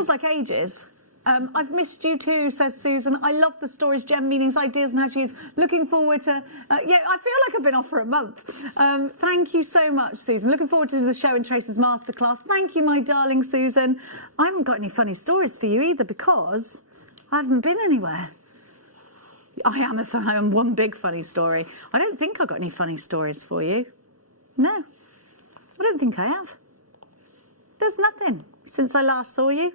feels like ages. I've missed you too, says Susan. I love the stories, gem meanings, ideas and how to use. Looking forward to... yeah, I feel like I've been off for a month. Thank you so much, Susan. Looking forward to the show and Trace's masterclass. Thank you, my darling Susan. I haven't got any funny stories for you either because I haven't been anywhere. I am one big funny story. I don't think I've got any funny stories for you. No, I don't think I have. There's nothing since I last saw you.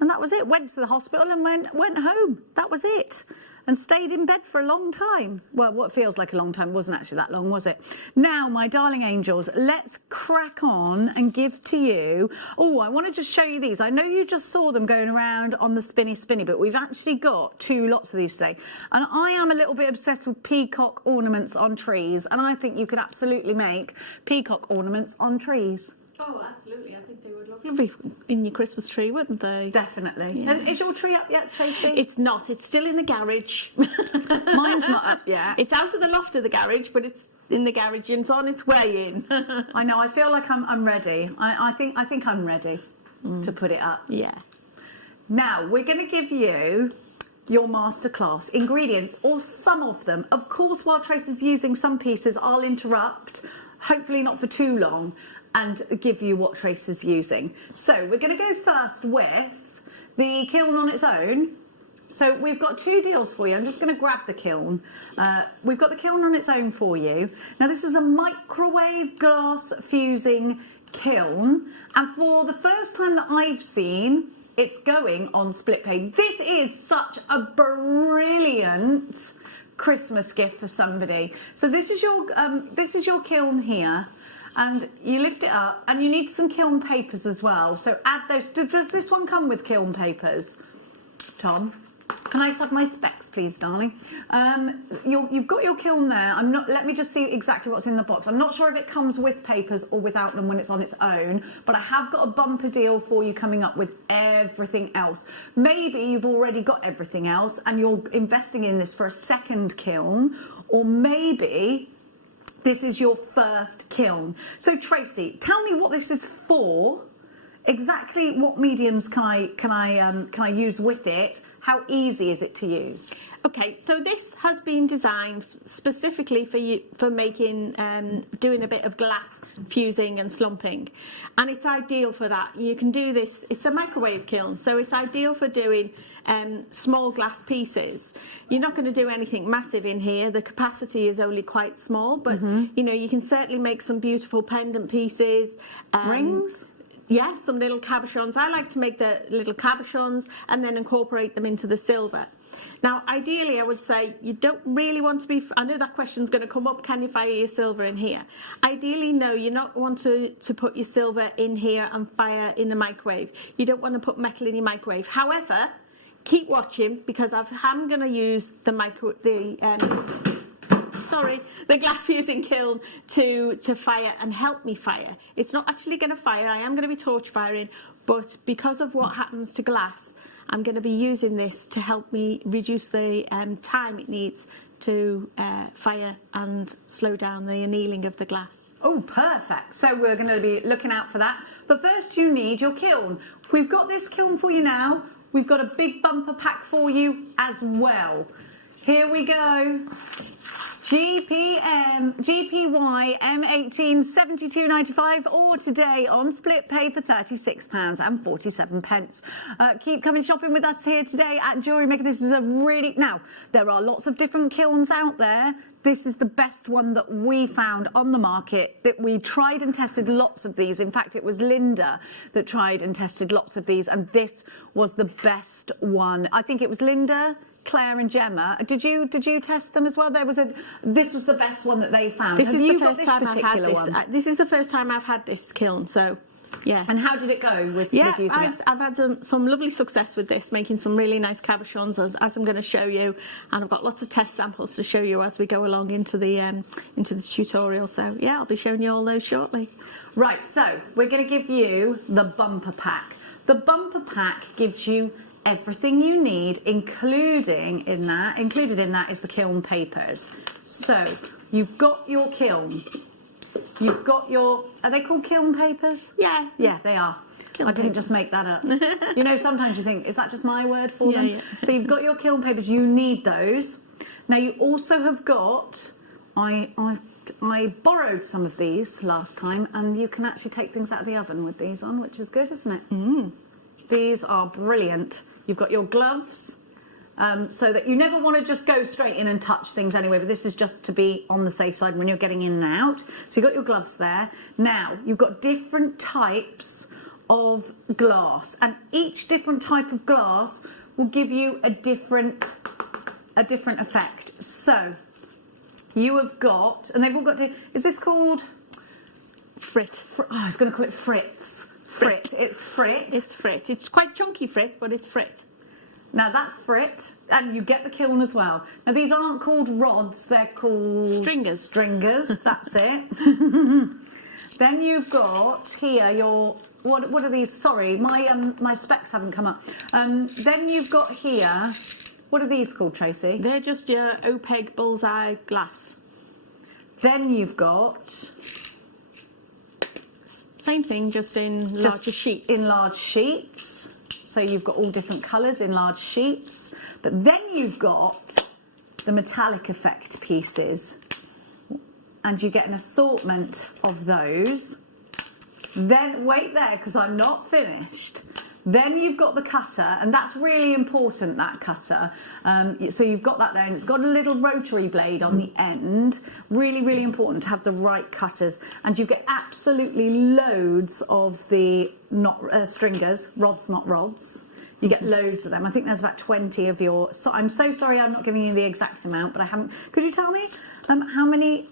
And that was it. Went to the hospital and went home. That was it. And stayed in bed for a long time. Well, what feels like a long time wasn't actually that long, was it? Now, my darling angels, let's crack on and give to you... Oh, I want to just show you these. I know you just saw them going around on the spinny, but we've actually got 2 lots of these today. And I am a little bit obsessed with peacock ornaments on trees. And I think you could absolutely make peacock ornaments on trees. Oh, absolutely. I think they would look lovely in your Christmas tree, wouldn't they? Definitely. Yeah. And is your tree up yet, Tracy? It's not. It's still in the garage. Mine's not up yet. It's out of the loft of the garage, but it's in the garage and it's on its way in. I know. I feel like I'm ready. I think I'm ready to put it up. Yeah. Now, we're going to give you your masterclass ingredients, or some of them. Of course, while Tracy's using some pieces, I'll interrupt, hopefully not for too long, and give you what Trace is using. So we're going to go first with the kiln on its own. So we've got 2 deals for you. I'm just going to grab the kiln. We've got the kiln on its own for you. Now this is a microwave glass fusing kiln. And for the first time that I've seen, it's going on split pay. This is such a brilliant Christmas gift for somebody. So this is your kiln here. And you lift it up, and you need some kiln papers as well. So add those. Does this one come with kiln papers, Tom? Can I just have my specs, please, darling? You've got your kiln there. Let me just see exactly what's in the box. I'm not sure if it comes with papers or without them when it's on its own, but I have got a bumper deal for you coming up with everything else. Maybe you've already got everything else, and you're investing in this for a second kiln, or maybe this is your first kiln. So Tracy, tell me what this is for. Exactly what mediums can I use with it? How easy is it to use? Okay, so this has been designed specifically for making, doing a bit of glass fusing and slumping, and it's ideal for that. You can do this. It's a microwave kiln, so it's ideal for doing small glass pieces. You're not going to do anything massive in here. The capacity is only quite small, but you know, you can certainly make some beautiful pendant pieces. Rings. Yeah, some little cabochons. I like to make the little cabochons and then incorporate them into the silver. Now, ideally, I would say you don't really want to be... I know that question's going to come up, can you fire your silver in here? Ideally, no, you don't want to put your silver in here and fire in the microwave. You don't want to put metal in your microwave. However, keep watching, because I'm going to use the glass fusing kiln to fire and help me fire. It's not actually going to fire. I am going to be torch firing, but because of what happens to glass, I'm going to be using this to help me reduce the time it needs to fire and slow down the annealing of the glass. Oh, perfect. So we're going to be looking out for that. But first you need your kiln. We've got this kiln for you now. We've got a big bumper pack for you as well. Here we go. GPY M18 72.95, or today on split pay for £36.47. Keep coming shopping with us here today at JewelleryMaker. This is a really... Now, there are lots of different kilns out there. This is the best one that we found on the market, that we tried and tested lots of these. In fact, it was Linda that tried and tested lots of these, and this was the best one. I think it was Linda, Claire and Gemma. Did you test them as well? This was the best one that they found. This is the first time I've had this. This is the first time I've had this kiln, so yeah. And how did it go with using it? I've had some lovely success with this, making some really nice cabochons as I'm going to show you, and I've got lots of test samples to show you as we go along into the tutorial. So yeah, I'll be showing you all those shortly. Right, so we're going to give you the bumper pack. The bumper pack gives you everything you need, included in that is the kiln papers. So you've got your kiln, you've got your, are they called kiln papers? Yeah. Yeah, they are. I didn't just make that up. You know, sometimes you think, is that just my word for them? Yeah. So you've got your kiln papers. You need those. Now you also have got. I borrowed some of these last time, and you can actually take things out of the oven with these on, which is good, isn't it? These are brilliant. You've got your gloves, so that you never want to just go straight in and touch things anyway, but this is just to be on the safe side when you're getting in and out. So you've got your gloves there. Now, you've got different types of glass, and each different type of glass will give you a different effect. So you have got, and they've all got is this called Frit. I was going to call it Fritz. Frit. It's Frit. It's Frit. It's quite chunky Frit, but it's Frit. Now that's Frit, and you get the kiln as well. Now these aren't called rods; they're called Stringers. Stringers. That's it. Then you've got here your what are these? Sorry, my specs haven't come up. Then you've got here. What are these called, Tracy? They're just your opaque bullseye glass. Then you've got same thing, just in larger sheets. In large sheets. So you've got all different colours in large sheets. But then you've got the metallic effect pieces. And you get an assortment of those. Then, wait there, because I'm not finished. Then you've got the cutter, and that's really important, that cutter. So you've got that there, and it's got a little rotary blade on the end. Really, really important to have the right cutters. And you get absolutely loads of the stringers, rods, not rods. You get loads of them. I think there's about 20 of your... So I'm so sorry I'm not giving you the exact amount, but I haven't... Could you tell me how many...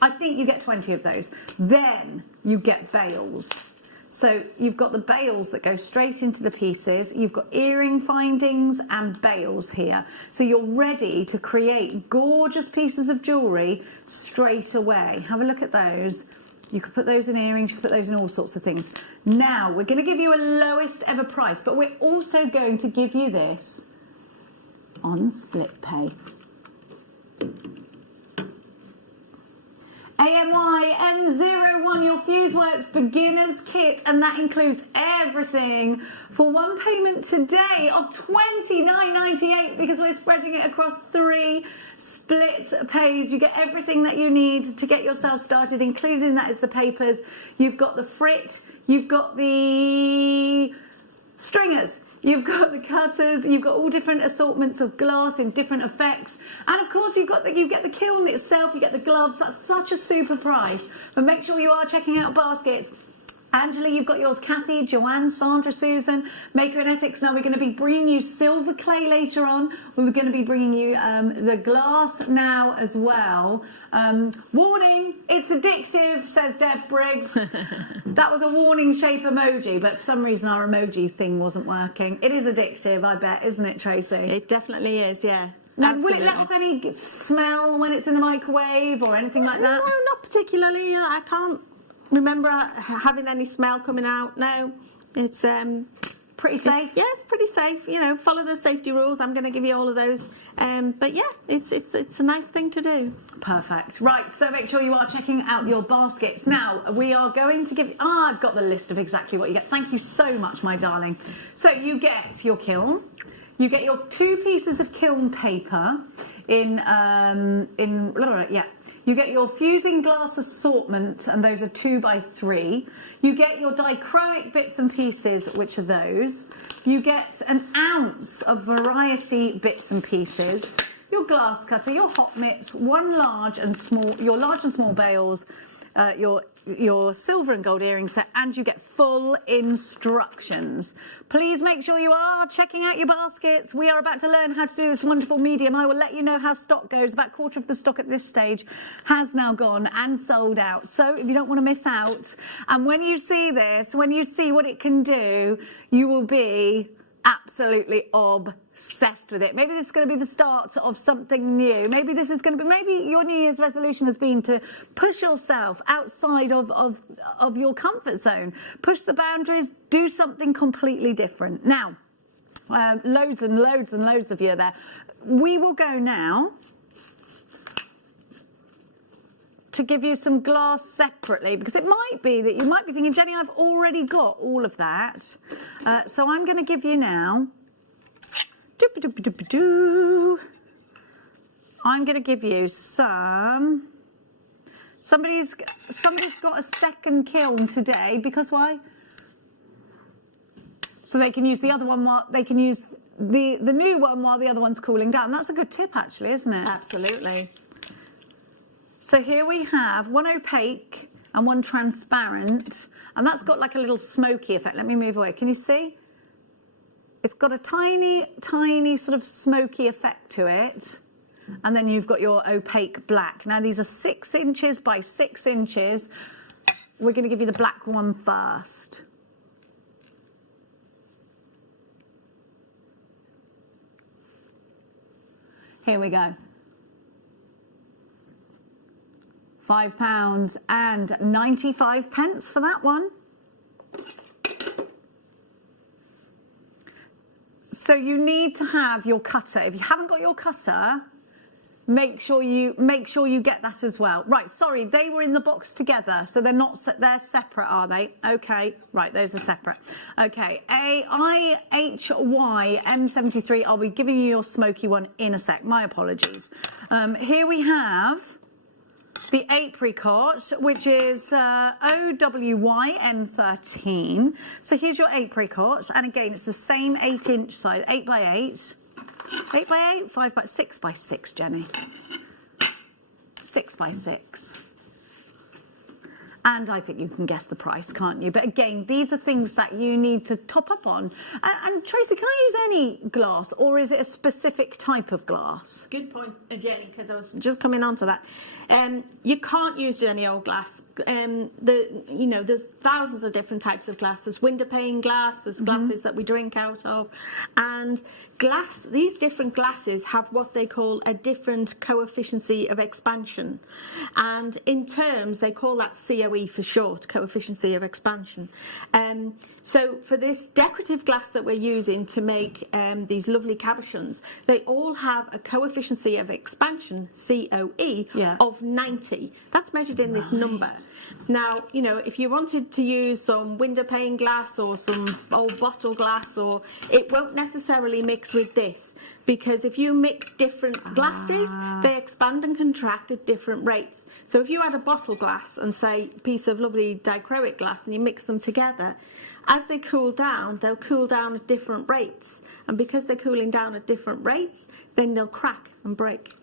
I think you get 20 of those. Then you get bails. So you've got the bails that go straight into the pieces. You've got earring findings and bails here. So you're ready to create gorgeous pieces of jewellery straight away. Have a look at those. You could put those in earrings, you could put those in all sorts of things. Now, we're going to give you a lowest ever price, but we're also going to give you this on split pay. AMY M01, your Fuseworks beginners kit, and that includes everything for one payment today of $29.98 because we're spreading it across 3 split pays. You get everything that you need to get yourself started, including that is the papers. You've got the Frit, you've got the stringers, you've got the cutters, you've got all different assortments of glass in different effects, and of course you get the kiln itself, you get the gloves. That's such a super price. But make sure you are checking out baskets. Angela, you've got yours. Kathy, Joanne, Sandra, Susan, Maker in Essex. Now we're going to be bringing you silver clay later on. We're going to be bringing you the glass now as well. Warning, it's addictive, says Deb Briggs. That was a warning shape emoji, but for some reason our emoji thing wasn't working. It is addictive, I bet, isn't it, Tracy? It definitely is, yeah. Now, will it let off any smell when it's in the microwave or anything like that? No, not particularly. I can't remember having any smell coming out. No, it's pretty safe. Yeah, it's pretty safe. You know, follow the safety rules. I'm going to give you all of those. But yeah, it's a nice thing to do. Perfect. Right, so make sure you are checking out your baskets. Now, we are going to give... I've got the list of exactly what you get. Thank you so much, my darling. So you get your kiln. You get your 2 pieces of kiln paper You get your fusing glass assortment, and those are 2 by 3. You get your dichroic bits and pieces, which are those. You get an ounce of variety bits and pieces. Your glass cutter, your hot mitts, your large and small bails, your silver and gold earring set, and you get full instructions. Please make sure you are checking out your baskets. We are about to learn how to do this wonderful medium. I will let you know how stock goes. About a quarter of the stock at this stage has now gone and sold out. So if you don't want to miss out, and when you see this, when you see what it can do, you will be absolutely obsessed with it. Maybe this is going to be the start of something new. Maybe this is going to be, maybe your New Year's resolution has been to push yourself outside of your comfort zone, push the boundaries, do something completely different. Now, loads and loads and loads of you are there. We will go now to give you some glass separately, because it might be that you might be thinking, Jenny, I've already got all of that. So I'm going to give you now, I'm going to give you some, somebody's got a second kiln today, because why? So they can use the other one while they can use the new one while the other one's cooling down. That's a good tip, actually, isn't it? Absolutely. So here we have one opaque and one transparent, and that's got like a little smoky effect. Let me move away. Can you see? It's got a tiny, tiny sort of smoky effect to it. And then you've got your opaque black. Now these are 6 inches by 6 inches. We're going to give you the black one first. Here we go. £5.95 for that one. So you need to have your cutter. If you haven't got your cutter, make sure you get that as well. Right, sorry, they were in the box together, so they're separate, are they? Okay, right, those are separate. Okay, IHY-M73, I'll be giving you your smoky one in a sec. My apologies. Here we have the apricot, which is OWY-M13. So here's your apricot, and again, it's the same 8-inch size, 8 by 8. 8 by 8, 5 by 6 by 6, Jenny. 6 by 6. And I think you can guess the price, can't you? But again, these are things that you need to top up on. And Tracy, can I use any glass, or is it a specific type of glass? Good point, Jenny, because I was just coming on to that. You can't use any old glass. There's thousands of different types of glass. There's window pane glass, there's glasses that we drink out of, and these different glasses have what they call a different coefficient of expansion, and in terms they call that COE for short, coefficient of expansion. So for this decorative glass that we're using to make these lovely cabochons, they all have a coefficient of expansion, COE, of 90. That's measured in this number. Now, if you wanted to use some window pane glass or some old bottle glass, or it won't necessarily mix with this, because if you mix different glasses, they expand and contract at different rates. So if you had a bottle glass and, say, a piece of lovely dichroic glass, and you mix them together, as they cool down, they'll cool down at different rates. And because they're cooling down at different rates, then they'll crack and break.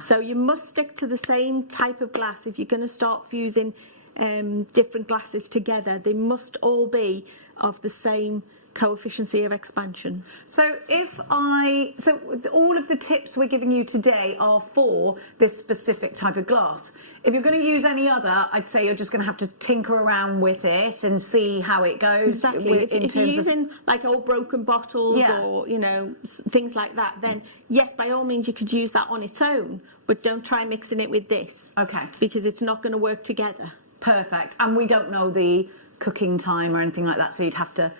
So you must stick to the same type of glass if you're going to start fusing different glasses together. They must all be of the same coefficient of expansion. So all of the tips we're giving you today are for this specific type of glass. If you're going to use any other, I'd say you're just going to have to tinker around with it and see how it goes. Exactly. If you're using like old broken bottles or things like that, then yes, by all means you could use that on its own, but don't try mixing it with this. Okay. Because it's not going to work together. Perfect. And we don't know the cooking time or anything like that, so you'd have to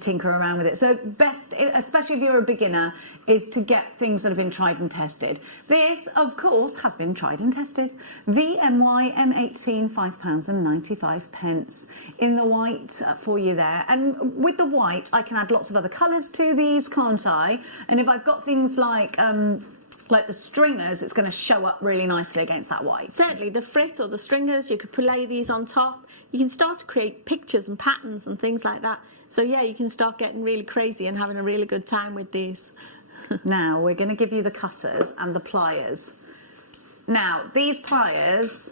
tinker around with it. So best, especially if you're a beginner, is to get things that have been tried and tested. This, of course, has been tried and tested. The M18, £5.95 in the white for you there. And with the white, I can add lots of other colours to these, can't I? And if I've got things like the stringers, it's going to show up really nicely against that white. Certainly, the frit or the stringers, you could lay these on top. You can start to create pictures and patterns and things like that. So yeah, you can start getting really crazy and having a really good time with these. Now, we're going to give you the cutters and the pliers. Now, these pliers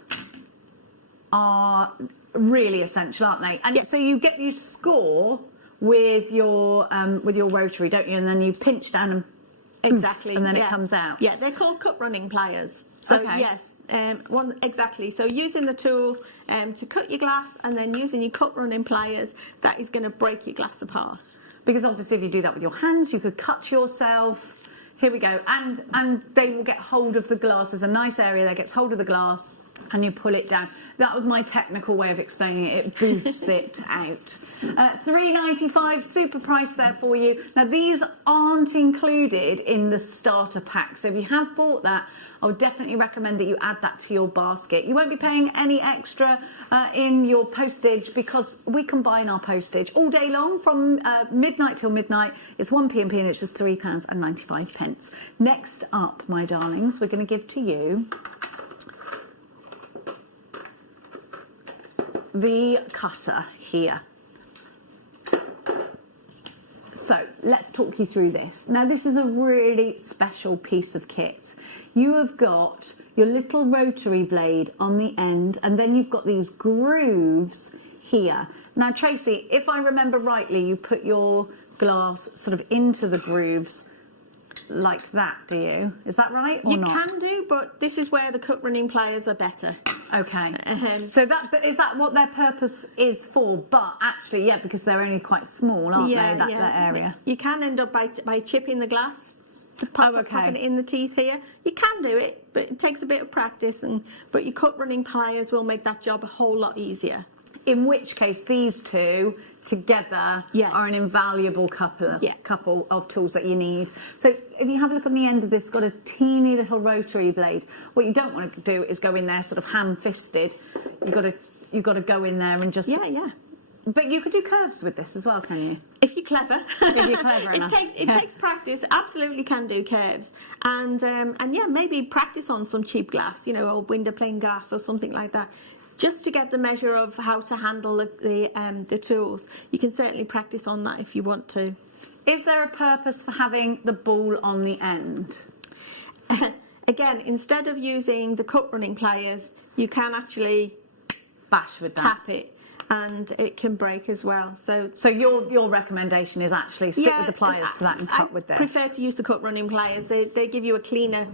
are really essential, aren't they? And so you score with your rotary, don't you? And then you pinch down and exactly, and then it comes out. Yeah, they're called cut running pliers. So yes, exactly. So using the tool to cut your glass, and then using your cut running pliers, that is going to break your glass apart. Because obviously, if you do that with your hands, you could cut yourself. Here we go, and they will get hold of the glass. There's a nice area that gets hold of the glass, and you pull it down. That was my technical way of explaining it. It boofs it out. $3.95 super price there for you. Now these aren't included in the starter pack, so if you have bought that, I would definitely recommend that you add that to your basket. You won't be paying any extra in your postage, because we combine our postage all day long from midnight till midnight. It's 1p&p and it's just £3.95. Next up, my darlings, we're going to give to you the cutter here. So let's talk you through this. Now this is a really special piece of kit. You have got your little rotary blade on the end, and then you've got these grooves here. Now Tracy, if I remember rightly, you put your glass sort of into the grooves like that, do you? Is that right or not? You can do, but this is where the cut running pliers are better. Okay. So is that what their purpose is for? But actually, yeah, because they're only quite small, aren't they, that area? You can end up by chipping the glass, popping it in the teeth here. You can do it, but it takes a bit of practice. But your cut running pliers will make that job a whole lot easier. In which case, these two together are an invaluable couple of tools that you need. So if you have a look on the end of this, it's got a teeny little rotary blade. What you don't want to do is go in there sort of ham-fisted. You've got to go in there and just But you could do curves with this as well, can you? If you're clever. If you're clever enough. It takes practice. Absolutely can do curves. And yeah, maybe practice on some cheap glass, old window pane glass or something like that, just to get the measure of how to handle the tools. You can certainly practice on that if you want to. Is there a purpose for having the ball on the end? Again, instead of using the cut running pliers, you can actually bash with that. Tap it, and it can break as well. So your recommendation is actually stick with the pliers for that and cut with this. I prefer to use the cut running pliers. They give you a cleaner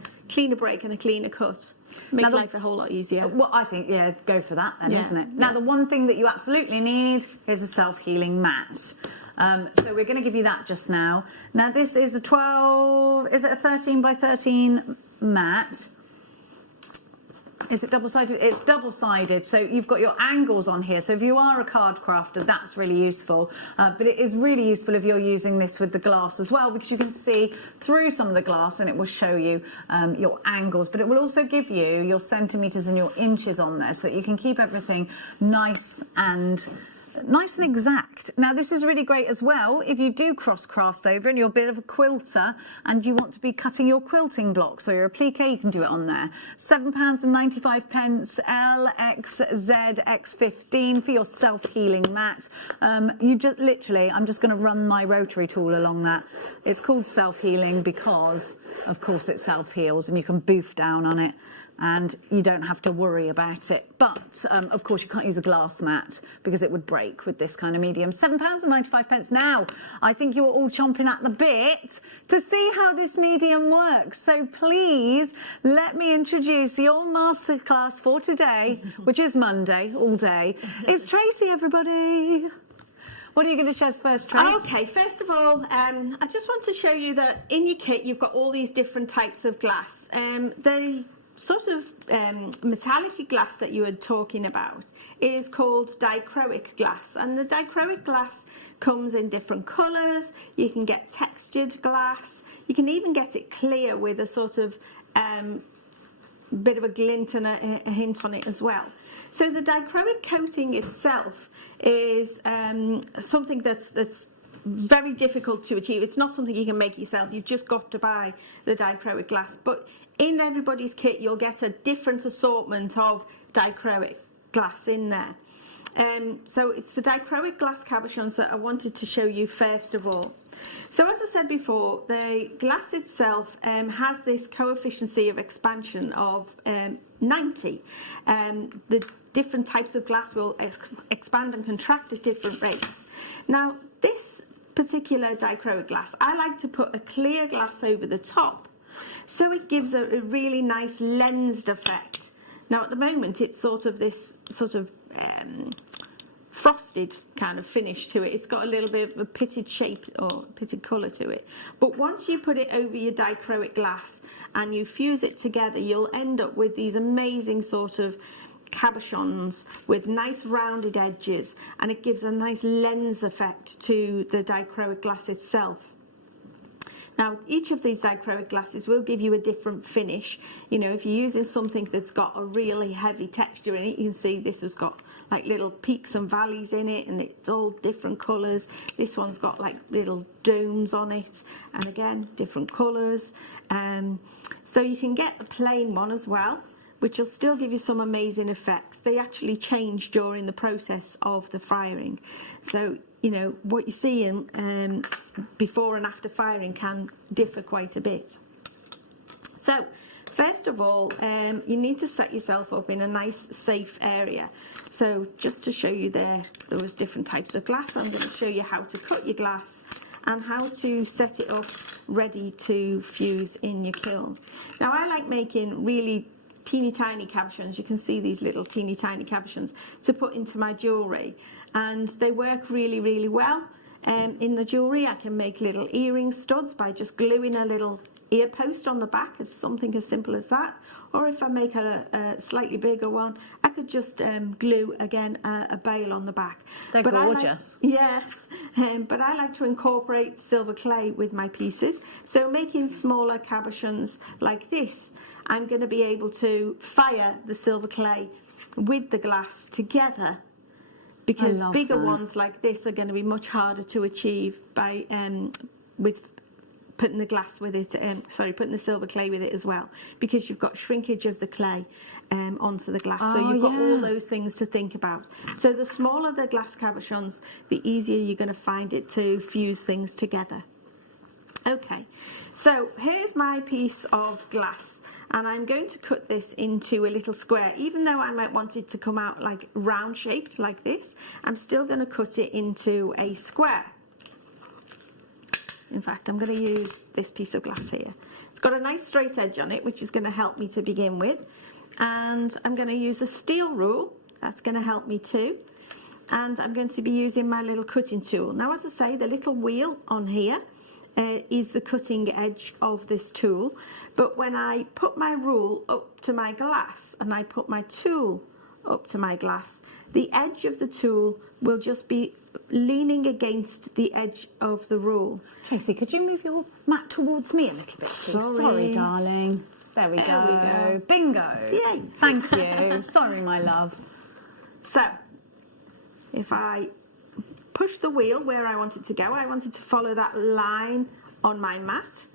break and a cleaner cut. Make life a whole lot easier. Well, I think, go for that then, isn't it? Now, the one thing that you absolutely need is a self-healing mat. So we're going to give you that just now. Now, this is a 13 by 13 mat. Is it double-sided? It's double-sided, so you've got your angles on here. So if you are a card crafter, that's really useful. But it is really useful if you're using this with the glass as well, because you can see through some of the glass and it will show you your angles. But it will also give you your centimetres and your inches on there, so that you can keep everything nice and exact. Now this is really great as well if you do cross crafts over and you're a bit of a quilter and you want to be cutting your quilting blocks or your applique, you can do it on there. £7.95 LXZX15 for your self-healing mat. You just literally, I'm just going to run my rotary tool along that. It's called self-healing because of course it self-heals and you can boof down on it and you don't have to worry about it. But of course you can't use a glass mat because it would break with this kind of medium. £7.95. Now I think you're all chomping at the bit to see how this medium works, so please let me introduce your masterclass for today, which is Monday all day. It's Tracy, everybody. What are you going to show us first, Tracy? Okay, first of all, I just want to show you that in your kit you've got all these different types of glass. The sort of metallic glass that you were talking about is called dichroic glass, and the dichroic glass comes in different colours. You can get textured glass, you can even get it clear with a sort of bit of a glint and a hint on it as well. So the dichroic coating itself is something that's very difficult to achieve. It's not something you can make yourself. You've just got to buy the dichroic glass. But in everybody's kit, you'll get a different assortment of dichroic glass in there. So it's the dichroic glass cabochons that I wanted to show you first of all. So as I said before, the glass itself has this coefficient of expansion of 90. The different types of glass will expand and contract at different rates. Now, this particular dichroic glass, I like to put a clear glass over the top, so it gives a really nice lensed effect. Now, at the moment, it's sort of this frosted kind of finish to it. It's got a little bit of a pitted shape or pitted colour to it. But once you put it over your dichroic glass and you fuse it together, you'll end up with these amazing sort of cabochons with nice rounded edges, and it gives a nice lens effect to the dichroic glass itself. Now, each of these dichroic glasses will give you a different finish. You know, if you're using something that's got a really heavy texture in it, you can see this has got like little peaks and valleys in it, and it's all different colours. This one's got like little domes on it, and again, different colours. So you can get a plain one as well, which will still give you some amazing effects. They actually change during the process of the firing. So, you know, what you see in before and after firing can differ quite a bit. So, first of all, you need to set yourself up in a nice, safe area. So, just to show you those different types of glass, I'm going to show you how to cut your glass and how to set it up ready to fuse in your kiln. Now, I like making really teeny tiny cabochons. You can see these little teeny tiny cabochons to put into my jewellery, and they work really, really well. In the jewellery, I can make little earring studs by just gluing a little ear post on the back, as something as simple as that. Or if I make a slightly bigger one, I could just glue again a bail on the back. They're gorgeous. Yes, but I like to incorporate silver clay with my pieces. So making smaller cabochons like this, I'm going to be able to fire the silver clay with the glass together, because bigger ones like this are going to be much harder to achieve by with putting the glass with it. Putting the silver clay with it as well, because you've got shrinkage of the clay onto the glass. So you've got all those things to think about. So the smaller the glass cabochons, the easier you're going to find it to fuse things together. Okay, so here's my piece of glass, and I'm going to cut this into a little square. Even though I might want it to come out like round shaped like this, I'm still going to cut it into a square. In fact, I'm going to use this piece of glass here. It's got a nice straight edge on it, which is going to help me to begin with. And I'm going to use a steel rule. That's going to help me too. And I'm going to be using my little cutting tool. Now, as I say, the little wheel on here is the cutting edge of this tool. But when I put my rule up to my glass and I put my tool up to my glass, the edge of the tool will just be leaning against the edge of the rule. Tracy, could you move your mat towards me a little bit, please? Sorry, darling. There we go. Bingo. Yay. Thank you. Sorry, my love. So, if I push the wheel where I want it to go, I wanted to follow that line on my mat.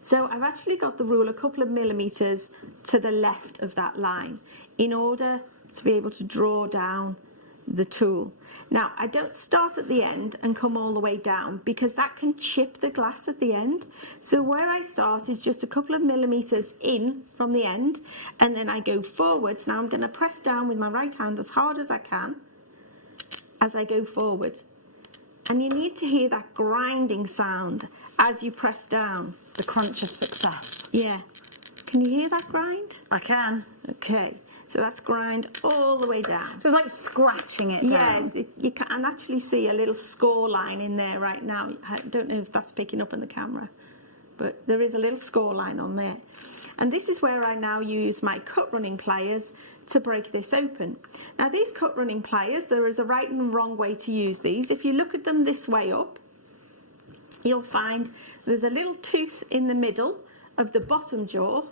So I've actually got the rule a couple of millimetres to the left of that line in order to be able to draw down the tool. Now, I don't start at the end and come all the way down, because that can chip the glass at the end. So where I start is just a couple of millimetres in from the end, and then I go forwards. Now I'm going to press down with my right hand as hard as I can as I go forward. And you need to hear that grinding sound as you press down. The crunch of success. Yeah. Can you hear that grind? I can. Okay. So that's grind all the way down. So it's like scratching it down. Yes, you can actually see a little score line in there right now. I don't know if that's picking up on the camera, but there is a little score line on there. And this is where I now use my cut running pliers to break this open. Now, these cut running pliers, there is a right and wrong way to use these. If you look at them this way up, you'll find there's a little tooth in the middle of the bottom jaw,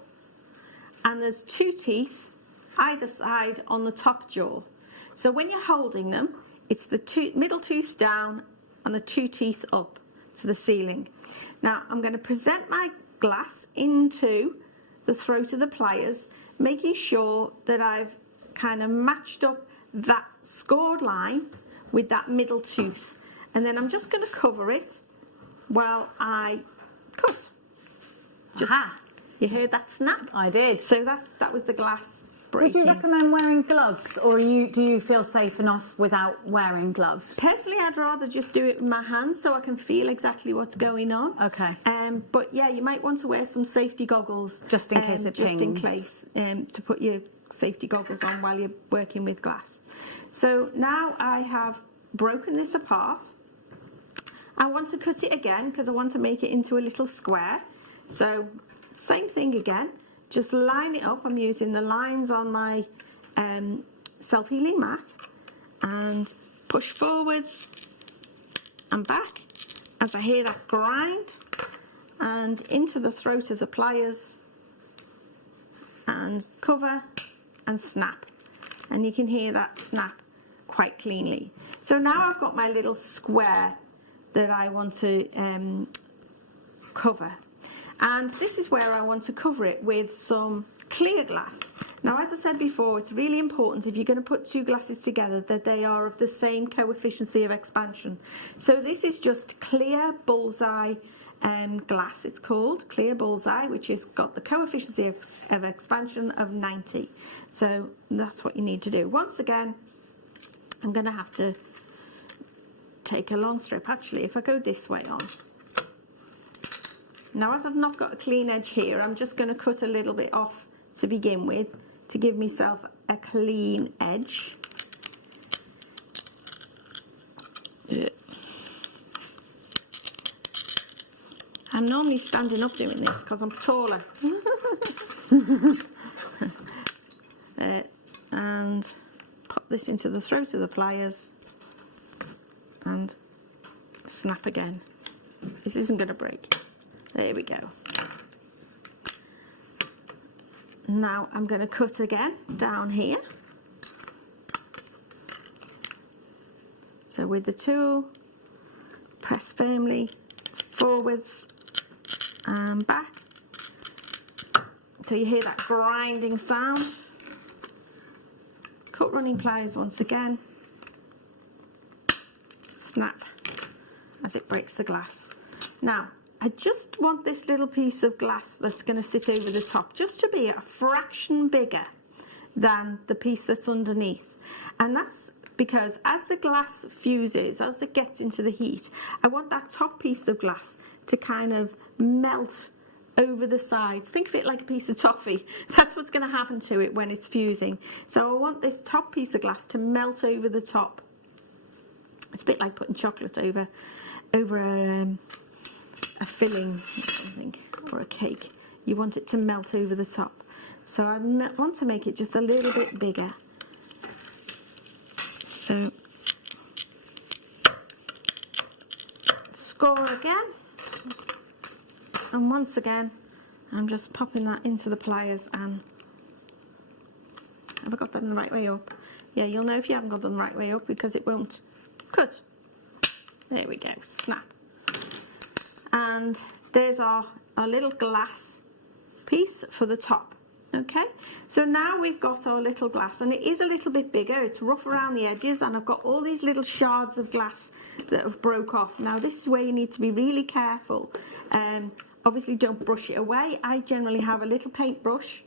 and there's two teeth either side on the top jaw. So when you're holding them, it's the middle tooth down and the two teeth up to the ceiling. Now I'm going to present my glass into the throat of the pliers, making sure that I've kind of matched up that scored line with that middle tooth. And then I'm just going to cover it while I cut. You heard that snap? I did. So that was the glass breaking. Would you recommend wearing gloves, or do you feel safe enough without wearing gloves? Personally, I'd rather just do it with my hands so I can feel exactly what's going on. Okay. But yeah, you might want to wear some safety goggles. Just in case it pings. Just in case, to put your safety goggles on while you're working with glass. So now I have broken this apart. I want to cut it again because I want to make it into a little square. So same thing again, just line it up. I'm using the lines on my self-healing mat and push forwards and back as I hear that grind, and into the throat of the pliers, and cover and snap, and you can hear that snap quite cleanly. So now I've got my little square that I want to cover, and this is where I want to cover it with some clear glass. Now, as I said before, it's really important if you're going to put two glasses together that they are of the same coefficient of expansion. So this is just clear bullseye glass. It's called clear bullseye, which has got the coefficient of expansion of 90. So that's what you need to do. Once again, I'm going to have to take a long strip. Actually, if I go this way on. Now, as I've not got a clean edge here, I'm just going to cut a little bit off to begin with to give myself a clean edge. I'm normally standing up doing this because I'm taller. And pop this into the throat of the pliers and snap again. This isn't going to break. There we go. Now I'm going to cut again down here. So with the tool, press firmly forwards and back until you hear that grinding sound. Cut running pliers once again. Snap as it breaks the glass. Now, I just want this little piece of glass that's going to sit over the top just to be a fraction bigger than the piece that's underneath. And that's because as the glass fuses, as it gets into the heat, I want that top piece of glass to kind of melt over the sides. Think of it like a piece of toffee. That's what's going to happen to it when it's fusing. So I want this top piece of glass to melt over the top. It's a bit like putting chocolate over a filling or something, or a cake. You want it to melt over the top. So I want to make it just a little bit bigger. So score again, and once again I'm just popping that into the pliers. And have I got them the right way up? Yeah, you'll know if you haven't got them the right way up because it won't cut. There we go, snap. And there's our little glass piece for the top. Okay, so now we've got our little glass, and it is a little bit bigger. It's rough around the edges, and I've got all these little shards of glass that have broke off. Now this is where you need to be really careful. Obviously don't brush it away. I generally have a little paintbrush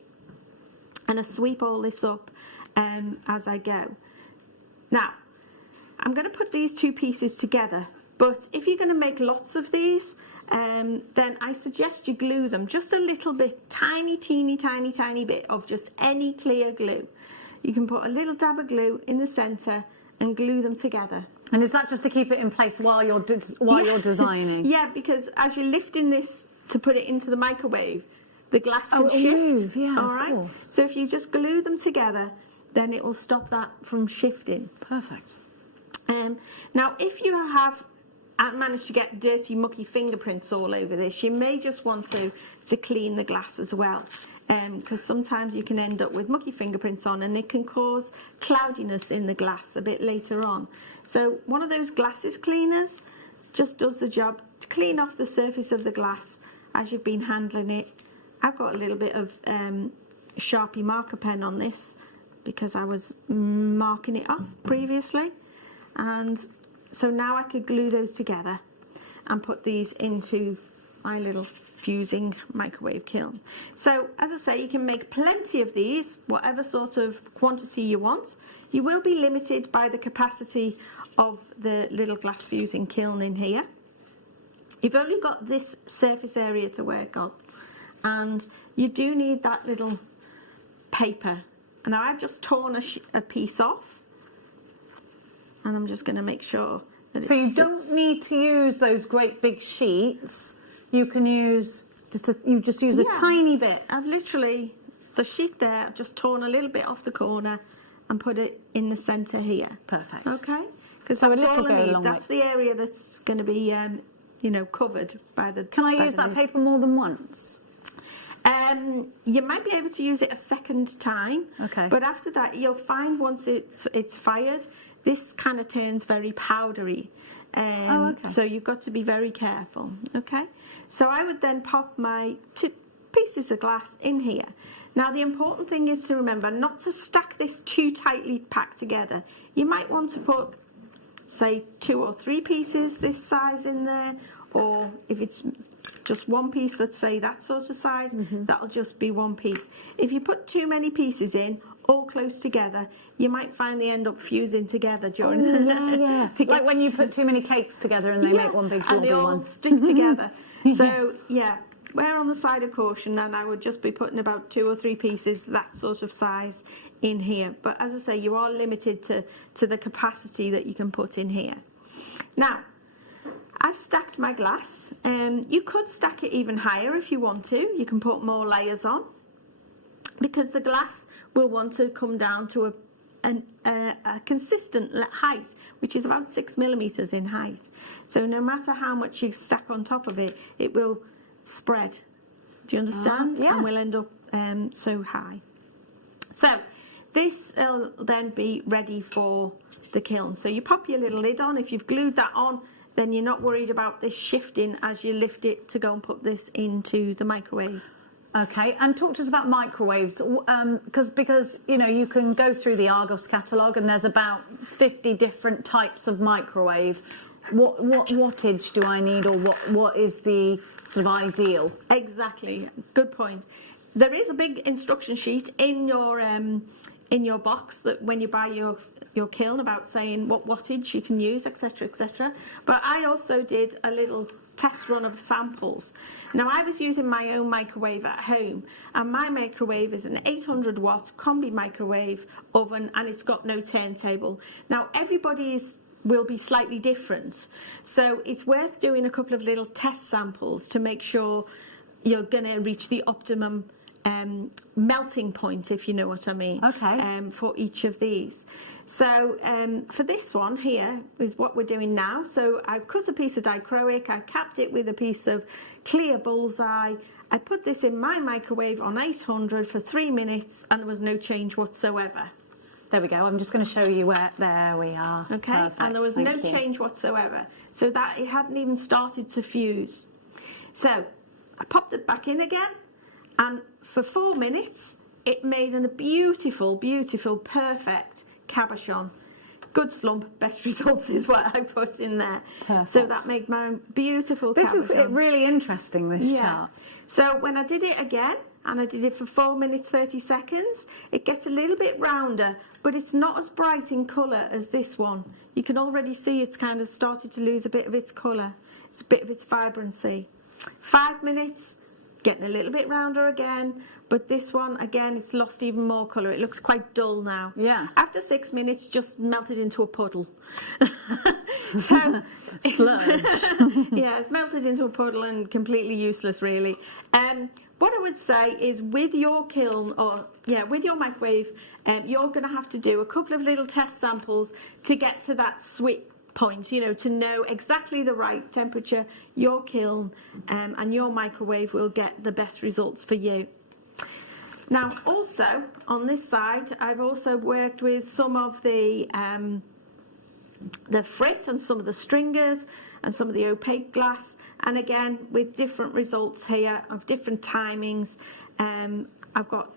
and I sweep all this up as I go. Now I'm going to put these two pieces together, but if you're going to make lots of these, then I suggest you glue them just a little bit, tiny bit of just any clear glue. You can put a little dab of glue in the centre and glue them together. And is that just to keep it in place while you're designing? Yeah, because as you're lifting this to put it into the microwave, the glass can shift. Move, yeah, all right. Course. So if you just glue them together, then it will stop that from shifting. Perfect. Now, if you have managed to get dirty, mucky fingerprints all over this, you may just want to clean the glass as well, because sometimes you can end up with mucky fingerprints on, and it can cause cloudiness in the glass a bit later on. So one of those glasses cleaners just does the job to clean off the surface of the glass as you've been handling it. I've got a little bit of Sharpie marker pen on this because I was marking it off previously, and so now I could glue those together and put these into my little fusing microwave kiln. So as I say, you can make plenty of these, whatever sort of quantity you want. You will be limited by the capacity of the little glass fusing kiln in here. You've only got this surface area to work on, and you do need that little paper. And now I've just torn a piece off, and I'm just going to make sure that So you don't need to use those great big sheets. You can use you just use a tiny bit. I've literally, the sheet there, I've just torn a little bit off the corner and put it in the centre here. Perfect. Okay? Because So a that's little all I go a need. long That's way. the area that's going to be, covered by the... Can I by use the that lid. paper more than once? You might be able to use it a second time. Okay. But after that, you'll find once it's fired, this kind of turns very powdery. Okay. So you've got to be very careful. Okay. So I would then pop my 2 pieces of glass in here. Now the important thing is to remember not to stack this too tightly packed together. You might want to put, say, 2 or 3 pieces this size in there, or if it's just one piece, let's say that sort of size, that'll just be one piece. If you put too many pieces in, all close together, you might find they end up fusing together during Like when you put too many cakes together and they make one big and they globbly all one. stick together. So we're on the side of caution, and I would just be putting about 2 or 3 pieces, that sort of size, in here. But as I say, you are limited to the capacity that you can put in here. Now, I've stacked my glass. You could stack it even higher if you want to. You can put more layers on, because the glass will want to come down to a consistent height, which is about 6 millimeters in height. So no matter how much you stack on top of it, it will spread. Do you understand? Yeah. And will end up so high. So this will then be ready for the kiln. So you pop your little lid on. If you've glued that on, then you're not worried about this shifting as you lift it to go and put this into the microwave. Okay, and talk to us about microwaves, because you can go through the Argos catalogue and there's about 50 different types of microwave. What wattage do I need, or what is the sort of ideal? Exactly, good point. There is a big instruction sheet in your box that when you buy your kiln about saying what wattage you can use, etc., etc. But I also did a little test run of samples. Now I was using my own microwave at home, and my microwave is an 800 watt combi microwave oven, and it's got no turntable. Now everybody's will be slightly different, so it's worth doing a couple of little test samples to make sure you're going to reach the optimum melting point, if you know what I mean. Okay. For each of these. So for this one here is what we're doing now. So I've cut a piece of dichroic, I capped it with a piece of clear bullseye. I put this in my microwave on 800 for 3 minutes, and there was no change whatsoever. There we go. I'm just going to show you where. There we are. Okay. Perfect. And there was Thank no you. change whatsoever. So that it hadn't even started to fuse. So I popped it back in again, and for 4 minutes it made a beautiful, beautiful, perfect cabochon. Good slump, best results is what I put in there. Perfect. So that made my beautiful This is cabochon. really interesting, this chart. So when I did it again, and I did it for 4 minutes 30 seconds, it gets a little bit rounder, but it's not as bright in colour as this one. You can already see it's kind of started to lose a bit of its colour. It's a bit of its vibrancy. 5 minutes, getting a little bit rounder again, but this one, again, it's lost even more colour. It looks quite dull now. Yeah. After 6 minutes, just melted into a puddle. So, Sludge. yeah, it's melted into a puddle and completely useless, really. What I would say is with your kiln, with your microwave, you're going to have to do a couple of little test samples to get to that sweet point, to know exactly the right temperature your kiln and your microwave will get the best results for you. Now, also, on this side, I've also worked with some of the frit and some of the stringers and some of the opaque glass, and again with different results here of different timings. I've got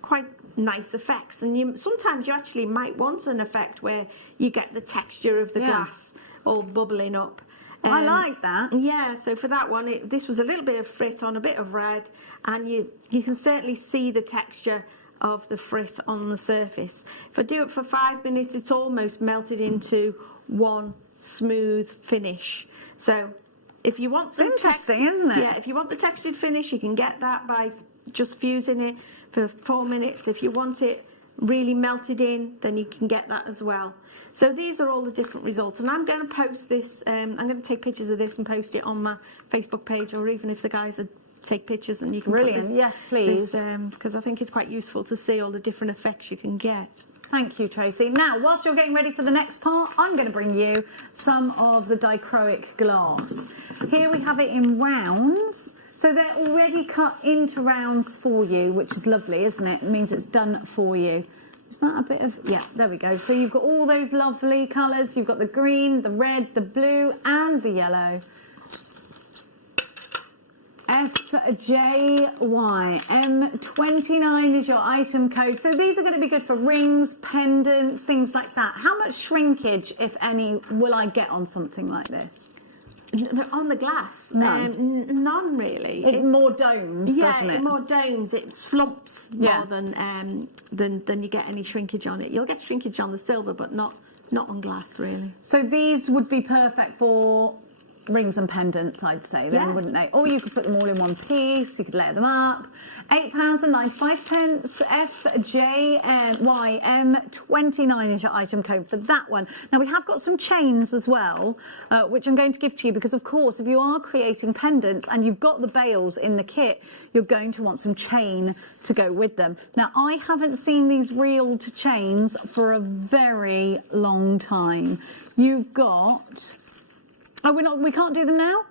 quite nice effects, and sometimes you actually might want an effect where you get the texture of the glass all bubbling up. I like that. Yeah, so for that one, this was a little bit of frit on a bit of red, and you can certainly see the texture of the frit on the surface. If I do it for 5 minutes, it's almost melted into one smooth finish. So if you want the interesting, isn't it? Yeah, if you want the textured finish, you can get that by just fusing it for 4 minutes. If you want it really melted in, then you can get that as well. So these are all the different results, and I'm going to post this, I'm going to take pictures of this and post it on my Facebook page, or even if the guys would take pictures and you can Brilliant. put this, Yes, please. because I think it's quite useful to see all the different effects you can get. Thank you, Tracy. Now, whilst you're getting ready for the next part, I'm going to bring you some of the dichroic glass. Here we have it in rounds. So they're already cut into rounds for you, which is lovely, isn't it? It means it's done for you. Is that a bit of... Yeah, there we go. So you've got all those lovely colours. You've got the green, the red, the blue and the yellow. FJYM29 is your item code. So these are going to be good for rings, pendants, things like that. How much shrinkage, if any, will I get on something like this? On the glass? None. None really. It more domes, doesn't it? Yeah, more domes. It slumps more than you get any shrinkage on it. You'll get shrinkage on the silver, but not on glass really. So these would be perfect for rings and pendants, I'd say, then, wouldn't they? Or you could put them all in one piece, you could layer them up. £8.95, FJYM29 is your item code for that one. Now, we have got some chains as well, which I'm going to give to you because, of course, if you are creating pendants and you've got the bails in the kit, you're going to want some chain to go with them. Now, I haven't seen these reeled chains for a very long time. You've got... Oh, we can't do them now?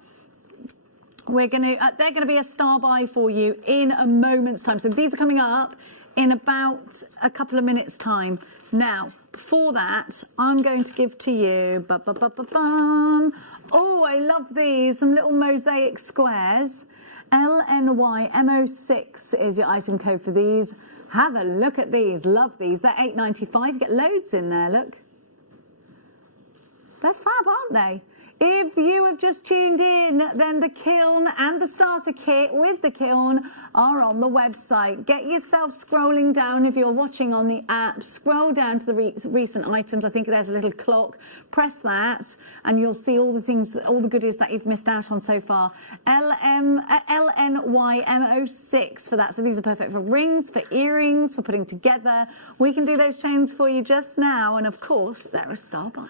They're going to be a star buy for you in a moment's time. So these are coming up in about a couple of minutes' time. Now, before that, I'm going to give to you... Oh, I love these. Some little mosaic squares. LNYMO6 is your item code for these. Have a look at these. Love these. They're £8.95. You get loads in there, look. They're fab, aren't they? If you have just tuned in, then the kiln and the starter kit with the kiln are on the website. Get yourself scrolling down if you're watching on the app. Scroll down to the recent items. I think there's a little clock. Press that and you'll see all the things, all the goodies that you've missed out on so far. LNYMO6 for that. So these are perfect for rings, for earrings, for putting together. We can do those chains for you just now. And of course, they're a star buy.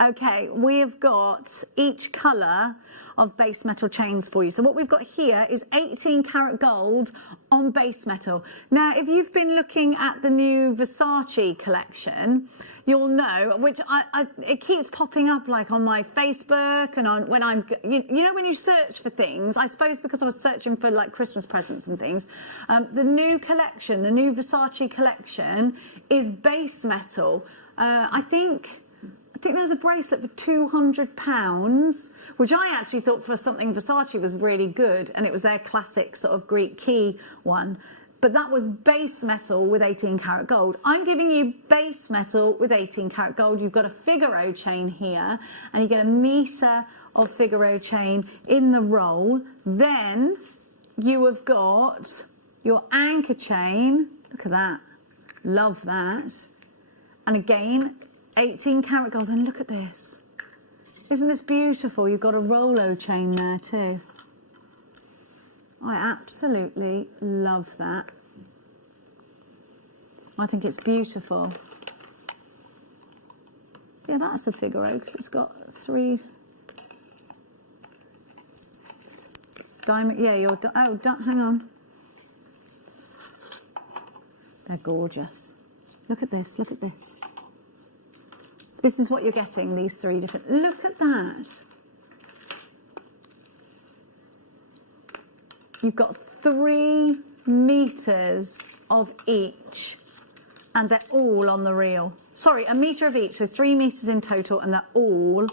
Okay, we've got each colour of base metal chains for you. So what we've got here is 18 karat gold on base metal. Now, if you've been looking at the new Versace collection, you'll know, which it keeps popping up like on my Facebook and on when I'm, you know, when you search for things, I suppose because I was searching for like Christmas presents and things, the new collection, the new Versace collection is base metal. I think there's a bracelet for £200, which I actually thought for something Versace was really good, and it was their classic sort of Greek key one. But that was base metal with 18 karat gold. I'm giving you base metal with 18 karat gold. You've got a Figaro chain here, and you get a metre of Figaro chain in the roll. Then you have got your anchor chain. Look at that. Love that. And again, 18 karat gold, and look at this. Isn't this beautiful? You've got a Rolo chain there too. I absolutely love that. I think it's beautiful. Yeah, that's a Figaro because it's got 3 diamond. Yeah, hang on. They're gorgeous. Look at this, look at this. This is what you're getting, these 3 different... Look at that. You've got 3 meters of each, and they're all on the reel. Sorry, a metre of each, so 3 meters in total, and they're all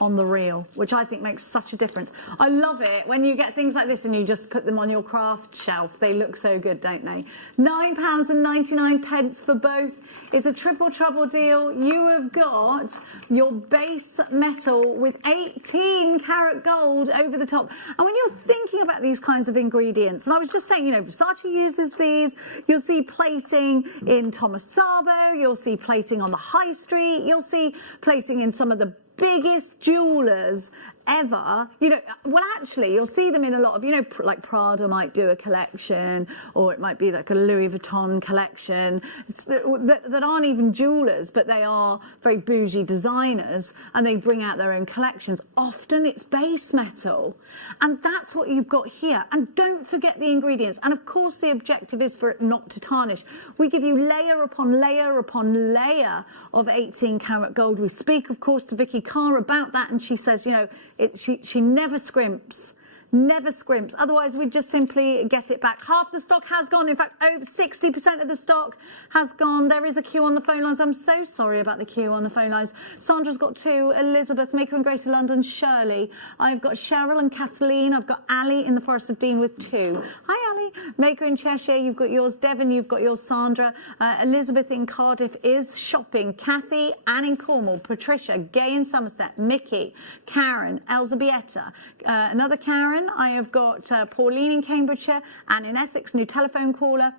on the reel, which I think makes such a difference. I love it when you get things like this and you just put them on your craft shelf. They look so good, don't they? £9.99 for both. It's a triple trouble deal. You have got your base metal with 18 karat gold over the top. And when you're thinking about these kinds of ingredients, and I was just saying, you know, Versace uses these. You'll see plating in Thomas Sabo. You'll see plating on the high street. You'll see plating in some of the biggest jewelers ever. You know, well, actually, you'll see them in a lot of, you know, like Prada might do a collection, or it might be like a Louis Vuitton collection that aren't even jewelers, but they are very bougie designers, and they bring out their own collections. Often it's base metal, and that's what you've got here. And don't forget the ingredients. And of course, the objective is for it not to tarnish. We give you layer upon layer upon layer of 18 karat gold. We speak, of course, to Vicky Carr about that, and she says, you know, she never scrimps. Never scrimps. Otherwise, we'd just simply get it back. Half the stock has gone. In fact, over 60% of the stock has gone. There is a queue on the phone lines. I'm so sorry about the queue on the phone lines. Sandra's got 2. Elizabeth, Maker and Grace of London, Shirley. I've got Cheryl and Kathleen. I've got Ali in the Forest of Dean with 2. Hi, Ali. Maker in Cheshire, you've got yours. Devon, you've got yours. Sandra. Elizabeth in Cardiff is shopping. Kathy, Anne in Cornwall. Patricia, Gay in Somerset. Mickey, Karen, Elzabieta. Another Karen. I have got Pauline in Cambridgeshire, Anne in Essex, new telephone caller,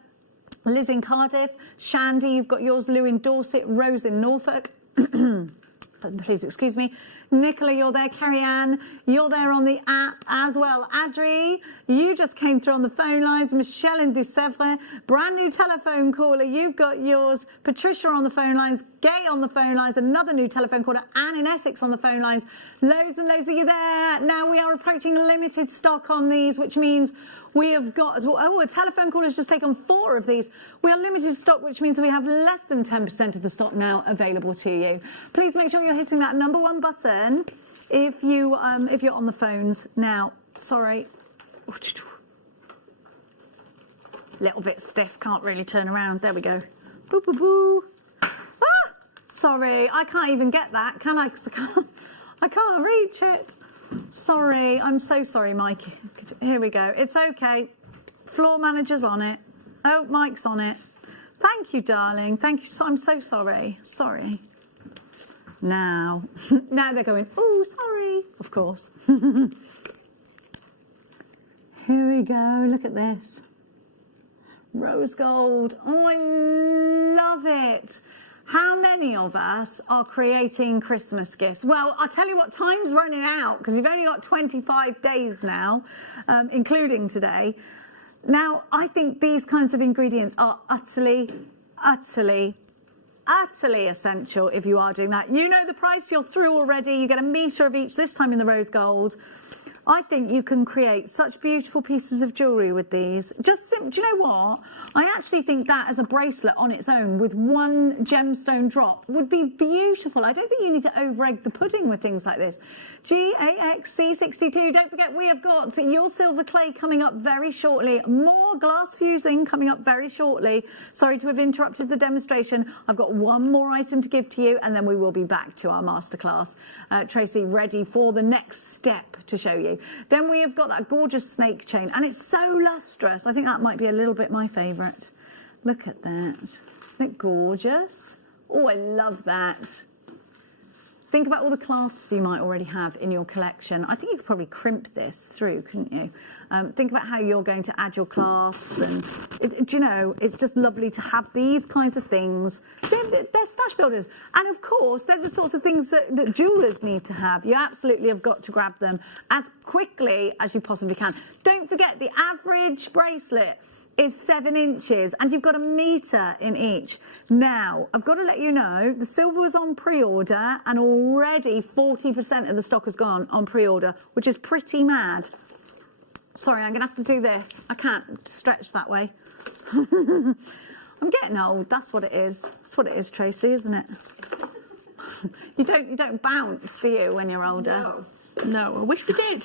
Liz in Cardiff, Shandy, you've got yours, Lou in Dorset, Rose in Norfolk. Please excuse me. Nicola, you're there. Carrie Ann, you're there on the app as well. Adri, you just came through on the phone lines. Michelle in Dussevre, brand new telephone caller. You've got yours. Patricia on the phone lines. Gay on the phone lines. Another new telephone caller. Anne in Essex on the phone lines. Loads and loads of you there. Now we are approaching limited stock on these, which means we have got, oh, a telephone caller has just taken 4 of these. We are limited stock, which means we have less than 10% of the stock now available to you. Please make sure you're hitting that number 1 button if you're on the phones now. Sorry. Little bit stiff, can't really turn around. There we go. Boo, boo, boo. Ah! Sorry, I can't even get that, can I? 'Cause I can't reach it. Sorry, I'm so sorry, Mike. Here we go. It's okay. Floor manager's on it. Oh, Mike's on it. Thank you, darling. Thank you. I'm so sorry. Sorry. Now they're going, oh, sorry. Of course. Here we go. Look at this. Rose gold. Oh, I love it. How many of us are creating Christmas gifts? Well, I'll tell you what, time's running out because you've only got 25 days now, including today. Now, I think these kinds of ingredients are utterly essential if you are doing that. You know the price, you're through already. You get a metre of each, this time in the rose gold. I think you can create such beautiful pieces of jewellery with these. Do you know what? I actually think that as a bracelet on its own with 1 gemstone drop would be beautiful. I don't think you need to over-egg the pudding with things like this. GAXC62. Don't forget, we have got your silver clay coming up very shortly. More glass fusing coming up very shortly. Sorry to have interrupted the demonstration. I've got 1 more item to give to you, and then we will be back to our masterclass. Tracy, ready for the next step to show you. Then we have got that gorgeous snake chain, and it's so lustrous. I think that might be a little bit my favourite. Look at that. Isn't it gorgeous? Oh, I love that. Think about all the clasps you might already have in your collection. I think you could probably crimp this through, couldn't you? Think about how you're going to add your clasps, and do you know, it's just lovely to have these kinds of things. They're stash builders, and of course they're the sorts of things that jewelers need to have. You absolutely have got to grab them as quickly as you possibly can. Don't forget, the average bracelet is 7 inches, and you've got a metre in each. Now, I've got to let you know, the silver was on pre-order, and already 40% of the stock has gone on pre-order, which is pretty mad. Sorry, I'm going to have to do this. I can't stretch that way. I'm getting old. That's what it is. That's what it is, Tracy, isn't it? You don't bounce, do you, when you're older? No, I wish we did.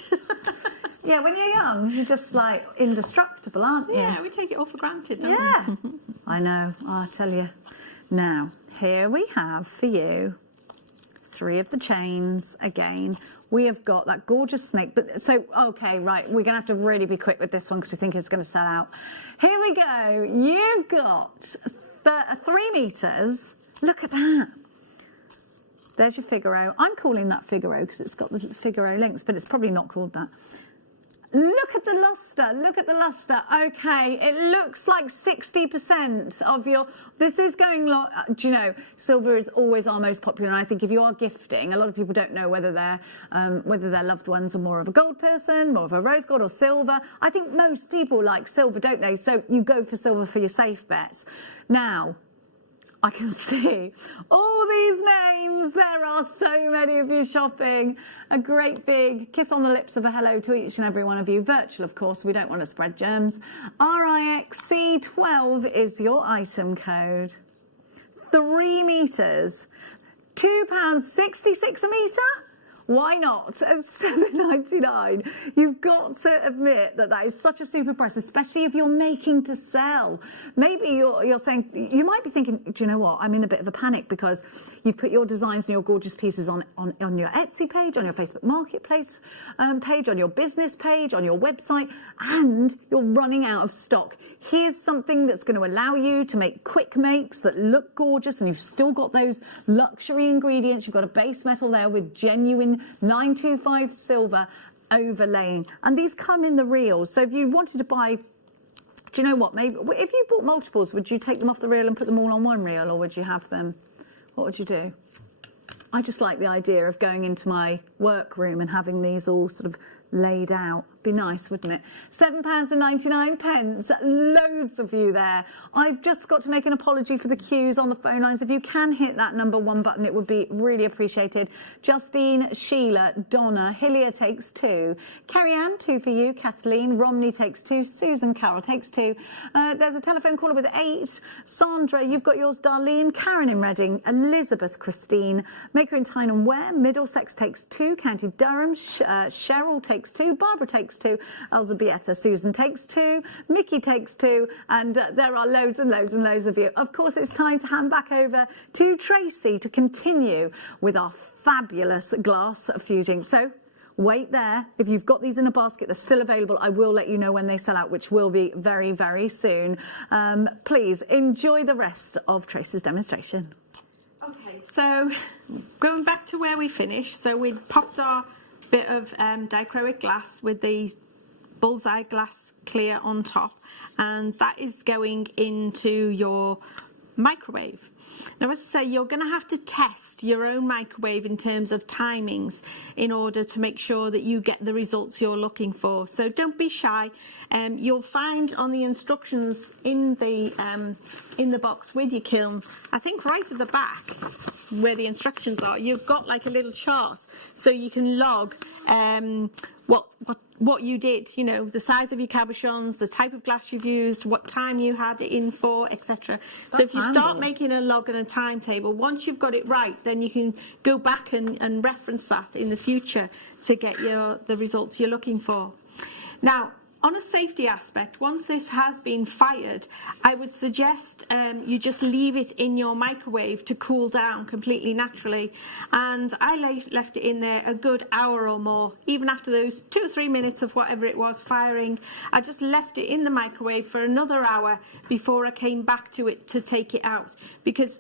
Yeah, when you're young, you're just like indestructible, aren't you? Yeah, we take it all for granted, don't we? I know. I'll tell you. Now, here we have for you 3 of the chains again. We have got that gorgeous snake. But so, okay, right, we're going to have to really be quick with this one because we think it's going to sell out. Here we go. You've got 3 meters. Look at that. There's your Figaro. I'm calling that Figaro because it's got the Figaro links, but it's probably not called that. Look at the luster. Look at the luster. Okay, it looks like 60% of your. This is going. Do you know, silver is always our most popular. And I think if you are gifting, a lot of people don't know whether their loved ones are more of a gold person, more of a rose gold, or silver. I think most people like silver, don't they? So you go for silver for your safe bets. Now, I can see all these names. There are so many of you shopping. A great big kiss on the lips of a hello to each and every one of you. Virtual, of course. We don't want to spread germs. RIXC12 is your item code. 3 meters. £2.66 a metre? Why not? At $7.99. You've got to admit that that is such a super price, especially if you're making to sell. Maybe you're saying, you might be thinking, do you know what? I'm in a bit of a panic because you've put your designs and your gorgeous pieces on your Etsy page, on your Facebook Marketplace page, on your business page, on your website, and you're running out of stock. Here's something that's going to allow you to make quick makes that look gorgeous, and you've still got those luxury ingredients. You've got a base metal there with genuine 925 silver overlaying, and these come in the reels. So if you wanted to buy, do you know what, maybe if you bought multiples, would you take them off the reel and put them all on one reel, or would you have them, what would you do? I just like the idea of going into my workroom and having these all sort of laid out. Be nice, wouldn't it? £7.99. Loads of you there. I've just got to make an apology for the queues on the phone lines. If you can hit that number 1 button, it would be really appreciated. Justine, Sheila, Donna, Hillier takes 2. Carrie-Anne, 2 for you. Kathleen, Romney takes 2. Susan, Carol takes 2. There's a telephone caller with 8. Sandra, you've got yours. Darlene, Karen in Reading, Elizabeth, Christine, Maker in Tyne and Ware, Middlesex takes 2. County Durham, Cheryl takes 2. Barbara takes 2. Elzbieta, Susan takes 2. Mickey takes 2. And there are loads and loads and loads of you. Of course, it's time to hand back over to Tracy to continue with our fabulous glass fusing. So wait there. If you've got these in a basket, they're still available. I will let you know when they sell out, which will be very, very soon. Please enjoy the rest of Tracy's demonstration. Okay, so going back to where we finished, so we popped our bit of dichroic glass with the bullseye glass clear on top, and that is going into your microwave. Now, as I say, you're going to have to test your own microwave in terms of timings in order to make sure that you get the results you're looking for. So don't be shy. You'll find on the instructions in the box with your kiln, I think right at the back where the instructions are, you've got like a little chart so you can log what you did, you know, the size of your cabochons, the type of glass you've used, what time you had it in for, etc. So if you start making a log and a timetable, once you've got it right, then you can go back and reference that in the future to get the results you're looking for. Now, on a safety aspect, once this has been fired, I would suggest you just leave it in your microwave to cool down completely naturally. And I left it in there a good hour or more, even after those 2 or 3 minutes of whatever it was firing. I just left it in the microwave for another hour before I came back to it to take it out, because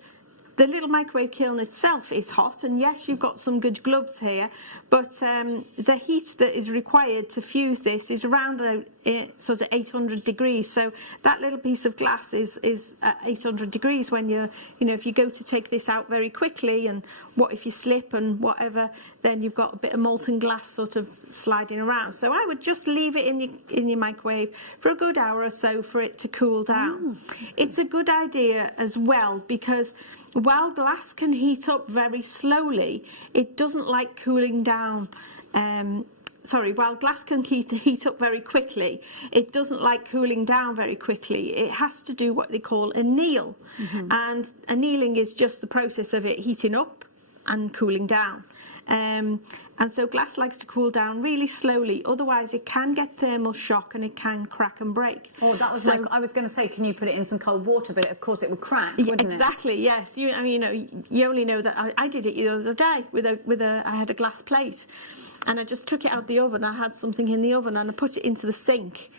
the little microwave kiln itself is hot, and yes, you've got some good gloves here, but the heat that is required to fuse this is around sort of 800 degrees. So that little piece of glass is at 800 degrees when if you go to take this out very quickly, and what if you slip and whatever, then you've got a bit of molten glass sort of sliding around. So I would just leave it in your microwave for a good hour or so for it to cool down. It's a good idea as well, because while glass can heat up very slowly, it doesn't like cooling down. While glass can heat up very quickly, it doesn't like cooling down very quickly. It has to do what they call anneal. And annealing is just the process of it heating up and cooling down. And so glass likes to cool down really slowly, otherwise it can get thermal shock and it can crack and break. Oh, that was I was going to say, can you put it in some cold water? But of course it would crack, wouldn't it? Exactly, yes. You only know that I did it the other day I had a glass plate, and I just took it out the oven. I had something in the oven and I put it into the sink.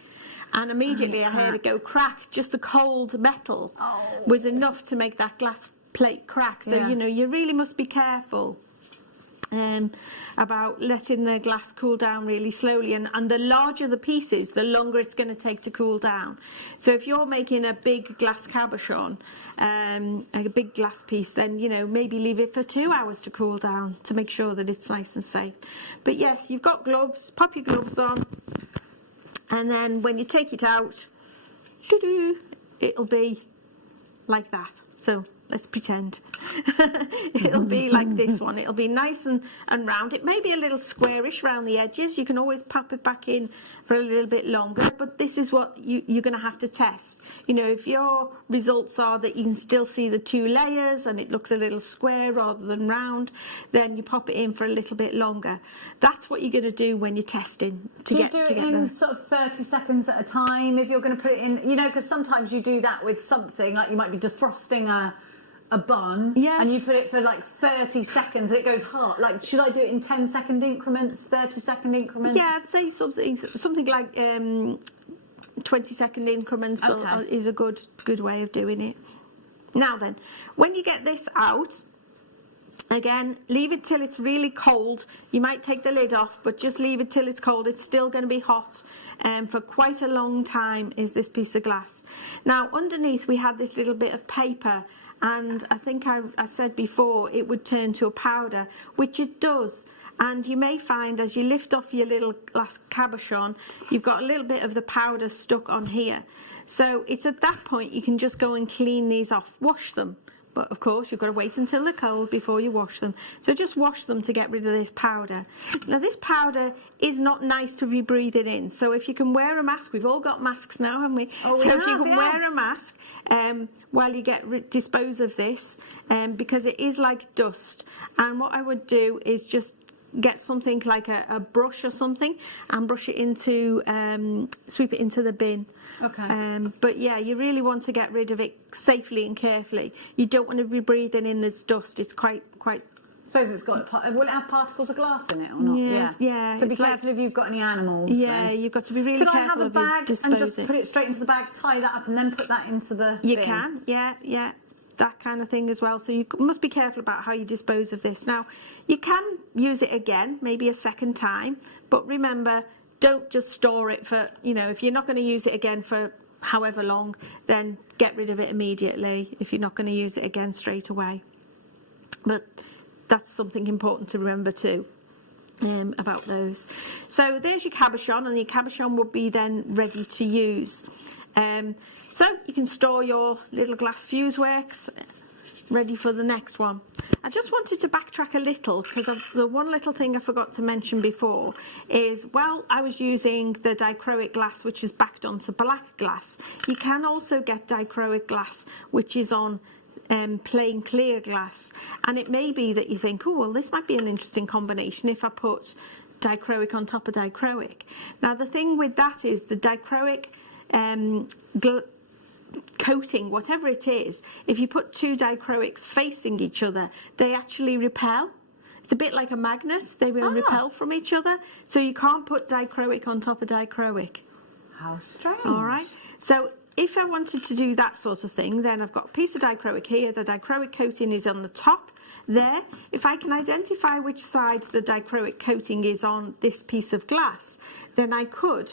And immediately I heard it go crack. Just the cold metal was enough to make that glass plate crack. So, you really must be careful about letting the glass cool down really slowly. And the larger the pieces, the longer it's going to take to cool down. So if you're making a big glass cabochon, a big glass piece, then, maybe leave it for 2 hours to cool down to make sure that it's nice and safe. But yes, you've got gloves, pop your gloves on. And then when you take it out, it'll be like that. So let's pretend. It'll be like this one. It'll be nice and round. It may be a little squarish around the edges. You can always pop it back in for a little bit longer, but this is what you're going to have to test. If your results are that you can still see the 2 layers and it looks a little square rather than round, then you pop it in for a little bit longer. That's what you're going to do when you're testing to get it in sort of 30 seconds at a time if you're going to put it in, because sometimes you do that with something, like you might be defrosting a bun, and you put it for like 30 seconds and it goes hard. Like, should I do it in 10-second increments, 30-second increments? Yeah, I'd say something like 20-second increments is a good way of doing it. Now then, when you get this out, again, leave it till it's really cold. You might take the lid off, but just leave it till it's cold. It's still going to be hot for quite a long time, is this piece of glass. Now, underneath we had this little bit of paper, and I think I said before it would turn to a powder, which it does. And you may find as you lift off your little glass cabochon, you've got a little bit of the powder stuck on here. So it's at that point you can just go and clean these off, wash them. But of course you've got to wait until they're cold before you wash them. So just wash them to get rid of this powder. Now this powder is not nice to be breathing in. So if you can wear a mask, we've all got masks now, haven't we? Oh, so if you can wear a mask while you dispose of this, because it is like dust. And what I would do is just get something like a brush or something and brush it into, sweep it into the bin. Okay. But yeah, you really want to get rid of it safely and carefully. You don't want to be breathing in this dust. It's quite. I suppose it's got. Will it have particles of glass in it or not? Yeah. So be careful if you've got any animals. Yeah, you've got to be really careful. Could I have a bag and just it. put it straight into the bag, tie that up, and then put that into the You bin? can, yeah. That kind of thing as well. So you must be careful about how you dispose of this. Now, you can use it again, maybe a second time, but remember, don't just store it for, if you're not going to use it again for however long, then get rid of it immediately if you're not going to use it again straight away. But that's something important to remember too. About those. So there's your cabochon, and your cabochon will be then ready to use. So you can store your little glass fuse works ready for the next one. I just wanted to backtrack a little because the one little thing I forgot to mention before is, I was using the dichroic glass which is backed onto black glass. You can also get dichroic glass which is on plain clear glass, and it may be that you think, this might be an interesting combination if I put dichroic on top of dichroic. Now the thing with that is the dichroic coating, whatever it is, if you put 2 dichroics facing each other, they actually repel. It's a bit like a magnet. They will repel from each other, so you can't put dichroic on top of dichroic. How strange. All right, so if I wanted to do that sort of thing, then I've got a piece of dichroic here. The dichroic coating is on the top there. If I can identify which side the dichroic coating is on this piece of glass, then I could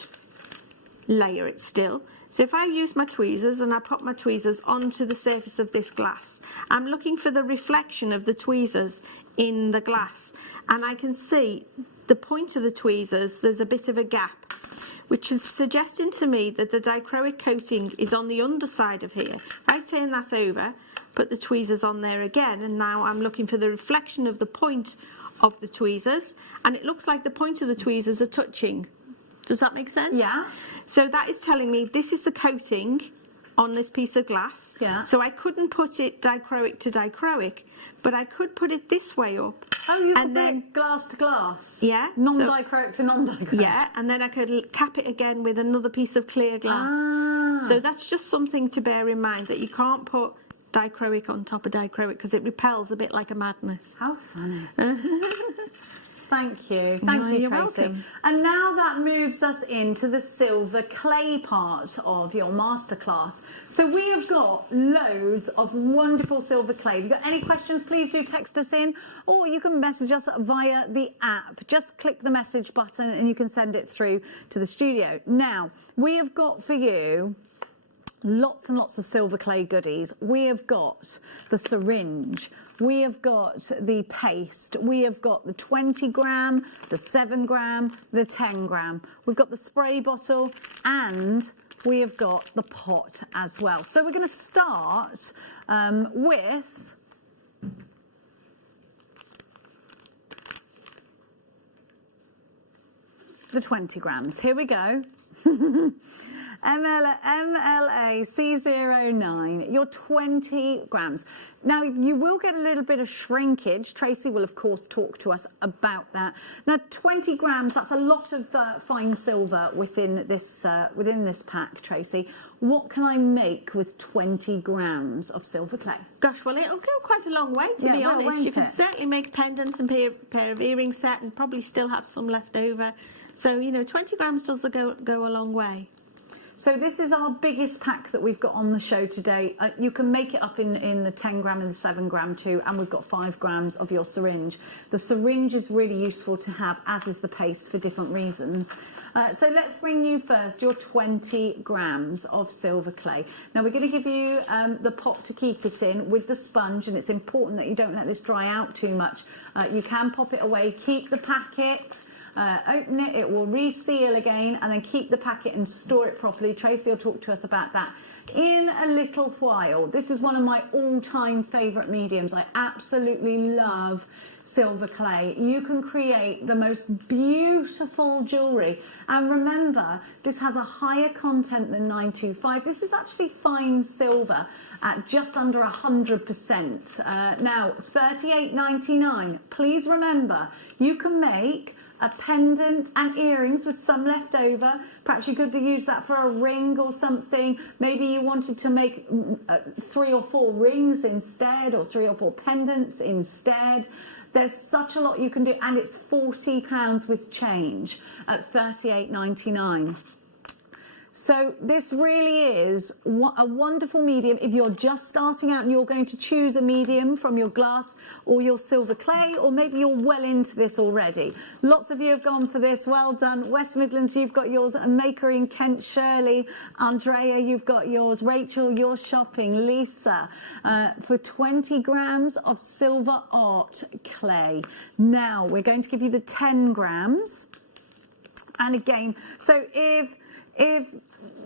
layer it still. So if I use my tweezers and I put my tweezers onto the surface of this glass, I'm looking for the reflection of the tweezers in the glass, and I can see the point of the tweezers, there's a bit of a gap, which is suggesting to me that the dichroic coating is on the underside of here. If I turn that over, put the tweezers on there again, and now I'm looking for the reflection of the point of the tweezers, and it looks like the point of the tweezers are touching. Does that make sense? Yeah. So that is telling me this is the coating on this piece of glass. Yeah. So I couldn't put it dichroic to dichroic, but I could put it this way up. Oh, you and could then put it glass to glass? Yeah. Non-dichroic to non-dichroic? Yeah, and then I could cap it again with another piece of clear glass. Ah. So that's just something to bear in mind, that you can't put dichroic on top of dichroic because it repels a bit like a madness. How funny. Thank you. Thank you, You're Tracy. welcome. And now that moves us into the silver clay part of your masterclass. So we have got loads of wonderful silver clay. If you've got any questions, please do text us in, or you can message us via the app. Just click the message button and you can send it through to the studio. Now, we have got for you lots and lots of silver clay goodies. We have got the syringe, we have got the paste, we have got the 20 gram, the 7 gram, the 10 gram. We've got the spray bottle and we have got the pot as well. So we're going to start with the 20 grams. Here we go. MLA C09, your 20 grams. Now, you will get a little bit of shrinkage. Tracy will, of course, talk to us about that. Now, 20 grams, that's a lot of fine silver within this pack, Tracy. What can I make with 20 grams of silver clay? Gosh, well, it'll go quite a long way, to be honest. You could certainly make a pendant and pair of earring set and probably still have some left over. So, 20 grams does go a long way. So this is our biggest pack that we've got on the show today. You can make it up in the 10 gram and the 7 gram too, and we've got 5 grams of your syringe. The syringe is really useful to have, as is the paste, for different reasons. So let's bring you first your 20 grams of silver clay. Now we're going to give you the pot to keep it in with the sponge, and it's important that you don't let this dry out too much. You can pop it away, keep the packet. Open it, it will reseal again, and then keep the packet and store it properly. Tracy will talk to us about that in a little while. This is one of my all-time favourite mediums. I absolutely love silver clay. You can create the most beautiful jewellery, and remember, this has a higher content than 925. This is actually fine silver at just under 100%. Now, $38.99. Please remember, you can make a pendant and earrings with some left over. Perhaps you could use that for a ring or something. Maybe you wanted to make 3 or 4 rings instead, or 3 or 4 pendants instead. There's such a lot you can do, and it's £40 with change at $38.99. So this really is a wonderful medium. If you're just starting out and you're going to choose a medium from your glass or your silver clay, or maybe you're well into this already. Lots of you have gone for this. Well done. West Midlands, you've got yours. Maker in Kent, Shirley. Andrea, you've got yours. Rachel, you're shopping. Lisa, for 20 grams of silver art clay. Now we're going to give you the 10 grams. And again, so if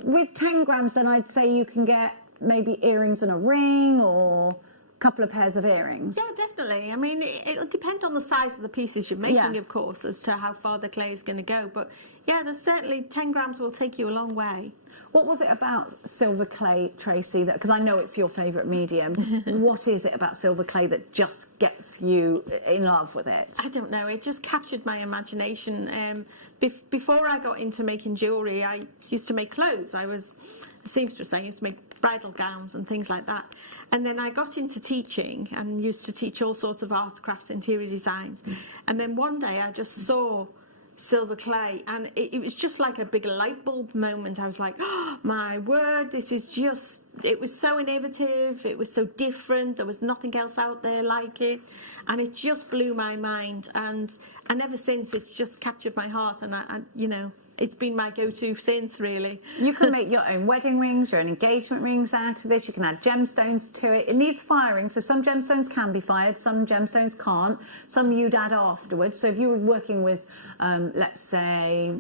with 10 grams, then I'd say you can get maybe earrings and a ring, or a couple of pairs of earrings. Yeah, definitely. I mean, it'll depend on the size of the pieces you're making, of course, as to how far the clay is going to go. But yeah, there's certainly 10 grams will take you a long way. What was it about silver clay, Tracy, because I know it's your favourite medium, what is it about silver clay that just gets you in love with it? I don't know, it just captured my imagination. Before I got into making jewellery, I used to make clothes. I was a seamstress. I used to make bridal gowns and things like that. And then I got into teaching and used to teach all sorts of arts, crafts, interior designs. And then one day I just saw silver clay, and it was just like a big light bulb moment. I was like, oh my word, this is just, it was so innovative, it was so different, there was nothing else out there like it, and it just blew my mind. And ever since, it's just captured my heart, and I it's been my go-to since, really. You can make your own wedding rings, your own engagement rings out of this. You can add gemstones to it. It needs firing, so some gemstones can be fired, some gemstones can't. Some you'd add afterwards. So if you were working with, let's say,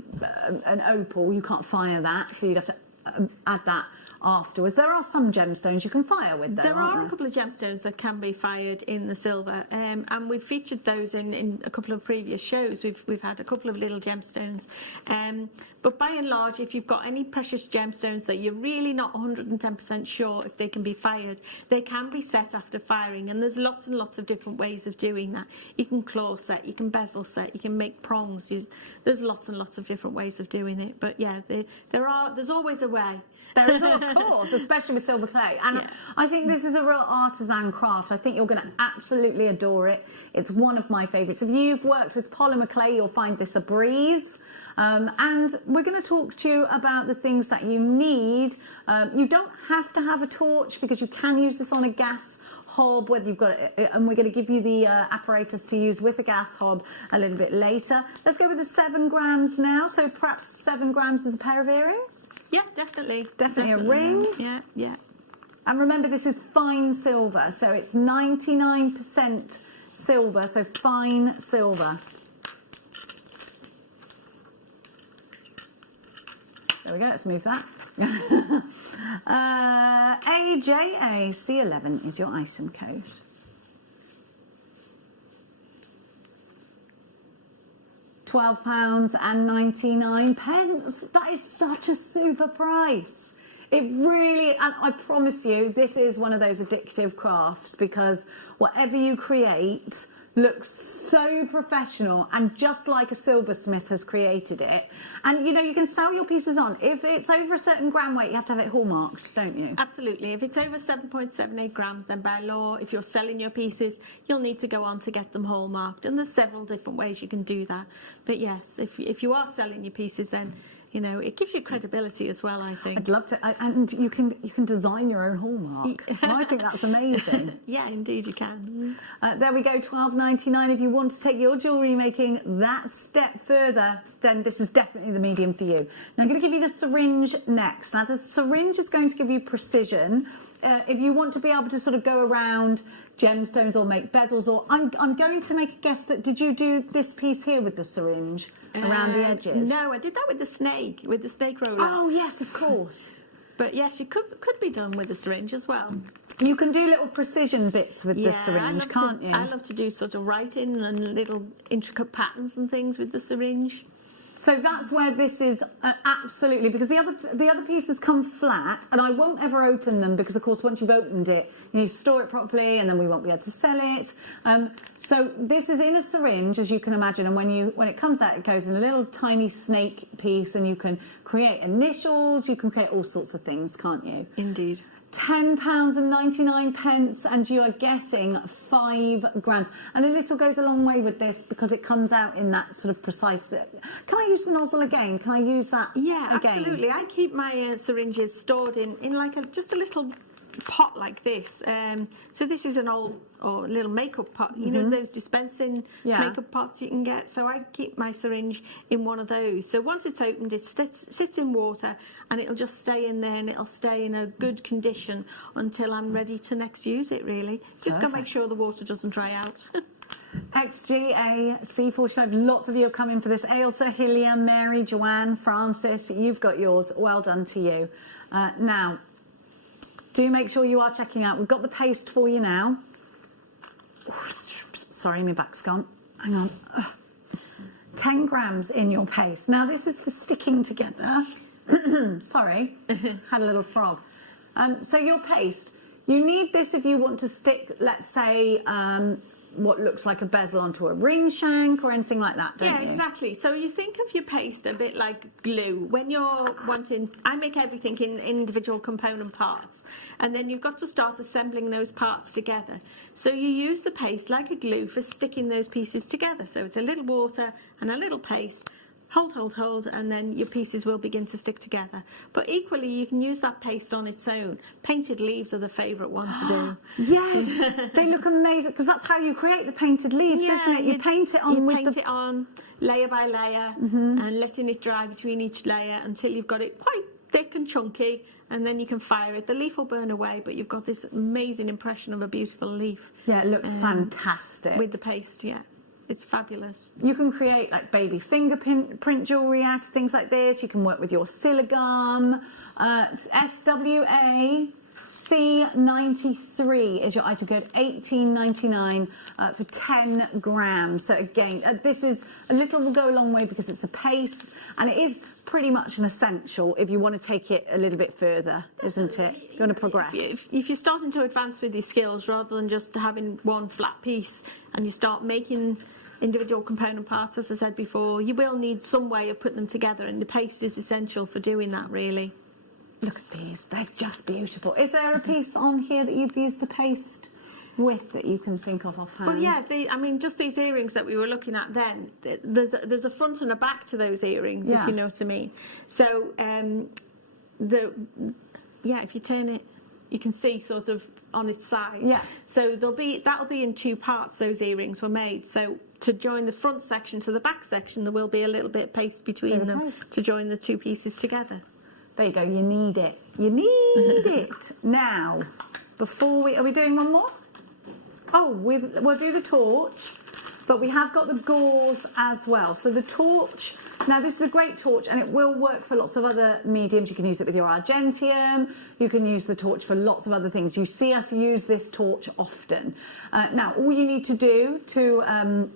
an opal, you can't fire that, so you'd have to add that afterwards. There are some gemstones you can fire with, though, There aren't are a couple of gemstones that can be fired in the silver, and we've featured those in a couple of previous shows. We've had a couple of little gemstones, but by and large, if you've got any precious gemstones that you're really not 110% sure if they can be fired, they can be set after firing, and there's lots and lots of different ways of doing that. You can claw set, you can bezel set, you can make prongs. There's lots and lots of different ways of doing it, but yeah, there's always a way. There is, of course, especially with silver clay. And Yeah. I think this is a real artisan craft. I think you're going to absolutely adore it. It's one of my favourites. If you've worked with polymer clay, you'll find this a breeze. And we're going to talk to you about the things that you need. You don't have to have a torch because you can use this on a gas hob, whether you've got it, and we're going to give you the apparatus to use with a gas hob a little bit later. Let's go with the 7 grams now. So perhaps 7 grams is a pair of earrings. Yeah, definitely. Definitely a ring. Yeah, yeah. And remember, this is fine silver, so it's 99% silver, so fine silver. There we go, let's move that. AJAC11 is your item code. £12.99. That is such a super price. It really, and I promise you, this is one of those addictive crafts because whatever you create looks so professional and just like a silversmith has created it. And you know, you can sell your pieces on. If it's over a certain gram weight, you have to have it hallmarked, don't you? Absolutely. If it's over 7.78 grams, then by law, if you're selling your pieces, you'll need to go on to get them hallmarked. And there's several different ways you can do that. But yes, if you are selling your pieces, then you know, it gives you credibility as well, I think. I'd love to, and you can design your own hallmark. And I think that's amazing. Yeah, indeed you can. There we go, £12.99. If you want to take your jewellery making that step further, then this is definitely the medium for you. Now I'm going to give you the syringe next. Now the syringe is going to give you precision. If you want to be able to sort of go around gemstones or make bezels, or I'm going to make a guess that, did you do this piece here with the syringe around the edges? No, I did that with the snake roller. Oh yes, of course. But yes, you could be done with the syringe as well. You can do little precision bits with the syringe, can't you? I love to do sort of writing and little intricate patterns and things with the syringe. So that's where this is absolutely, because the other pieces come flat, and I won't ever open them because, of course, once you've opened it, you need to store it properly, and then we won't be able to sell it. So this is in a syringe, as you can imagine, and when it comes out, it goes in a little tiny snake piece, and you can create initials, you can create all sorts of things, can't you? Indeed. £10.99, and you are getting 5 grams. And a little goes a long way with this because it comes out in that sort of precise. Can I use the nozzle again? Can I use that? Yeah, again? absolutely. I keep my syringes stored in like just a little pot like this. So this is an old or little makeup pot. You know those dispensing makeup pots you can get. So I keep my syringe in one of those. So once it's opened, it sits in water, and it'll just stay in there, and it'll stay in a good condition until I'm ready to next use it. Really, just got to make sure the water doesn't dry out. XGA C45. Lots of you are coming for this. Ailsa, Hillia, Mary, Joanne, Francis. You've got yours. Well done to you. Now, do make sure you are checking out. We've got the paste for you now. Sorry, my back's gone. Hang on. 10 grams in your paste. Now, this is for sticking together. Sorry, had a little frog. So your paste, you need this if you want to stick, let's say, what looks like a bezel onto a ring shank or anything like that, don't you? Yeah, exactly. So you think of your paste a bit like glue. When you're wanting, I make everything in individual component parts, and then you've got to start assembling those parts together. So you use the paste like a glue for sticking those pieces together. So it's a little water and a little paste. Hold, and then your pieces will begin to stick together. But equally, you can use that paste on its own. Painted leaves are the favourite one to do. Yes, they look amazing, because that's how you create the painted leaves, isn't it? You paint it on it on layer by layer, and letting it dry between each layer until you've got it quite thick and chunky, and then you can fire it. The leaf will burn away, but you've got this amazing impression of a beautiful leaf. Yeah, it looks fantastic. With the paste, yeah. It's fabulous. You can create like baby fingerprint jewellery out of things like this. You can work with your Siligum. SWA C93 is your item code, $18.99 for 10 grams. So again, this is a little will go a long way because it's a paste, and it is pretty much an essential if you want to take it a little bit further, isn't it? You want to progress. If you're starting to advance with your skills, rather than just having one flat piece, and you start making individual component parts, as I said before, you will need some way of putting them together, and the paste is essential for doing that, really. Look at these, they're just beautiful. Is there a piece on here that you've used the paste with that you can think of offhand? Well, yeah, I mean, just these earrings that we were looking at then, there's a front and a back to those earrings, if you know what I mean. So, if you turn it, you can see sort of on its side. Yeah. So that'll be in two parts, those earrings were made. So to join the front section to the back section, there will be a little bit of paste between them to join the two pieces together. There you go, you need it. You need it. Now, are we doing one more? Oh, we'll do the torch, but we have got the gauze as well. So the torch, now this is a great torch, and it will work for lots of other mediums. You can use it with your argentium. You can use the torch for lots of other things. You see us use this torch often. Now, all you need to do to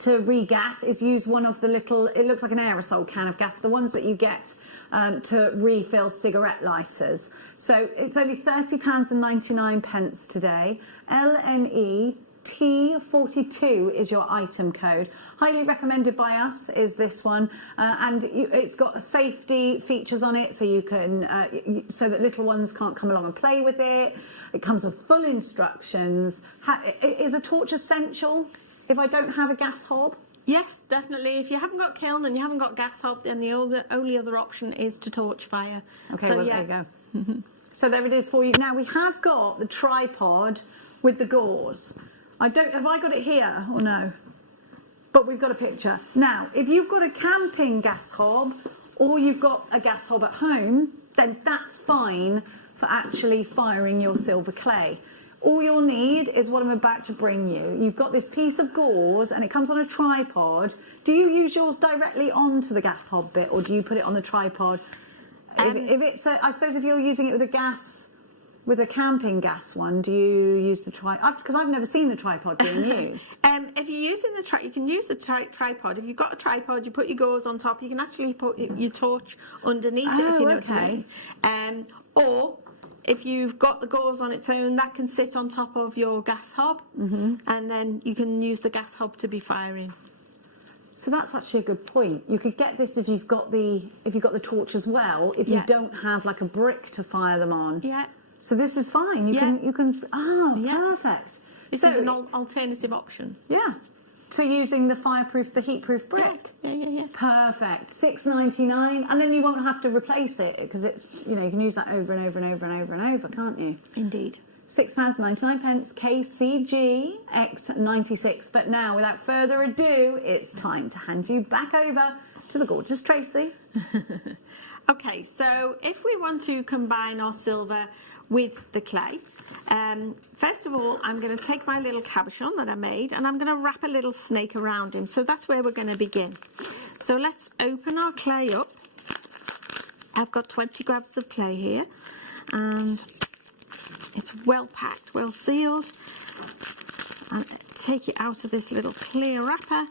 regas is use one of the little, it looks like an aerosol can of gas, the ones that you get to refill cigarette lighters. So it's only £30.99 today. LNE T42 is your item code. Highly recommended by us is this one, and it's got safety features on it, so you can so that little ones can't come along and play with it. It comes with full instructions. Is a torch essential if I don't have a gas hob? Yes, definitely. If you haven't got kiln and you haven't got gas hob, then the only other option is to torch fire. Okay, so, well, there you go. So there it is for you. Now we have got the tripod with the gauze. Have I got it here or no? But we've got a picture. Now, if you've got a camping gas hob or you've got a gas hob at home, then that's fine for actually firing your silver clay. All you'll need is what I'm about to bring you. You've got this piece of gauze and it comes on a tripod. Do you use yours directly onto the gas hob bit, or do you put it on the tripod? If it's I suppose if you're using it with a camping gas one, do you use the tripod? Because I've never seen the tripod being used. If you're using you can use the tripod. If you've got a tripod, you put your gauze on top. You can actually put your torch underneath it, if you know what I mean. Or if you've got the gauze on its own, that can sit on top of your gas hob, and then you can use the gas hob to be firing. So that's actually a good point. You could get this if you've got the torch as well. If you don't have like a brick to fire them on. Yeah. So this is fine. You can. Perfect. This is an alternative option. Yeah. To using the heatproof brick. Yeah. Perfect. $6.99, and then you won't have to replace it because it's you can use that over and over and over and over and over, can't you? Indeed. £6.99 KCG X96. But now, without further ado, it's time to hand you back over to the gorgeous Tracy. Okay, so if we want to combine our silver with the clay, first of all, I'm going to take my little cabochon that I made and I'm going to wrap a little snake around him. So that's where we're going to begin. So let's open our clay up. I've got 20 grams of clay here, and it's well packed, well sealed. And take it out of this little clear wrapper.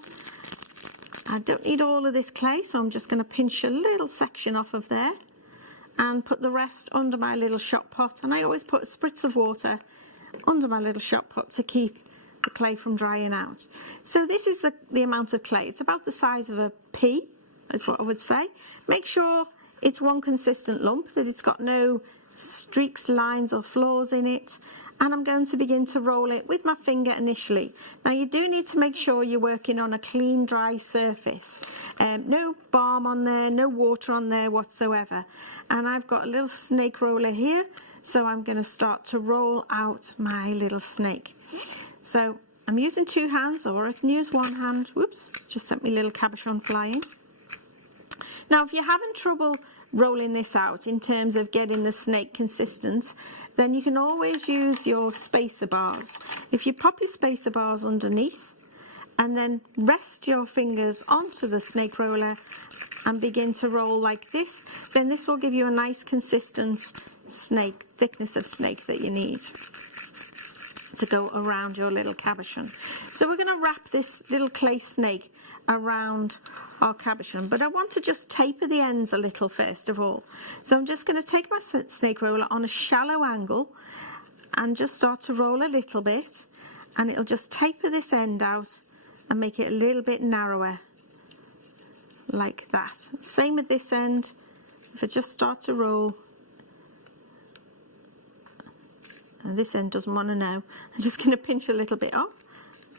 I don't need all of this clay, so I'm just going to pinch a little section off of there and put the rest under my little shot pot. And I always put a spritz of water under my little shot pot to keep the clay from drying out. So this is the amount of clay. It's about the size of a pea, is what I would say. Make sure it's one consistent lump, that it's got no streaks, lines or flaws in it. And I'm going to begin to roll it with my finger initially. Now you do need to make sure you're working on a clean, dry surface. No balm on there, no water on there whatsoever. And I've got a little snake roller here, so I'm going to start to roll out my little snake. So I'm using two hands, or I can use one hand. Whoops, just sent me little cabochon flying. Now if you're having trouble rolling this out in terms of getting the snake consistent, then you can always use your spacer bars. If you pop your spacer bars underneath and then rest your fingers onto the snake roller and begin to roll like this. Then this will give you a nice consistent snake, thickness of snake that you need to go around your little cabochon. So we're going to wrap this little clay snake around our cabochon, but I want to just taper the ends a little first of all. So I'm just going to take my snake roller on a shallow angle and just start to roll a little bit, and it'll just taper this end out and make it a little bit narrower like that. Same with this end. If I just start to roll, and this end doesn't want to know, I'm just going to pinch a little bit off.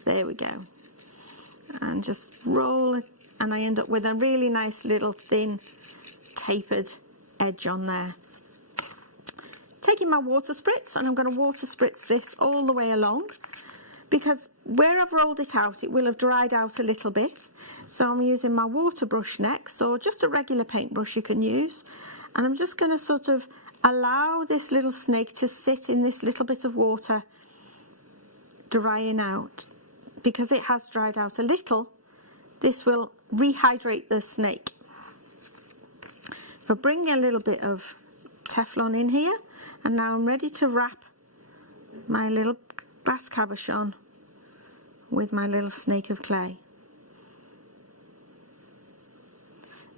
There we go. And just roll it, and I end up with a really nice little thin tapered edge on there. Taking my water spritz, and I'm going to water spritz this all the way along, because where I've rolled it out, it will have dried out a little bit. So I'm using my water brush next, or just a regular paintbrush you can use, and I'm just going to sort of allow this little snake to sit in this little bit of water drying out. Because it has dried out a little, this will rehydrate the snake. So bring a little bit of Teflon in here, and now I'm ready to wrap my little glass cabochon with my little snake of clay.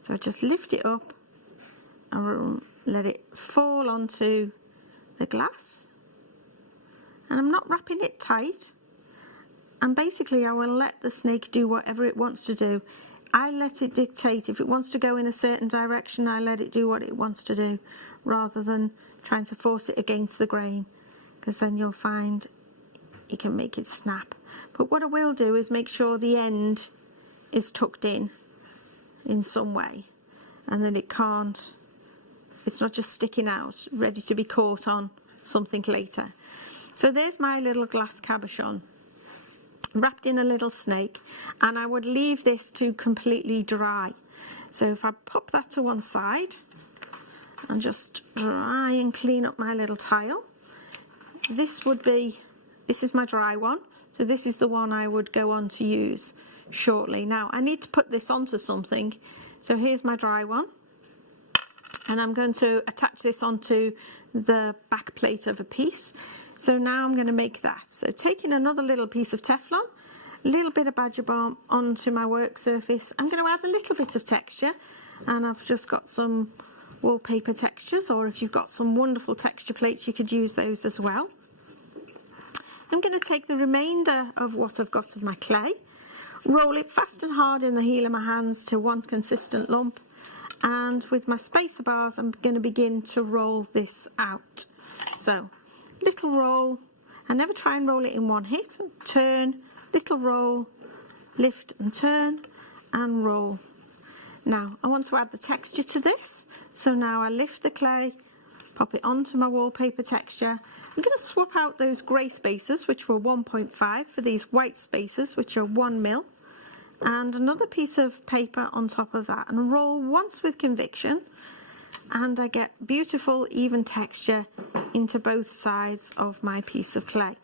So I just lift it up and let it fall onto the glass, and I'm not wrapping it tight. And basically I will let the snake do whatever it wants to do. I let it dictate. If it wants to go in a certain direction, I let it do what it wants to do, rather than trying to force it against the grain, because then you'll find you can make it snap. But what I will do is make sure the end is tucked in some way, and then it's not just sticking out, ready to be caught on something later. So there's my little glass cabochon, wrapped in a little snake, and I would leave this to completely dry. So if I pop that to one side and just dry and clean up my little tile, this is my dry one, so this is the one I would go on to use shortly. Now I need to put this onto something, so here's my dry one, and I'm going to attach this onto the back plate of a piece. So now I'm going to make that. So taking another little piece of Teflon, a little bit of Badger Balm onto my work surface. I'm going to add a little bit of texture, and I've just got some wallpaper textures, or if you've got some wonderful texture plates, you could use those as well. I'm going to take the remainder of what I've got of my clay, roll it fast and hard in the heel of my hands to one consistent lump, and with my spacer bars I'm going to begin to roll this out. So little roll, I never try and roll it in one hit. Turn, little roll, lift and turn, and roll. Now I want to add the texture to this, so now I lift the clay, pop it onto my wallpaper texture. I'm going to swap out those grey spacers, which were 1.5, for these white spacers, which are 1 mil, and another piece of paper on top of that, and roll once with conviction, and I get beautiful even texture into both sides of my piece of clay.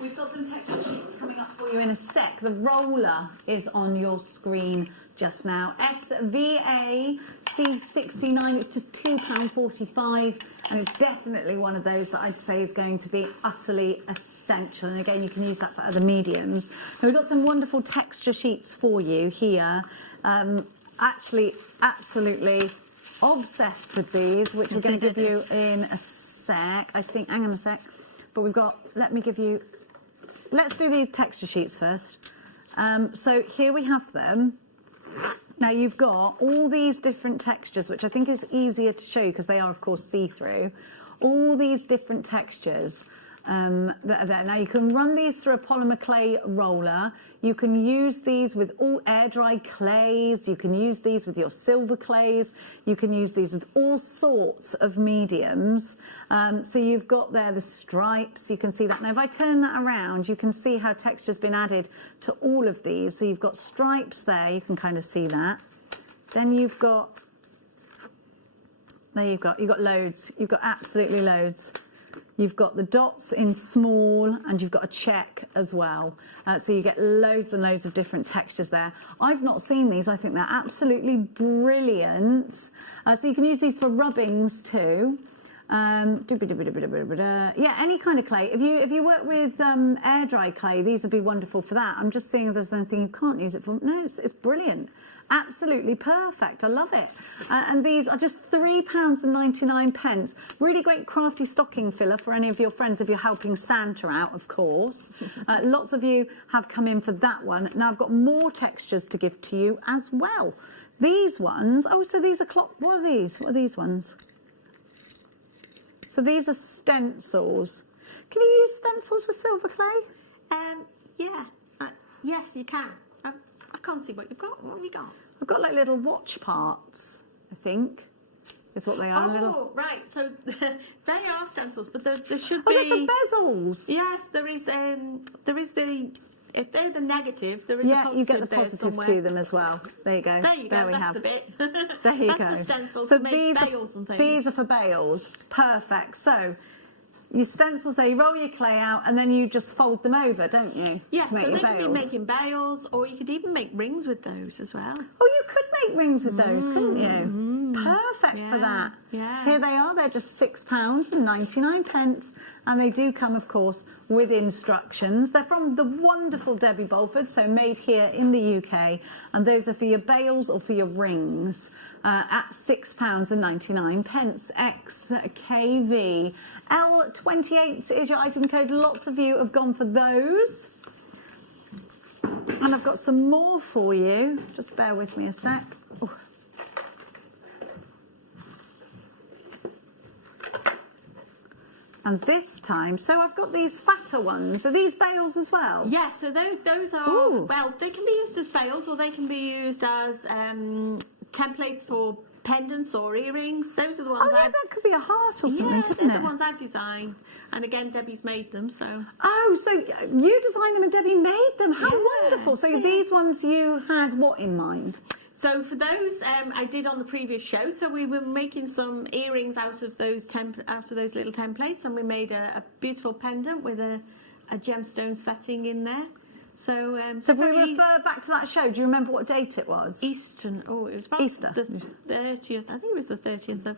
We've got some texture sheets coming up for you in a sec. The roller is on your screen just now. SVA C69, it's just £2.45, and it's definitely one of those that I'd say is going to be utterly essential. And again, you can use that for other mediums. Now, we've got some wonderful texture sheets for you here. Actually, absolutely obsessed with these, which we're going to give you in a sec. I think, hang on a sec, but we've got, let's do the texture sheets first. So here we have them. Now you've got all these different textures, which I think is easier to show because they are of course see-through. All these different textures that are there. Now you can run these through a polymer clay roller. You can use these with all air-dried clays. You can use these with your silver clays. You can use these with all sorts of mediums. So you've got there the stripes. You can see that. Now if I turn that around, you can see how texture's been added to all of these. So you've got stripes there. You can kind of see that. Then you've got, there you've got loads. You've got absolutely loads You've got the dots in small and you've got a check as well. So you get loads and loads of different textures there. I've not seen these. I think they're absolutely brilliant. So you can use these for rubbings too. Yeah, any kind of clay. If you work with air dry clay, these would be wonderful for that. I'm just seeing if there's anything you can't use it for. No, it's brilliant. Absolutely perfect. I love it. And these are just £3.99. Really great crafty stocking filler for any of your friends if you're helping Santa out, of course. Lots of you have come in for that one. Now I've got more textures to give to you as well. These ones, oh, so these are what are these? What are these ones? So these are stencils. Can you use stencils with silver clay? Yeah. Yes, you can. I can't see what you've got. What have you got? I've got like little watch parts, I think, is what they are. Oh, right. So they are stencils, but there should be... Oh, they're for bezels. Yes, there is the... If they're the negative, there is a positive. Yeah, you get the positive to them as well. There you go. There you go. There we That's have. the bit. There you That's go. the stencils So to make bales and things. These are for bales. Perfect. So your stencils there, you roll your clay out and then you just fold them over, don't you? Yes, to make so your they could be bales. making bales, or you could even make rings with those as well. Oh, you could make rings with those, couldn't you? Perfect for that. Yeah. Here they are. They're just £6.99, and they do come, of course, with instructions. They're from the wonderful Debbie Bolford, so made here in the UK, and those are for your bales or for your rings at £6.99. XKV. L28 is your item code. Lots of you have gone for those. And I've got some more for you. Just bear with me a sec. Oh. And this time, so I've got these fatter ones. Are these bales as well? Yeah, so those are, Ooh. well, they can be used as bales, or they can be used as templates for pendants or earrings. Those are the ones. Oh, yeah, that could be a heart or something, couldn't they're it? the ones I've designed. And again, Debbie's made them, so. Oh, so you designed them and Debbie made them. How wonderful. So these ones you had what in mind? So for those, I did on the previous show. So we were making some earrings out of those little templates, and we made a beautiful pendant with a gemstone setting in there. So So if we refer back to that show, do you remember what date it was? Eastern. Oh, it was about Easter. the 30th. I think it was the 30th of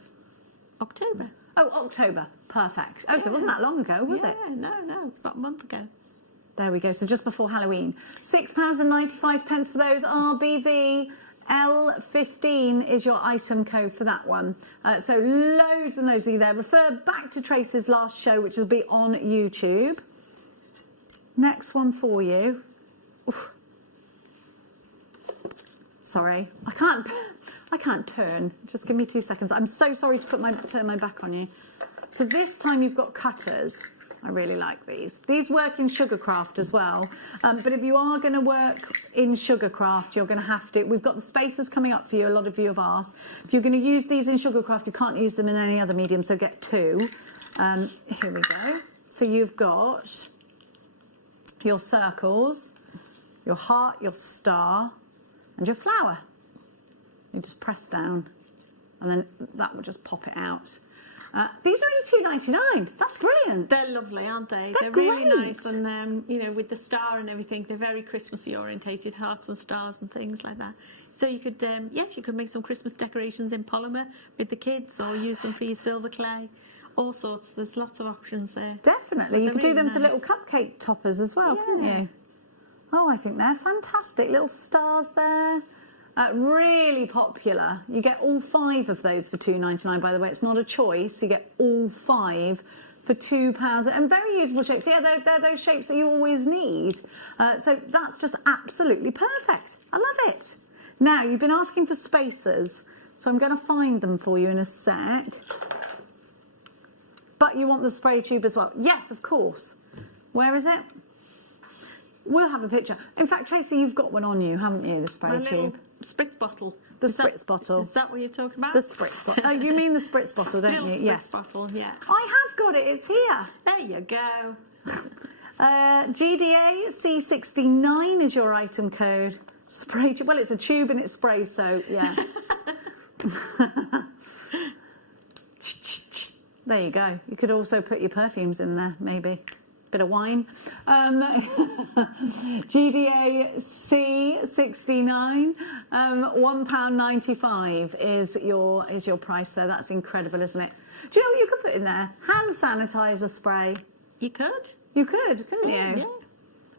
October. Oh, October. Perfect. Oh, so it wasn't that long ago, was it? Yeah, no, about a month ago. There we go. So just before Halloween. £6.95 for those. RBV L15 is your item code for that one. So loads and loads of you there. Refer back to Tracy's last show, which will be on YouTube. Next one for you. Oof. Sorry, I can't turn. Just give me 2 seconds. I'm so sorry to turn my back on you. So this time you've got cutters. I really like these. These work in Sugarcraft as well. But if you are going to work in Sugarcraft, you're going to have to. We've got the spacers coming up for you. A lot of you have asked. If you're going to use these in Sugarcraft, you can't use them in any other medium, so get two. Here we go. So you've got your circles, your heart, your star, and your flower. You just press down, and then that will just pop it out. These are only £2.99. That's brilliant. They're lovely, aren't they? They're really great. nice, and you know, with the star and everything, they're very Christmassy orientated, hearts and stars and things like that. So you could, yes, you could make some Christmas decorations in polymer with the kids, or use them for your silver clay. All sorts. There's lots of options there. Definitely. You could do really them for nice. little cupcake toppers as well, couldn't you? Oh, I think they're fantastic. Little stars there. Really popular. You get all 5 of those for £2.99, by the way. It's not a choice. You get all 5 for £2. And very usable shapes. Yeah, they're those shapes that you always need. So that's just absolutely perfect. I love it. Now, you've been asking for spacers. So I'm going to find them for you in a sec. But you want the spray tube as well. Yes, of course. Where is it? We'll have a picture. In fact, Tracy, you've got one on you, haven't you, the spray tube? Spritz bottle. The spritz bottle. Is that what you're talking about? The spritz bottle. Oh, you mean the spritz bottle, don't you? Spritz Yes. bottle, yeah. I have got it. It's here. There you go. GDA C69 is your item code. Spray tube. Well, it's a tube and it sprays, so yeah. There you go. You could also put your perfumes in there, maybe. Bit of wine. GDA C69, £1.95 is your price there. That's incredible, isn't it? Do you know what you could put in there? Hand sanitizer spray. You could. You could, couldn't you? Yeah.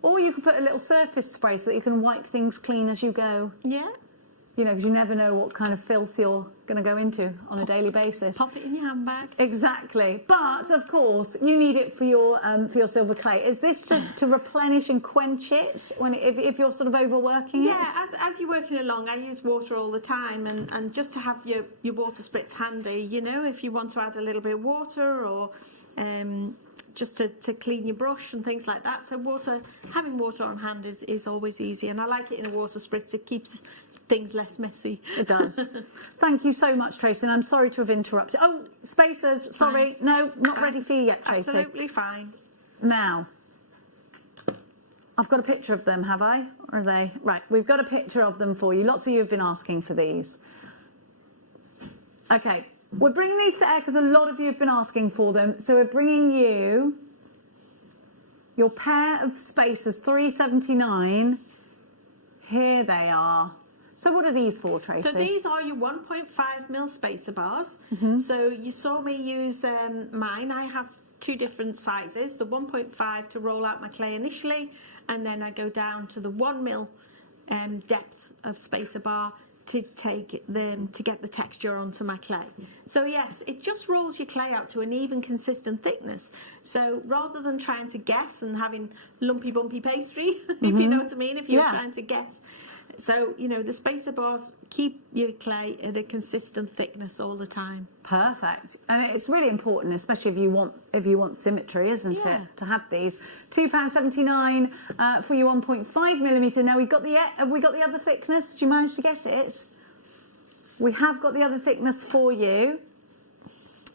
Or you could put a little surface spray so that you can wipe things clean as you go. Yeah. You know, because you never know what kind of filth you're going to go into on a daily basis. Pop it in your handbag. Exactly. But, of course, you need it for your silver clay. Is this to replenish and quench it if you're sort of overworking it? Yeah, as you're working along, I use water all the time, and just to have your water spritz handy, you know, if you want to add a little bit of water or just to clean your brush and things like that. So having water on hand is always easy, and I like it in a water spritz. It keeps things less messy. It does. Thank you so much, Tracy, and I'm sorry to have interrupted. Oh, spacers, sorry. No, not ready for you yet, Tracy. Absolutely fine. Now, I've got a picture of them, have I? Or are they? Right, we've got a picture of them for you. Lots of you have been asking for these. Okay, we're bringing these to air because a lot of you have been asking for them. So we're bringing you your pair of spacers, 379. Here they are. So what are these for, Tracy? So these are your 1.5mm spacer bars. So you saw me use mine. I have two different sizes, the 1.5 to roll out my clay initially, and then I go down to the 1mm depth of spacer bar to get the texture onto my clay. So yes, it just rolls your clay out to an even consistent thickness. So rather than trying to guess and having lumpy bumpy pastry, if you know what I mean, if you're trying to guess. So, you know, the spacer bars keep your clay at a consistent thickness all the time. Perfect. And it's really important, especially if you want symmetry, isn't it, to have these. £2.79 for your 1.5mm. Now have we got the other thickness? Did you manage to get it? We have got the other thickness for you.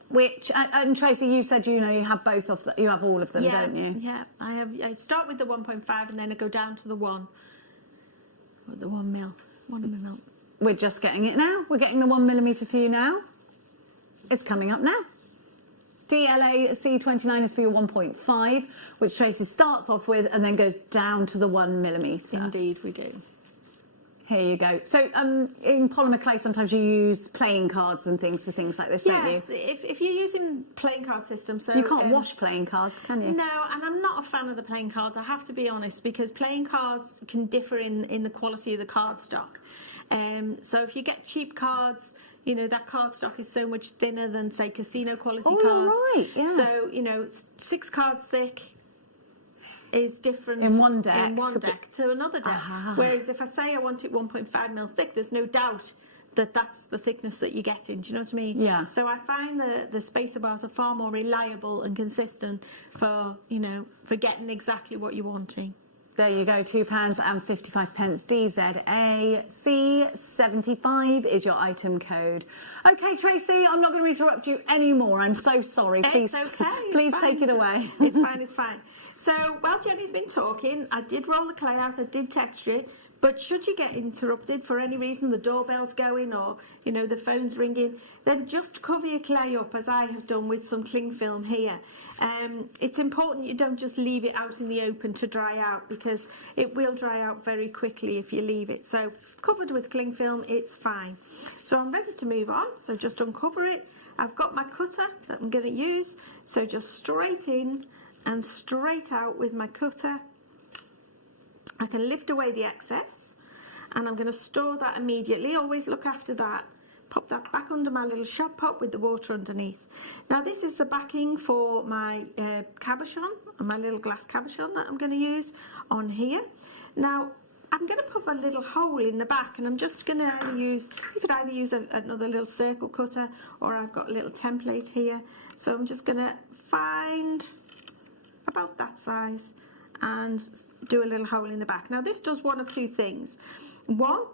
Which and Tracy, you said you have both of them. You have all of them, don't you? Yeah, I have. I start with the 1.5 and then I go down to the 1. The 1mm. We're just getting it now. We're getting the 1mm for you now. It's coming up now. DLA C29 is for your 1.5, which Tracy starts off with and then goes down to the 1mm. Indeed, we do. Here you go. So in polymer clay, sometimes you use playing cards and things for things like this, don't you? Yes, if you're using playing card systems. So you can't wash playing cards, can you? No, and I'm not a fan of the playing cards, I have to be honest, because playing cards can differ in the quality of the card stock. So if you get cheap cards, you know, that card stock is so much thinner than, say, casino quality cards. Right, yeah. So, you know, 6 cards thick is different in one deck to another deck. Whereas if I say I want it 1.5mm thick, there's no doubt that that's the thickness that you're getting. Do you know what I mean? Yeah. So I find the spacer bars are far more reliable and consistent for getting exactly what you're wanting. There you go, £2.55. DZA C75 is your item code. Okay, Tracy, I'm not going to interrupt you anymore. I'm so sorry. Please, it's okay. Please take it away. It's fine. It's fine. So while Jenny's been talking, I did roll the clay out. I did texture it. But should you get interrupted for any reason, the doorbell's going or, you know, the phone's ringing, then just cover your clay up, as I have done with some cling film here. It's important you don't just leave it out in the open to dry out, because it will dry out very quickly if you leave it. So covered with cling film, it's fine. So I'm ready to move on. So just uncover it. I've got my cutter that I'm going to use. So just straight in and straight out with my cutter. I can lift away the excess, and I'm going to store that immediately. Always look after that. Pop that back under my little shop pot with the water underneath. Now this is the backing for my cabochon, my little glass cabochon that I'm going to use on here. Now I'm going to put a little hole in the back, and I'm just going to you could either use another little circle cutter, or I've got a little template here. So I'm just going to find about that size and do a little hole in the back. Now this does one of two things. One,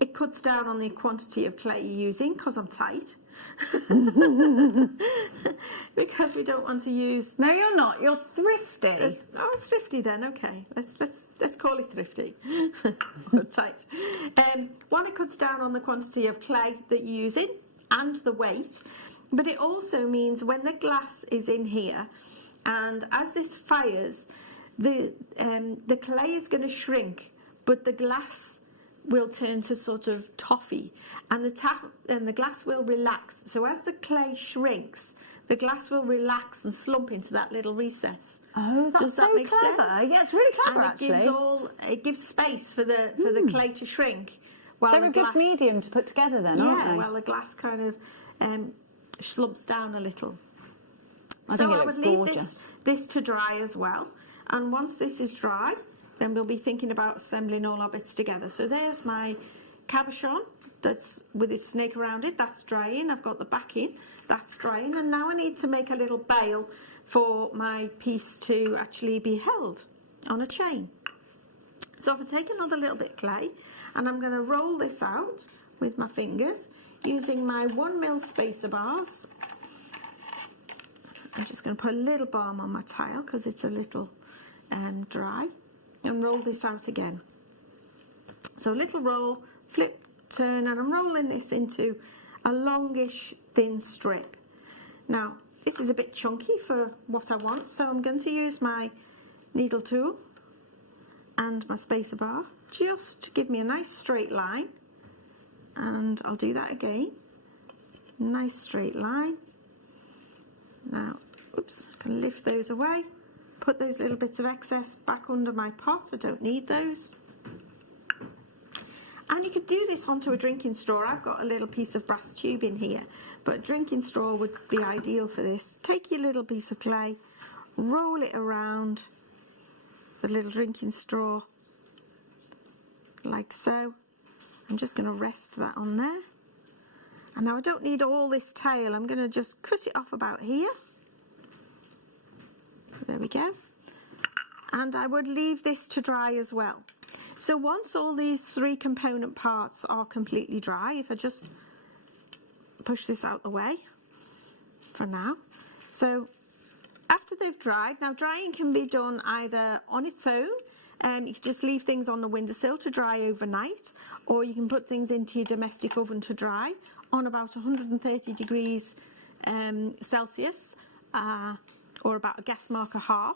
it cuts down on the quantity of clay you're using, because I'm tight. Because we don't want to use... No, you're not. You're thrifty. Thrifty then. Okay. Let's call it thrifty. Tight. One, it cuts down on the quantity of clay that you're using and the weight. But it also means when the glass is in here, and as this fires, the clay is going to shrink, but the glass will turn to sort of toffee, and the glass will relax. So as the clay shrinks, the glass will relax and slump into that little recess. Oh, that's Does that so make clever. sense? Yeah, it's really clever, and actually. it gives space for the clay to shrink. While They're the a good glass, medium to put together then, aren't they? yeah, well, the glass kind of slumps down a little. I So think it I looks would leave gorgeous. this to dry as well. And once this is dry, then we'll be thinking about assembling all our bits together. So there's my cabochon that's with its snake around it. That's drying. I've got the backing. That's drying. And now I need to make a little bail for my piece to actually be held on a chain. So if I take another little bit of clay, and I'm going to roll this out with my fingers using my 1mm spacer bars. I'm just going to put a little balm on my tile because it's a little dry, and roll this out again. So a little roll, flip, turn, and I'm rolling this into a longish thin strip. Now this is a bit chunky for what I want, so I'm going to use my needle tool and my spacer bar just to give me a nice straight line, and I'll do that again. Nice straight line. Now, oops, I can lift those away, put those little bits of excess back under my pot. I don't need those. And you could do this onto a drinking straw. I've got a little piece of brass tube in here, but a drinking straw would be ideal for this. Take your little piece of clay, roll it around the little drinking straw, like so. I'm just going to rest that on there. And now I don't need all this tail. I'm going to just cut it off about here. There we go. And I would leave this to dry as well. So once all these 3 component parts are completely dry, if I just push this out the way for now. So after they've dried, now drying can be done either on its own, you can just leave things on the windowsill to dry overnight, or you can put things into your domestic oven to dry on about 130 degrees Celsius, or about a gas marker half.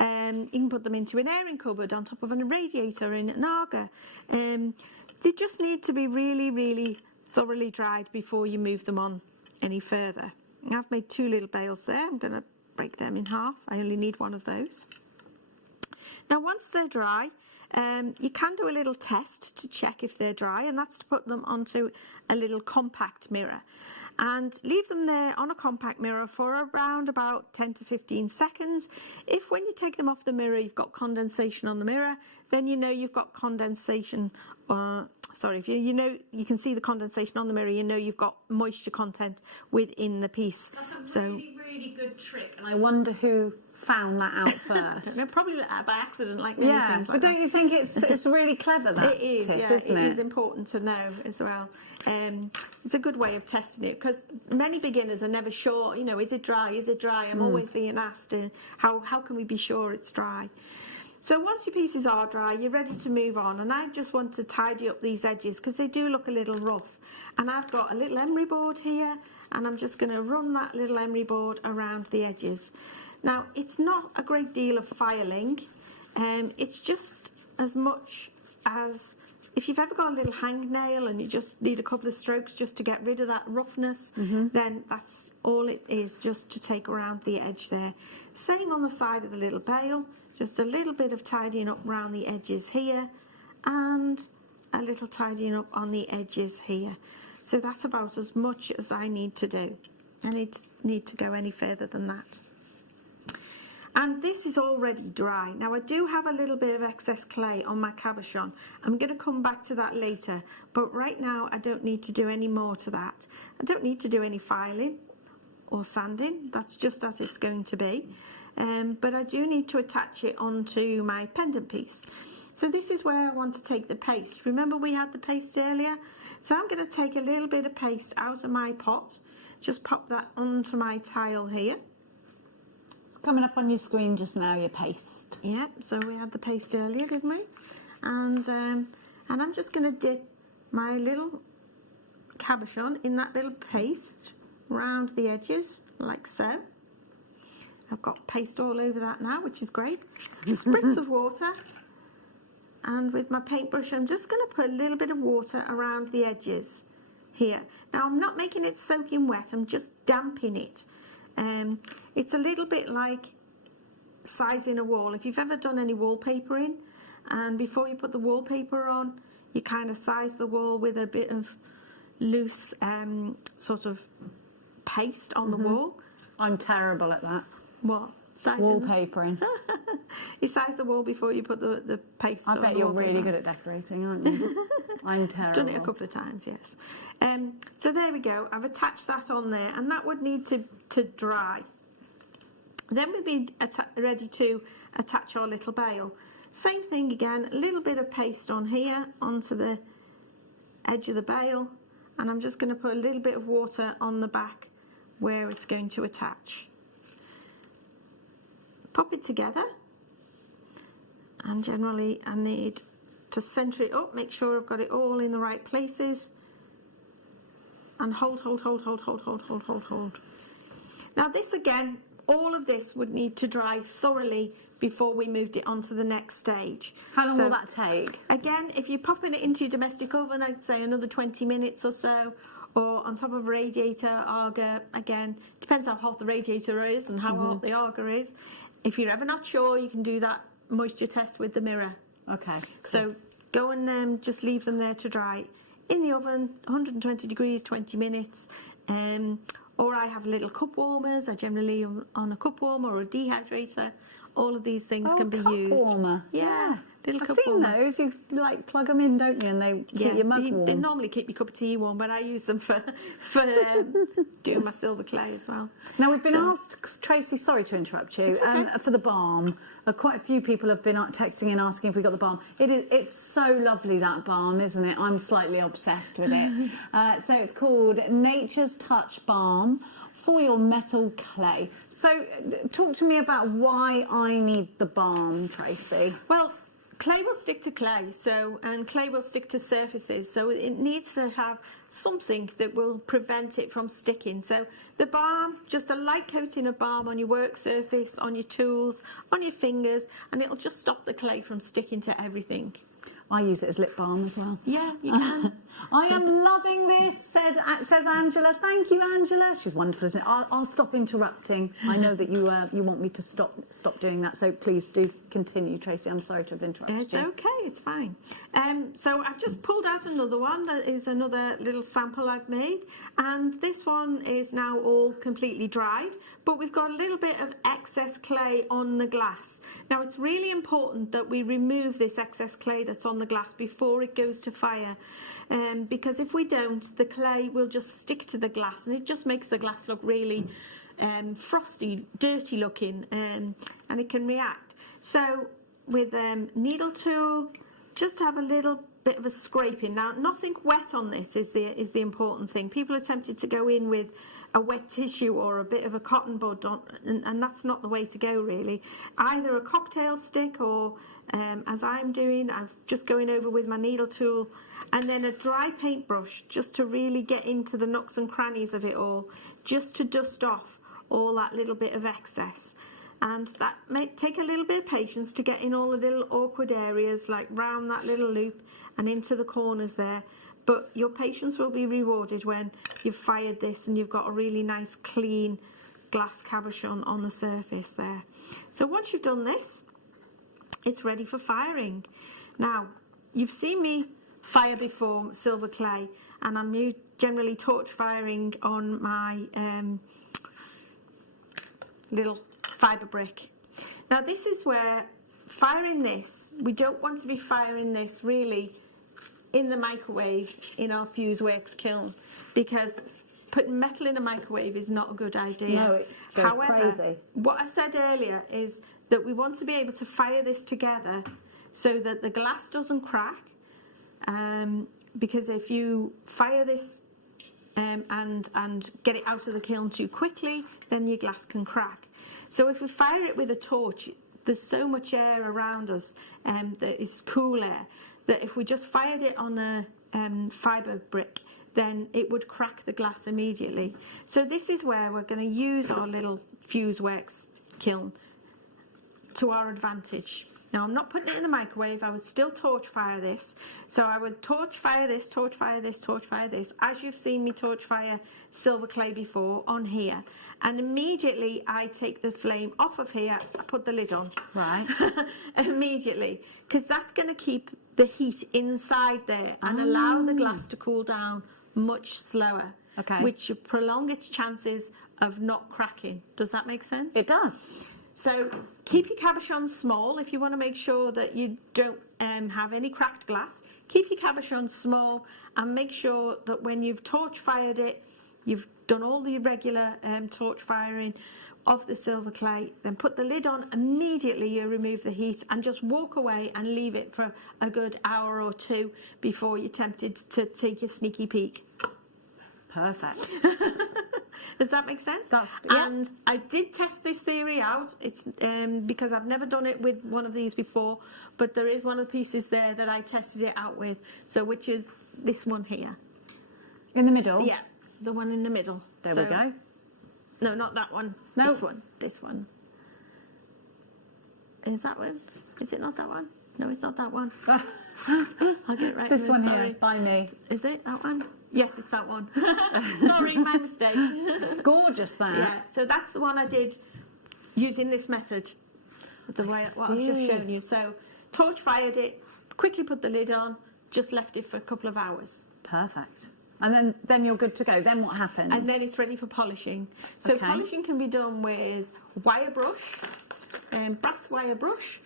You can put them into an airing cupboard on top of a radiator in an Aga. They just need to be really, really thoroughly dried before you move them on any further. Now I've made 2 little bales there. I'm going to break them in half. I only need 1 of those. Now once they're dry, you can do a little test to check if they're dry, and that's to put them onto a little compact mirror and leave them there on a compact mirror for around about 10 to 15 seconds. If when you take them off the mirror you've got condensation on the mirror, then you know you've got condensation, if you know you can see the condensation on the mirror, you know you've got moisture content within the piece. That's a really, really good trick, and I wonder who found that out first. No, probably by accident, like many things like but don't you think it's really clever, that it is, tip, yeah, isn't it? It is important to know as well. It's a good way of testing it, because many beginners are never sure, you know, is it dry, is it dry? I'm always being asked, how can we be sure it's dry? So once your pieces are dry, you're ready to move on, and I just want to tidy up these edges because they do look a little rough. And I've got a little emery board here, and I'm just going to run that little emery board around the edges. Now, it's not a great deal of filing, it's just as much as if you've ever got a little hangnail and you just need a couple of strokes just to get rid of that roughness, then that's all it is, just to take around the edge there. Same on the side of the little bale, just a little bit of tidying up around the edges here, and a little tidying up on the edges here. So that's about as much as I need to do. I need to go any further than that. And this is already dry. Now I do have a little bit of excess clay on my cabochon. I'm going to come back to that later, but right now I don't need to do any more to that. I don't need to do any filing or sanding. That's just as it's going to be. But I do need to attach it onto my pendant piece. So this is where I want to take the paste. Remember we had the paste earlier? So I'm going to take a little bit of paste out of my pot, just pop that onto my tile here. It's coming up on your screen just now, your paste. Yeah, so we had the paste earlier, didn't we? And I'm just going to dip my little cabochon in that little paste round the edges, like so. I've got paste all over that now, which is great. Spritz of water. And with my paintbrush, I'm just going to put a little bit of water around the edges here. Now, I'm not making it soaking wet, I'm just damping it. It's a little bit like sizing a wall. If you've ever done any wallpapering, and before you put the wallpaper on, you kind of size the wall with a bit of loose sort of paste on the wall. I'm terrible at that. What? Sizing Wallpapering. You size the wall before you put the paste on. I bet the you're wallpaper. really good at decorating, aren't you? I'm terrible. Done it a couple of times, yes. So there we go. I've attached that on there, and that would need to dry. Then we'd be ready to attach our little bail. Same thing again, a little bit of paste on here, onto the edge of the bail, and I'm just going to put a little bit of water on the back where it's going to attach. Pop it together, and generally I need to centre it up, make sure I've got it all in the right places, and hold. Now this again, all of this would need to dry thoroughly before we moved it on to the next stage. How long will that take? Again, if you're popping it into your domestic oven, I'd say another 20 minutes or so, or on top of a radiator, agar, again, depends how hot the radiator is and how hot the agar is. If you're ever not sure, you can do that moisture test with the mirror. Okay. So go and just leave them there to dry in the oven, 120 degrees, 20 minutes. Or I have little cup warmers. I generally on a cup warmer or a dehydrator. All of these things can be used. Cup warmer. Yeah, little I've cup seen warmer. those. You like plug them in, don't you? And they keep your mug warm. They normally keep your cup of tea warm, but I use them for doing my silver clay as well. Now we've been asked, Tracy. Sorry to interrupt you. It's okay. For the balm, quite a few people have been texting and asking if we got the balm. It's so lovely, that balm, isn't it? I'm slightly obsessed with it. So it's called Nature's Touch Balm for your metal clay. So talk to me about why I need the balm, Tracy. Well, clay will stick to clay, and clay will stick to surfaces, so it needs to have something that will prevent it from sticking. So the balm, just a light coating of balm on your work surface, on your tools, on your fingers, and it'll just stop the clay from sticking to everything. I use it as lip balm as well. Yeah, you can. I am loving this, says Angela. Thank you, Angela. She's wonderful, isn't it? I'll stop interrupting. I know that you want me to stop doing that, so please do continue, Tracy. I'm sorry to have interrupted you. It's okay, it's fine. So I've just pulled out another one. That is another little sample I've made, and this one is now all completely dried, but we've got a little bit of excess clay on the glass. Now it's really important that we remove this excess clay that's on the glass before it goes to fire, because if we don't, the clay will just stick to the glass, and it just makes the glass look really frosty, dirty looking, and it can react. So with needle tool, just have a little bit of a scraping. Now nothing wet on this is the important thing. People are tempted to go in with a wet tissue or a bit of a cotton bud on, and that's not the way to go really. Either a cocktail stick or as I'm doing, I'm just going over with my needle tool, and then a dry paintbrush just to really get into the nooks and crannies of it all, just to dust off all that little bit of excess. And that may take a little bit of patience to get in all the little awkward areas, like round that little loop and into the corners there. But your patience will be rewarded when you've fired this and you've got a really nice clean glass cabochon on the surface there. So once you've done this, it's ready for firing. Now, you've seen me fire before silver clay, and I'm generally torch firing on my little fibre brick. Now this is where firing this, we don't want to be firing this really in the microwave in our fuse works kiln, because putting metal in a microwave is not a good idea. No, it goes However, crazy. what I said earlier is that we want to be able to fire this together so that the glass doesn't crack, because if you fire this and get it out of the kiln too quickly, then your glass can crack. So if we fire it with a torch, there's so much air around us that is cool air, that if we just fired it on a fibre brick, then it would crack the glass immediately. So this is where we're going to use our little fuse works kiln to our advantage. Now I'm not putting it in the microwave, I would still torch fire this. So I would torch fire this, torch fire this, torch fire this, as you've seen me torch fire silver clay before on here. And immediately I take the flame off of here, I put the lid on. Right. Immediately, because that's going to keep the heat inside there and allow the glass to cool down much slower. Okay. Which will prolong its chances of not cracking. Does that make sense? It does. So keep your cabochon small if you want to make sure that you don't have any cracked glass. Keep your cabochon small and make sure that when you've torch fired it, you've done all the regular torch firing of the silver clay, then put the lid on, immediately you remove the heat and just walk away and leave it for a good hour or two before you're tempted to take a sneaky peek. Perfect. Does that make sense? Yeah. And I did test this theory out. It's because I've never done it with one of these before, but there is one of the pieces there that I tested it out with. So which is this one here. In the middle? Yeah, the one in the middle. There we go. No, not that one. No. This one. This one. Is that one? Is it not that one? No, it's not that one. I'll get it right. This one sorry. here, by me. Is it that one? Yes, it's that one. Sorry, my mistake. It's gorgeous, that. Yeah, so that's the one I did using this method, the way what I've just shown you. So torch fired it, quickly put the lid on, just left it for a couple of hours. Perfect. And then you're good to go. Then what happens? And then it's ready for polishing. So Okay. polishing can be done with wire brush, brass wire brush.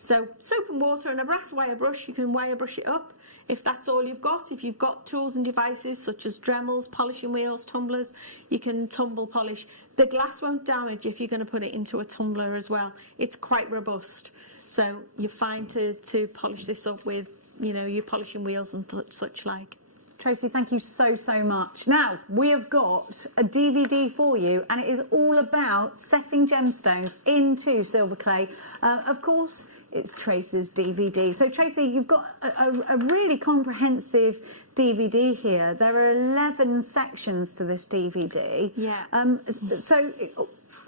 So soap and water and a brass wire brush, you can wire brush it up. If that's all you've got, if you've got tools and devices such as Dremels, polishing wheels, tumblers, you can tumble polish. The glass won't damage if you're going to put it into a tumbler as well. It's quite robust. So you're fine to polish this up with, you know, your polishing wheels and such like. Tracy, thank you so much. Now, we have got a DVD for you, and it is all about setting gemstones into silver clay. Of course, it's Tracy's DVD. So, Tracy, you've got a really comprehensive DVD here. There are 11 sections to this DVD. Yeah. So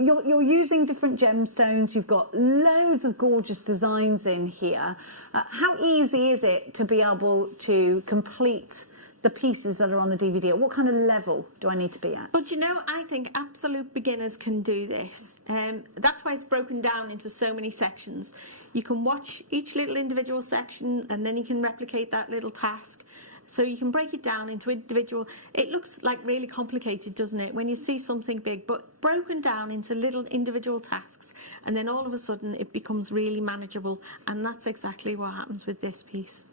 you're using different gemstones. You've got loads of gorgeous designs in here. How easy is it to be able to complete the pieces that are on the DVD? At what kind of level do I need to be at? But you know, I think absolute beginners can do this. That's why it's broken down into so many sections. You can watch each little individual section and then you can replicate that little task. So you can break it down into individual. It looks like really complicated, doesn't it, when you see something big, but broken down into little individual tasks, and then all of a sudden it becomes really manageable, and that's exactly what happens with this piece.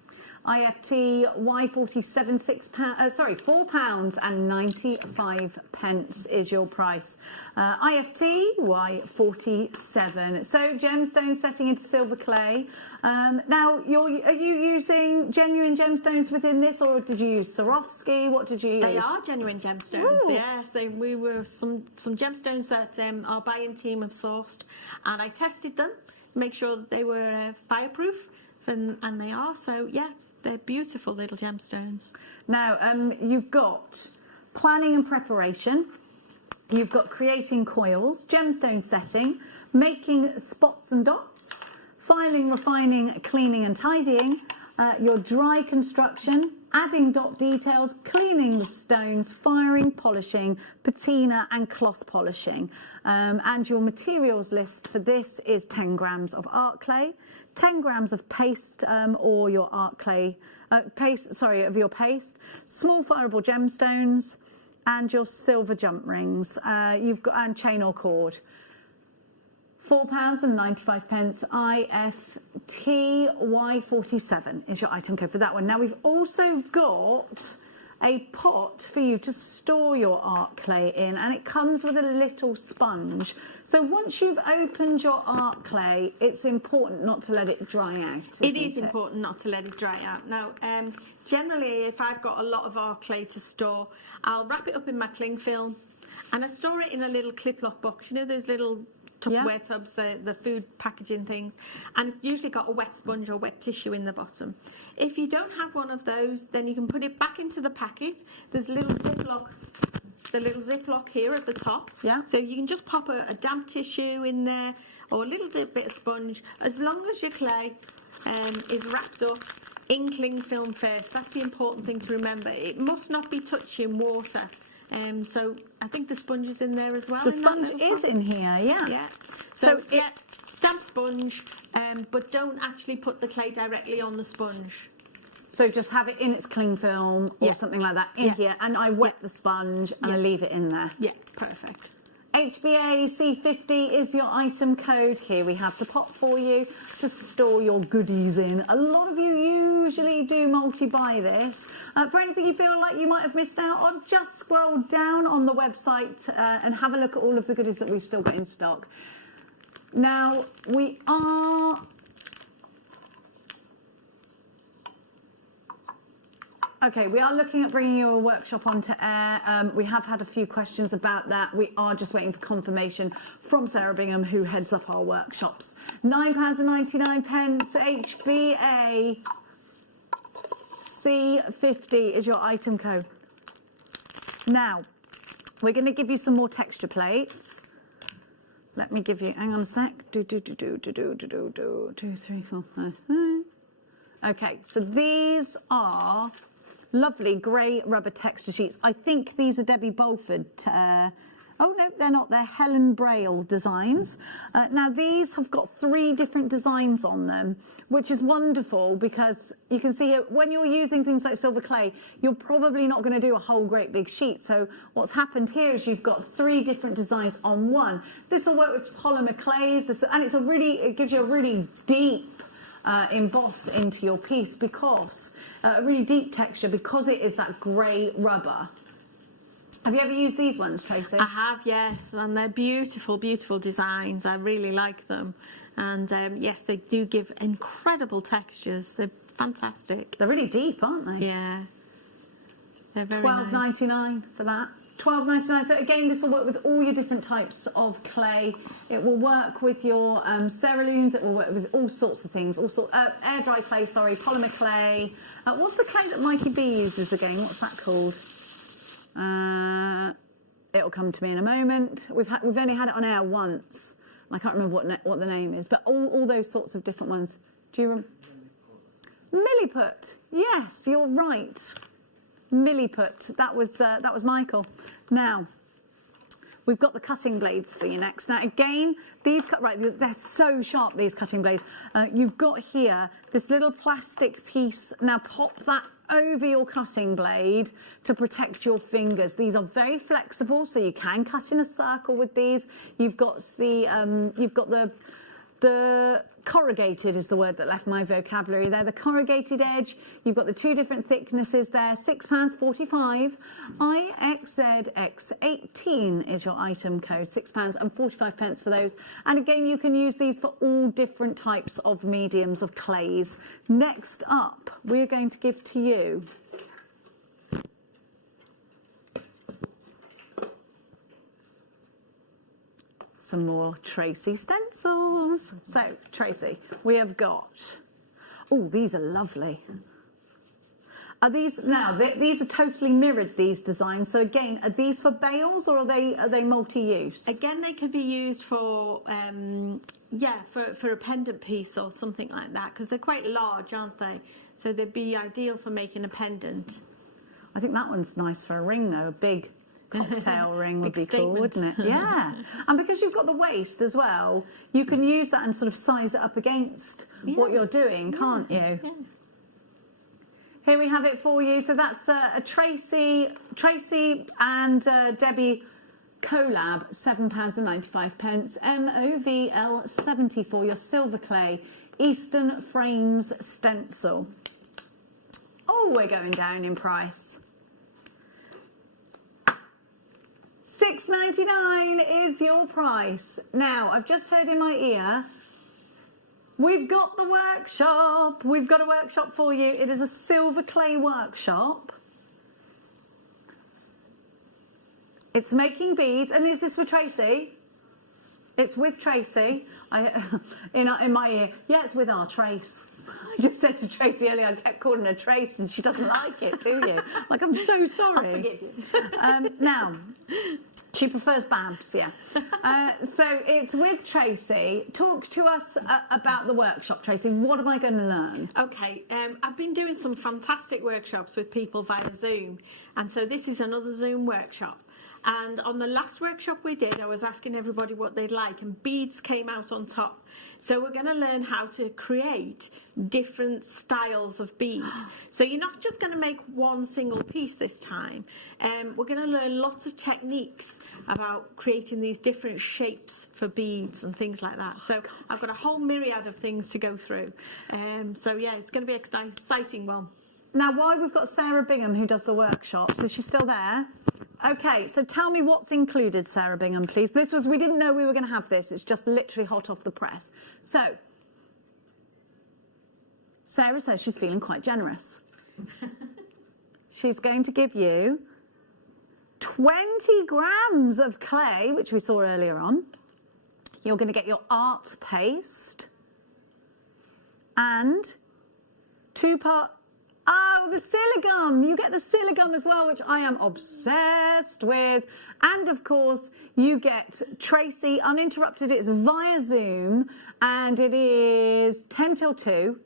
IFT Y47 £4.95 is your price. IFT Y47. So gemstones setting into silver clay. Now, are you using genuine gemstones within this, or did you use Swarovski? What did you use? They are genuine gemstones. Ooh. Yes, we were some gemstones that our buying team have sourced, and I tested them, make sure that they were fireproof, and they are. So yeah. They're beautiful little gemstones. Now, you've got planning and preparation, you've got creating coils, gemstone setting, making spots and dots, filing, refining, cleaning and tidying, your dry construction, adding dot details, cleaning the stones, firing, polishing, patina and cloth polishing. And your materials list for this is 10 grams of art clay, 10 grams of paste or your art clay, of your paste, small fireable gemstones, and your silver jump rings. You've got and chain or cord. £4.95. IFTY47 is your item code for that one. Now we've also got a pot for you to store your art clay in, and it comes with a little sponge. So once you've opened your art clay, it's important not to let it dry out. It is important not to let it dry out. Now, generally, if I've got a lot of art clay to store, I'll wrap it up in my cling film, and I store it in a little clip lock box. You know those little Tupperware tubs, the food packaging things, and it's usually got a wet sponge or wet tissue in the bottom. If you don't have one of those, then you can put it back into the packet. There's a little ziplock here at the top. Yeah. So you can just pop a damp tissue in there or a little bit of sponge, as long as your clay is wrapped up in cling film first. That's the important thing to remember. It must not be touching water. So I think the sponge is in there as well. The sponge is in here, yeah. Yeah. So yeah, damp sponge, but don't actually put the clay directly on the sponge. So just have it in its cling film or something like that in here, and I wet the sponge and I leave it in there. Yeah, perfect. HBAC50 is your item code. Here we have the pot for you to store your goodies in. A lot of you usually do multi-buy this. For anything you feel like you might have missed out on, just scroll down on the website and have a look at all of the goodies that we've still got in stock. Now, we are... Okay, we are looking at bringing you a workshop onto air. We have had a few questions about that. We are just waiting for confirmation from Sarah Bingham, who heads up our workshops. £9.99, HBA C50 is your item code. Now, we're going to give you some more texture plates. Let me give you, hang on a sec. 2, 3, 4, 5. Okay, so these are lovely grey rubber texture sheets. I think these are Debbie Bolford. Oh no, they're not. They're Helen Braille designs. Now these have got 3 different designs on them, which is wonderful because you can see here, when you're using things like silver clay, you're probably not going to do a whole great big sheet. So what's happened here is you've got 3 different designs on one. This will work with polymer clays, and it gives you a really deep emboss into your piece, because a really deep texture, because it is that grey rubber. Have you ever used these ones, Tracy? I have, yes, and they're beautiful, beautiful designs. I really like them, and yes, they do give incredible textures. They're fantastic. They're really deep, aren't they? Yeah, they're very nice. £12.99 for that. £12.99. So again, this will work with all your different types of clay. It will work with your ceruleans. It will work with all sorts of things. Air dry clay, sorry, polymer clay. What's the clay that Mikey B uses again? What's that called? It'll come to me in a moment. We've only had it on air once. I can't remember what the name is, but all those sorts of different ones. Do you remember? Milliput. Yes, you're right. Milliput. That was Michael. Now, we've got the cutting blades for you next. Now, again, they're so sharp, these cutting blades. You've got here this little plastic piece. Now, pop that over your cutting blade to protect your fingers. These are very flexible, so you can cut in a circle with these. You've got the corrugated is the word that left my vocabulary there. The corrugated edge. You've got the 2 different thicknesses there. £6.45. IXZX18 is your item code. £6.45 for those. And again, you can use these for all different types of mediums of clays. Next up, we're going to give to you some more Tracy stencils. So, Tracy, we have got... Oh, these are lovely. Are these... Now, these are totally mirrored, these designs. So, again, are these for bales or are they multi-use? Again, they could be used for, for a pendant piece or something like that, because they're quite large, aren't they? So they'd be ideal for making a pendant. I think that one's nice for a ring, though, a big... cocktail ring would be cool, wouldn't it? Yeah. And because you've got the waist as well, you can use that and sort of size it up against what you're doing, can't you? Yeah. Here we have it for you. So that's a Tracy and Debbie collab, £7.95. MOVL 70 for your silver clay Eastern Frames stencil. Oh, we're going down in price. £6.99 is your price. Now, I've just heard in my ear, we've got the workshop. We've got a workshop for you. It is a silver clay workshop. It's making beads. And is this for Tracy? It's with Tracy. In my ear, yeah, it's with our Trace. I just said to Tracy earlier, I kept calling her Trace, and she doesn't like it, do you? Like, I'm so sorry. I forgive you. Now, she prefers Babs, yeah. So it's with Tracy. Talk to us about the workshop, Tracy. What am I going to learn? Okay, I've been doing some fantastic workshops with people via Zoom, and so this is another Zoom workshop. And on the last workshop we did, I was asking everybody what they'd like, and beads came out on top. So we're going to learn how to create different styles of bead. So you're not just going to make one single piece this time. We're going to learn lots of techniques about creating these different shapes for beads and things like that. So I've got a whole myriad of things to go through. So yeah, it's going to be an exciting one. Now, while we've got Sarah Bingham who does the workshops, is she still there? Okay, so tell me what's included, Sarah Bingham, please. We didn't know we were going to have this. It's just literally hot off the press. So, Sarah says she's feeling quite generous. She's going to give you 20 grams of clay, which we saw earlier on. You're going to get your art paste and 2-part. Oh, the Siligum. You get the Siligum as well, which I am obsessed with. And, of course, you get Tracy uninterrupted. It's via Zoom, and it is 10 till 2.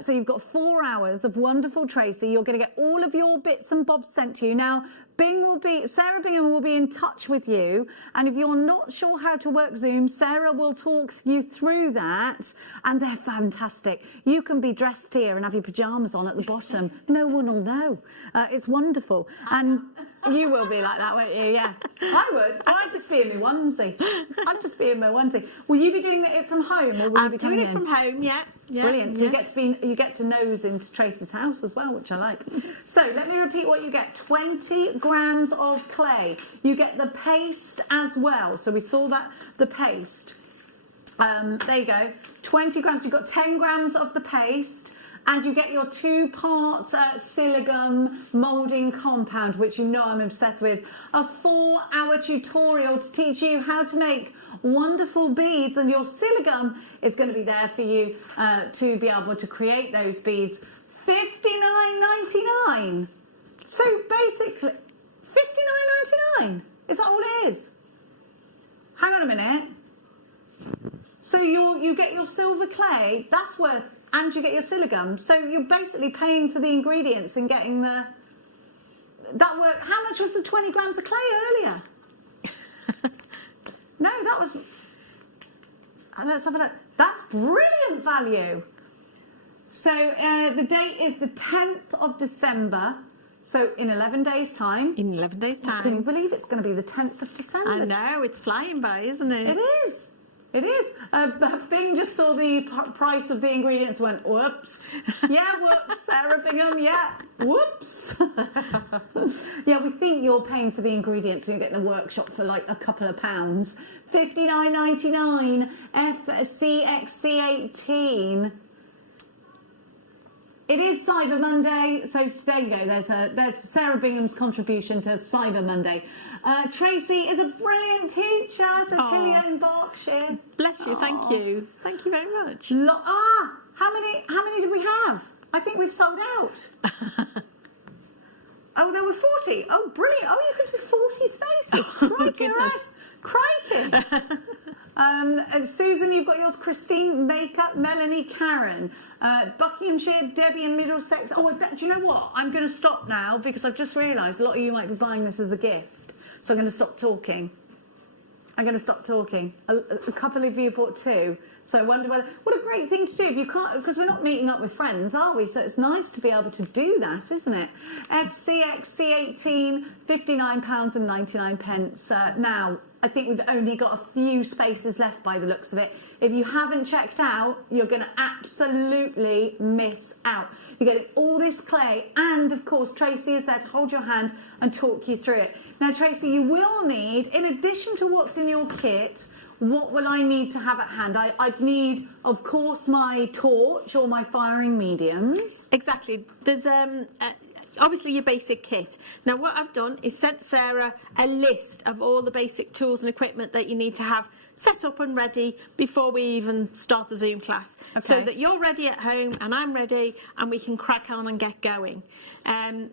So you've got 4 hours of wonderful Tracy. You're going to get all of your bits and bobs sent to you. Now, Sarah Bingham will be in touch with you. And if you're not sure how to work Zoom, Sarah will talk you through that. And they're fantastic. You can be dressed here and have your pajamas on at the bottom. No one will know. It's wonderful. And you will be like that, won't you? Yeah. I would. I'd just be in my onesie. Will you be doing it from home, or will you be doing coming it from home? Yeah. Brilliant. So you get to nose into Tracy's house as well, which I like. So let me repeat what you get. 20 grams of clay. You get the paste as well. So we saw that, the paste. There you go. 20 grams. You've got 10 grams of the paste. And you get your 2-part Siligum moulding compound, which you know I'm obsessed with. A 4-hour tutorial to teach you how to make wonderful beads. And your Siligum is going to be there for you to be able to create those beads. $59.99. So basically, $59.99. Is that all it is? Hang on a minute. So you get your silver clay, that's worth, and you get your Siligum. So you're basically paying for the ingredients and getting that work. How much was the 20 grams of clay earlier? No, that was, let's have a look. That's brilliant value. So the date is the 10th of December. So in 11 days' time. In 11 days' time. Can you believe it's going to be the 10th of December? I know, it's flying by, isn't it? It is. It is. Bing just saw the price of the ingredients and went, whoops. Yeah, whoops, Sarah Bingham, yeah, whoops. Yeah, we think you're paying for the ingredients and you get the workshop for like a couple of pounds. $59.99 FCXC18. It is Cyber Monday, so there you go. There's Sarah Bingham's contribution to Cyber Monday. Tracy is a brilliant teacher, says Hillier in Berkshire. Bless you, thank you. Thank you very much. How many did we have? I think we've sold out. Oh, there were 40. Oh, brilliant. Oh, you can do 40 spaces. Crikey. And Susan, you've got yours. Christine, Makeup, Melanie, Karen, Buckinghamshire, Debbie in Middlesex. Oh, do you know what? I'm going to stop now because I've just realised a lot of you might be buying this as a gift. So I'm going to stop talking. A couple of you bought 2. So I wonder what a great thing to do if you can't, because we're not meeting up with friends, are we? So it's nice to be able to do that, isn't it? FCXC18, £59.99. Now, I think we've only got a few spaces left by the looks of it. If you haven't checked out, you're going to absolutely miss out. You're getting all this clay, and of course, Tracy is there to hold your hand and talk you through it. Now, Tracy, you will need, in addition to what's in your kit, what will I need to have at hand? I'd need, of course, my torch or my firing mediums. Exactly. There's obviously your basic kit. Now what I've done is sent Sarah a list of all the basic tools and equipment that you need to have set up and ready before we even start the Zoom class, so that you're ready at home and I'm ready and we can crack on and get going.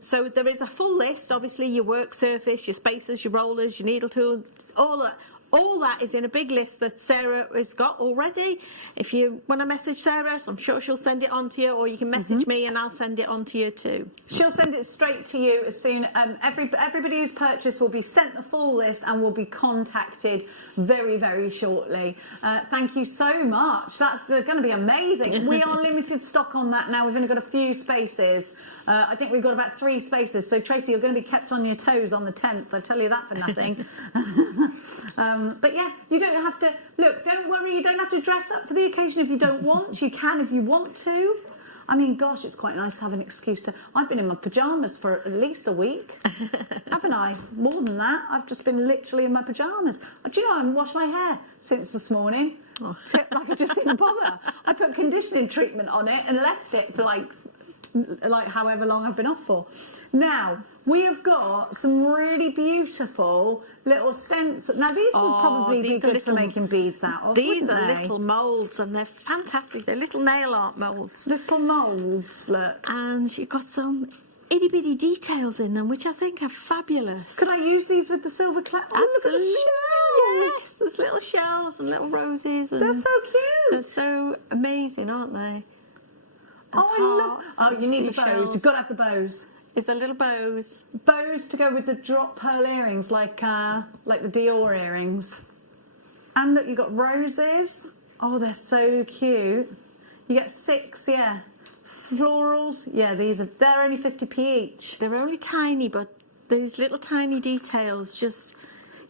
So there is a full list, obviously your work surface, your spacers, your rollers, your needle tool, all of that. All that is in a big list that Sarah has got already. If you want to message Sarah, I'm sure she'll send it on to you, or you can message me and I'll send it on to you too. She'll send it straight to you as soon. Everybody who's purchased will be sent the full list and will be contacted very, very shortly. Thank you so much. That's going to be amazing. We are limited stock on that now. We've only got a few spaces. I think we've got about 3 spaces. So, Tracy, you're going to be kept on your toes on the 10th. I tell you that for nothing. But, yeah, you don't have to... Look, don't worry. You don't have to dress up for the occasion if you don't want. You can if you want to. I mean, gosh, it's quite nice to have an excuse to... I've been in my pyjamas for at least a week. Haven't I? More than that. I've just been literally in my pyjamas. Do you know, I haven't washed my hair since this morning. Like, I just didn't bother. I put conditioning treatment on it and left it for, like however long I've been off for. Now, we have got some really beautiful little stencils. Now, these would probably be good for making beads out of, These are wouldn't they? little moulds, and they're fantastic. They're little nail art moulds. Little moulds, look. And you've got some itty-bitty details in them, which I think are fabulous. Could I use these with the silver clay? Oh, look at the shells. Yes, there's little shells and little roses. And they're so cute. They're so amazing, aren't they? Oh, I love... Oh, you need the bows. You've got to have the bows. Is there little bows? Bows to go with the drop pearl earrings, like the Dior earrings. And look, you've got roses. Oh, they're so cute. You get 6, yeah. Florals. Yeah, they're only 50p each. They're only tiny, but those little tiny details just...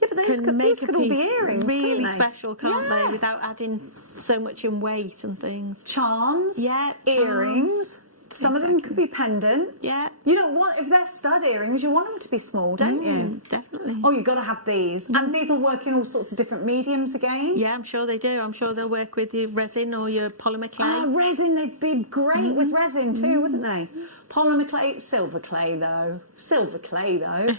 Yeah, but these could all be earrings, really couldn't they? Special, can't they? Without adding so much in weight and things. Charms. Yeah, earrings. Some of them could be pendants. Yeah. You don't want, if they're stud earrings, you want them to be small, don't you? Definitely. Oh, you've got to have these. And these will work in all sorts of different mediums again. Yeah, I'm sure they do. I'm sure they'll work with your resin or your polymer clay. Oh, resin. They'd be great with resin too, wouldn't they? Polymer clay, silver clay though. Silver clay though.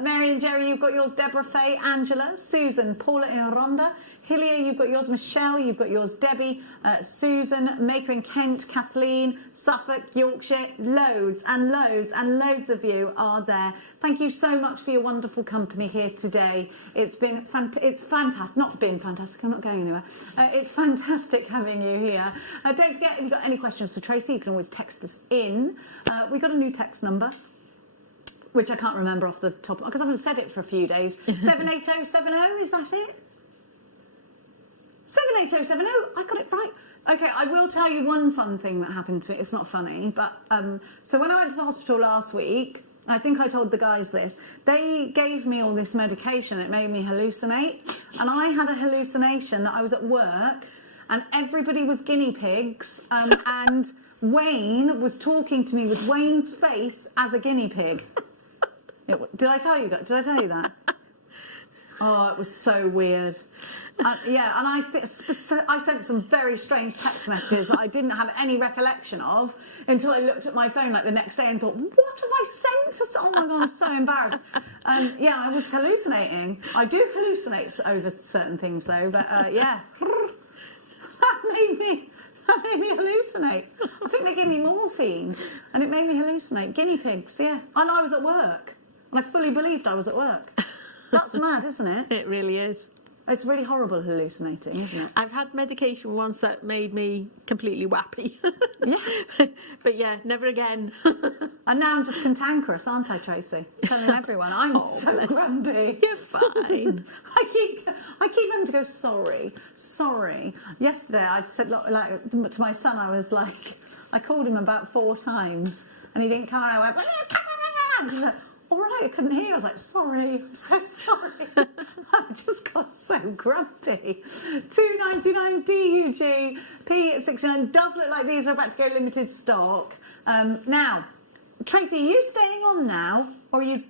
Mary and Jerry, you've got yours. Deborah, Faye, Angela, Susan, Paula in Rhonda. Hillier, you've got yours. Michelle, you've got yours. Debbie, Susan, Maker in Kent, Kathleen, Suffolk, Yorkshire. Loads and loads and loads of you are there. Thank you so much for your wonderful company here today. It's been it's fantastic. Not been fantastic. I'm not going anywhere. It's fantastic having you here. Don't forget, if you've got any questions for Tracy, you can always text us in. We've got a new text number, which I can't remember off the top, because I haven't said it for a few days. 78070, is that it? 78070, I got it right. Okay, I will tell you one fun thing that happened to me. It's not funny, but so when I went to the hospital last week, I think I told the guys this, they gave me all this medication. It made me hallucinate. And I had a hallucination that I was at work and everybody was guinea pigs, and Wayne was talking to me with Wayne's face as a guinea pig. Did I tell you that? Did I tell you that? Oh, it was so weird. Yeah, and I sent some very strange text messages that I didn't have any recollection of until I looked at my phone like the next day and thought, what have I sent to someone? Oh my God, I'm so embarrassed. Yeah, I was hallucinating. I do hallucinate over certain things though, but yeah. That made me hallucinate. I think they gave me morphine and it made me hallucinate. Guinea pigs, yeah. And I was at work. And I fully believed I was at work. That's mad, isn't it? It really is. It's really horrible hallucinating, isn't it? I've had medication once that made me completely wappy. Yeah. But yeah, never again. And now I'm just cantankerous, aren't I, Tracy? Telling everyone I'm so grumpy. You're fine. I keep having to go, sorry. Yesterday I said, like, to my son, I was like, I called him about 4 times and he didn't come and I went, he was like, all right, I couldn't hear. I was like, sorry, I'm so sorry. I just got so grumpy. 2.99 DUG, P69. Does look like these are about to go limited stock. Now, Tracy, are you staying on now? Or are you...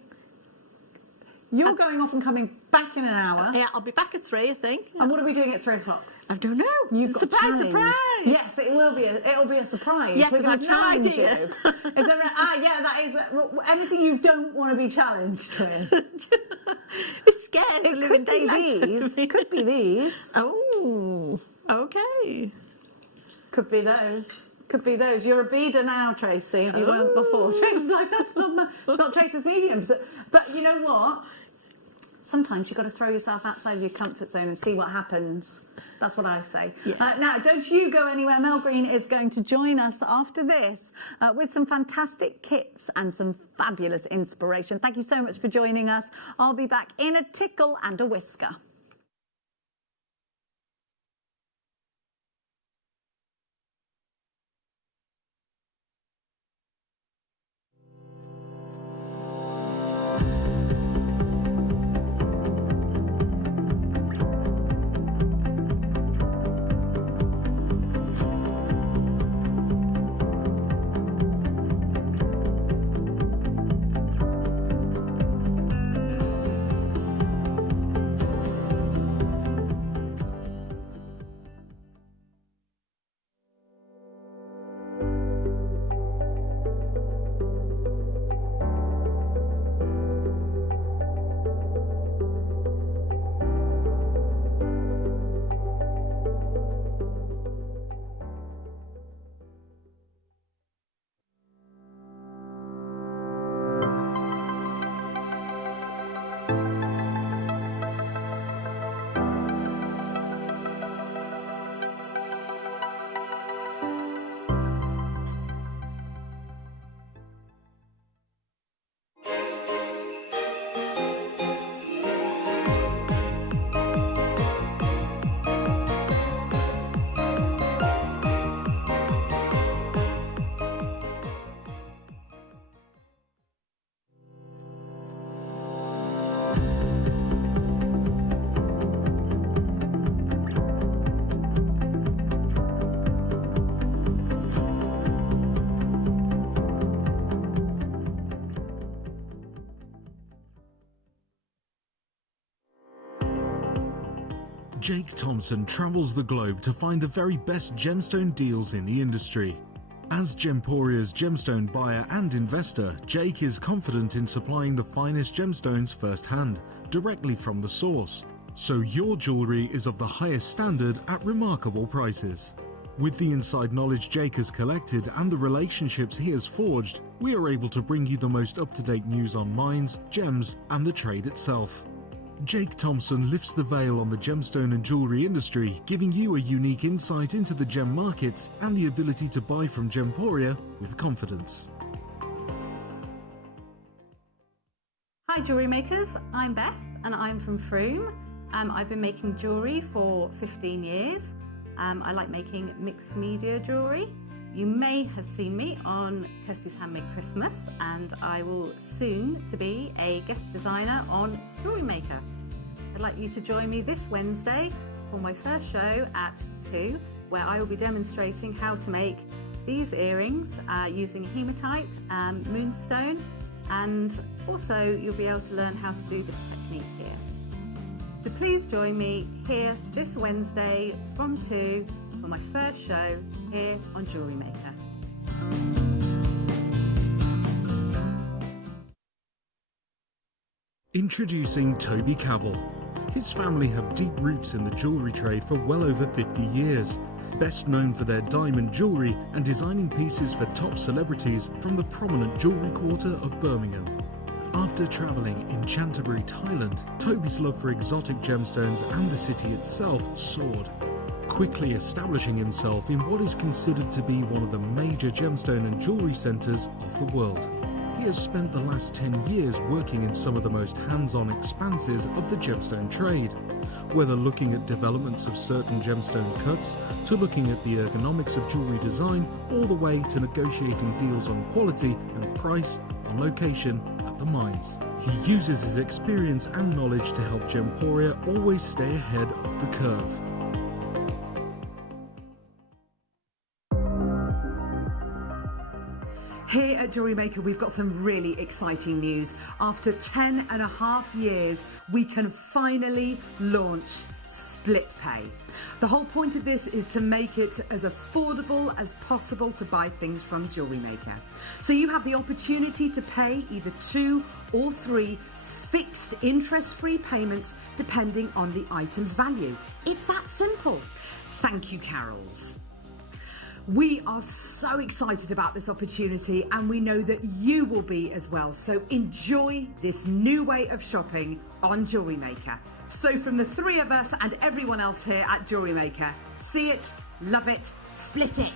You're going off and coming back in an hour. Yeah, I'll be back at 3, I think. And what are we doing at 3 o'clock? I don't know. You've got surprise, a challenge. surprise. Yes, it'll be a surprise. Yeah, we're going to I've no challenge idea. you. Is there that is anything you don't want to be challenged with. It's scared. It could be these. It could be these. Oh, okay. Could be those. Could be those. You're a beader now, Tracy, if you weren't before. Tracy's like, it's not Tracy's mediums. But you know what? Sometimes you've got to throw yourself outside of your comfort zone and see what happens. That's what I say. Yeah. Now, don't you go anywhere. Mel Green is going to join us after this with some fantastic kits and some fabulous inspiration. Thank you so much for joining us. I'll be back in a tickle and a whisker. Jake Thompson travels the globe to find the very best gemstone deals in the industry. As Gemporia's gemstone buyer and investor, Jake is confident in supplying the finest gemstones firsthand, directly from the source. So your jewellery is of the highest standard at remarkable prices. With the inside knowledge Jake has collected and the relationships he has forged, we are able to bring you the most up-to-date news on mines, gems, and the trade itself. Jake Thompson lifts the veil on the gemstone and jewellery industry, giving you a unique insight into the gem markets and the ability to buy from Gemporia with confidence. Hi jewellery makers, I'm Beth and I'm from Frome. I've been making jewellery for 15 years. I like making mixed media jewellery. You may have seen me on Kirsty's Handmade Christmas, and I will soon to be a guest designer on JewelleryMaker. I'd like you to join me this Wednesday for my first show at 2, where I will be demonstrating how to make these earrings using hematite and moonstone, and also you'll be able to learn how to do this technique here. So please join me here this Wednesday from 2 for my first show here on JewelleryMaker. Introducing Toby Cavell. His family have deep roots in the jewellery trade for well over 50 years. Best known for their diamond jewellery and designing pieces for top celebrities from the prominent jewellery quarter of Birmingham. After travelling in Canterbury, Thailand, Toby's love for exotic gemstones and the city itself soared, quickly establishing himself in what is considered to be one of the major gemstone and jewellery centres of the world. He has spent the last 10 years working in some of the most hands-on expanses of the gemstone trade, whether looking at developments of certain gemstone cuts, to looking at the ergonomics of jewellery design, all the way to negotiating deals on quality and price, on location, at the mines. He uses his experience and knowledge to help Gemporia always stay ahead of the curve. Here at JewelleryMaker, we've got some really exciting news. After 10.5 years, we can finally launch split pay. The whole point of this is to make it as affordable as possible to buy things from JewelleryMaker. So you have the opportunity to pay either 2 or 3 fixed interest-free payments depending on the item's value. It's that simple. Thank you, Carols. We are so excited about this opportunity and we know that you will be as well. So enjoy this new way of shopping on JewelleryMaker. So from the 3 of us and everyone else here at JewelleryMaker, see it, love it, split it.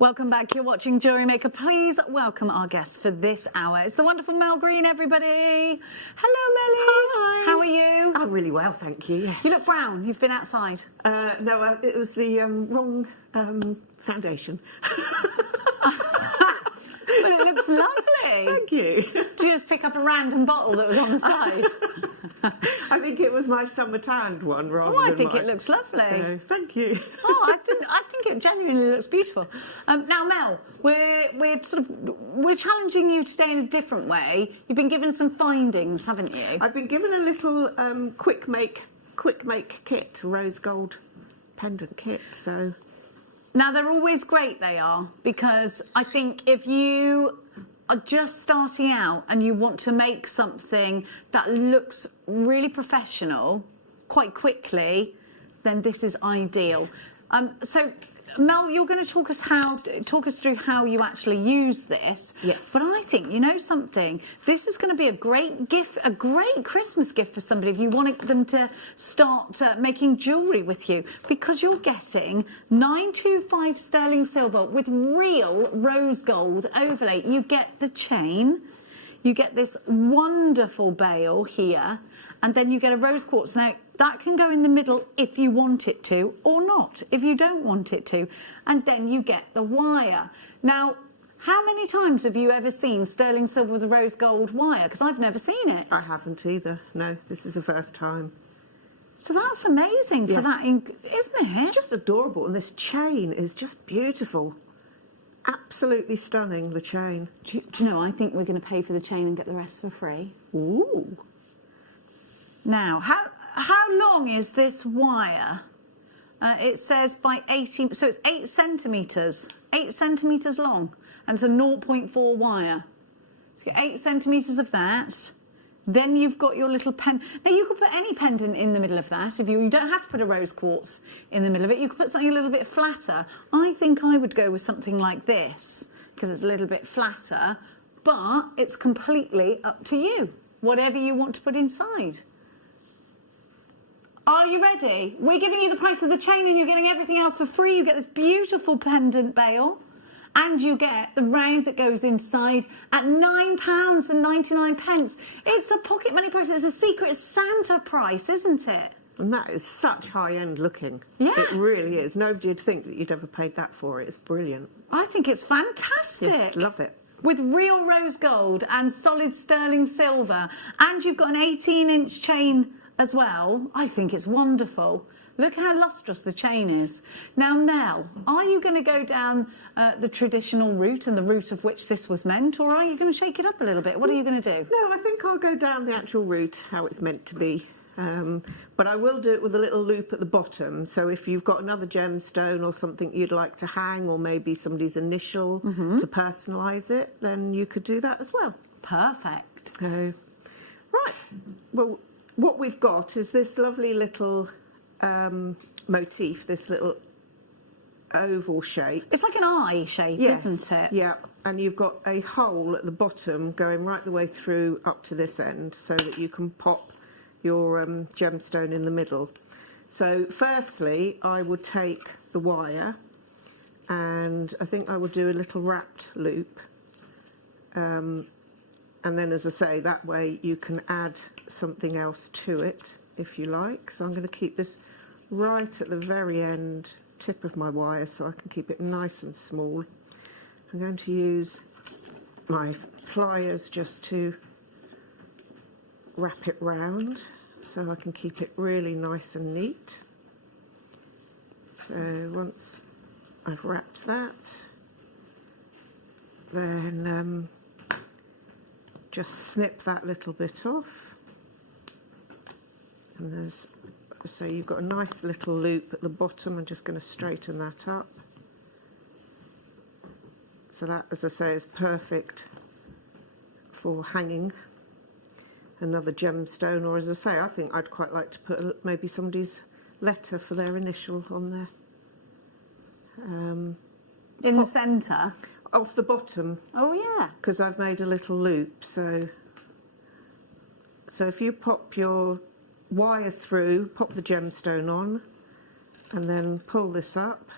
Welcome back. You're watching JewelleryMaker. Please welcome our guest for this hour. It's the wonderful Mel Green, everybody. Hello, Melly. Hi. How are you? I'm really well, thank you. Yes. You look brown. You've been outside. No, it was the wrong foundation. Well, it looks lovely. Thank you. Did you just pick up a random bottle that was on the side? I think it was my summer tanned one rather Oh, I than think mine. it looks lovely. So, thank you. Oh, I think it genuinely looks beautiful. Now, Mel, we're challenging you today in a different way. You've been given some findings, haven't you? I've been given a little quick make kit, rose gold pendant kit. So Now, they're always great, they are, because I think if you are just starting out and you want to make something that looks really professional quite quickly, then this is ideal. So, Mel, you're going to talk us through how you actually use this. Yes. But I think, you know something, this is going to be a great gift, a great Christmas gift for somebody if you want them to start making jewellery with you, because you're getting 925 sterling silver with real rose gold overlay. You get the chain, you get this wonderful bail here, and then you get a rose quartz. Now, that can go in the middle if you want it to, or not if you don't want it to. And then you get the wire. Now, how many times have you ever seen sterling silver with a rose gold wire? Because I've never seen it. I haven't either. No, this is the first time. So that's amazing for that, isn't it? It's just adorable, and this chain is just beautiful. Absolutely stunning, the chain. Do you know, I think we're going to pay for the chain and get the rest for free. Ooh. Now, how long is this wire? It says by 18, so it's 8 centimetres. 8 centimetres long, and it's a 0.4 wire. So you get 8 centimetres of that. Then you've got your little pen. Now you could put any pendant in the middle of that. If you don't have to put a rose quartz in the middle of it. You could put something a little bit flatter. I think I would go with something like this because it's a little bit flatter, but it's completely up to you. Whatever you want to put inside. Are you ready? We're giving you the price of the chain and you're getting everything else for free. You get this beautiful pendant bail and you get the round that goes inside at £9.99. It's a pocket money price. It's a Secret Santa price, isn't it? And that is such high-end looking. Yeah. It really is. Nobody'd think that you'd ever paid that for it. It's brilliant. I think it's fantastic. Yes, love it. With real rose gold and solid sterling silver. And you've got an 18-inch chain as well. I think it's wonderful. Look how lustrous the chain is. Now, Mel, are you going to go down the traditional route and the route of which this was meant, or are you going to shake it up a little bit? What are you going to do? No, I think I'll go down the actual route, how it's meant to be. But I will do it with a little loop at the bottom. So if you've got another gemstone or something you'd like to hang, or maybe somebody's initial to personalise it, then you could do that as well. Perfect. So, right. Well, what we've got is this lovely little motif, this little oval shape. It's like an eye shape, Yes, isn't it? Yeah, and you've got a hole at the bottom going right the way through up to this end so that you can pop your gemstone in the middle. So firstly, I would take the wire and I think I would do a little wrapped loop. And then, as I say, that way you can add something else to it if you like. So I'm going to keep this right at the very end tip of my wire so I can keep it nice and small. I'm going to use my pliers just to wrap it round. so I can keep it really nice and neat. So once I've wrapped that, then just snip that little bit off. And there's, so you've got a nice little loop at the bottom. I'm just going to straighten that up. So that, as I say, is perfect for hanging another gemstone, or as I say, I think I'd quite like to put maybe somebody's letter for their initial on there. In the centre? Off the bottom. Oh, yeah. Because I've made a little loop, so if you pop your wire through, pop the gemstone on, and then pull this up,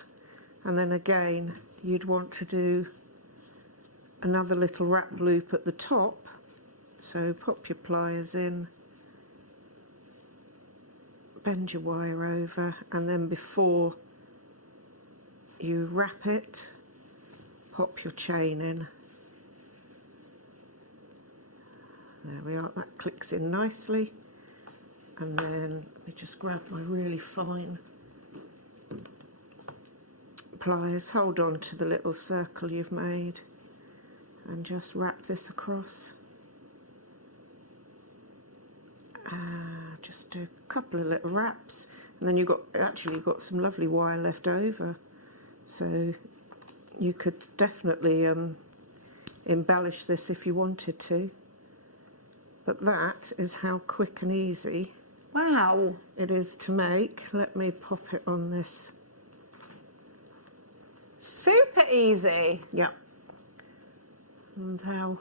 and then again you'd want to do another little wrap loop at the top. So pop your pliers in, bend your wire over, and then before you wrap it, pop your chain in. There we are, that clicks in nicely. And then let me just grab my really fine pliers, hold on to the little circle you've made, and just wrap this across. Just do a couple of little wraps, and then you've got some lovely wire left over, so you could definitely embellish this if you wanted to. But that is how quick and easy Wow. it is to make. Let me pop it on this. Super easy. Yeah. And how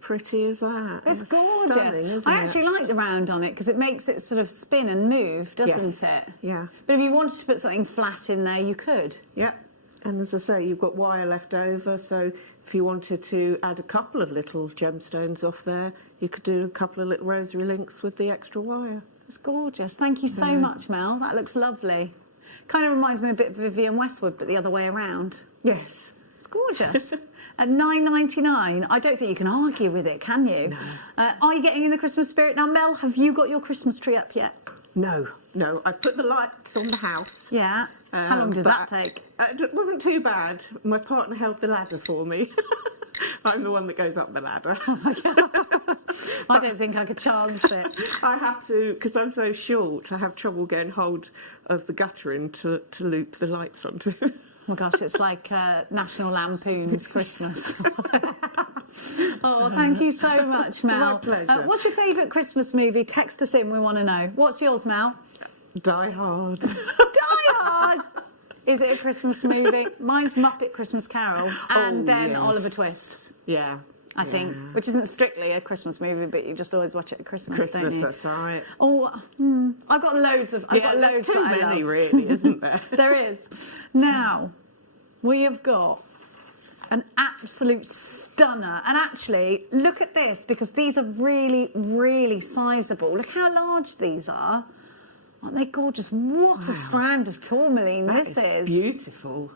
pretty is that? It's gorgeous. Stunning, isn't I it? actually like the round on it because it makes it sort of spin and move, doesn't Yes. it? Yeah. But if you wanted to put something flat in there, you could. Yeah. And as I say, you've got wire left over, so if you wanted to add a couple of little gemstones off there, you could do a couple of little rosary links with the extra wire. It's gorgeous. Thank you so much, Mel. That looks lovely. Kind of reminds me a bit of Vivienne Westwood, but the other way around. Yes. It's gorgeous. At $9.99, I don't think you can argue with it, can you? No. Are you getting in the Christmas spirit now, Mel? Have you got your Christmas tree up yet? No. I put the lights on the house. Yeah. How long did that take? It wasn't too bad. My partner held the ladder for me. I'm the one that goes up the ladder. I don't think I could chance it. I have to, because I'm so short, I have trouble getting hold of the guttering to loop the lights onto. Oh my gosh, it's like National Lampoon's Christmas. Oh, thank you so much, Mel. My pleasure. What's your favourite Christmas movie? Text us in, we want to know. What's yours, Mel? Die Hard. Die Hard! Is it a Christmas movie? Mine's Muppet Christmas Carol and then yes. Oliver Twist, Yeah. I think, which isn't strictly a Christmas movie, but you just always watch it at Christmas, don't you? That's right. Oh, I've got loads of. I've got loads too that I many, love. really, isn't there? There is. Now, we have got an absolute stunner. And actually, look at this, because these are really, really sizable. Look how large these are. Aren't they gorgeous? What a strand of tourmaline this is. Beautiful.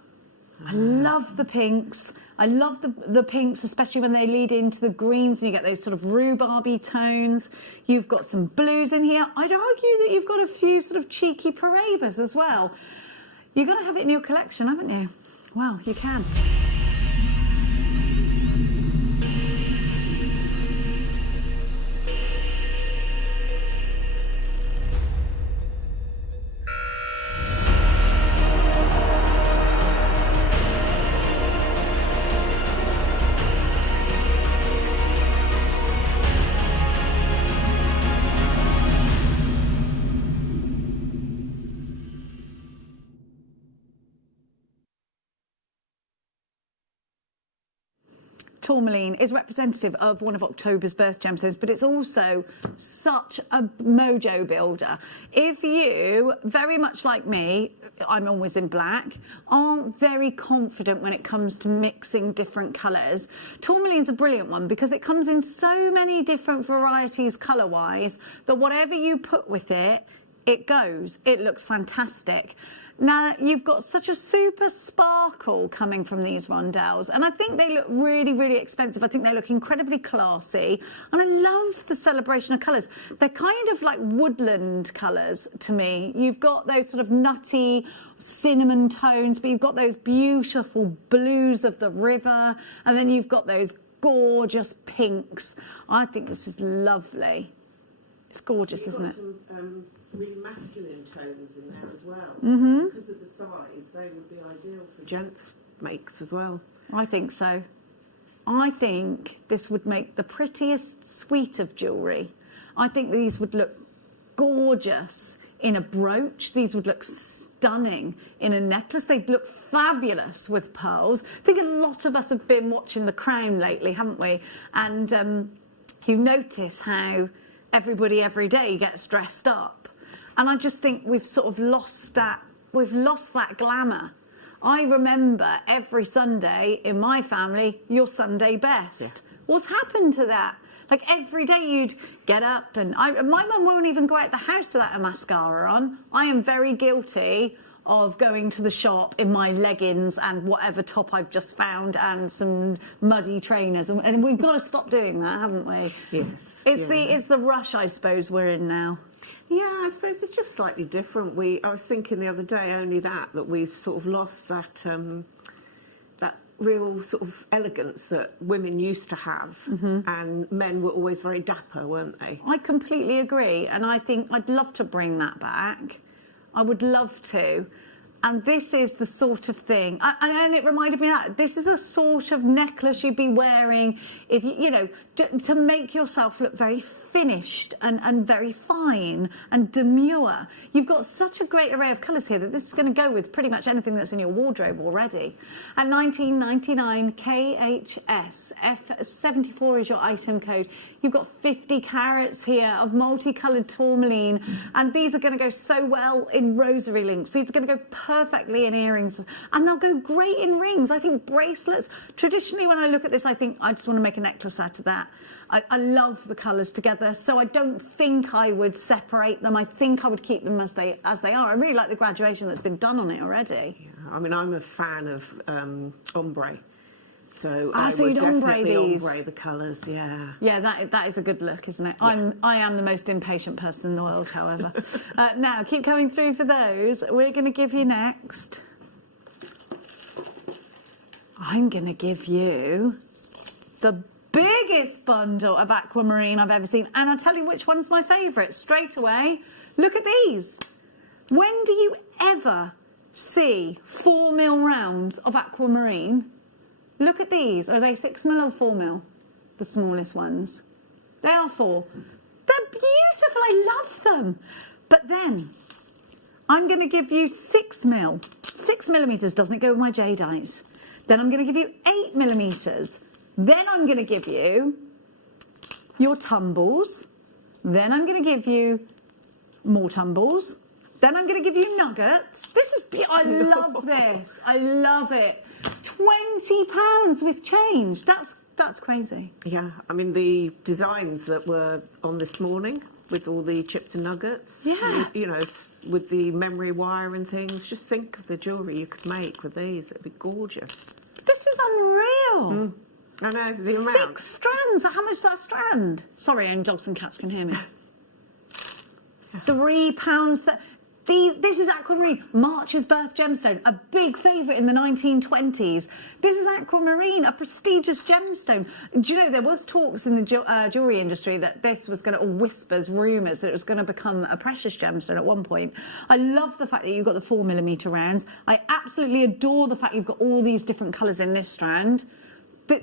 I love the pinks. I love the pinks, especially when they lead into the greens and you get those sort of rhubarby tones. You've got some blues in here. I'd argue that you've got a few sort of cheeky Parabas as well. You're going to have it in your collection, haven't you? Well, you can. Tourmaline is representative of one of October's birth gemstones, but it's also such a mojo builder. If you, very much like me, I'm always in black, aren't very confident when it comes to mixing different colours, tourmaline's a brilliant one because it comes in so many different varieties colour-wise that whatever you put with it, it goes. It looks fantastic. Now, you've got such a super sparkle coming from these rondelles, and I think they look really, really expensive. I think they look incredibly classy, and I love the celebration of colours. They're kind of like woodland colours to me. You've got those sort of nutty cinnamon tones, but you've got those beautiful blues of the river, and then you've got those gorgeous pinks. I think this is lovely. It's gorgeous, isn't it? Some, really masculine tones in there as well. Because of the size, they would be ideal for gents' makes as well. I think so. I think this would make the prettiest suite of jewellery. I think these would look gorgeous in a brooch. These would look stunning in a necklace. They'd look fabulous with pearls. I think a lot of us have been watching The Crown lately, haven't we? And you notice how everybody every day gets dressed up. And I just think we've sort of lost that. We've lost that glamour. I remember every Sunday in my family, your Sunday best. Yeah. What's happened to that? Like every day you'd get up and my mum won't even go out the house without a mascara on. I am very guilty of going to the shop in my leggings and whatever top I've just found and some muddy trainers. And we've got to stop doing that, haven't we? Yes. It's the rush, I suppose, we're in now. Yeah, I suppose it's just slightly different. I was thinking the other day only that we've sort of lost that that real sort of elegance that women used to have, and men were always very dapper, weren't they? I completely agree, and I think I'd love to bring that back. I would love to. And this is the sort of thing, and it reminded me of that. This is the sort of necklace you'd be wearing if you know, to make yourself look very finished and very fine and demure. You've got such a great array of colours here that this is going to go with pretty much anything that's in your wardrobe already. At $19.99 KHS, F74 is your item code. You've got 50 carats here of multicoloured tourmaline, and these are going to go so well in rosary links. These are going to go perfectly in earrings, and they'll go great in rings. I think bracelets, traditionally when I look at this, I think I just want to make a necklace out of that. I love the colours together, so I don't think I would separate them. I think I would keep them as they are. I really like the graduation that's been done on it already. Yeah, I mean, I'm a fan of ombre. So so would you'd ombre definitely these. ombre the colours, yeah. Yeah, that is a good look, isn't it? Yeah. I am the most impatient person in the world, however. Now, keep coming through for those. We're going to give you next. I'm going to give you the biggest bundle of aquamarine I've ever seen. And I'll tell you which one's my favourite straight away. Look at these. When do you ever see 4mm rounds of aquamarine? Look at these. Are they 6mm or 4mm? The smallest ones. They are 4. They're beautiful. I love them. But then I'm going to give you 6mm. 6mm. Doesn't it go with my jadeite? Then I'm going to give you 8mm. Then I'm going to give you your tumbles. Then I'm going to give you more tumbles. Then I'm going to give you nuggets. This is, I love this. I love it. £20 with change. That's crazy. Yeah, I mean, the designs that were on this morning with all the chips and nuggets. Yeah. You know, with the memory wire and things. Just think of the jewellery you could make with these. It'd be gorgeous. This is unreal. I know, the amount. 6 strands. How much is that strand? Sorry, only dogs and cats can hear me. £3. This is aquamarine, March's birth gemstone, a big favourite in the 1920s. This is aquamarine, a prestigious gemstone. Do you know, there was talks in the jewellery industry that this was going to, or whispers, rumours, that it was going to become a precious gemstone at one point. I love the fact that you've got the 4mm rounds. I absolutely adore the fact you've got all these different colours in this strand.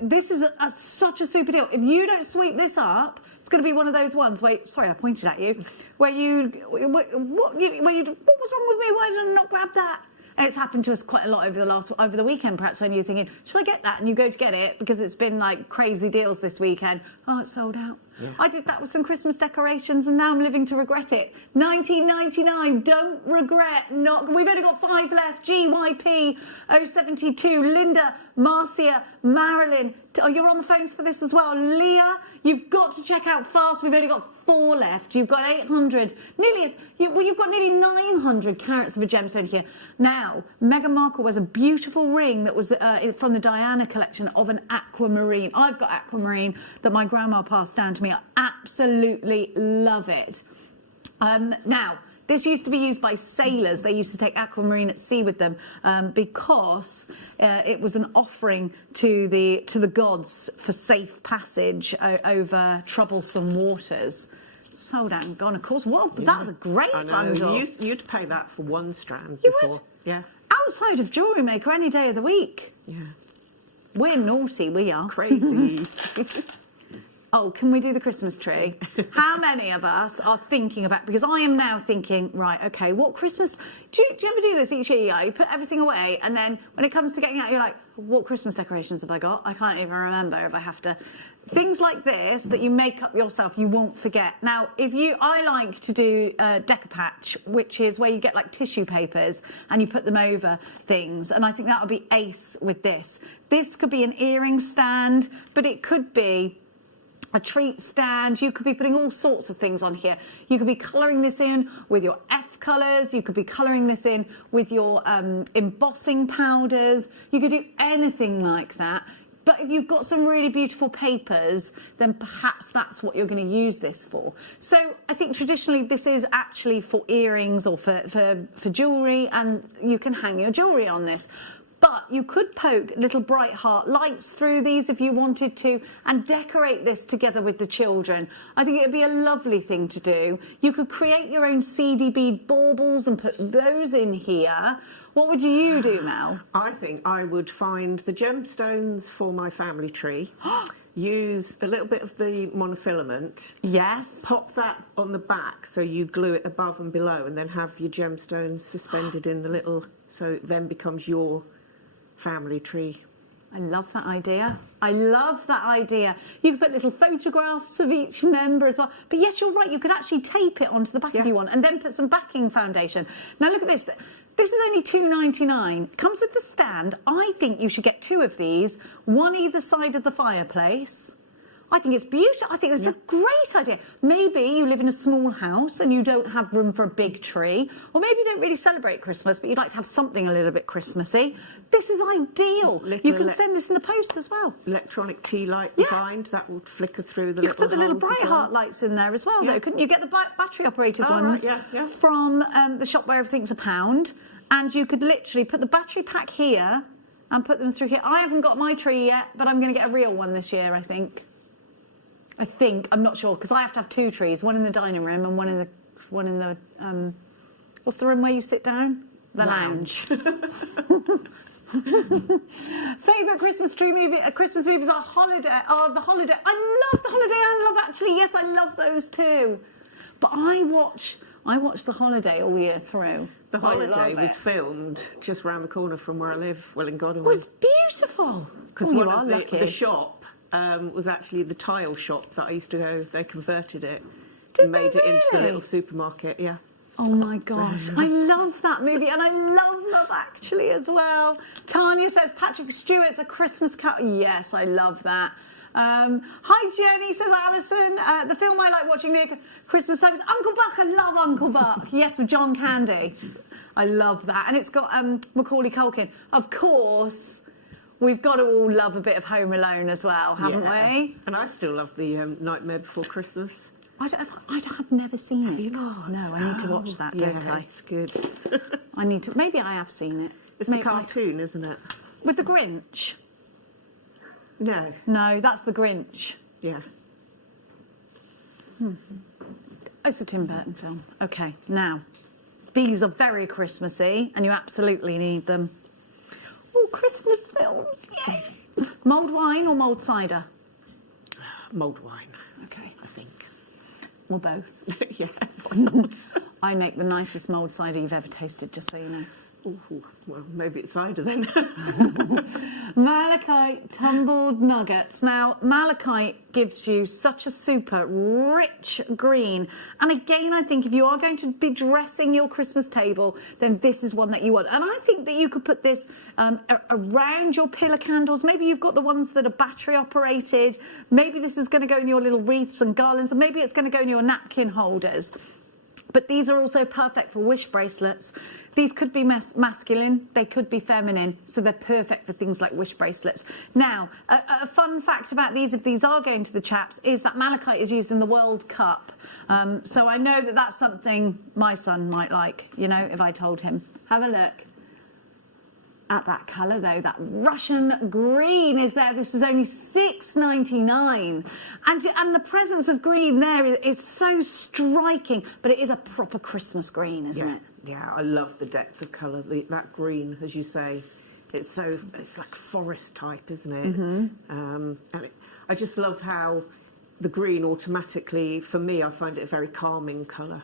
This is such a super deal. If you don't sweep this up, it's going to be one of those ones where, sorry, I pointed at you, where what was wrong with me? Why did I not grab that? And it's happened to us quite a lot over the weekend, perhaps, when you're thinking, should I get that? And you go to get it because it's been like crazy deals this weekend. Oh, it's sold out. Yeah. I did that with some Christmas decorations and now I'm living to regret it. 1999, don't regret not. We've only got 5 left. GYP 072, Linda, Marcia, Marilyn. Oh, you're on the phones for this as well. Leah, you've got to check out fast. We've only got 4 left. You've got 800. You've got nearly 900 carats of a gemstone here. Now, Meghan Markle wears a beautiful ring that was from the Diana collection of an aquamarine. I've got aquamarine that my grandma passed down to me. I absolutely love it. Now, this used to be used by sailors. They used to take aquamarine at sea with them because it was an offering to the gods for safe passage over troublesome waters. So damn gone, of course. Well, that was a great bundle. You'd pay that for 1 strand You before. would? Yeah. Outside of JewelleryMaker any day of the week. Yeah. We're naughty, we are. Crazy. Oh, can we do the Christmas tree? How many of us are thinking about, because I am now thinking, right, okay, what Christmas, do you ever do this each year? You put everything away and then when it comes to getting out, you're like, what Christmas decorations have I got? I can't even remember if I have to. Things like this that you make up yourself, you won't forget. Now, I like to do decoupage, which is where you get like tissue papers and you put them over things. And I think that would be ace with this. This could be an earring stand, but it could be a treat stand. You could be putting all sorts of things on here. You could be colouring this in with your F colours. You could be colouring this in with your embossing powders. You could do anything like that. But if you've got some really beautiful papers, then perhaps that's what you're going to use this for. So I think traditionally this is actually for earrings or for jewellery, and you can hang your jewellery on this. But you could poke little bright heart lights through these if you wanted to and decorate this together with the children. I think it would be a lovely thing to do. You could create your own CD bead baubles and put those in here. What would you do, Mel? I think I would find the gemstones for my family tree. Use a little bit of the monofilament. Yes. Pop that on the back so you glue it above and below, and then have your gemstones suspended in the little, so it then becomes your family tree. I love that idea. I love that idea. You could put little photographs of each member as well. But yes, you're right. You could actually tape it onto the back if you want and then put some backing foundation. Now look at this. This is only $2.99. It comes with the stand. I think you should get 2 of these, one either side of the fireplace. I think it's beautiful. I think it's a great idea. Maybe you live in a small house and you don't have room for a big tree, or maybe you don't really celebrate Christmas, but you'd like to have something a little bit Christmassy. This is ideal. You can send this in the post as well. Electronic tea light behind, that would flicker through the you little could put the little holes bright as well. heart lights in there as well, though, couldn't you? Get the battery operated ones right, from the shop where everything's £1, and you could literally put the battery pack here and put them through here. I haven't got my tree yet, but I'm going to get a real one this year, I think. I'm not sure, because I have to have 2 trees, one in the dining room and one in the what's the room where you sit down? The lounge. Favourite Christmas tree movie? Christmas movies are Holiday. Oh, The Holiday. I love The Holiday. I love Actually. Yes, I love those too. But I watch The Holiday all year through. The Holiday was filmed just round the corner from where I live, in Godalming. It was beautiful. Because you are lucky. The shop was actually the tile shop that I used to go. They converted it Did and made they it into the really? little supermarket. Yeah. Oh my gosh, I love that movie, and I love Actually as well. Tanya says Patrick Stewart's A Christmas Carol. Yes, I love that. Hi Jenny, says Alison. The film I like watching near Christmas time is Uncle Buck. I love Uncle Buck. Yes, with John Candy. I love that, and it's got Macaulay Culkin. Of course, we've got to all love a bit of Home Alone as well, haven't we? And I still love the Nightmare Before Christmas. I have never seen it. No, I need to watch that, don't I? It's good. I need to. Maybe I have seen it. It's the cartoon, isn't it? With the Grinch. No. No, that's the Grinch. Yeah. It's a Tim Burton film. Okay, now these are very Christmassy, and you absolutely need them. Oh, Christmas films! Yay! Mulled wine or mulled cider? Mulled wine. Okay. I think. Or both. Yeah. Why not? I make the nicest mulled cider you've ever tasted, just so you know. Ooh, well, maybe it's cider then. Malachite tumbled nuggets. Now, malachite gives you such a super rich green. And again, I think if you are going to be dressing your Christmas table, then this is one that you want. And I think that you could put this around your pillar candles. Maybe you've got the ones that are battery operated. Maybe this is going to go in your little wreaths and garlands, or maybe it's going to go in your napkin holders. But these are also perfect for wish bracelets. These could be masculine, they could be feminine, so they're perfect for things like wish bracelets. Now, a fun fact about these, if these are going to the chaps, is that malachite is used in the World Cup. So I know that that's something my son might like, you know, if I told him. Have a look at that colour though, that Russian green is there. This is only $6.99, and the presence of green there is so striking, but it is a proper Christmas green, isn't it? Yeah, I love the depth of colour. That green, as you say, it's like forest type, isn't it? And I just love how the green automatically, for me, I find it a very calming colour.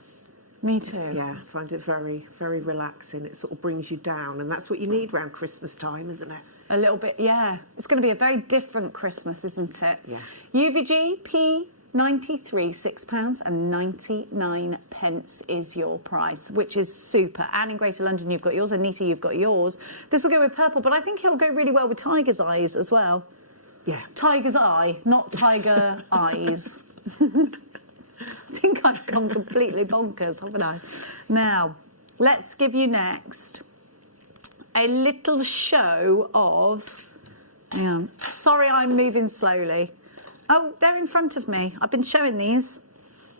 Me too. Yeah, I find it very, very relaxing. It sort of brings you down, and that's what you need around Christmas time, isn't it? A little bit, yeah. It's going to be a very different Christmas, isn't it? Yeah. UVG P93, £6.99 is your price, which is super. And in Greater London, you've got yours. Anita, you've got yours. This will go with purple, but I think it'll go really well with tiger's eyes as well. Yeah. Tiger's eye, not tiger eyes. I think I've gone completely bonkers, haven't I? Now, let's give you next a little show of... Hang on. Sorry, I'm moving slowly. Oh, they're in front of me. I've been showing these.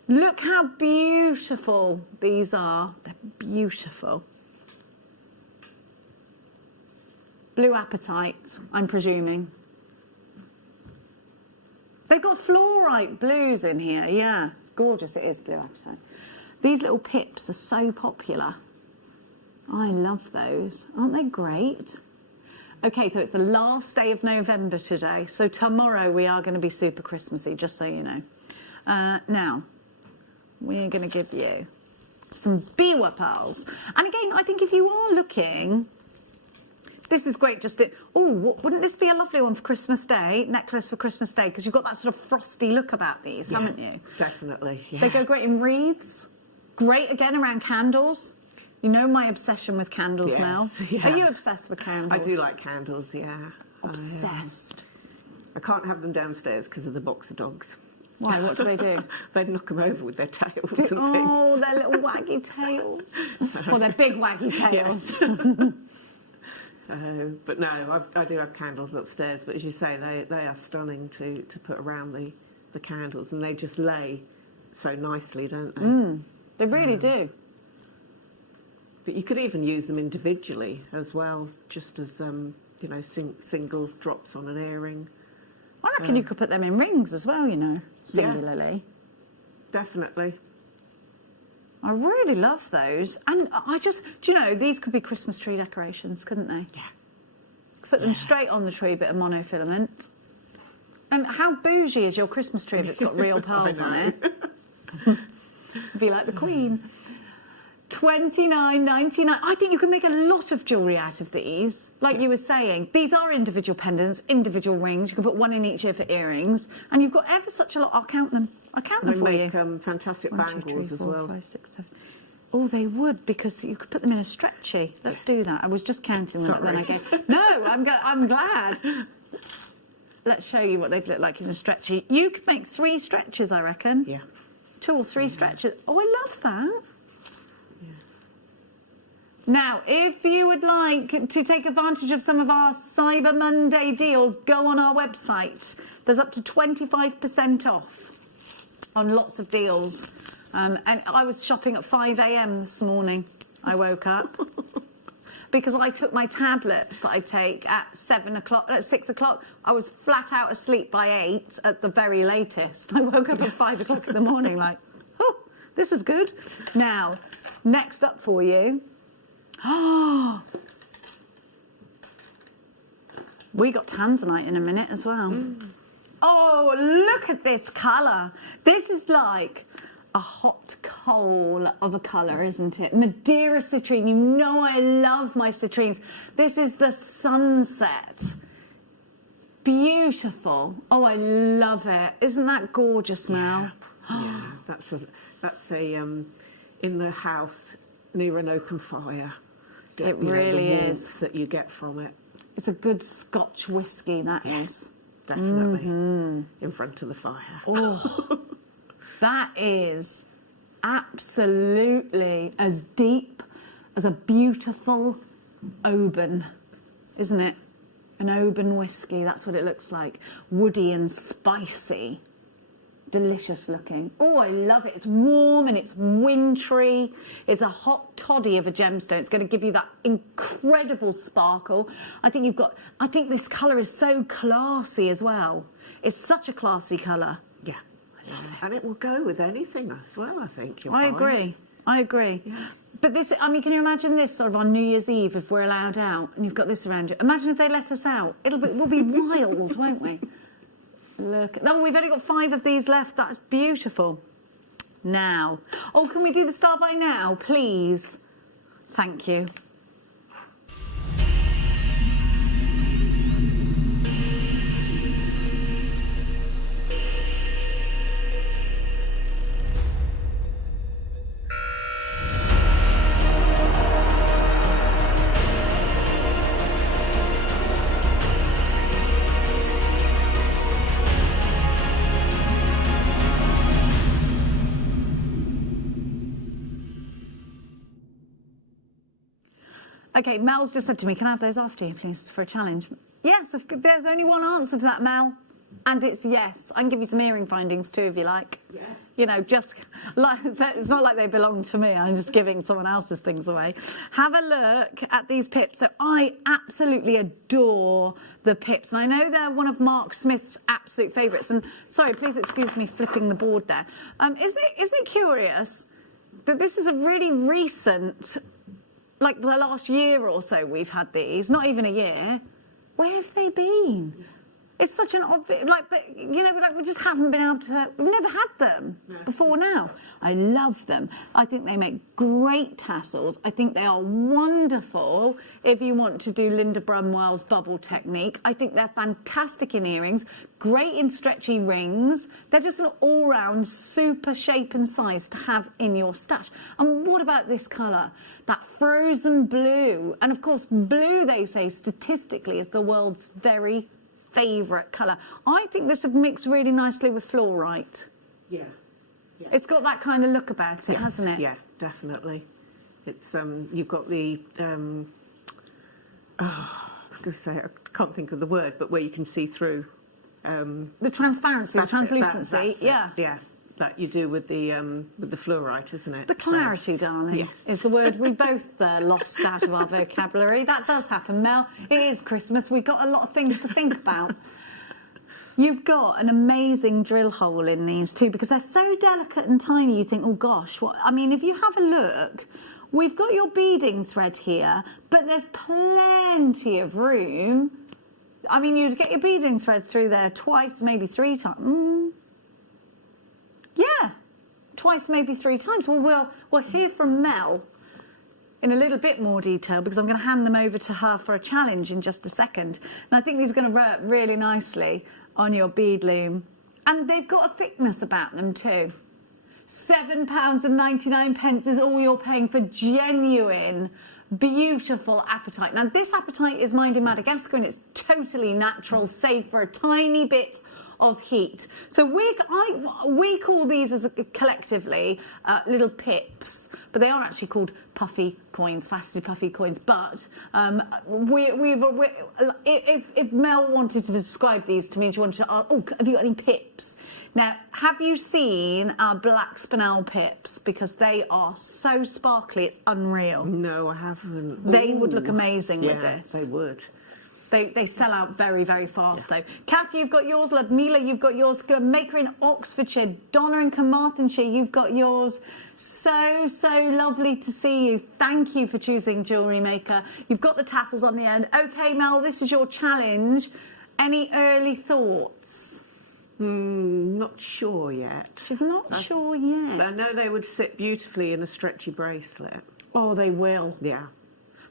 Look how beautiful these are. They're beautiful. Blue apatite, I'm presuming. They've got fluorite blues in here, yeah. It's gorgeous, it is blue apatite. These little pips are so popular. I love those. Aren't they great? Okay, so it's the last day of November today. So tomorrow we are going to be super Christmassy, just so you know. Now, we're going to give you some biwa pearls. And again, I think if you are looking... This is great, just wouldn't this be a lovely one for Christmas Day, necklace for Christmas Day? Because you've got that sort of frosty look about these, haven't you? Definitely, yeah. They go great in wreaths. Great, again, around candles. You know my obsession with candles now. Yeah. Are you obsessed with candles? I do like candles, yeah. Obsessed. I can't have them downstairs because of the boxer dogs. Why, what do they do? They'd knock them over with their tails and things. Oh, their little waggy tails. Well, their big waggy tails. Yes. But no, I do have candles upstairs, but as you say, they are stunning to put around the candles, and they just lay so nicely, don't they? They really do. But you could even use them individually as well, just as, you know, single drops on an earring. I reckon you could put them in rings as well, you know, singularly. Yeah, definitely. I really love those. And do you know, these could be Christmas tree decorations, couldn't they? Yeah. Put them straight on the tree, bit of monofilament. And how bougie is your Christmas tree if it's got real pearls on it? Be like the Queen. $29.99. I think you can make a lot of jewellery out of these. Like you were saying, these are individual pendants, individual rings. You can put one in each ear for earrings. And you've got ever such a lot. I'll count them. I'll count them for you. They make fantastic 1, 2, bangles 3, as 4, well. 5, 6, 7. Oh, they would, because you could put them in a stretchy. Let's do that. I was just counting them, Sorry. then I go, no, I'm glad. Let's show you what they'd look like in a stretchy. You could make 3 stretches, I reckon. Yeah. 2 or 3 stretches. Oh, I love that. Now, if you would like to take advantage of some of our Cyber Monday deals, go on our website. There's up to 25% off on lots of deals. And I was shopping at 5 a.m. this morning. I woke up because I took my tablets that I take at 6 o'clock. I was flat out asleep by 8 at the very latest. I woke up at 5 o'clock in the morning like, oh, this is good. Now, next up for you. Oh, we got tanzanite in a minute as well. Oh, look at this colour. This is like a hot coal of a colour, isn't it? Madeira citrine. You know I love my citrines. This is the sunset beautiful. Oh, I love it. Isn't that gorgeous, Mel? Yeah, that's a in the house near an open fire. It really the warmth is. that you get from it. It's a good Scotch whiskey, that is. Definitely in front of the fire. Oh, that is absolutely as deep as a beautiful Oban, isn't it? An Oban whiskey, that's what it looks like. Woody and spicy. Delicious looking. Oh, I love it. It's warm and it's wintry. It's a hot toddy of a gemstone. It's going to give you that incredible sparkle. I think this colour is so classy as well. It's such a classy colour. Yeah. I love it. And it will go with anything as well, I think. I agree. Yeah. But this, I mean, can you imagine this sort of on New Year's Eve if we're allowed out and you've got this around you? Imagine if they let us out. We'll be wild, won't we? Look, oh, we've only got 5 of these left. That's beautiful. Now, oh, can we do the star by now, please? Thank you. Okay, Mel's just said to me, can I have those after you, please, for a challenge? Yes, there's only one answer to that, Mel. And it's yes. I can give you some earring findings too, if you like. Yeah. You know, just like, it's not like they belong to me. I'm just giving someone else's things away. Have a look at these pips. So I absolutely adore the pips. And I know they're one of Mark Smith's absolute favourites. And sorry, please excuse me flipping the board there. Isn't it curious that this is a really recent, like the last year or so we've had these, not even a year. Where have they been? It's such an obvious, but you know, we just haven't been able to, we've never had them before now. I love them. I think they make great tassels. I think they are wonderful if you want to do Linda Brunwell's bubble technique. I think they're fantastic in earrings, great in stretchy rings. They're just an all-round super shape and size to have in your stash. And what about this colour? That frozen blue. And of course, blue, they say, statistically, is the world's very favourite colour. I think this would mix really nicely with fluorite. Yeah. Yes. It's got that kind of look about it, hasn't it? Yeah, definitely. It's you've got the I was going to say, I can't think of the word, but where you can see through. The transparency, the translucency. That's it. Yeah. That you do with the fluorite, isn't it? The clarity, darling, yes. is the word we both lost out of our vocabulary. That does happen, Mel. It is Christmas. We've got a lot of things to think about. You've got an amazing drill hole in these too, because they're so delicate and tiny. You think, oh gosh, what? I mean, if you have a look, we've got your beading thread here, but there's plenty of room. I mean, you'd get your beading thread through there twice, maybe 3 times. Yeah, twice, maybe 3 times. Well, we'll hear from Mel in a little bit more detail because I'm going to hand them over to her for a challenge in just a second. And I think these are going to work really nicely on your bead loom. And they've got a thickness about them too. £7.99 is all you're paying for genuine, beautiful apatite. Now, this apatite is mined in Madagascar and it's totally natural, save for a tiny bit of heat. So we call these as if little pips, but they are actually called puffy coins, faceted puffy coins. But if Mel wanted to describe these to me, she wanted to ask, oh, have you got any pips? Now, have you seen our black spinel pips? Because they are so sparkly, it's unreal. No, I haven't. They would look amazing with this. They would. They sell out very, very fast, though. Kathy, you've got yours. Ludmila, you've got yours. Maker in Oxfordshire. Donna in Carmarthenshire, you've got yours. So, so lovely to see you. Thank you for choosing Jewellery Maker. You've got the tassels on the end. OK, Mel, this is your challenge. Any early thoughts? Not sure yet. She's not sure yet. I know they would sit beautifully in a stretchy bracelet. Oh, they will. Yeah.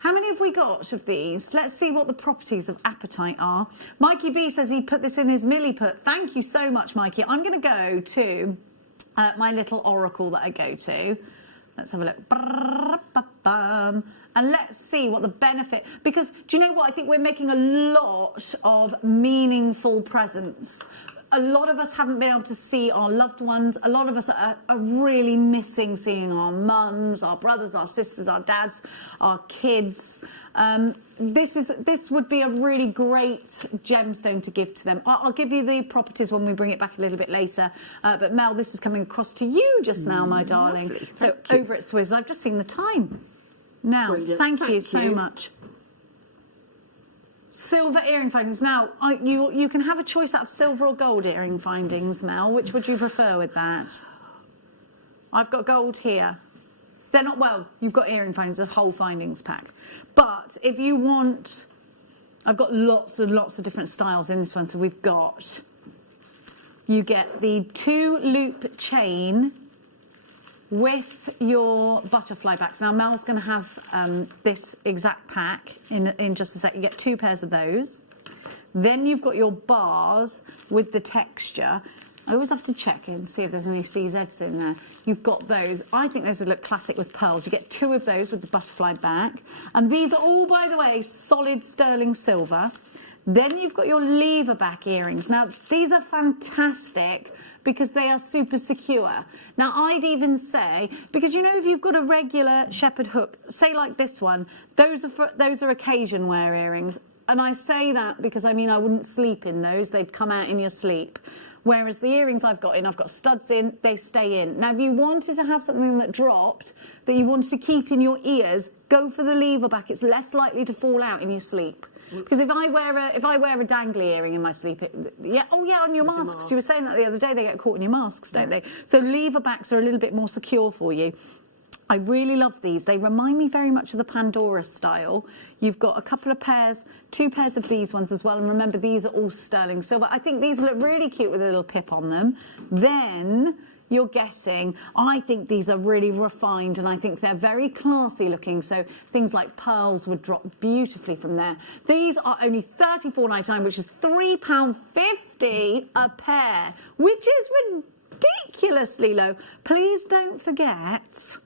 How many have we got of these? Let's see what the properties of apatite are. Mikey B says he put this in his milliput. Thank you so much, Mikey. I'm going to go to my little oracle that I go to. Let's have a look. And let's see what the benefit... Because, do you know what? I think we're making a lot of meaningful presents. A lot of us haven't been able to see our loved ones. A lot of us are really missing seeing our mums, our brothers, our sisters, our dads, our kids. This would be a really great gemstone to give to them. I'll give you the properties when we bring it back a little bit later. But Mel, this is coming across to you just now, my darling. Lovely. So over at Swizz, I've just seen the time. Now, Brilliant. thank you Thank so you. much. Silver earring findings. Now, you can have a choice out of silver or gold earring findings, Mel. Which would you prefer with that? I've got gold here. They're not, well, you've got earring findings, a whole findings pack. But if you want, I've got lots and lots of different styles in this one. So we've got, you get the 2-loop chain with your butterfly backs. Now, Mel's going to have this exact pack in just a sec. You get 2 pairs of those. Then you've got your bars with the texture. I always have to check and see if there's any CZs in there. You've got those. I think those would look classic with pearls. You get 2 of those with the butterfly back. And these are all, by the way, solid sterling silver. Then you've got your lever back earrings. Now, these are fantastic because they are super secure. Now, I'd even say, because you know, if you've got a regular shepherd hook, say like this one, those are occasion wear earrings. And I say that because, I mean, I wouldn't sleep in those. They'd come out in your sleep. Whereas the earrings I've got studs in, they stay in. Now, if you wanted to have something that dropped, that you wanted to keep in your ears, go for the lever back. It's less likely to fall out in your sleep. Because if I wear a dangly earring in my sleep, on your masks. You were saying that the other day, they get caught in your masks, don't they? So lever backs are a little bit more secure for you. I really love these. They remind me very much of the Pandora style. You've got a couple of pairs, 2 pairs of these ones as well. And remember, these are all sterling silver. I think these look really cute with a little pip on them. Then you're getting, I think these are really refined and I think they're very classy looking. So things like pearls would drop beautifully from there. These are only £34.99, which is £3.50 a pair, which is ridiculously low. Please don't forget,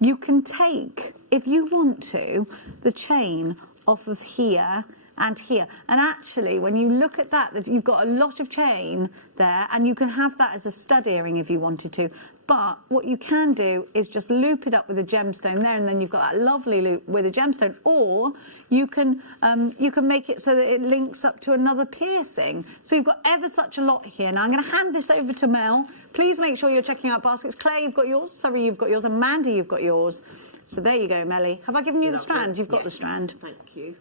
you can take, if you want to, the chain off of here and here. And actually, when you look at that you've got a lot of chain there, and you can have that as a stud earring if you wanted to. But what you can do is just loop it up with a gemstone there, and then you've got that lovely loop with a gemstone. Or you can make it so that it links up to another piercing. So you've got ever such a lot here. Now I'm going to hand this over to Mel. Please make sure you're checking out baskets. Claire, you've got yours. Sorry, you've got yours. And Mandy, you've got yours. So there you go, Melly. Have I given you the strand? You've got the strand. Thank you.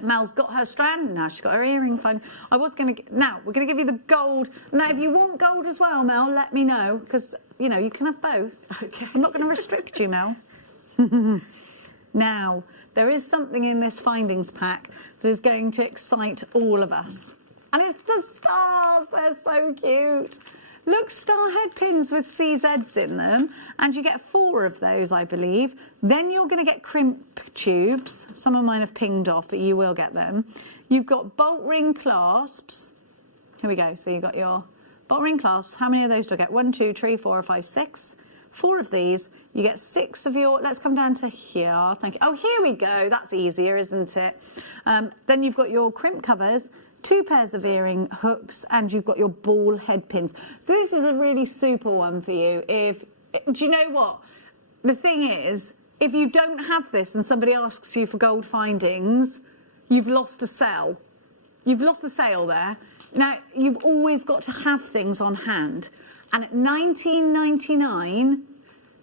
Mel's got her strand, now she's got her earring find. Now, we're going to give you the gold. Now, if you want gold as well, Mel, let me know, because, you know, you can have both. Okay. I'm not going to restrict you, Mel. Now, there is something in this findings pack that is going to excite all of us. And it's the stars. They're so cute. Look, star head pins with CZs in them, and you get 4 of those, I believe. Then you're going to get crimp tubes. Some of mine have pinged off, but you will get them. You've got bolt ring clasps. Here we go. So you've got your bolt ring clasps. How many of those do I get? 1, 2, 3, 4, 5, 6. 4 of these. You get 6 of your... Let's come down to here. Thank you. Oh, here we go. That's easier, isn't it? Then you've got your crimp covers, 2 pairs of earring hooks, and you've got your ball head pins. So this is a really super one for you. Do you know what? The thing is, if you don't have this and somebody asks you for gold findings, you've lost a sale. You've lost a sale there. Now, you've always got to have things on hand. And at £19.99,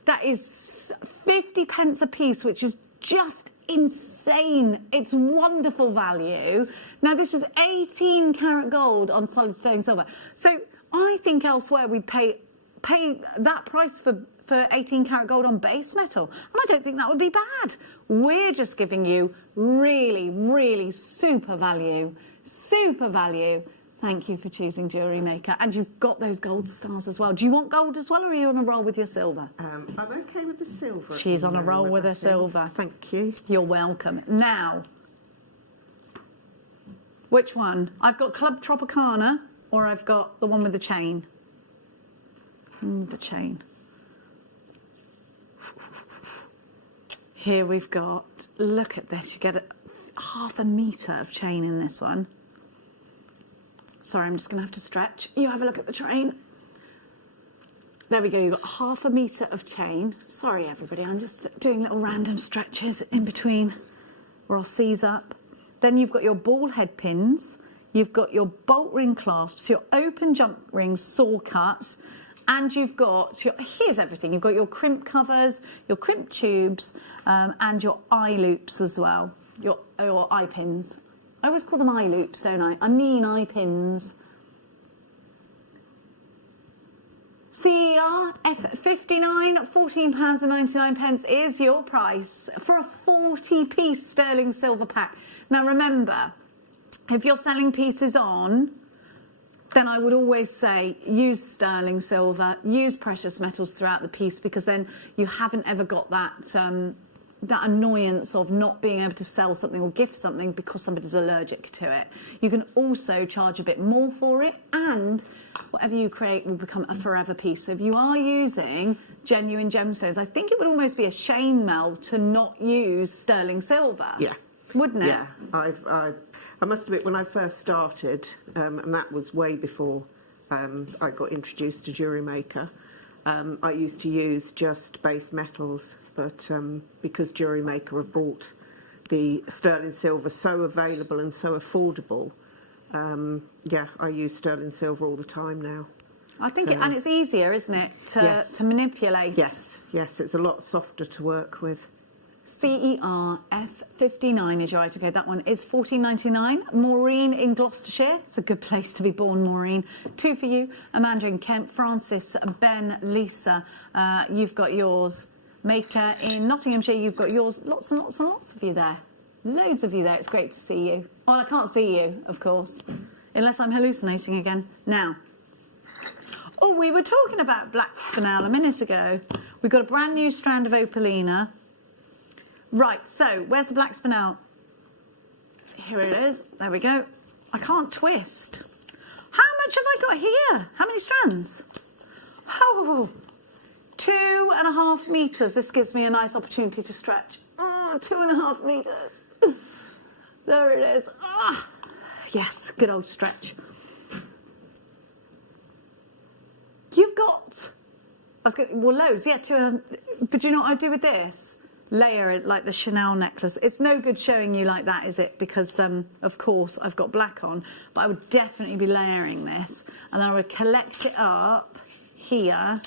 that is 50 pence a piece, which is just insane. It's wonderful value. Now, this is 18 karat gold on solid sterling silver. So I think elsewhere we'd pay that price for 18 karat gold on base metal. And I don't think that would be bad. We're just giving you really, really super value. Super value. Thank you for choosing JewelleryMaker. And you've got those gold stars as well. Do you want gold as well, or are you on a roll with your silver? I'm okay with the silver. at She's the on a roll moment, with I her think. silver. Thank you. You're welcome. Now, which one? I've got Club Tropicana, or I've got the one with the chain. The chain. Here we've got, look at this, you get half a metre of chain in this one. Sorry, I'm just going to have to stretch. You have a look at the train. There we go, you've got half a metre of chain. Sorry everybody, I'm just doing little random stretches in between or I'll seize up. Then you've got your ball head pins, you've got your bolt ring clasps, your open jump rings, saw cuts, and you've got, here's everything. You've got your crimp covers, your crimp tubes, and your eye loops as well, your eye pins. I always call them eye loops, don't I? I mean eye pins. CER F59, £14.99 is your price for a 40-piece sterling silver pack. Now remember, if you're selling pieces on, then I would always say use sterling silver, use precious metals throughout the piece, because then you haven't ever got that that annoyance of not being able to sell something or gift something because somebody's allergic to it. You can also charge a bit more for it, and whatever you create will become a forever piece. So if you are using genuine gemstones, I think it would almost be a shame, Mel, to not use sterling silver. Yeah. Wouldn't it? Yeah, I must admit, when I first started, and that was way before I got introduced to JewelleryMaker, I used to use just base metals, but because JewelleryMaker have brought the sterling silver so available and so affordable, yeah, I use sterling silver all the time now. I think, So- and it's easier, isn't it, Yes. to manipulate? Yes, it's a lot softer to work with. CER F59 is your item code. That one is £14.99. Maureen in Gloucestershire. It's a good place to be born, Maureen. 2 for you. Amanda in Kent. Francis, Ben, Lisa. You've got yours. Maker in Nottinghamshire. You've got yours. Lots and lots and lots of you there. Loads of you there. It's great to see you. Well, I can't see you, of course, unless I'm hallucinating again. Now. Oh, we were talking about black spinel a minute ago. We've got a brand new strand of opalina. Right, so where's the black spinel? Here it is. There we go. I can't twist. How much have I got here? How many strands? Oh, 2.5 metres. This gives me a nice opportunity to stretch. Oh, 2.5 metres. There it is. Ah, yes, good old stretch. You've got, well, loads, yeah, 2.5. But do you know what I do with this? Layer it like the Chanel necklace. It's no good showing you like that, is it? Because, of course, I've got black on. But I would definitely be layering this. And then I would collect it up here.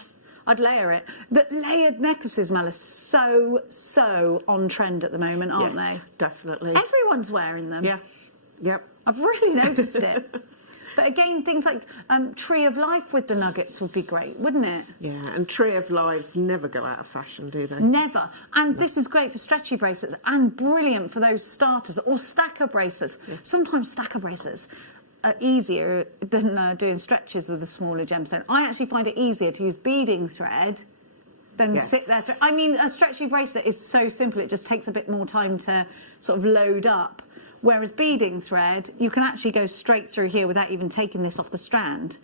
I'd layer it. The layered necklaces, Mel, are so on trend at the moment, aren't Yes, they? definitely. Everyone's wearing them. Yeah, yep. I've really noticed it. But again, things like Tree of Life with the nuggets would be great, wouldn't it? Yeah, and Tree of Lives never go out of fashion, do they? Never. And this is great for stretchy bracelets and brilliant for those starters or stacker bracelets. Yeah. Sometimes stacker bracelets are easier than doing stretches with a smaller gemstone. I actually find it easier to use beading thread than sit there. I mean, a stretchy bracelet is so simple, it just takes a bit more time to sort of load up. Whereas beading thread, you can actually go straight through here without even taking this off the strand.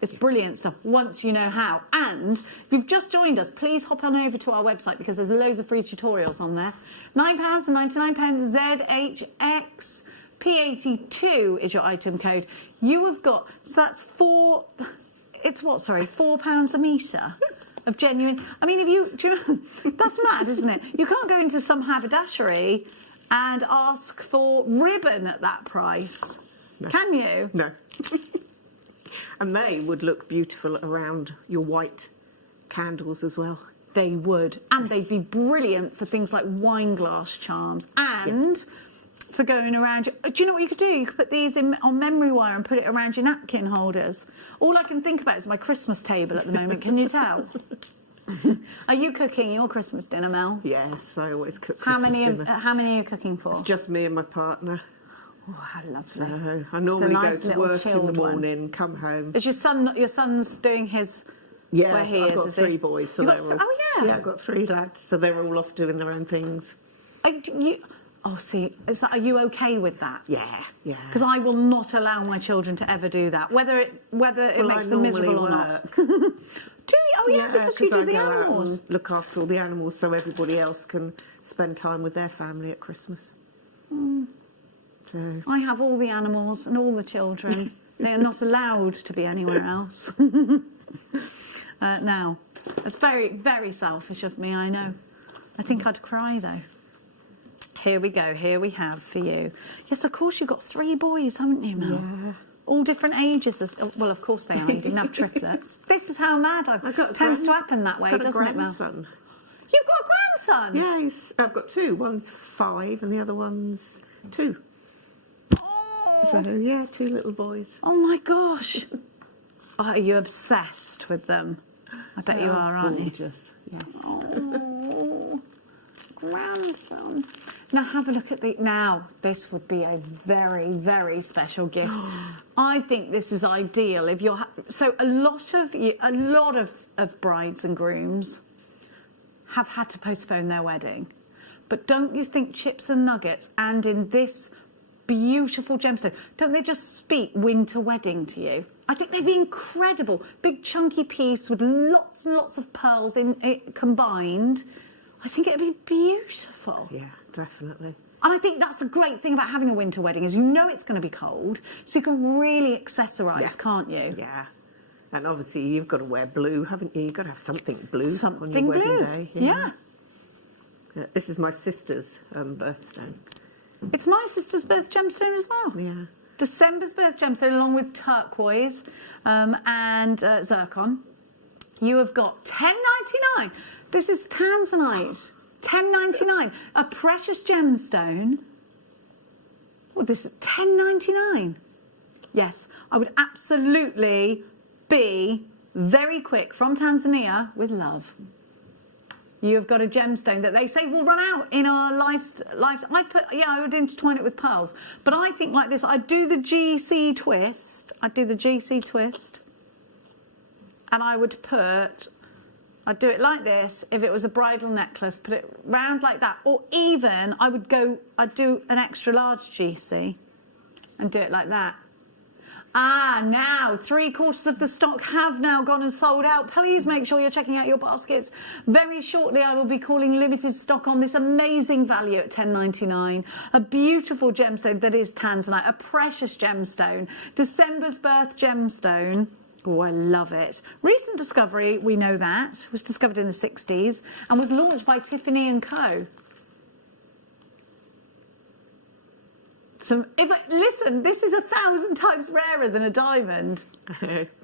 It's brilliant stuff once you know how. And if you've just joined us, please hop on over to our website because there's loads of free tutorials on there. £9.99 ZHX. P82 is your item code. You have got, so that's £4 a metre of genuine. I mean, do you know, that's mad, isn't it? You can't go into some haberdashery and ask for ribbon at that price. No. Can you? No. And they would look beautiful around your white candles as well. They would. And they'd be brilliant for things like wine glass charms and for going around. Do you know what you could do? You could put these on memory wire and put it around your napkin holders. All I can think about is my Christmas table at the moment. Can you tell? Are you cooking your Christmas dinner, Mel? Yes, I always cook How Christmas many? dinner. How many are you cooking for? It's just me and my partner. Oh, how lovely. So I Just a normally nice go to little work in chilled the one. morning, come home. Is your son's doing his... Yeah, where he I've is, got is he? 3 boys, so You they're got all... oh, yeah. Yeah, I've got 3 lads, so they're all off doing their own things. See, are you okay with that? Yeah. Because I will not allow my children to ever do that, whether it makes them miserable or not. Do you? Oh yeah, because you do the I go out animals. and look after all the animals so everybody else can spend time with their family at Christmas. So I have all the animals and all the children. They are not allowed to be anywhere else. Now, that's very, very selfish of me, I know. I think I'd cry, though. Here we go. Here we have for you. Yes, of course, you've got 3 boys, haven't you, Mel? yeah. All different ages. Well, of course they are. You didn't have triplets. This is how mad I've got a tends to happen that way, got a doesn't it, Mel? grandson. You've got a grandson? Yeah, I've got 2. One's 5 and the other one's 2. Oh, So, yeah, 2 little boys. oh my gosh. Are you obsessed with them? I bet you are, aren't you? Gorgeous. Yeah. Oh, grandson. Now have a look at the. Now this would be a very, very special gift. I think this is ideal if you're. So a lot of brides and grooms have had to postpone their wedding, but don't you think chips and nuggets and in this beautiful gemstone, don't they just speak winter wedding to you? I think they'd be incredible. Big chunky piece with lots and lots of pearls in it combined. I think it'd be beautiful. Yeah, definitely. And I think that's the great thing about having a winter wedding is you know it's going to be cold, so you can really accessorise, can't you? Yeah. And obviously you've got to wear blue, haven't you? You've got to have something blue on Something your wedding blue. day. Yeah. This is my sister's birthstone. It's my sister's birth gemstone as well. Yeah. December's birth gemstone along with turquoise and zircon. You have got $10.99. This is tanzanite. $10.99. A precious gemstone. Well, this is $10.99. Yes, I would absolutely be very quick from Tanzania with love. You've got a gemstone that they say will run out in our life. I would intertwine it with pearls. But I think like this, I'd do the GC twist. And I would I'd do it like this. If it was a bridal necklace, put it round like that. Or even I'd do an extra large GC and do it like that. Now 3/4 of the stock have now gone and sold out. Please make sure you're checking out your baskets. Very shortly I will be calling limited stock on this amazing value at $10.99. A beautiful gemstone that is tanzanite, a precious gemstone. December's birth gemstone. Oh, I love it. Recent discovery, we know that, was discovered in the 60s and was launched by Tiffany & Co. Listen, this is 1,000 times rarer than a diamond.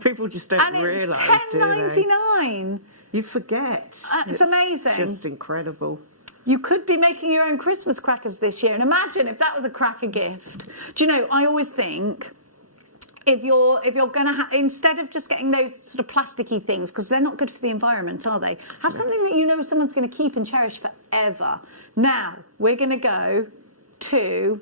People just don't realise, and it's $10.99. You forget. It's amazing. Just incredible. You could be making your own Christmas crackers this year. And imagine if that was a cracker gift. Do you know, I always think if you're going to instead of just getting those sort of plasticky things, because they're not good for the environment, are they? Have something that you know someone's going to keep and cherish forever. Now, we're going to go to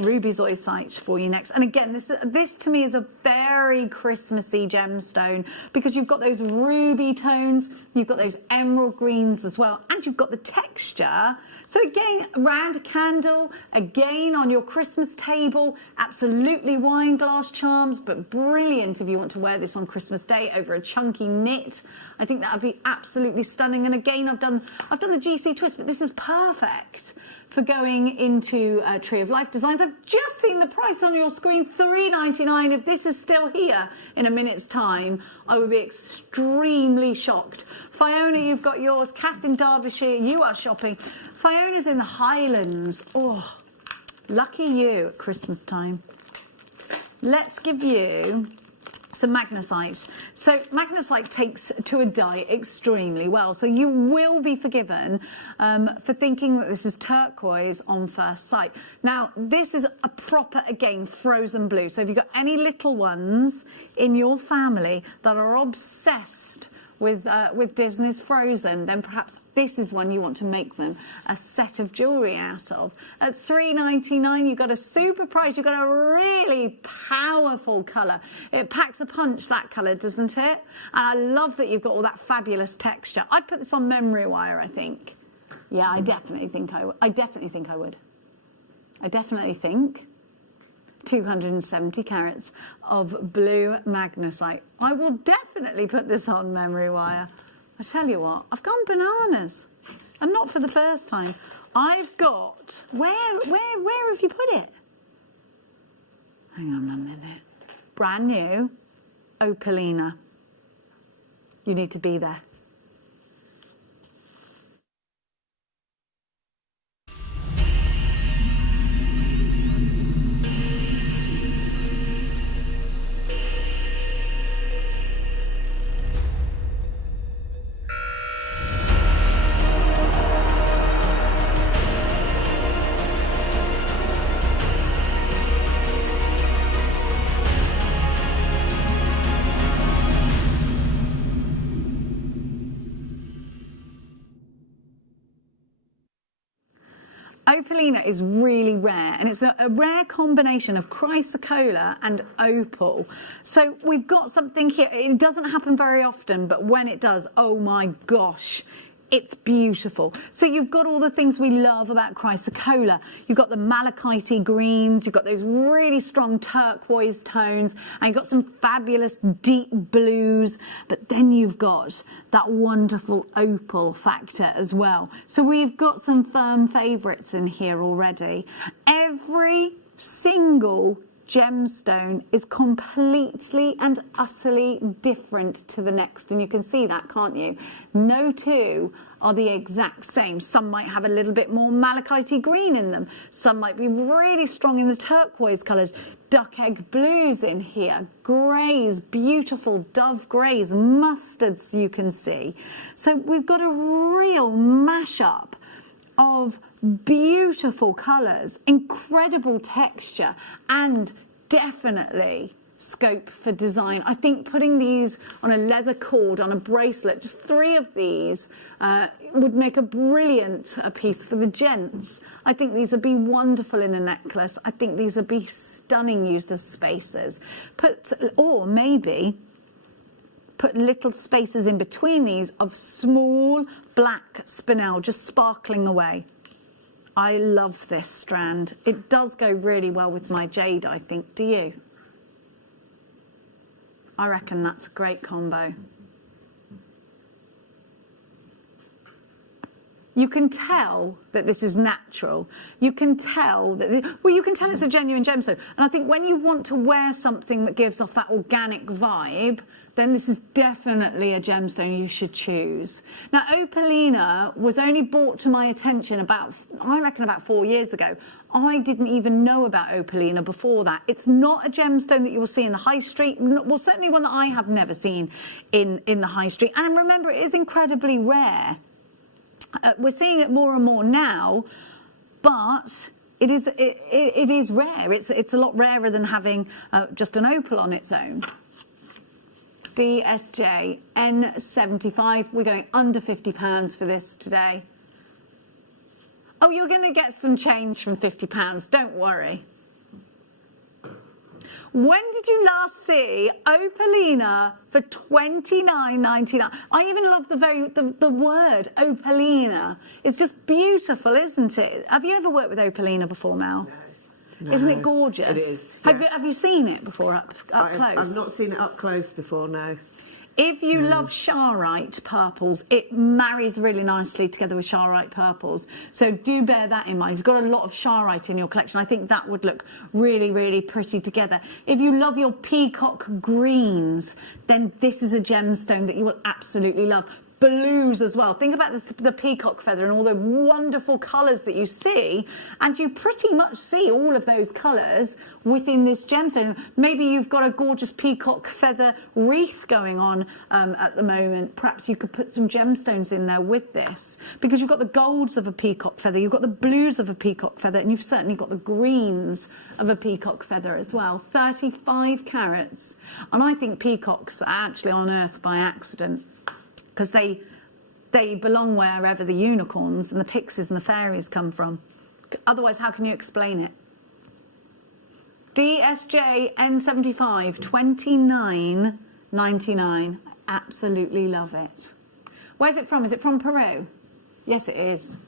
Ruby's Zoisite for you next. And again, this to me is a very Christmassy gemstone because you've got those ruby tones, you've got those emerald greens as well, and you've got the texture. So again, around a candle, again on your Christmas table, absolutely wine glass charms, but brilliant if you want to wear this on Christmas Day over a chunky knit. I think that would be absolutely stunning. And again, I've done the GC twist, but this is perfect for going into Tree of Life Designs. I've just seen the price on your screen, $3.99. If this is still here in a minute's time, I would be extremely shocked. Fiona, you've got yours. Kath in Derbyshire, you are shopping. Fiona's in the Highlands. Oh, lucky you at Christmas time. Let's give you some magnesite. So magnesite takes to a dye extremely well. So you will be forgiven for thinking that this is turquoise on first sight. Now, this is a proper, again, frozen blue. So if you've got any little ones in your family that are obsessed with Disney's Frozen, then perhaps this is one you want to make them a set of jewellery out of. At $3.99, you've got a super price. You've got a really powerful colour. It packs a punch, that colour, doesn't it? And I love that you've got all that fabulous texture. I'd put this on memory wire, I think. Yeah, I definitely think I would. I definitely think 270 carats of blue magnesite. I will definitely put this on memory wire. I tell you what, I've gone bananas, and not for the first time. I've got, where have you put it? Hang on a minute. Brand new Opalina. You need to be there. Opalina is really rare, and it's a rare combination of chrysocolla and opal. So we've got something here. It doesn't happen very often, but when it does, oh my gosh, it's beautiful. So you've got all the things we love about chrysocolla. You've got the malachite greens, you've got those really strong turquoise tones, and you've got some fabulous deep blues, but then you've got that wonderful opal factor as well. So we've got some firm favourites in here already. Every single gemstone is completely and utterly different to the next, and you can see that, can't you? No two are the exact same. Some might have a little bit more malachite green in them, some might be really strong in the turquoise colours, duck egg blues in here, greys, beautiful dove greys, mustards you can see. So we've got a real mashup of beautiful colours, incredible texture, and definitely scope for design. I think putting these on a leather cord, on a bracelet, just 3 of these would make a brilliant piece for the gents. I think these would be wonderful in a necklace. I think these would be stunning used as spacers. Or maybe put little spaces in between these of small black spinel just sparkling away. I love this strand. It does go really well with my jade, I think. Do you? I reckon that's a great combo. You can tell that this is natural. You can tell that, you can tell it's a genuine gemstone. And I think when you want to wear something that gives off that organic vibe, then this is definitely a gemstone you should choose. Now, Opalina was only brought to my attention about 4 years ago. I didn't even know about Opalina before that. It's not a gemstone that you will see in the high street. Well, certainly one that I have never seen in the high street. And remember, it is incredibly rare. We're seeing it more and more now, but it is rare. It's a lot rarer than having just an opal on its own. DSJ N75. We're going under £50 for this today. Oh, you're going to get some change from £50. Don't worry. When did you last see Opalina for $29.99? I even love the word Opalina. It's just beautiful, isn't it? Have you ever worked with Opalina before, Mel? No. Isn't it gorgeous? It is. Yeah. Have you seen it before up close? I've not seen it up close before, no. If you love Charite purples, it marries really nicely together with Charite purples. So do bear that in mind. If you've got a lot of Charite in your collection, I think that would look really, really pretty together. If you love your peacock greens, then this is a gemstone that you will absolutely love. Blues as well. Think about the peacock feather and all the wonderful colours that you see, and you pretty much see all of those colours within this gemstone. Maybe you've got a gorgeous peacock feather wreath going on at the moment. Perhaps you could put some gemstones in there with this, because you've got the golds of a peacock feather, you've got the blues of a peacock feather, and you've certainly got the greens of a peacock feather as well. 35 carats. And I think peacocks are actually on Earth by accident. because they belong wherever the unicorns and the pixies and the fairies come from. Otherwise, how can you explain it? DSJ N75, $29.99. Absolutely love it. Where's it from? Is it from Peru? Yes, it is.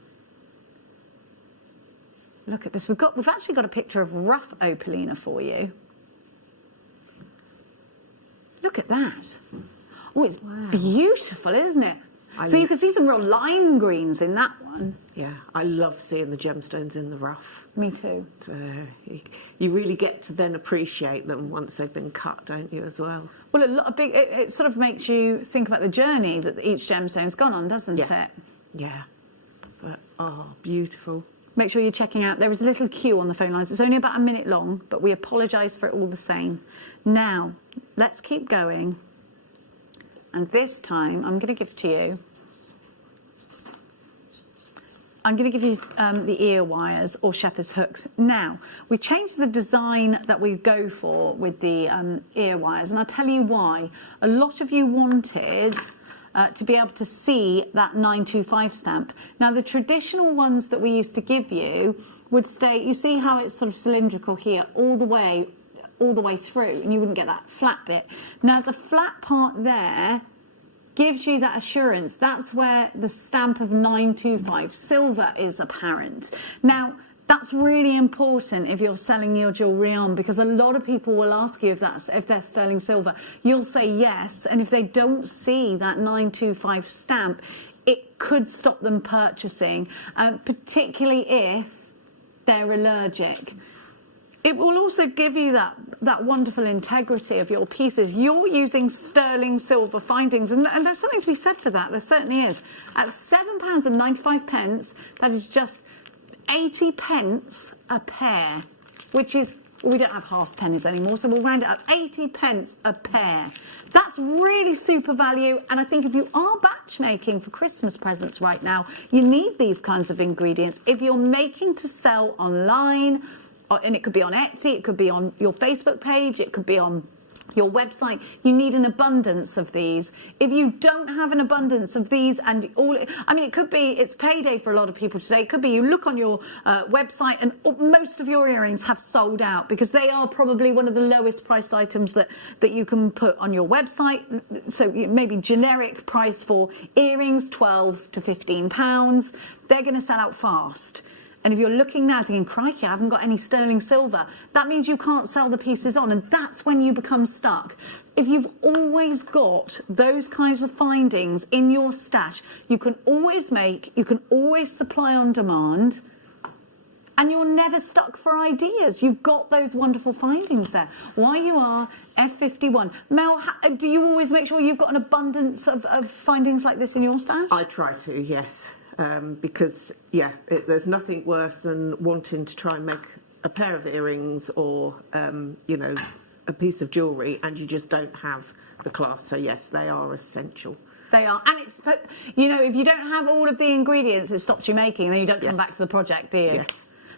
Look at this. We've actually got a picture of rough opalina for you. Look at that. Oh, it's beautiful, isn't it? So you can see some real lime greens in that one. Yeah, I love seeing the gemstones in the rough. Me too. You really get to then appreciate them once they've been cut, don't you, as well? Well, it sort of makes you think about the journey that each gemstone's gone on, doesn't it? Yeah. But, oh, beautiful. Make sure you're checking out. There is a little queue on the phone lines. It's only about a minute long, but we apologise for it all the same. Now, let's keep going. And this time, I'm going to give to you... I'm going to give you the ear wires or shepherd's hooks. Now, we changed the design that we go for with the ear wires, and I'll tell you why. A lot of you wanted to be able to see that 925 stamp. Now, the traditional ones that we used to give you would stay, you see how it's sort of cylindrical here all the way through, and you wouldn't get that flat bit. Now, the flat part there gives you that assurance. That's where the stamp of 925 silver is apparent. Now, that's really important if you're selling your jewellery on, because a lot of people will ask you if they're sterling silver. You'll say yes, and if they don't see that 925 stamp, it could stop them purchasing, particularly if they're allergic. It will also give you that wonderful integrity of your pieces. You're using sterling silver findings, and there's something to be said for that. There certainly is. At £7.95, that is just 80 pence a pair, which is, well, we don't have half pennies anymore, so we'll round it up. 80 pence a pair. That's really super value, and I think if you are batch making for Christmas presents right now, you need these kinds of ingredients. If you're making to sell online, and it could be on Etsy, it could be on your Facebook page, it could be on your website, you need an abundance of these. If you don't have an abundance of these, and it could be, it's payday for a lot of people today. It could be you look on your website and most of your earrings have sold out, because they are probably one of the lowest priced items that you can put on your website. So maybe generic price for earrings, £12 to £15. They're going to sell out fast. And if you're looking now thinking, crikey, I haven't got any sterling silver, that means you can't sell the pieces on, and that's when you become stuck. If you've always got those kinds of findings in your stash, you can always make, you can always supply on demand, and you're never stuck for ideas. You've got those wonderful findings there. While you are F51. Mel, do you always make sure you've got an abundance of findings like this in your stash? I try to, yes. Because, there's nothing worse than wanting to try and make a pair of earrings or, a piece of jewellery, and you just don't have the class. So, yes, they are essential. They are. And, if you don't have all of the ingredients, it stops you making, then you don't come back to the project, do you? Yes.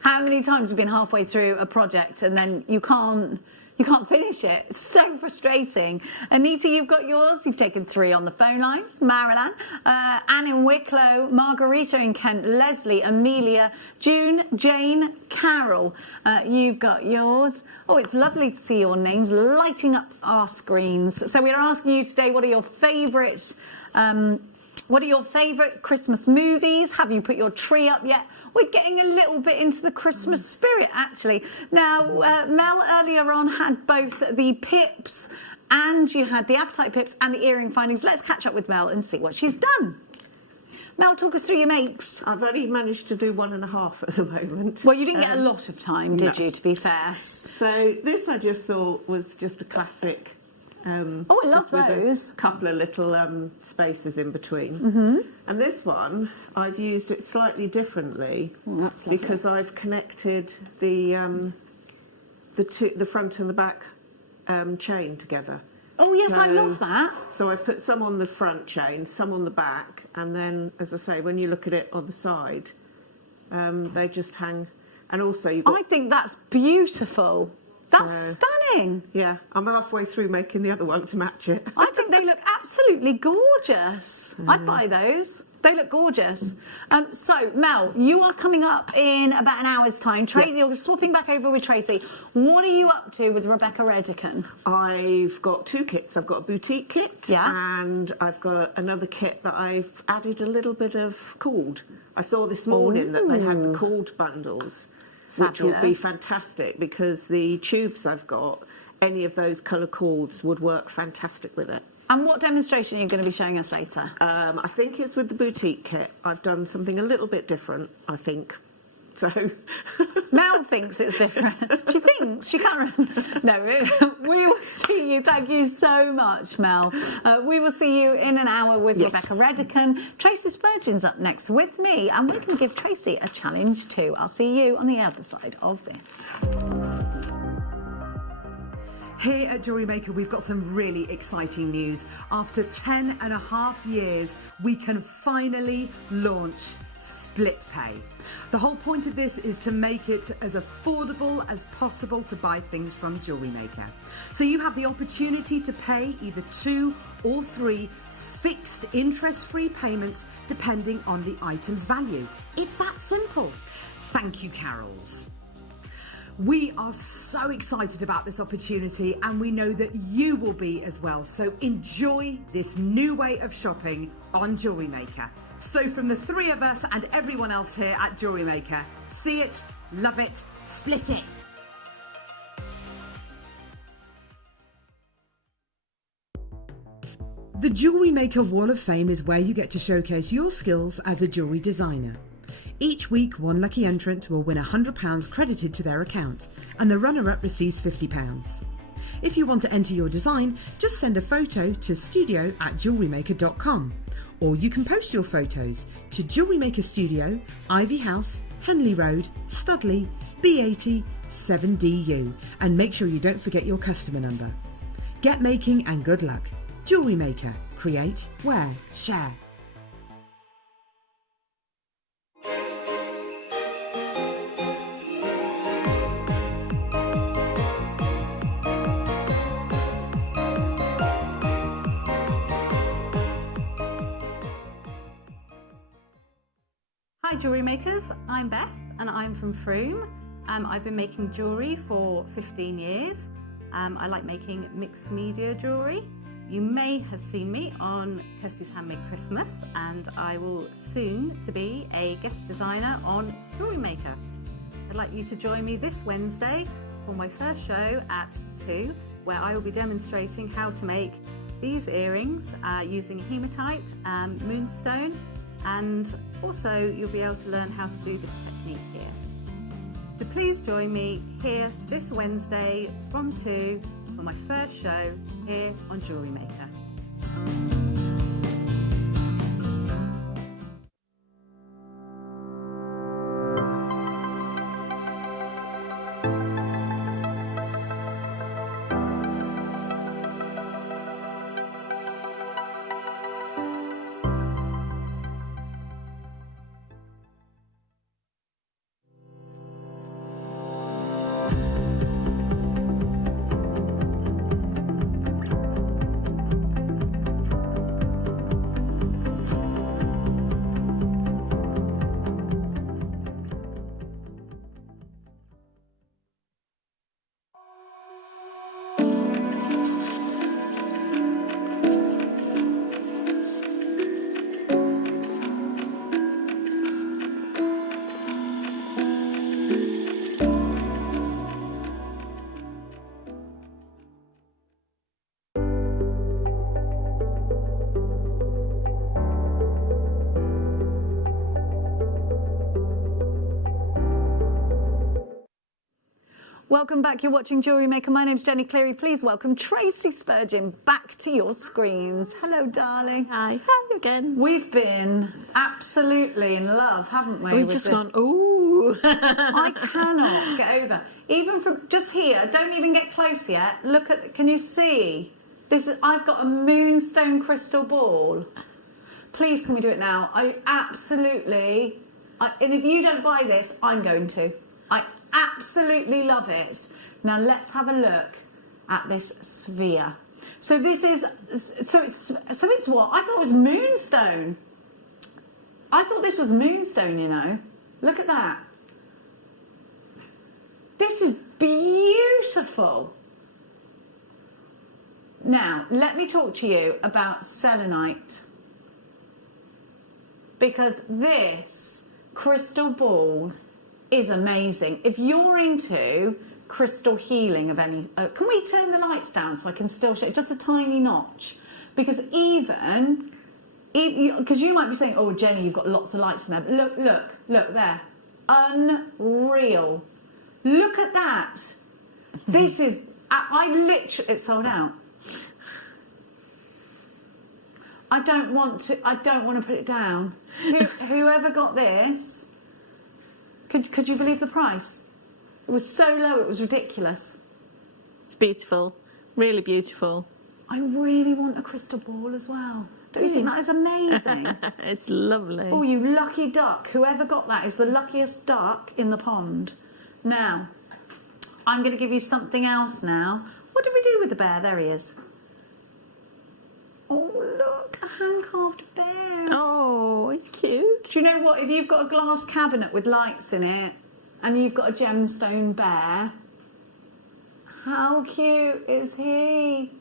How many times have you been halfway through a project and then you can't finish it? It's so frustrating. Anita, you've got yours. You've taken 3 on the phone lines. Marilyn, Anne in Wicklow, Margarita in Kent, Leslie, Amelia, June, Jane, Carol. You've got yours. Oh, it's lovely to see your names lighting up our screens. So we're asking you today, what are your favourite Christmas movies? Have you put your tree up yet? We're getting a little bit into the Christmas spirit, actually. Now, Mel earlier on had both the pips, and you had the appetite pips and the earring findings. Let's catch up with Mel and see what she's done. Mel, talk us through your makes. I've only managed to do 1.5 at the moment. Well, you didn't get a lot of time, did you, to be fair? So this I just thought was just a classic. I love those. A couple of little spaces in between. Mm-hmm. And this one, I've used it slightly differently because I've connected the front and the back chain together. Oh yes, I love that. So I put some on the front chain, some on the back, and then, as I say, when you look at it on the side, they just hang. And also, I think that's beautiful. That's stunning. Yeah, I'm halfway through making the other one to match it. I think they look absolutely gorgeous. I'd buy those. They look gorgeous. So, Mel, you are coming up in about an hour's time. Tracy, Yes. you're swapping back over with Tracy. What are you up to with Rebecca Redican? I've got 2 kits. I've got a boutique kit, Yeah. and I've got another kit that I've added a little bit of cord. I saw this morning that they had the cord bundles, which will be Fabulous. fantastic because the tubes I've got, any of those colour cords would work fantastic with it. And what demonstration are you going to be showing us later? I think it's with the boutique kit. I've done something a little bit different, I think. So, Mel thinks it's different. She thinks. She can't remember. No, we will see you. Thank you so much, Mel. We will see you in an hour with Yes. Rebecca Redican. Tracy Spurgeon's up next with me, and we're going to give Tracy a challenge too. I'll see you on the other side of this. Here at JewelleryMaker, we've got some really exciting news. After 10 and a half years, we can finally launch split pay. The whole point of this is to make it as affordable as possible to buy things from JewelleryMaker. So you have the opportunity to pay either 2 or 3 fixed interest-free payments depending on the item's value. It's that simple. Thank you, Carols. We are so excited about this opportunity, and we know that you will be as well. So enjoy this new way of shopping on JewelleryMaker. So from the 3 of us and everyone else here at JewelleryMaker, see it, love it, split it. The JewelleryMaker Wall of Fame is where you get to showcase your skills as a jewellery designer. Each week, one lucky entrant will win £100 credited to their account, and the runner-up receives £50. If you want to enter your design, just send a photo to studio@jewellerymaker.com, or you can post your photos to JewelleryMaker Studio, Ivy House, Henley Road, Studley, B80 7DU, and make sure you don't forget your customer number. Get making and good luck. JewelleryMaker. Create, wear, share. Hi Jewellery Makers, I'm Beth and I'm from Frome. I've been making jewellery for 15 years. I like making mixed media jewellery. You may have seen me on Kirsty's Handmade Christmas, and I will soon to be a guest designer on Jewellery Maker. I'd like you to join me this Wednesday for my first show at 2, where I will be demonstrating how to make these earrings using hematite and moonstone, and also you'll be able to learn how to do this technique here. So please join me here this Wednesday from 2 for my first show here on Jewellery Maker. Welcome back. You're watching Jewellery Maker. My name's Jenny Cleary. Please welcome Tracy Spurgeon back to your screens. Hello, darling. Hi. Hi again. We've been absolutely in love, haven't we? We've with just the- gone, ooh. I cannot get over. Even from just here, don't even get close yet. Look at, can you see? This is, I've got a moonstone crystal ball. Please, can we do it now? I absolutely, and if you don't buy this, I'm going to. I absolutely love it. Now let's have a look at this sphere. So this is, so it's what? I thought it was moonstone. I thought this was moonstone, you know. Look at that. This is beautiful. Now, let me talk to you about selenite. Because this crystal ball is amazing. If you're into crystal healing of any... can we turn the lights down so I can still show just a tiny notch? Because even because you might be saying, oh, Jenny, you've got lots of lights in there. But look there. Unreal. Look at that. This is... I literally... It's sold out. I don't want to put it down. Whoever got this, could you believe the price? It was so low, it was ridiculous. It's beautiful, really beautiful. I really want a crystal ball as well. Don't you think that is amazing? It's lovely. Oh, you lucky duck. Whoever got that is the luckiest duck in the pond. Now, I'm going to give you something else now. What did we do with the bear? There he is. Oh, look, a hand-carved bear. Oh, it's cute. Do you know what? If you've got a glass cabinet with lights in it and you've got a gemstone bear, how cute is he?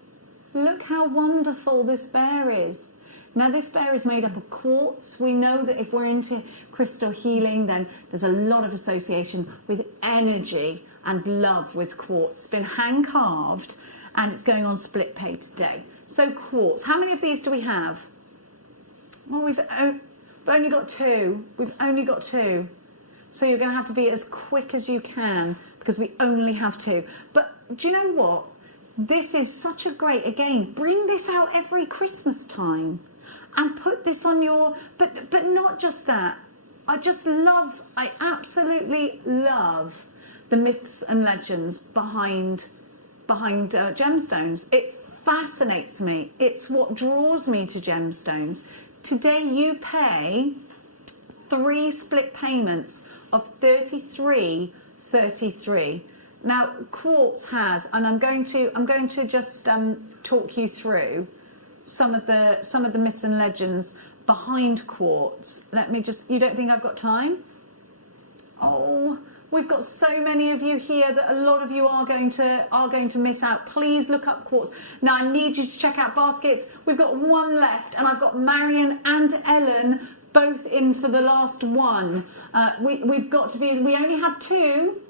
Look how wonderful this bear is. Now, this bear is made up of quartz. We know that if we're into crystal healing, then there's a lot of association with energy and love with quartz. It's been hand-carved and it's going on split pay today. So quartz, how many of these do we have? Well, we've only got two. We've only got two. So you're going to have to be as quick as you can because we only have two. But do you know what? This is such a great, again, bring this out every Christmas time and put this on your, but not just that. I absolutely love the myths and legends behind gemstones. It fascinates me. It's what draws me to gemstones. Today you pay 3 split payments of $33.33. Now quartz has, and I'm going to just talk you through some of the myths and legends behind quartz. Let me just. You don't think I've got time? Oh. We've got so many of you here that a lot of you are going to miss out. Please look up quartz. Now I need you to check out baskets. We've got one left, and I've got Marion and Ellen both in for the last one. We've got to be. We only had two.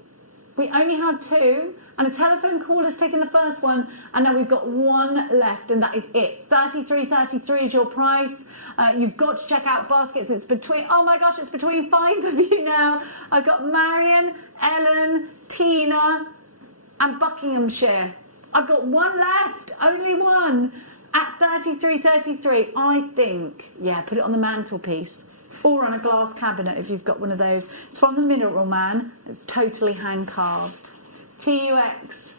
And a telephone call has taken the first one, and now we've got one left, and that is it. $33.33 is your price. You've got to check out baskets. It's between, oh my gosh, it's between 5 of you now. I've got Marion, Ellen, Tina, and Buckinghamshire. I've got one left, only one, at $33.33. I think, yeah, put it on the mantelpiece or on a glass cabinet if you've got one of those. It's from the Mineral Man. It's totally hand-carved. TUX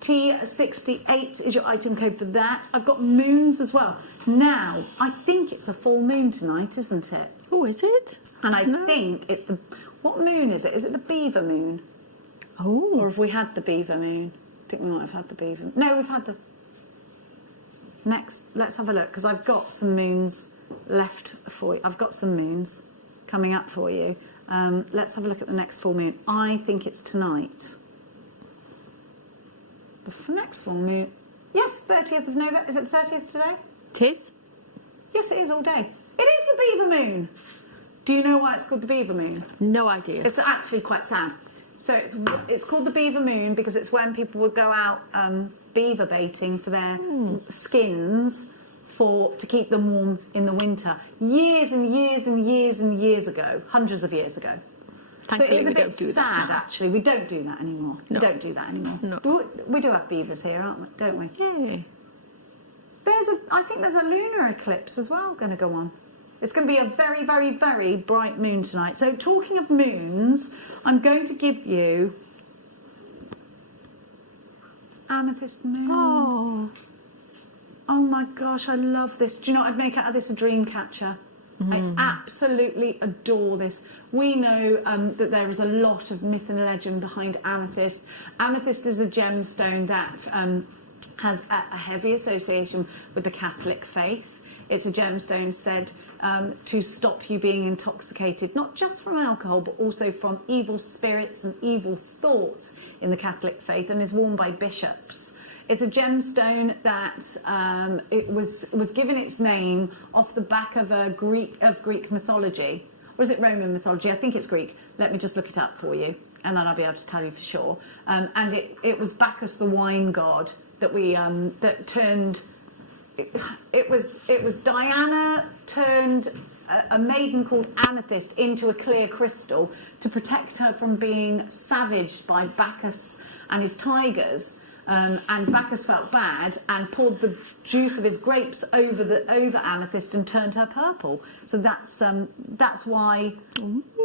T68 is your item code for that. I've got moons as well. Now, I think it's a full moon tonight, isn't it? Oh, is it? And I think it's the... What moon is it? Is it the beaver moon? Oh. Or have we had the beaver moon? I think we might have had the beaver... No, we've had the... Next, let's have a look, because I've got some moons left for you. I've got some moons coming up for you. Let's have a look at the next full moon. I think it's tonight. The next full moon... Yes, 30th of November. Is it the 30th today? It is. Yes, it is all day. It is the beaver moon. Do you know why it's called the beaver moon? No idea. It's actually quite sad. So it's called the beaver moon because it's when people would go out beaver baiting for their skins to keep them warm in the winter. Years and years and years and years ago. Hundreds of years ago. Thankfully, so it is a we bit don't do sad, that now. actually. We don't do that anymore. No. We don't do that anymore. No. We do have beavers here, aren't we? Don't we? Yay. I think there's a lunar eclipse as well going to go on. It's going to be a very, very, very bright moon tonight. So talking of moons, I'm going to give you amethyst moon. Oh my gosh, I love this. Do you know what I'd make out of this? A dream catcher. I absolutely adore this. We know that there is a lot of myth and legend behind amethyst. Amethyst is a gemstone that has a heavy association with the Catholic faith. It's a gemstone said to stop you being intoxicated, not just from alcohol, but also from evil spirits and evil thoughts in the Catholic faith, and is worn by bishops. It's a gemstone that it was given its name off the back of Greek mythology. Or is it Roman mythology? I think it's Greek. Let me just look it up for you, and then I'll be able to tell you for sure. And it was Bacchus, the wine god, that turned. It was Diana turned a maiden called Amethyst into a clear crystal to protect her from being savaged by Bacchus and his tigers. And Bacchus felt bad and poured the juice of his grapes over Amethyst and turned her purple. So that's why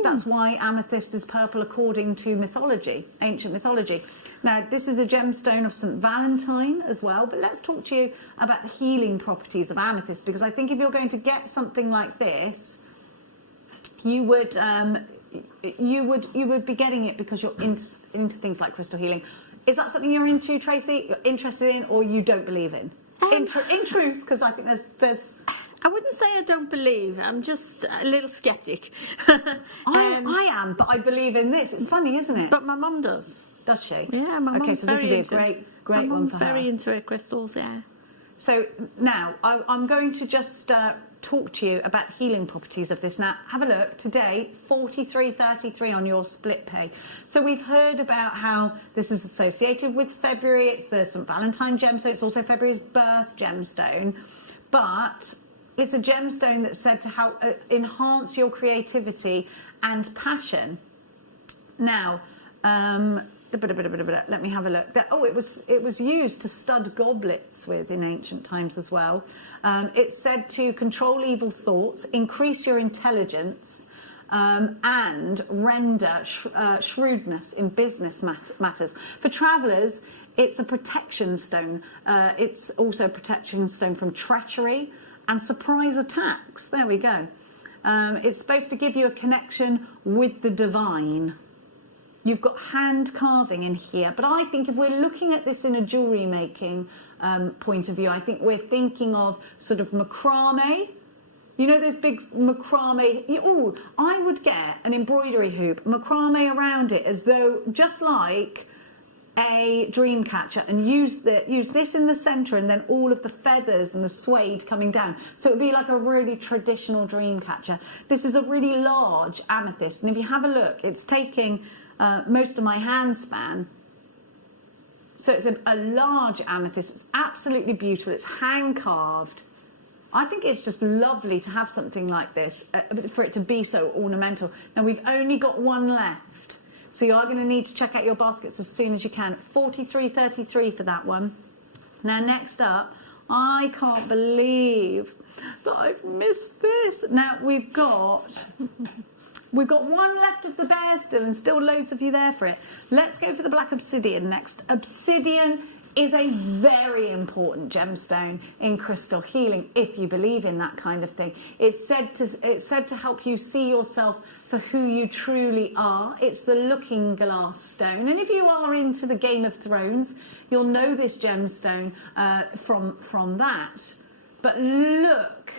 Amethyst is purple according to mythology, ancient mythology. Now, this is a gemstone of St. Valentine as well, but let's talk to you about the healing properties of amethyst, because I think if you're going to get something like this, you would be getting it because you're into things like crystal healing. Is that something you're into, Tracy? You're interested in, or you don't believe in? In truth, because I think there's. I wouldn't say I don't believe. I'm just a little sceptic. I am, but I believe in this. It's funny, isn't it? But my mum does. Does she? Yeah, my mum's okay, so this would be a great one for her. Very into her crystals, yeah. So now I'm going to just talk to you about healing properties of this. Now, have a look. Today, 43.33 on your split pay. So we've heard about how this is associated with February. It's the St. Valentine gemstone. It's also February's birth gemstone. But it's a gemstone that's said to help enhance your creativity and passion. Now, let me have a look. It was used to stud goblets with in ancient times as well. It's said to control evil thoughts, increase your intelligence, and render shrewdness in business matters. For travellers, it's a protection stone. It's also a protection stone from treachery and surprise attacks. There we go. It's supposed to give you a connection with the divine. You've got hand carving in here, but I think if we're looking at this in a jewellery making point of view, I think we're thinking of sort of macrame. You know those big macrame? Oh, I would get an embroidery hoop, macrame around it, as though just like a dream catcher, and use this in the centre, and then all of the feathers and the suede coming down. So it would be like a really traditional dream catcher. This is a really large amethyst, and if you have a look, it's taking most of my hand span. So it's a large amethyst. It's absolutely beautiful. It's hand carved. I think it's just lovely to have something like this, for it to be so ornamental. Now we've only got one left, so you are going to need to check out your baskets as soon as you can. 43.33 for that one. Now next up, I can't believe that I've missed this. Now we've got one left of the bear still, and still loads of you there for it. Let's go for the black obsidian next. Obsidian is a very important gemstone in crystal healing, if you believe in that kind of thing. It's said to help you see yourself for who you truly are. It's the looking glass stone, and if you are into the Game of Thrones, you'll know this gemstone from that. But look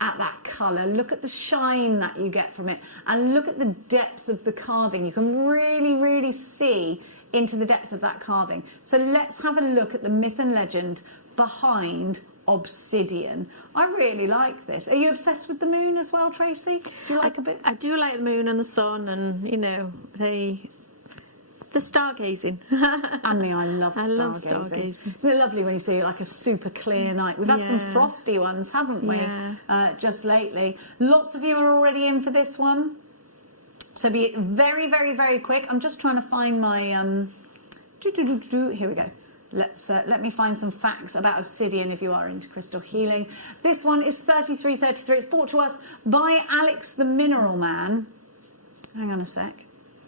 at that colour, look at the shine that you get from it, and look at the depth of the carving. You can really, really see into the depth of that carving. So let's have a look at the myth and legend behind obsidian. I really like this. Are you obsessed with the moon as well, Tracy? Do you like a bit? I do like the moon and the sun, and you know, the stargazing. And me, I love stargazing. Isn't it lovely when you see like a super clear night? We've had some frosty ones, haven't we? Just lately. Lots of you are already in for this one. So be very, very, very quick. I'm just trying to find my here we go. Let me find some facts about obsidian if you are into crystal healing. This one is 33.33. It's brought to us by Alex the Mineral Man. Hang on a sec.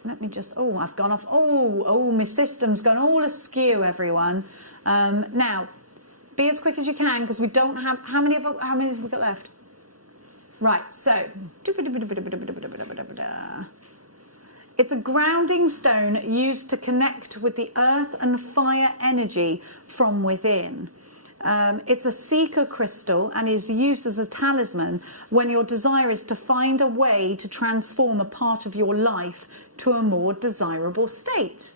Let me just, I've gone off. My system's gone all askew, everyone. Now, be as quick as you can, because we don't have, how many have we got left? Right, so, It's a grounding stone used to connect with the earth and fire energy from within. It's a seeker crystal and is used as a talisman when your desire is to find a way to transform a part of your life to a more desirable state.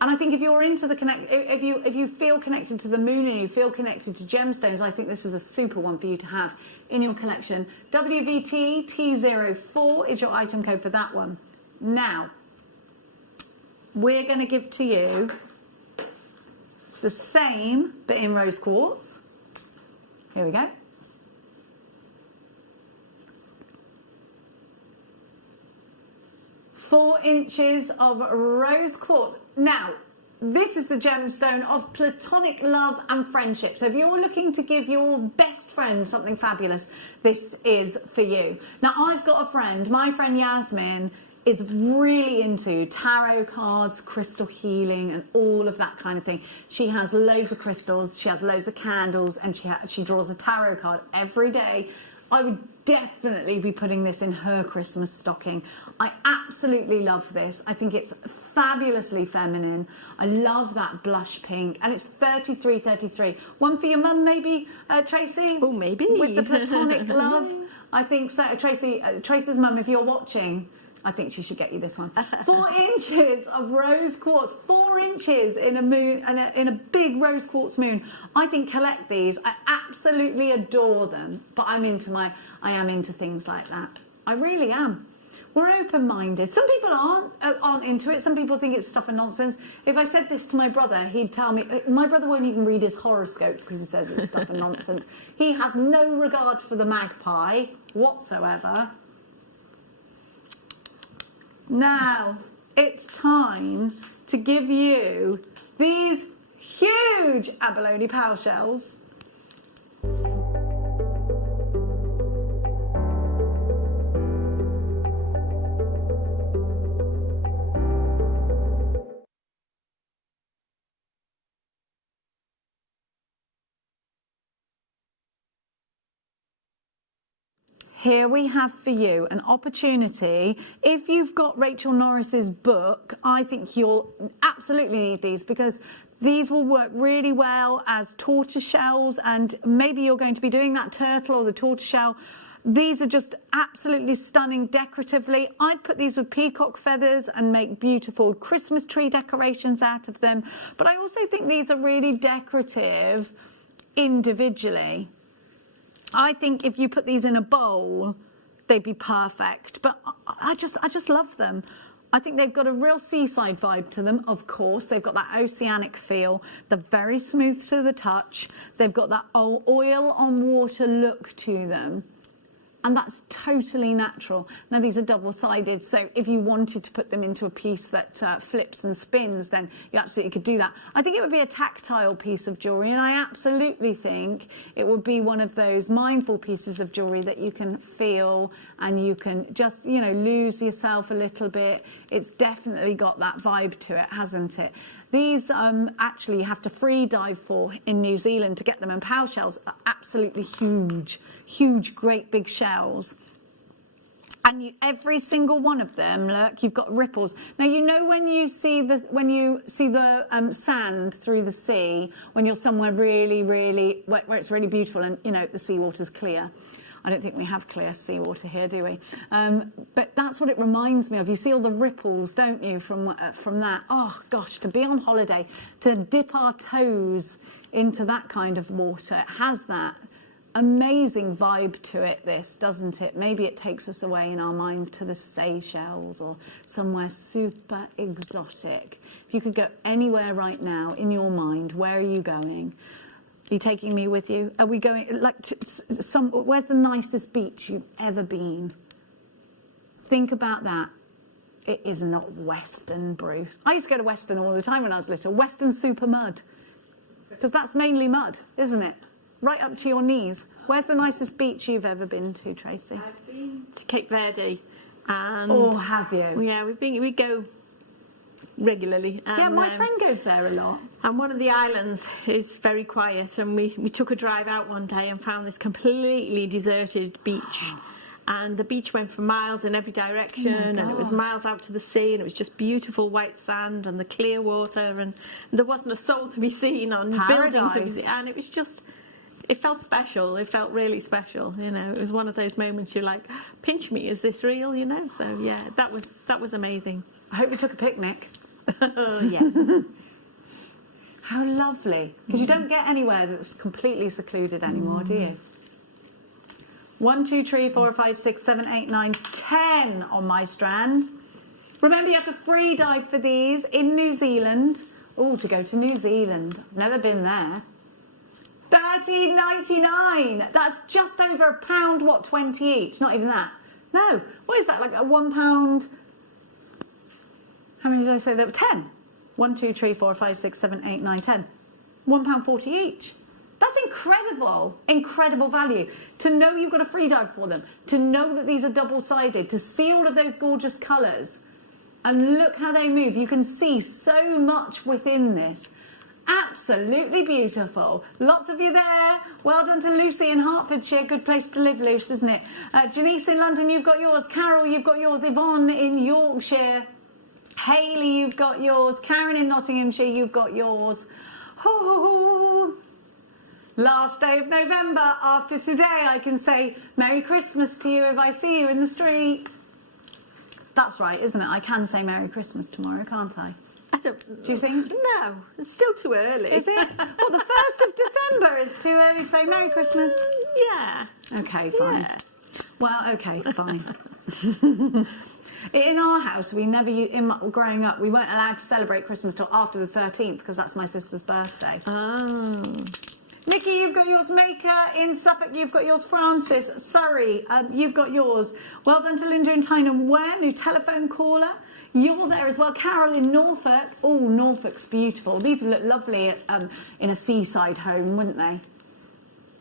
And I think if you're into the if you feel connected to the moon and you feel connected to gemstones, I think this is a super one for you to have in your collection. WVT T04 is your item code for that one. Now, we're going to give to you the same, but in rose quartz. Here we go. Four inches of rose quartz. Now, this is the gemstone of platonic love and friendship. So if you're looking to give your best friend something fabulous, this is for you. Now, I've got a friend, my friend Yasmin, is really into tarot cards, crystal healing, and all of that kind of thing. She has loads of crystals, she has loads of candles, and she draws a tarot card every day. I would definitely be putting this in her Christmas stocking. I absolutely love this. I think it's fabulously feminine. I love that blush pink, and it's 33.33. One for your mum, maybe, Tracy? Oh, maybe. With the platonic love. I think so. Tracy's mum, if you're watching, I think she should get you this one. 4 inches of rose quartz, 4 inches in a moon, in a big rose quartz moon. I think collect these. I absolutely adore them, but I am into things like that. I really am. We're open-minded. Some people aren't into it. Some people think it's stuff and nonsense. If I said this to my brother, he'd tell me. My brother won't even read his horoscopes because he says it's stuff and nonsense. He has no regard for the magpie whatsoever. Now, it's time to give you these huge abalone power shells. Here we have for you an opportunity. If you've got Rachel Norris's book, I think you'll absolutely need these because these will work really well as tortoise shells, and maybe you're going to be doing that turtle or the tortoise shell. These are just absolutely stunning decoratively. I'd put these with peacock feathers and make beautiful Christmas tree decorations out of them. But I also think these are really decorative individually. I think if you put these in a bowl, they'd be perfect. But I just love them. I think they've got a real seaside vibe to them, of course. They've got that oceanic feel. They're very smooth to the touch. They've got that oil on water look to them. And that's totally natural. Now, these are double-sided, so if you wanted to put them into a piece that flips and spins, then you absolutely could do that. I think it would be a tactile piece of jewellery, and I absolutely think it would be one of those mindful pieces of jewellery that you can feel and you can just, you know, lose yourself a little bit. It's definitely got that vibe to it, hasn't it? These actually you have to free dive for in New Zealand to get them, and power shells are absolutely huge, huge, great big shells. And every single one of them, look, you've got ripples. Now you know when you see the sand through the sea, when you're somewhere really, really where it's really beautiful and you know the seawater's clear. I don't think we have clear seawater here, do we? But that's what it reminds me of. You see all the ripples, don't you, from that? Oh, gosh, to be on holiday, to dip our toes into that kind of water. It has that amazing vibe to it, this, doesn't it? Maybe it takes us away in our minds to the Seychelles or somewhere super exotic. If you could go anywhere right now in your mind, where are you going? Are you taking me with you? Are we going, like, where's the nicest beach you've ever been? Think about that. It is not Western, Bruce. I used to go to Western all the time when I was little. Western super mud. Because that's mainly mud, isn't it? Right up to your knees. Where's the nicest beach you've ever been to, Tracy? I've been to Cape Verde. And oh, have you? Yeah, we go regularly. And, yeah, my friend goes there a lot. And one of the islands is very quiet, and we took a drive out one day and found this completely deserted beach. and the beach went for miles in every direction, and it was miles out to the sea, and it was just beautiful white sand and the clear water, and there wasn't a soul to be seen on buildings to be seen, and it was just, it felt special. It felt really special, you know. It was one of those moments you're like, pinch me, is this real, you know? So yeah, that was amazing. I hope you took a picnic. Yeah. How lovely. Because you don't get anywhere that's completely secluded anymore, do you? 1, 2, 3, 4, 5, 6, 7, 8, 9, 10 on my strand. Remember, you have to free dive for these in New Zealand. Oh, to go to New Zealand. Never been there. $13.99. That's just over £1, what, 20 each? Not even that. No. What is that, like a £1? How many did I say there were? 10. 1, 2, 3, 4, 5, 6, 7, 8, 9, 10. £1.40 each. That's incredible, incredible value. To know you've got a free dive for them, to know that these are double-sided, to see all of those gorgeous colours, and look how they move. You can see so much within this. Absolutely beautiful. Lots of you there. Well done to Lucy in Hertfordshire. Good place to live, Luce, isn't it? Janice in London, you've got yours. Carol, you've got yours. Yvonne in Yorkshire. Hayley, you've got yours. Karen in Nottinghamshire, you've got yours. Oh, last day of November. After today, I can say Merry Christmas to you if I see you in the street. That's right, isn't it? I can say Merry Christmas tomorrow, can't I? I don't. Do you think? No, it's still too early. Is it? Well, the 1st of December is too early to say Merry Christmas. Yeah. Okay, fine. Yeah. Well, okay, fine. In our house, we never, growing up, we weren't allowed to celebrate Christmas till after the 13th because that's my sister's birthday. Oh. Nikki, you've got yours. Maker in Suffolk, you've got yours. Francis, Surrey, you've got yours. Well done to Linda and Tynan Ware, new telephone caller. You're there as well. Carol in Norfolk. Oh, Norfolk's beautiful. These would look lovely in a seaside home, wouldn't they?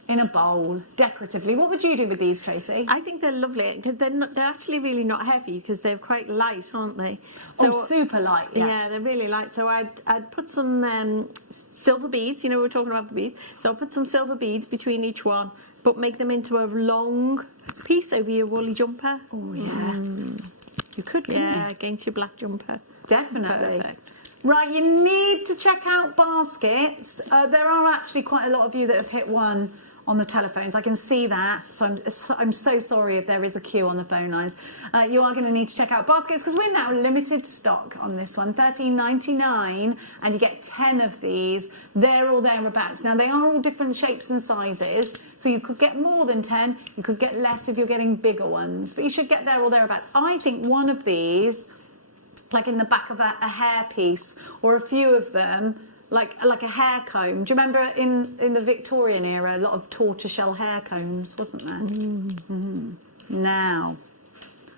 In a bowl, decoratively. What would you do with these, Tracy? I think they're lovely because they're actually really not heavy because they're quite light, aren't they? So, super light. Yeah, they're really light. So I'd put some silver beads. You know, we were talking about the beads. So I'll put some silver beads between each one, but make them into a long piece over your woolly jumper. Oh yeah, you could. Yeah, against your black jumper. Definitely. Perfect. Right, you need to check out baskets. There are actually quite a lot of you that have hit one on the telephones. I can see that, so I'm so sorry if there is a queue on the phone lines. You are going to need to check out baskets because we're now limited stock on this one, $13.99, and you get 10 of these. They're all thereabouts. Now, they are all different shapes and sizes, so you could get more than 10, you could get less if you're getting bigger ones, but you should get there or thereabouts. I think one of these, like in the back of a hair piece, or a few of them, like a hair comb. Do you remember in the Victorian era, a lot of tortoiseshell hair combs, wasn't there? Mm-hmm. Now,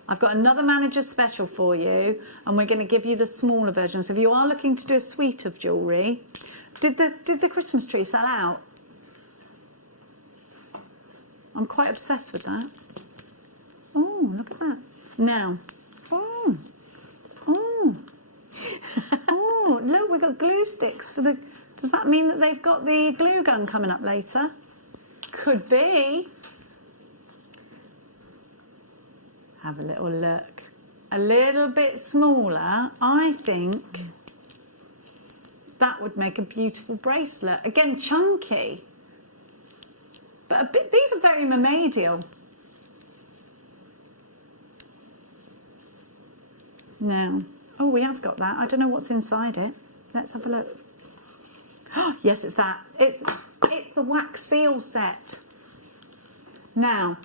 I've got another manager special for you, and we're going to give you the smaller version. So if you are looking to do a suite of jewellery, did the Christmas tree sell out? I'm quite obsessed with that. Oh, look at that. Now, oh, look, we've got glue sticks for the... Does that mean that they've got the glue gun coming up later? Could be. Have a little look. A little bit smaller. I think that would make a beautiful bracelet. Again, chunky. But a bit, these are very mermaidial. Now, oh, we have got that. I don't know what's inside it. Let's have a look. Oh, yes, it's that. It's the wax seal set. Now,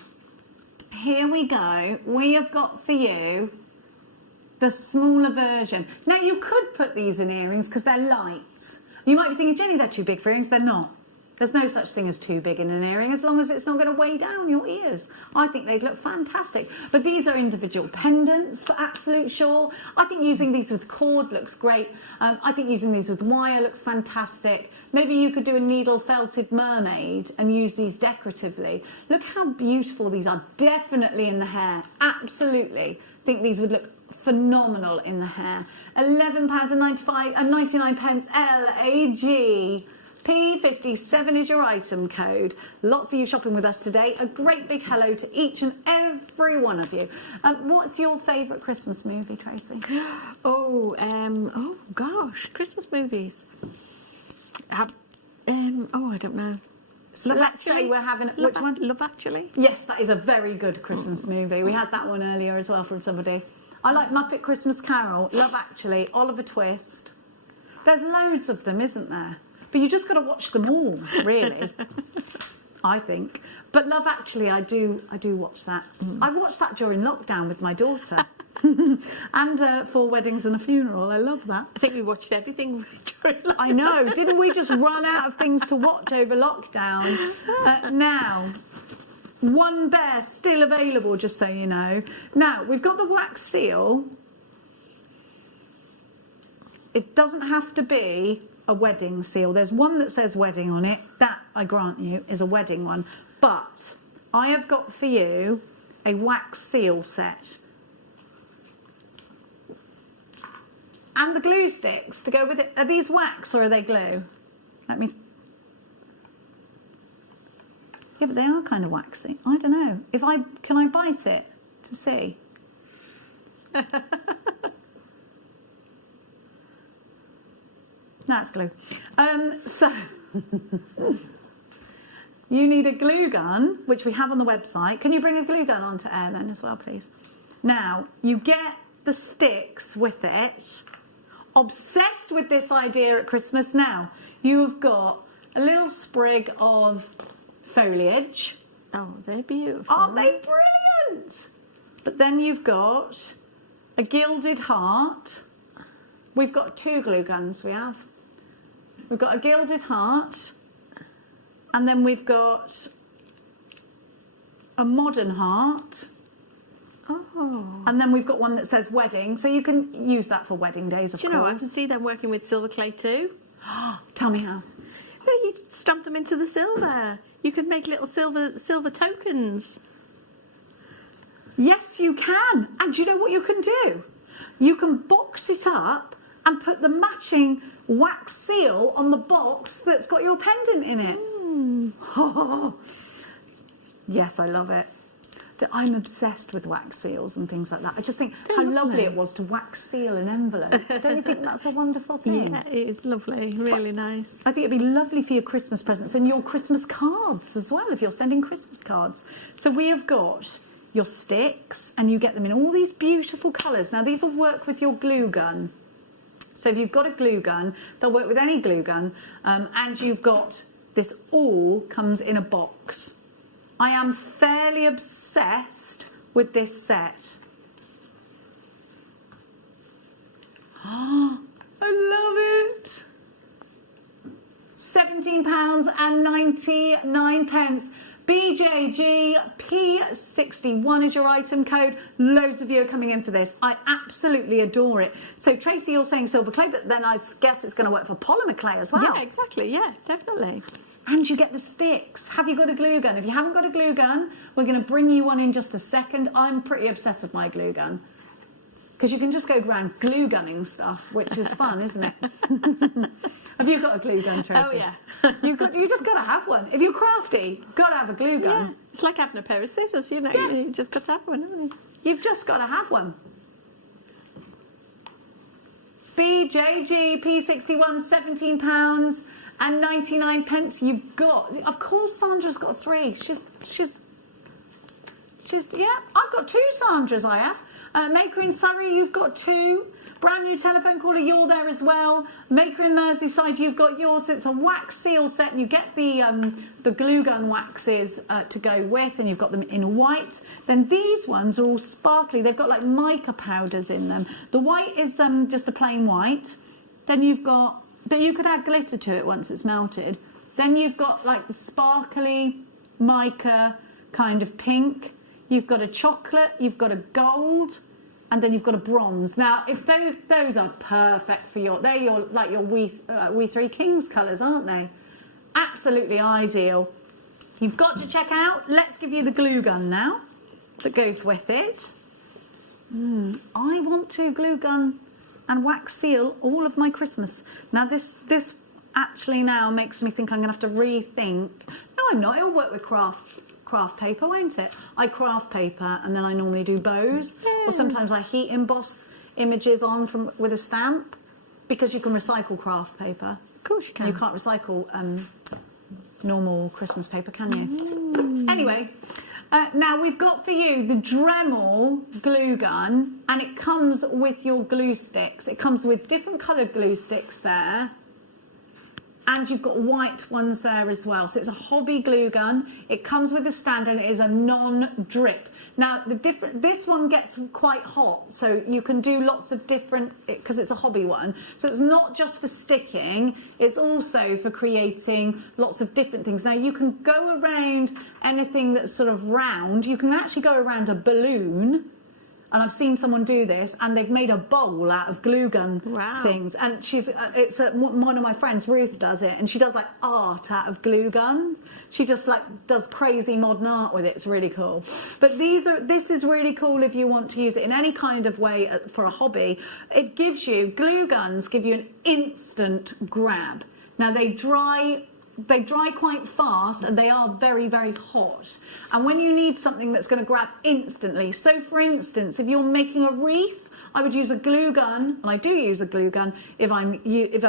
here we go. We have got for you the smaller version. Now, you could put these in earrings because they're light. You might be thinking, Jenny, they're too big for earrings. They're not. There's no such thing as too big in an earring as long as it's not going to weigh down your ears. I think they'd look fantastic. But these are individual pendants for absolute sure. I think using these with cord looks great. I think using these with wire looks fantastic. Maybe you could do a needle felted mermaid and use these decoratively. Look how beautiful these are. Definitely in the hair. Absolutely. I think these would look phenomenal in the hair. £11.95 and 99 pence LAG. P57 is your item code. Lots of you shopping with us today. A great big hello to each and every one of you. What's your favourite Christmas movie, Tracy? Oh gosh, Christmas movies. I don't know. So let's say we're having which one? Love Actually. Yes, that is a very good Christmas movie. We had that one earlier as well from somebody. I like Muppet Christmas Carol, Love Actually, Oliver Twist. There's loads of them, isn't there? But you just got to watch them all, really. I think. But Love Actually, I do watch that. I watched that during lockdown with my daughter. And 4 Weddings and a Funeral. I love that. I think we watched everything during lockdown. I know. Didn't we just run out of things to watch over lockdown? Now, One Bear still available, just so you know. Now, we've got the wax seal. It doesn't have to be a wedding seal. There's one that says wedding on it. That, I grant you, is a wedding one. But I have got for you a wax seal set. And the glue sticks to go with it. Are these wax or are they glue? Let me... Yeah, but they are kind of waxy. I don't know. Can I bite it to see? That's glue. So you need a glue gun, which we have on the website. Can you bring a glue gun onto air then as well, please? Now, you get the sticks with it. Obsessed with this idea at Christmas now. You have got a little sprig of foliage. Oh, they're beautiful. Aren't they brilliant? But then you've got a gilded heart. We've got 2 glue guns, we have. We've got a gilded heart. And then we've got a modern heart. Oh. And then we've got one that says wedding. So you can use that for wedding days, of Do you know, I course. can see them working with silver clay too. Tell me how. You stamp them into the silver. You can make little silver tokens. Yes, you can. And do you know what you can do? You can box it up and put the matching wax seal on the box that's got your pendant in it. Oh. Yes, I love it. I'm obsessed with wax seals and things like that. I just think how lovely it was to wax seal an envelope. Don't you think that's a wonderful thing? Yeah, it is lovely. Really nice. I think it'd be lovely for your Christmas presents and your Christmas cards as well, if you're sending Christmas cards. So we have got your sticks, and you get them in all these beautiful colours. Now, these will work with your glue gun. So if you've got a glue gun, they'll work with any glue gun. And you've got this all comes in a box. I am fairly obsessed with this set. Oh, I love it. £17.99. BJG P61 is your item code. Loads of you are coming in for this. I absolutely adore it. So Tracy, you're saying silver clay, but then I guess it's going to work for polymer clay as well. Yeah, exactly. Yeah, definitely. And you get the sticks. Have you got a glue gun? If you haven't got a glue gun, we're going to bring you one in just a second. I'm pretty obsessed with my glue gun. Because you can just go around glue gunning stuff, which is fun, isn't it? Have you got a glue gun, Tracy? Oh, yeah. You just got to have one. If you're crafty, you've got to have a glue gun. Yeah. It's like having a pair of scissors, you know. Yeah. You just got to have one, haven't you? You've just got to have one. BJG P61, £17.99. You've got, of course, Sandra's got 3. She's yeah. I've got 2 Sandras. I have. Maker in Surrey, you've got 2. Brand new telephone caller, you're there as well. Maker in Merseyside, you've got yours. It's a wax seal set, and you get the glue gun waxes to go with, and you've got them in white. Then these ones are all sparkly. They've got like mica powders in them. The white is just a plain white. Then you've got, but you could add glitter to it once it's melted. Then you've got like the sparkly mica kind of pink. You've got a chocolate, you've got a gold, and then you've got a bronze. Now, if those are perfect for they're your We Three Kings colours, aren't they? Absolutely ideal. You've got to check out. Let's give you the glue gun now that goes with it. I want to glue gun and wax seal all of my Christmas. Now, this actually now makes me think I'm going to have to rethink. No, I'm not. It'll work with craft paper, won't it? I craft paper and then I normally do bows, or sometimes I heat emboss images on with a stamp, because you can recycle craft paper. Of course you can. You can't recycle normal Christmas paper, can you? Anyway, now we've got for you the Dremel glue gun, and it comes with your glue sticks. It comes with different coloured glue sticks there. And you've got white ones there as well. So it's a hobby glue gun. It comes with a stand and it is a non-drip. Now, this one gets quite hot, so you can do lots of different, because it's a hobby one. So it's not just for sticking, it's also for creating lots of different things. Now, you can go around anything that's sort of round. You can actually go around a balloon. And I've seen someone do this, and they've made a bowl out of glue gun things. And one of my friends, Ruth, does it, and she does like art out of glue guns. She just like does crazy modern art with it. It's really cool. But this is really cool if you want to use it in any kind of way for a hobby. It gives you, glue guns give you an instant grab. Now they dry quite fast, and they are very, very hot. And when you need something that's going to grab instantly, so for instance, if you're making a wreath, I would use a glue gun, and I do use a glue gun if I'm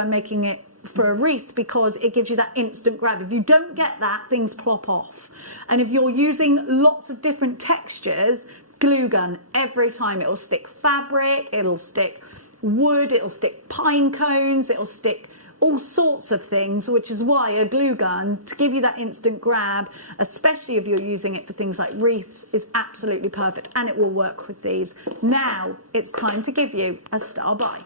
making it for a wreath, because it gives you that instant grab. If you don't get that, things plop off. And if you're using lots of different textures, glue gun, every time it'll stick fabric, it'll stick wood, it'll stick pine cones, it'll stick all sorts of things, which is why a glue gun, to give you that instant grab, especially if you're using it for things like wreaths, is absolutely perfect, and it will work with these. Now it's time to give you a star buy.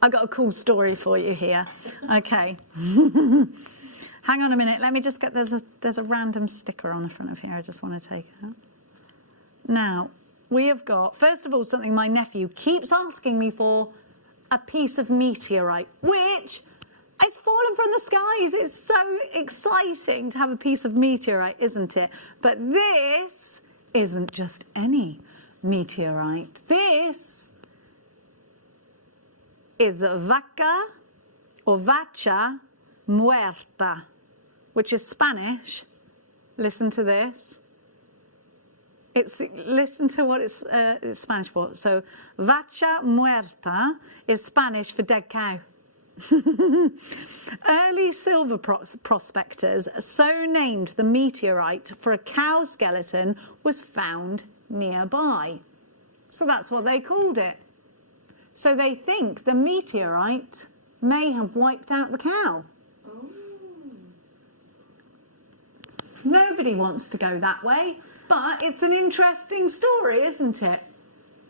I've got a cool story for you here. Okay. Hang on a minute. Let me just get, there's a random sticker on the front of here I just want to take out. Now, we have got, first of all, something my nephew keeps asking me for, a piece of meteorite, which has fallen from the skies. It's so exciting to have a piece of meteorite, isn't it? But this isn't just any meteorite. This is vaca or vacha muerta, which is Spanish. Listen to this. Listen to what it's Spanish for. So vacha muerta is Spanish for dead cow. Early silver prospectors so named the meteorite for a cow skeleton was found nearby. So that's what they called it. So they think the meteorite may have wiped out the cow. Oh. Nobody wants to go that way, but it's an interesting story, isn't it?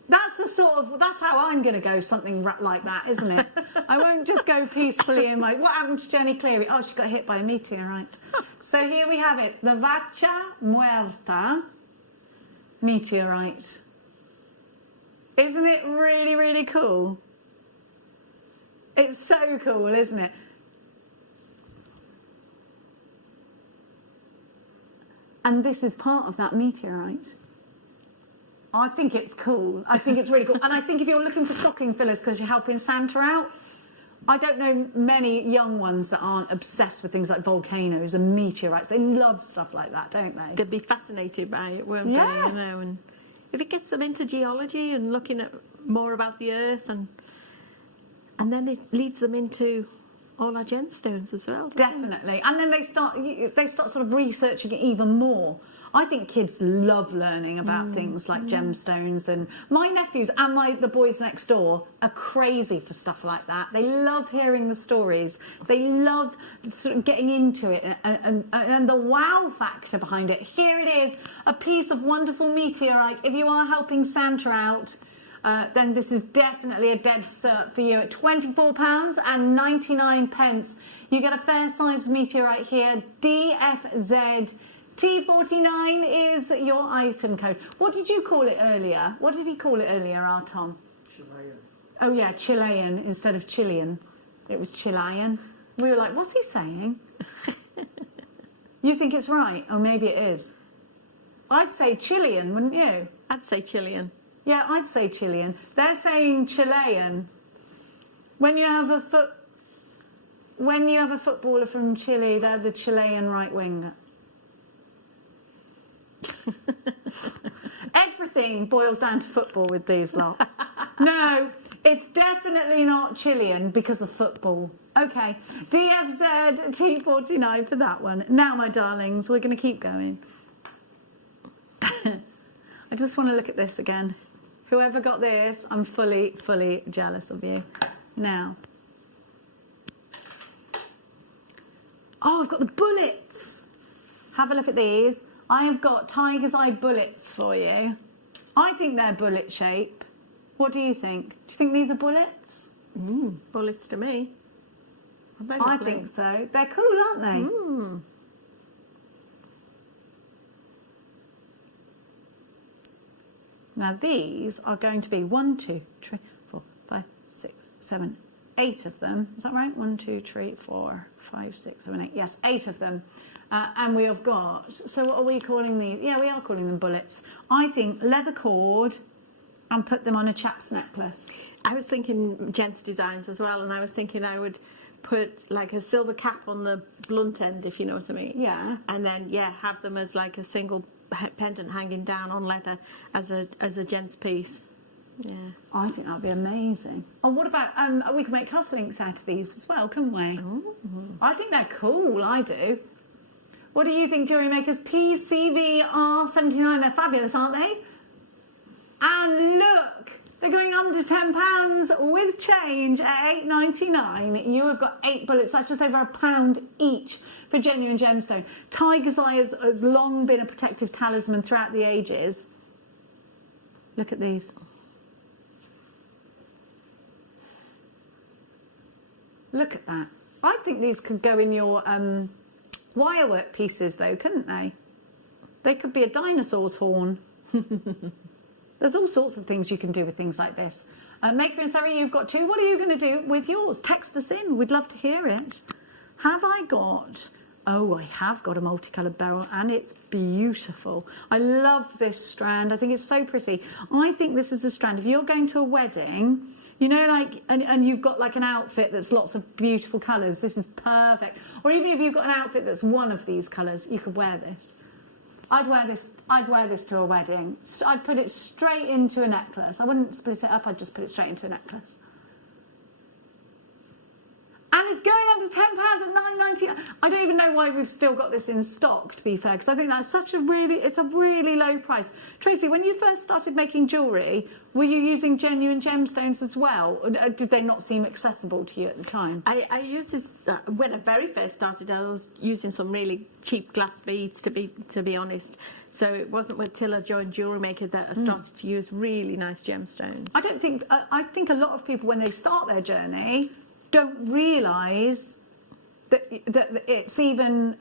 That's how I'm going to go, something like that, isn't it? I won't just go peacefully in my, what happened to Jenny Cleary? Oh, she got hit by a meteorite. So here we have it, the vacha muerta meteorite. Isn't it really, really cool? It's so cool, isn't it? And this is part of that meteorite. I think it's cool. I think it's really cool. And I think if you're looking for stocking fillers because you're helping Santa out, I don't know many young ones that aren't obsessed with things like volcanoes and meteorites. They love stuff like that, don't they? They'd be fascinated by it, won't they? You know, and if it gets them into geology and looking at more about the earth, and then it leads them into all our gemstones as well. Definitely. And then they start sort of researching it even more. I think kids love learning about things like gemstones, and my nephews and the boys next door are crazy for stuff like that. They love hearing the stories. They love sort of getting into it and the wow factor behind it. Here it is, a piece of wonderful meteorite. If you are helping Santa out, then this is definitely a dead cert for you at £24.99. You get a fair sized meteorite here, DFZ. T49 is your item code. What did you call it earlier? What did he call it earlier, our Tom? Chilean. Oh yeah, Chilean instead of Chilean. It was Chilean. We were like, what's he saying? You think it's right? Or maybe it is. I'd say Chilean, wouldn't you? I'd say Chilean. Yeah, I'd say Chilean. They're saying Chilean. When you have a footballer from Chile, they're the Chilean right winger. Everything boils down to football with these lot. No, it's definitely not Chilean because of football. Okay, DFZ T49 for that one. Now, my darlings, we're going to keep going. I just want to look at this again. Whoever got this, I'm fully jealous of you. Now. Oh, I've got the bullets. Have a look at these. I have got tiger's eye bullets for you. I think they're bullet shape. What do you think? Do you think these are bullets? Bullets to me. I think so. They're cool, aren't they? Now these are going to be 1, 2, 3, 4, 5, 6, 7, 8 of them. Is that right? 1, 2, 3, 4, 5, 6, 7, 8. Yes, 8 of them. And we have got, so what are we calling these? Yeah, we are calling them bullets. I think leather cord and put them on a chap's necklace. I was thinking gents designs as well, and I was thinking I would put like a silver cap on the blunt end, if you know what I mean. Yeah. And then, yeah, have them as like a single pendant hanging down on leather as a gents piece. Yeah. I think that'd be amazing. Oh, what about, we can make cufflinks out of these as well, couldn't we? I think they're cool, I do. What do you think, Jewellery Makers? PCVR79, they're fabulous, aren't they? And look, they're going under £10 with change at £8.99. You have got 8 bullets. That's just over £1 each for genuine gemstone. Tiger's eye has long been a protective talisman throughout the ages. Look at these. Look at that. I think these could go in your wirework pieces, though, couldn't they? They could be a dinosaur's horn. There's all sorts of things you can do with things like this. Maker and Sarah, you've got 2. What are you going to do with yours? Text us in. We'd love to hear it. Have I got... Oh, I have got a multicoloured beryl, and it's beautiful. I love this strand. I think it's so pretty. I think this is a strand. If you're going to a wedding... You know, like, and you've got like an outfit that's lots of beautiful colours. This is perfect. Or even if you've got an outfit that's one of these colours, you could wear this. I'd wear this to a wedding. I'd put it straight into a necklace. I wouldn't split it up. I'd just put it straight into a necklace. And it's going under £10 at £9.99. I don't even know why we've still got this in stock, to be fair, because I think that's it's a really low price. Tracy, when you first started making jewellery, were you using genuine gemstones as well? Or did they not seem accessible to you at the time? I used this when I very first started. I was using some really cheap glass beads, to be honest. So it wasn't until I joined JewelleryMaker that I started to use really nice gemstones. I think a lot of people, when they start their journey, don't realise that it's even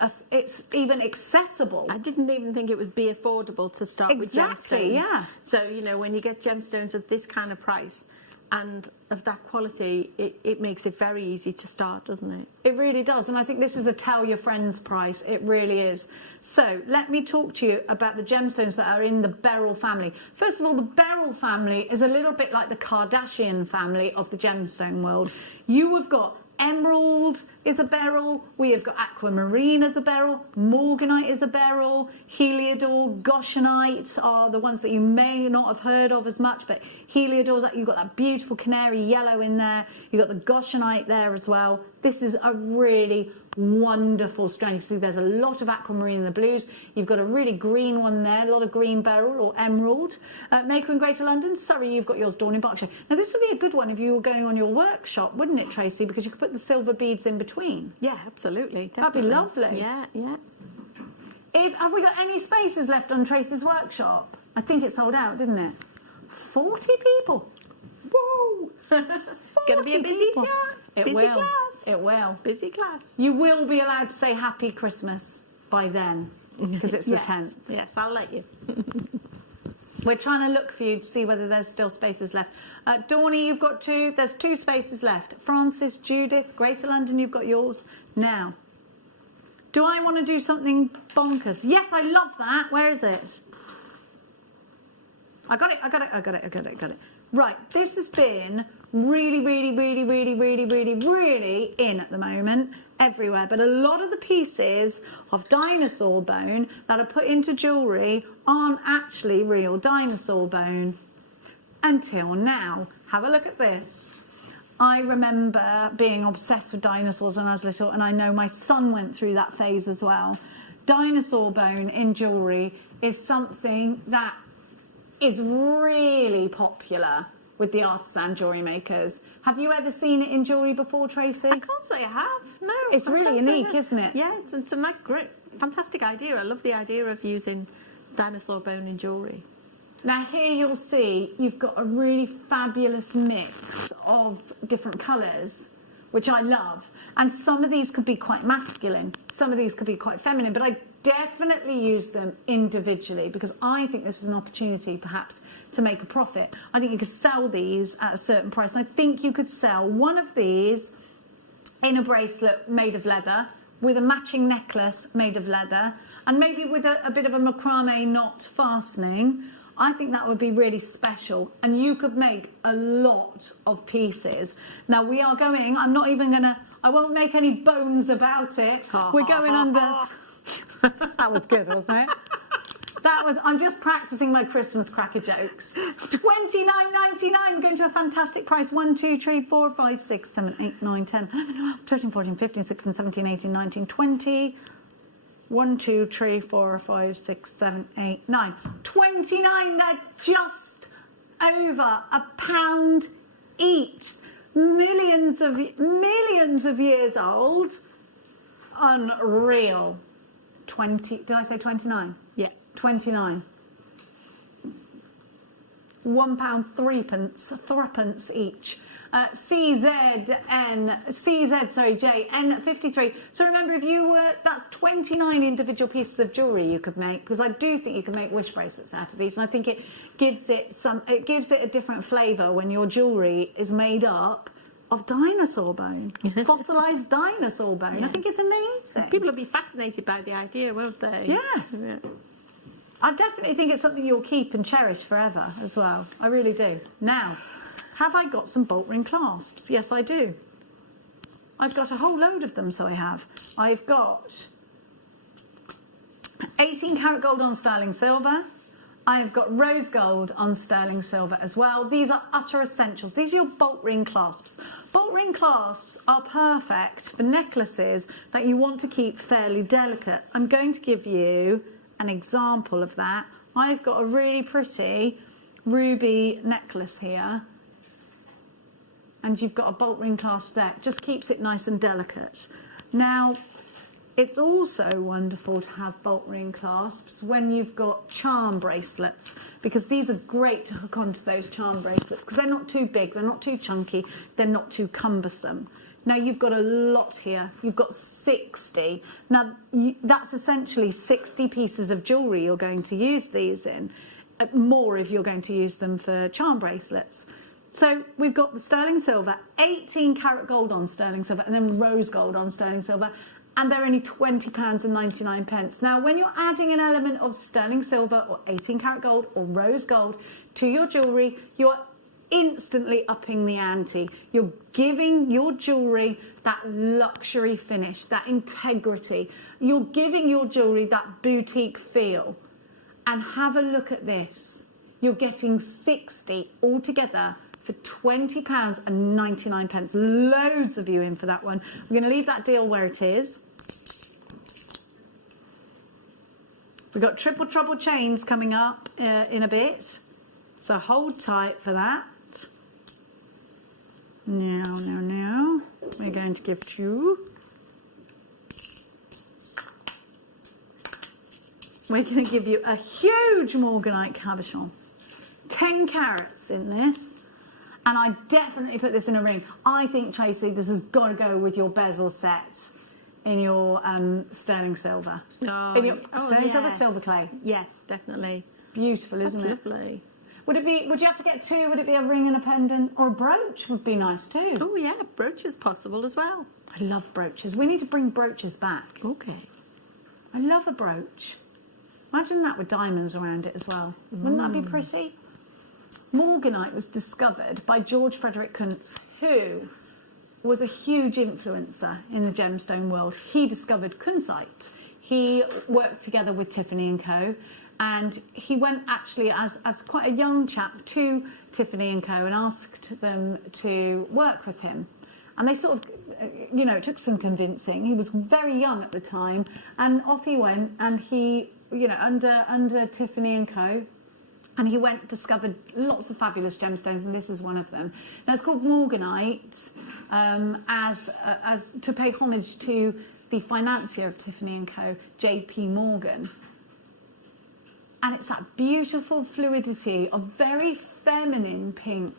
accessible. I didn't even think it would be affordable to start with gemstones. Exactly, yeah. So, you know, when you get gemstones at this kind of price and of that quality, it makes it very easy to start, doesn't it? It really does, and I think this is a tell your friends price. It really is. So let me talk to you about the gemstones that are in the beryl family. First of all, the beryl family is a little bit like the Kardashian family of the gemstone world. You have got emerald is a beryl, we have got aquamarine as a beryl, morganite is a beryl, heliodor, goshenite are the ones that you may not have heard of as much, but heliodor's like, you've got that beautiful canary yellow in there, you've got the goshenite there as well. This is a really wonderful strand. You see there's a lot of aquamarine in the blues. You've got a really green one there, a lot of green beryl or emerald. Maker in Greater London, Surrey, you've got yours, Dawn in Berkshire. Now this would be a good one if you were going on your workshop, wouldn't it, Tracy? Because you could put the silver beads in between. Yeah, absolutely. Definitely. That'd be lovely. Yeah, yeah. Have we got any spaces left on Tracy's workshop? I think it sold out, didn't it? 40 people. Whoa! Going to be a busy people. show. It Busy will. class. It will. Busy class. You will be allowed to say Happy Christmas by then, because it's the 10th. Yes, I'll let you. We're trying to look for you to see whether there's still spaces left. Dawny, you've got 2. There's 2 spaces left. Francis, Judith, Greater London, you've got yours. Now, do I want to do something bonkers? Yes, I love that. Where is it? I got it. Right, this has been really in at the moment, everywhere. But a lot of the pieces of dinosaur bone that are put into jewellery aren't actually real dinosaur bone. Until now. Have a look at this. I remember being obsessed with dinosaurs when I was little, and I know my son went through that phase as well. Dinosaur bone in jewellery is something that is really popular with the artisan jewellery makers. Have you ever seen it in jewellery before, Tracy? I can't say I have. No. It's really unique, isn't it? Yeah, it's a great, fantastic idea. I love the idea of using dinosaur bone in jewellery. Now here you'll see you've got a really fabulous mix of different colours, which I love. And some of these could be quite masculine, some of these could be quite feminine, but I definitely use them individually because I think this is an opportunity perhaps to make a profit. I think you could sell these at a certain price. And I think you could sell one of these in a bracelet made of leather with a matching necklace made of leather and maybe with a bit of a macrame knot fastening. I think that would be really special and you could make a lot of pieces. Now we are going, I won't make any bones about it. We're going under... That was good, wasn't it? I'm just practicing my Christmas cracker jokes. $29.99. We're going to a fantastic price. 1, 2, 3, 4, 5, 6, 7, 8, 9, 10, 11, 13, 14, 15, 16, 17, 18, 19, 20. 1, 2, 3, 4, 5, 6, 7, 8, 9. 29. They're just over £1 each. Millions of years old. Unreal. 20. Did I say 29? Yeah. 29. £1 3p each. JN53. So remember, if you were, that's 29 individual pieces of jewellery you could make, because I do think you can make wish bracelets out of these, and I think it gives it a different flavour when your jewellery is made up of dinosaur bone, fossilised dinosaur bone. Yeah. I think it's amazing. People will be fascinated by the idea, won't they? Yeah. I definitely think it's something you'll keep and cherish forever as well. I really do. Now, have I got some bolt ring clasps? Yes, I do. I've got a whole load of them, so I have. I've got 18 karat gold on sterling silver. I've got rose gold on sterling silver as well. These are utter essentials. These are your bolt ring clasps. Bolt ring clasps are perfect for necklaces that you want to keep fairly delicate. I'm going to give you an example of that. I've got a really pretty ruby necklace here, and you've got a bolt ring clasp there. It just keeps it nice and delicate. Now, it's also wonderful to have bolt ring clasps when you've got charm bracelets, because these are great to hook onto those charm bracelets because they're not too big, they're not too chunky, they're not too cumbersome. Now you've got a lot here. You've got 60. Now that's essentially 60 pieces of jewellery you're going to use these in. More if you're going to use them for charm bracelets. So we've got the sterling silver, 18 karat gold on sterling silver, and then rose gold on sterling silver. And they're only £20.99. Now, when you're adding an element of sterling silver or 18 karat gold or rose gold to your jewellery, you're instantly upping the ante. You're giving your jewellery that luxury finish, that integrity. You're giving your jewellery that boutique feel. And have a look at this. You're getting 60 altogether for £20.99. Loads of you in for that one. We're going to leave that deal where it is. We've got triple trouble chains coming up in a bit. So hold tight for that. Now. We're going to give you... We're going to give you a huge Morganite cabochon. 10 carats in this. And I definitely put this in a ring. I think, Tracy, this has got to go with your bezel set in your sterling silver. Oh, In your sterling silver, yes. silver clay. Yes, definitely. It's beautiful, isn't That's it? lovely. Would you have to get two? Would it be a ring and a pendant? Or a brooch would be nice too. Oh yeah, brooch is possible as well. I love brooches. We need to bring brooches back. Okay. I love a brooch. Imagine that with diamonds around it as well. Wouldn't that be pretty? Morganite was discovered by George Frederick Kuntz, who was a huge influencer in the gemstone world. He discovered kunzite. He worked together with Tiffany & Co. And he went actually as quite a young chap to Tiffany & Co. and asked them to work with him. And they sort of, it took some convincing. He was very young at the time. And off he went, and he, under Tiffany & Co., and he discovered lots of fabulous gemstones, and this is one of them. Now it's called Morganite, as to pay homage to the financier of Tiffany & Co., J.P. Morgan. And it's that beautiful fluidity of very feminine pink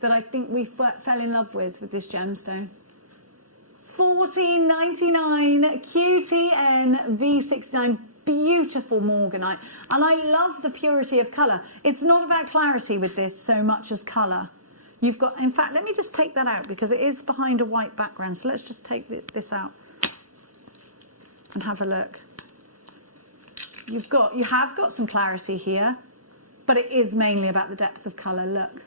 that I think we fell in love with this gemstone. $14.99 QTN V69. Beautiful Morganite. And I love the purity of colour. It's not about clarity with this so much as colour. You've got, in fact, let me just take that out because it is behind a white background. So let's just take this out and have a look. You have got some clarity here, but it is mainly about the depth of colour. Look.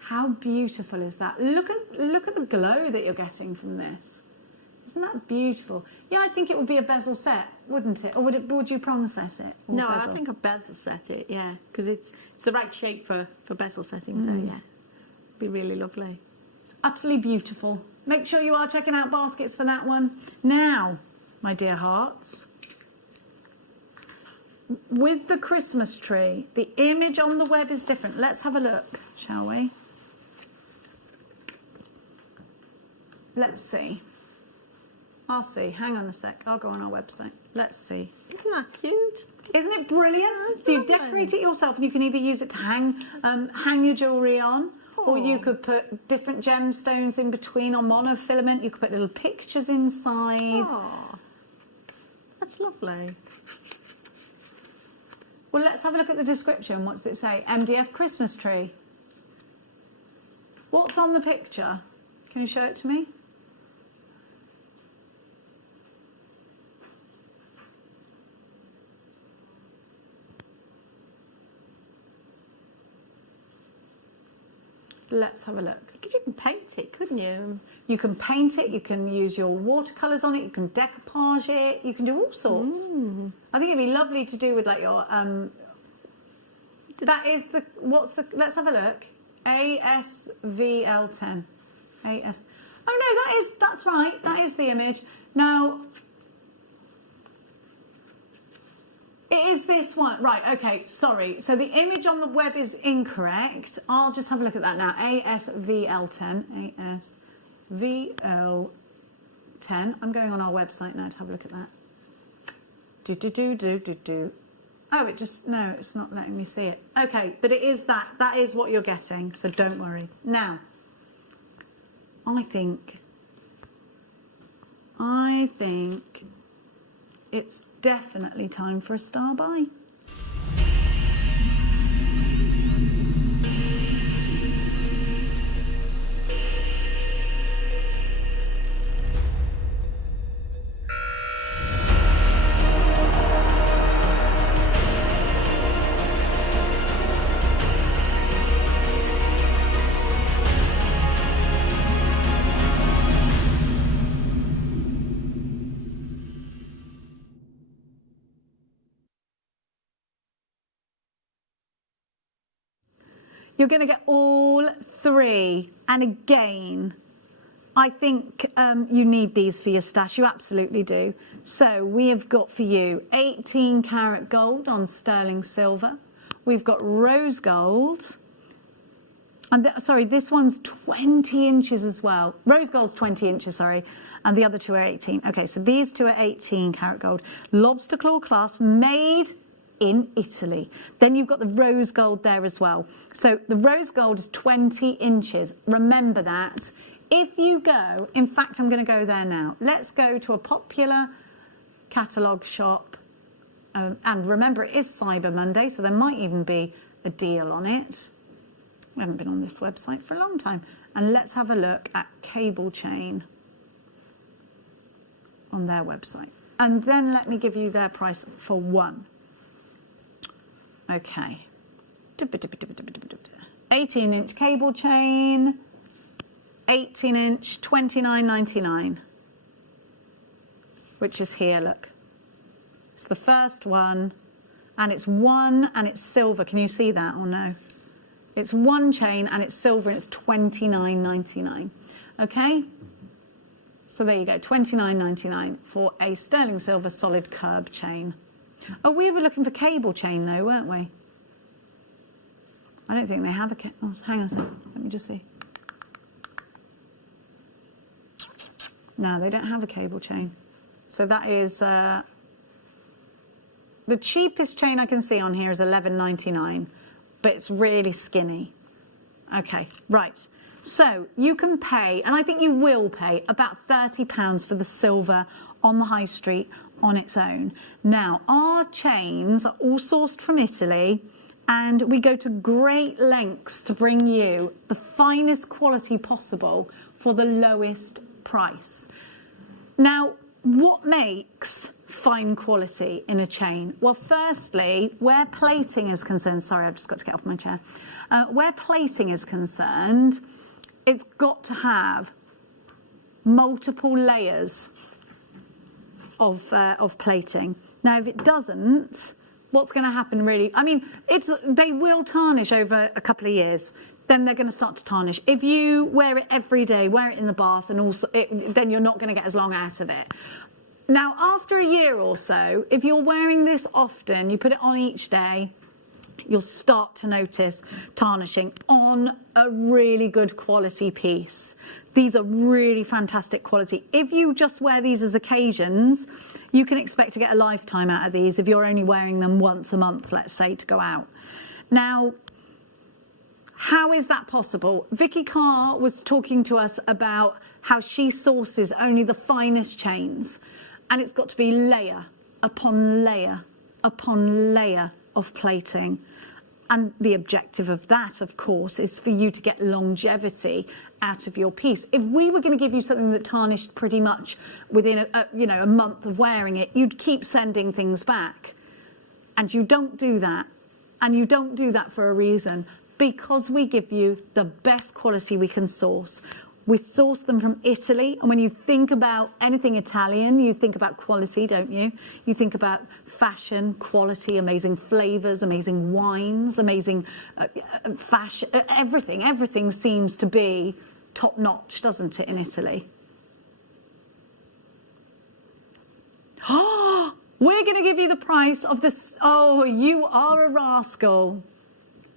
How beautiful is that? Look at the glow that you're getting from this. Isn't that beautiful? Yeah, I think it would be a bezel set, wouldn't it? Or would you prong set it? Or No, bezel? I think a bezel set it, yeah, because it's the right shape for bezel setting, so yeah, be really lovely. It's utterly beautiful. Make sure you are checking out baskets for that one. Now, my dear hearts, with the Christmas tree, the image on the web is different. Let's have a look, shall we? Let's see. I'll see. Hang on a sec. I'll go on our website. Let's see. Isn't that cute? Isn't it brilliant? Yeah, So you lovely. decorate it yourself, and you can either use it to hang your jewellery on, or you could put different gemstones in between on monofilament. You could put little pictures inside. Oh, that's lovely. Well, let's have a look at the description. What does it say? MDF Christmas tree. What's on the picture? Can you show it to me? Let's have a look. You could even paint it, couldn't you? You can paint it, you can use your watercolours on it, you can decoupage it, you can do all sorts. I think it'd be lovely to do with like your, that is the, let's have a look. ASVL10. Oh no, that's right, that is the image. Now, it is this one. Right, okay, sorry. So the image on the web is incorrect. I'll just have a look at that now. ASVL10. ASVL10. I'm going on our website now to have a look at that. Oh, no, it's not letting me see it. Okay, but it is that. That is what you're getting, so don't worry. Now, I think it's definitely time for a star buy. You're going to get all three. And again, I think you need these for your stash. You absolutely do. So we have got for you 18 karat gold on sterling silver. We've got rose gold. And sorry, this one's 20 inches as well. Rose gold's 20 inches, sorry. And the other two are 18. Okay, so these two are 18 karat gold. Lobster claw clasp made in Italy. Then you've got the rose gold there as well. So the rose gold is 20 inches. Remember that. If you go, in fact, I'm going to go there now. Let's go to a popular catalogue shop. And remember, it is Cyber Monday, so there might even be a deal on it. We haven't been on this website for a long time. And let's have a look at cable chain on their website. And then let me give you their price for one. Okay. 18-inch cable chain, 18-inch, $29.99, which is here, look. It's the first one, and it's one, and it's silver. Can you see that or no? It's one chain, and it's silver, and it's $29.99. Okay? So there you go, $29.99 for a sterling silver solid curb chain. Oh, we were looking for cable chain though, weren't we? I don't think they have a oh, hang on a second, let me just see. No, they don't have a cable chain. So that is, the cheapest chain I can see on here is $11.99, but it's really skinny. Okay, right. So you can pay, and I think you will pay, about £30 for the silver on the high street on its own. Now, our chains are all sourced from Italy, and we go to great lengths to bring you the finest quality possible for the lowest price. Now, what makes fine quality in a chain? Well, firstly, where plating is concerned, sorry, I've just got to get off my chair. Where plating is concerned, it's got to have multiple layers of plating. Now, if it doesn't, what's going to happen really? I mean, they will tarnish over a couple of years. Then they're going to start to tarnish. If you wear it every day, wear it in the bath, and also then you're not going to get as long out of it. Now, after a year or so, if you're wearing this often, you put it on each day, you'll start to notice tarnishing on a really good quality piece. These are really fantastic quality. If you just wear these as occasions, you can expect to get a lifetime out of these if you're only wearing them once a month, let's say, to go out. Now, how is that possible? Vicky Carr was talking to us about how she sources only the finest chains, and it's got to be layer upon layer upon layer of plating. And the objective of that, of course, is for you to get longevity out of your piece. If we were going to give you something that tarnished pretty much within a month of wearing it, you'd keep sending things back. And you don't do that. And you don't do that for a reason. Because we give you the best quality we can source. We source them from Italy, and when you think about anything Italian, you think about quality, don't you? You think about fashion, quality, amazing flavours, amazing wines, amazing fashion, everything. Everything seems to be top-notch, doesn't it, in Italy? Oh, we're going to give you the price of this. Oh, you are a rascal.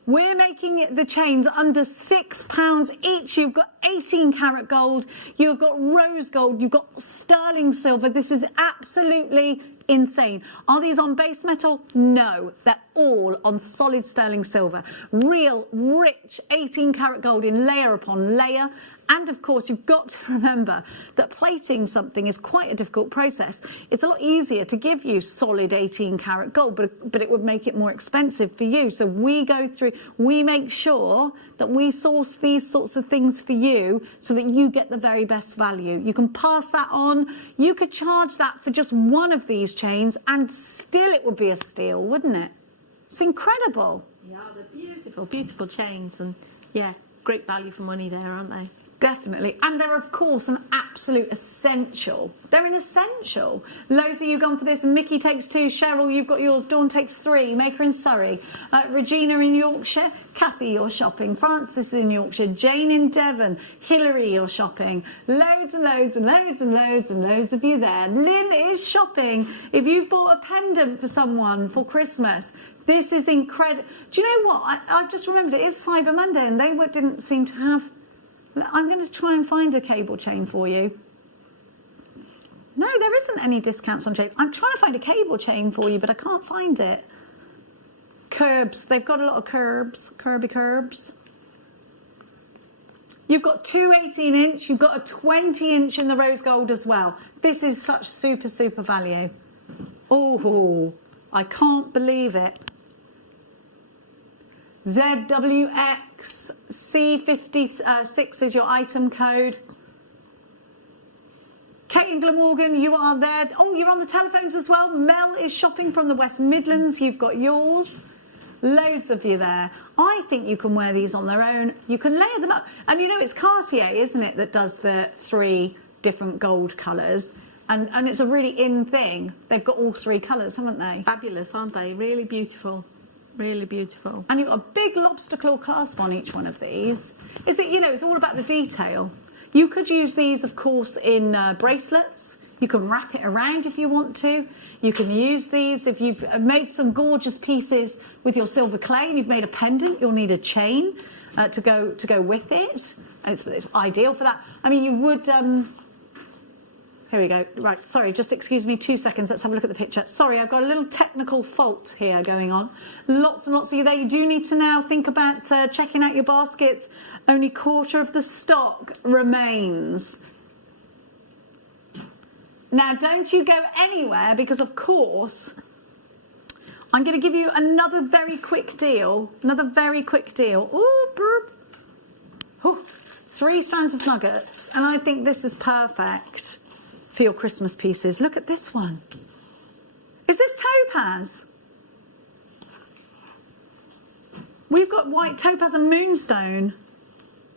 We're making the chains under £6 each. You've got 18 karat gold, you've got rose gold, you've got sterling silver. This is absolutely insane. Are these on base metal? No, they're all on solid sterling silver. Real, rich 18 karat gold in layer upon layer. And of course, you've got to remember that plating something is quite a difficult process. It's a lot easier to give you solid 18 karat gold, but it would make it more expensive for you. So we go through, we make sure that we source these sorts of things for you so that you get the very best value. You can pass that on. You could charge that for just one of these chains and still it would be a steal, wouldn't it? It's incredible. Yeah, they're beautiful, beautiful chains, and yeah, great value for money there, aren't they? Definitely. And they're, of course, an absolute essential. They're an essential. Loads of you gone for this. Mickey takes 2. Cheryl, you've got yours. Dawn takes 3. Maker in Surrey. Regina in Yorkshire. Kathy, you're shopping. Francis in Yorkshire. Jane in Devon. Hillary, you're shopping. Loads and loads and loads and loads and loads of you there. Lynn is shopping. If you've bought a pendant for someone for Christmas, this is incredible. Do you know what? I've just remembered it is Cyber Monday and they didn't seem to have... I'm going to try and find a cable chain for you. No, there isn't any discounts on chain. I'm trying to find a cable chain for you, but I can't find it. Curbs. They've got a lot of curby curbs. You've got two 18-inch, you've got a 20-inch in the rose gold as well. This is such super value. Oh, I can't believe it. ZWX C56 is your item code. Kate and Glamorgan, you are there. Oh, you're on the telephones as well. Mel is shopping from the West Midlands. You've got yours. Loads of you there. I think you can wear these on their own. You can layer them up. And you know, it's Cartier, isn't it, that does the 3 different gold colours. And it's a really in thing. They've got all 3 colours, haven't they? Fabulous, aren't they? Really beautiful. Really beautiful. And you've got a big lobster claw clasp on each one of these. Is it, you know, it's all about the detail. You could use these, of course, in bracelets. You can wrap it around if you want to. You can use these if you've made some gorgeous pieces with your silver clay and you've made a pendant. You'll need a chain to go with it, and it's ideal for that. I mean, you would. Here we go. Right, sorry, just excuse me 2 seconds. Let's have a look at the picture. Sorry, I've got a little technical fault here going on. Lots and lots of you there. You do need to now think about checking out your baskets. Only quarter of the stock remains. Now, don't you go anywhere because, of course, I'm going to give you another very quick deal. Oh, 3 strands of nuggets. And I think this is perfect for your Christmas pieces. Look at this one. Is this topaz? We've got white topaz and moonstone.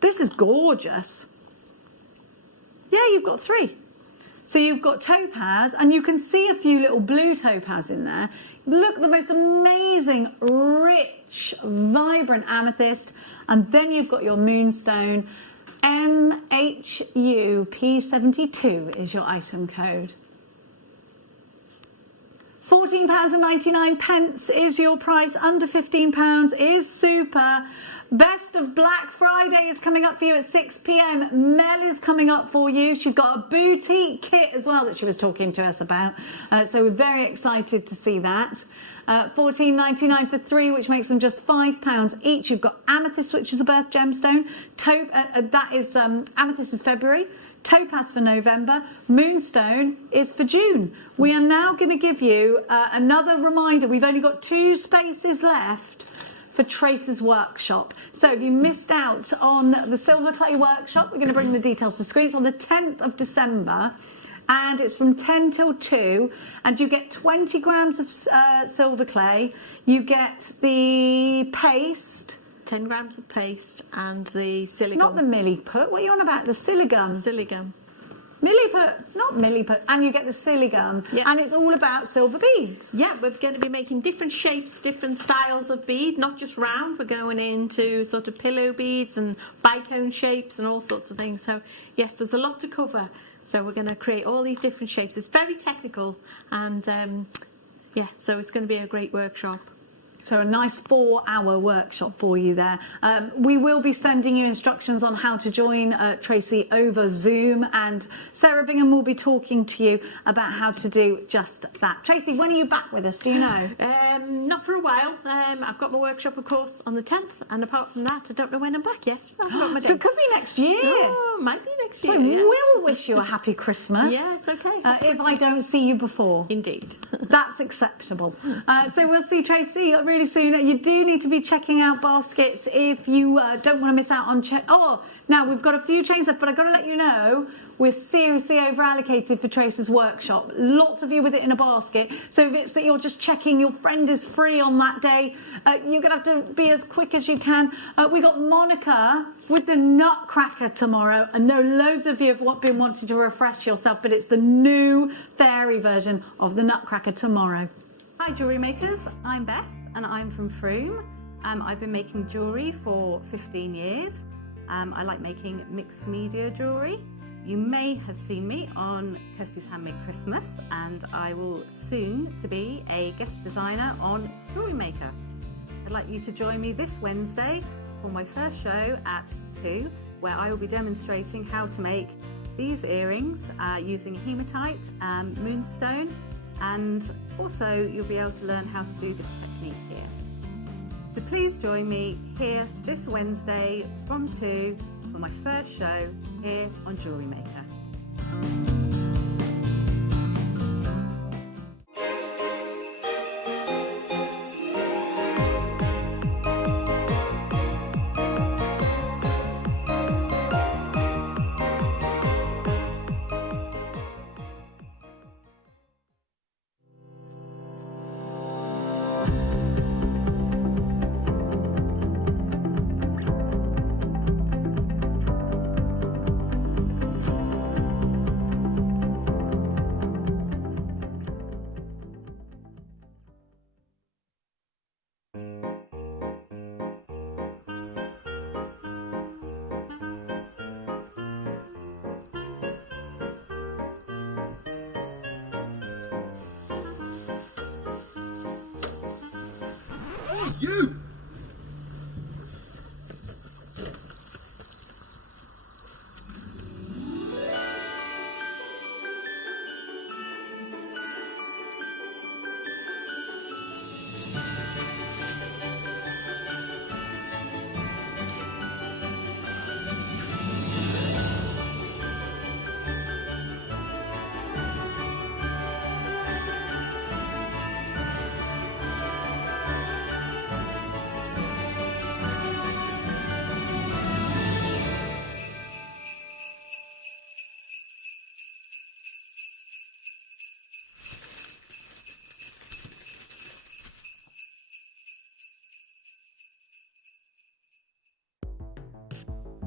This is gorgeous. Yeah, you've got 3. So you've got topaz, and you can see a few little blue topaz in there. Look, the most amazing, rich, vibrant amethyst. And then you've got your moonstone. MHU P72 is your item code. £14.99 is your price. Under £15 is super. Best of Black Friday is coming up for you at 6 p.m. Mel is coming up for you. She's got a boutique kit as well that she was talking to us about. So we're very excited to see that. $14.99 for 3, which makes them just £5 each. You've got amethyst, which is a birth gemstone. That is amethyst is February. Topaz for November. Moonstone is for June. We are now going to give you another reminder. We've only got 2 spaces left for Trace's workshop. So if you missed out on the silver clay workshop, we're going to bring the details to screen. It's on the 10th of December. And it's from 10 till 2, and you get 20 grams of silver clay. You get the paste. 10 grams of paste and the silicone. Not the milliput. What are you on about? The siligum. Silicone. Milliput, not milliput. And you get the siligum. Yeah. And it's all about silver beads. Yeah, we're going to be making different shapes, different styles of bead, not just round. We're going into sort of pillow beads and bicone shapes and all sorts of things. So, yes, there's a lot to cover. So we're going to create all these different shapes. It's very technical, and yeah, so it's going to be a great workshop. So a nice 4-hour workshop for you there. We will be sending you instructions on how to join Tracy over Zoom, and Sarah Bingham will be talking to you about how to do just that. Tracy, when are you back with us? Do you know? Not for a while. I've got my workshop, of course, on the 10th, and apart from that, I don't know when I'm back yet. I've got my So it could be next year. Oh, might be next year. So yeah. we'll wish you a happy Christmas. Yeah, it's okay. If I don't see you before. Indeed. That's acceptable. So we'll see Tracy really soon. You do need to be checking out baskets if you don't want to miss out on now we've got a few chains left, but I've got to let you know we're seriously over allocated for Trace's workshop. Lots of you with it in a basket. So if it's that you're just checking your friend is free on that day, you're going to have to be as quick as you can. We got Monica with the Nutcracker tomorrow. I know loads of you have been wanting to refresh yourself, but it's the new fairy version of the Nutcracker tomorrow. Hi jewellery makers, I'm Beth and I'm from Froome. I've been making jewellery for 15 years. I like making mixed media jewellery. You may have seen me on Kirsty's Handmade Christmas, and I will soon to be a guest designer on JewelleryMaker. I'd like you to join me this Wednesday for my first show at 2, where I will be demonstrating how to make these earrings using hematite and moonstone, and also you'll be able to learn how to do this technique here. So please join me here this Wednesday from 2 for my first show here on JewelleryMaker. You!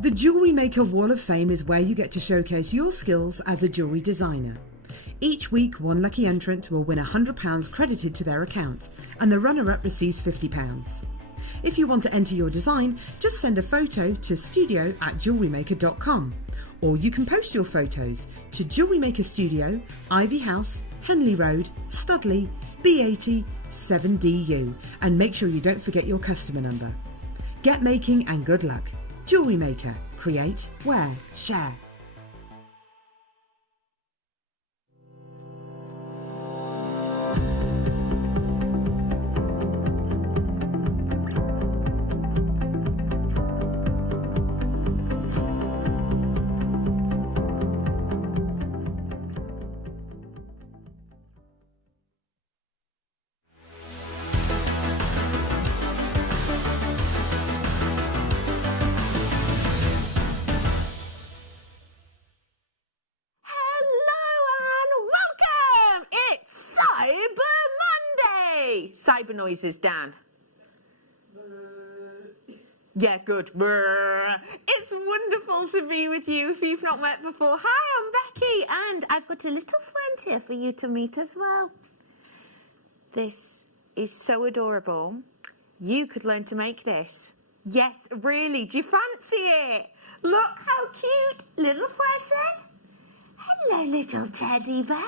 The Jewellery Maker Wall of Fame is where you get to showcase your skills as a jewellery designer. Each week, one lucky entrant will win £100 credited to their account, and the runner-up receives £50. If you want to enter your design, just send a photo to studio@jewellerymaker.com, or you can post your photos to Jewellery Maker Studio, Ivy House, Henley Road, Studley, B80 7DU, and make sure you don't forget your customer number. Get making and good luck. Jewellery Maker. Create, wear, share. Cyber noises, Dan. Yeah, good. It's wonderful to be with you if you've not met before. Hi, I'm Becky, and I've got a little friend here for you to meet as well. This is so adorable. You could learn to make this. Yes, really. Do you fancy it? Look how cute. Little present. Hello, little teddy bear.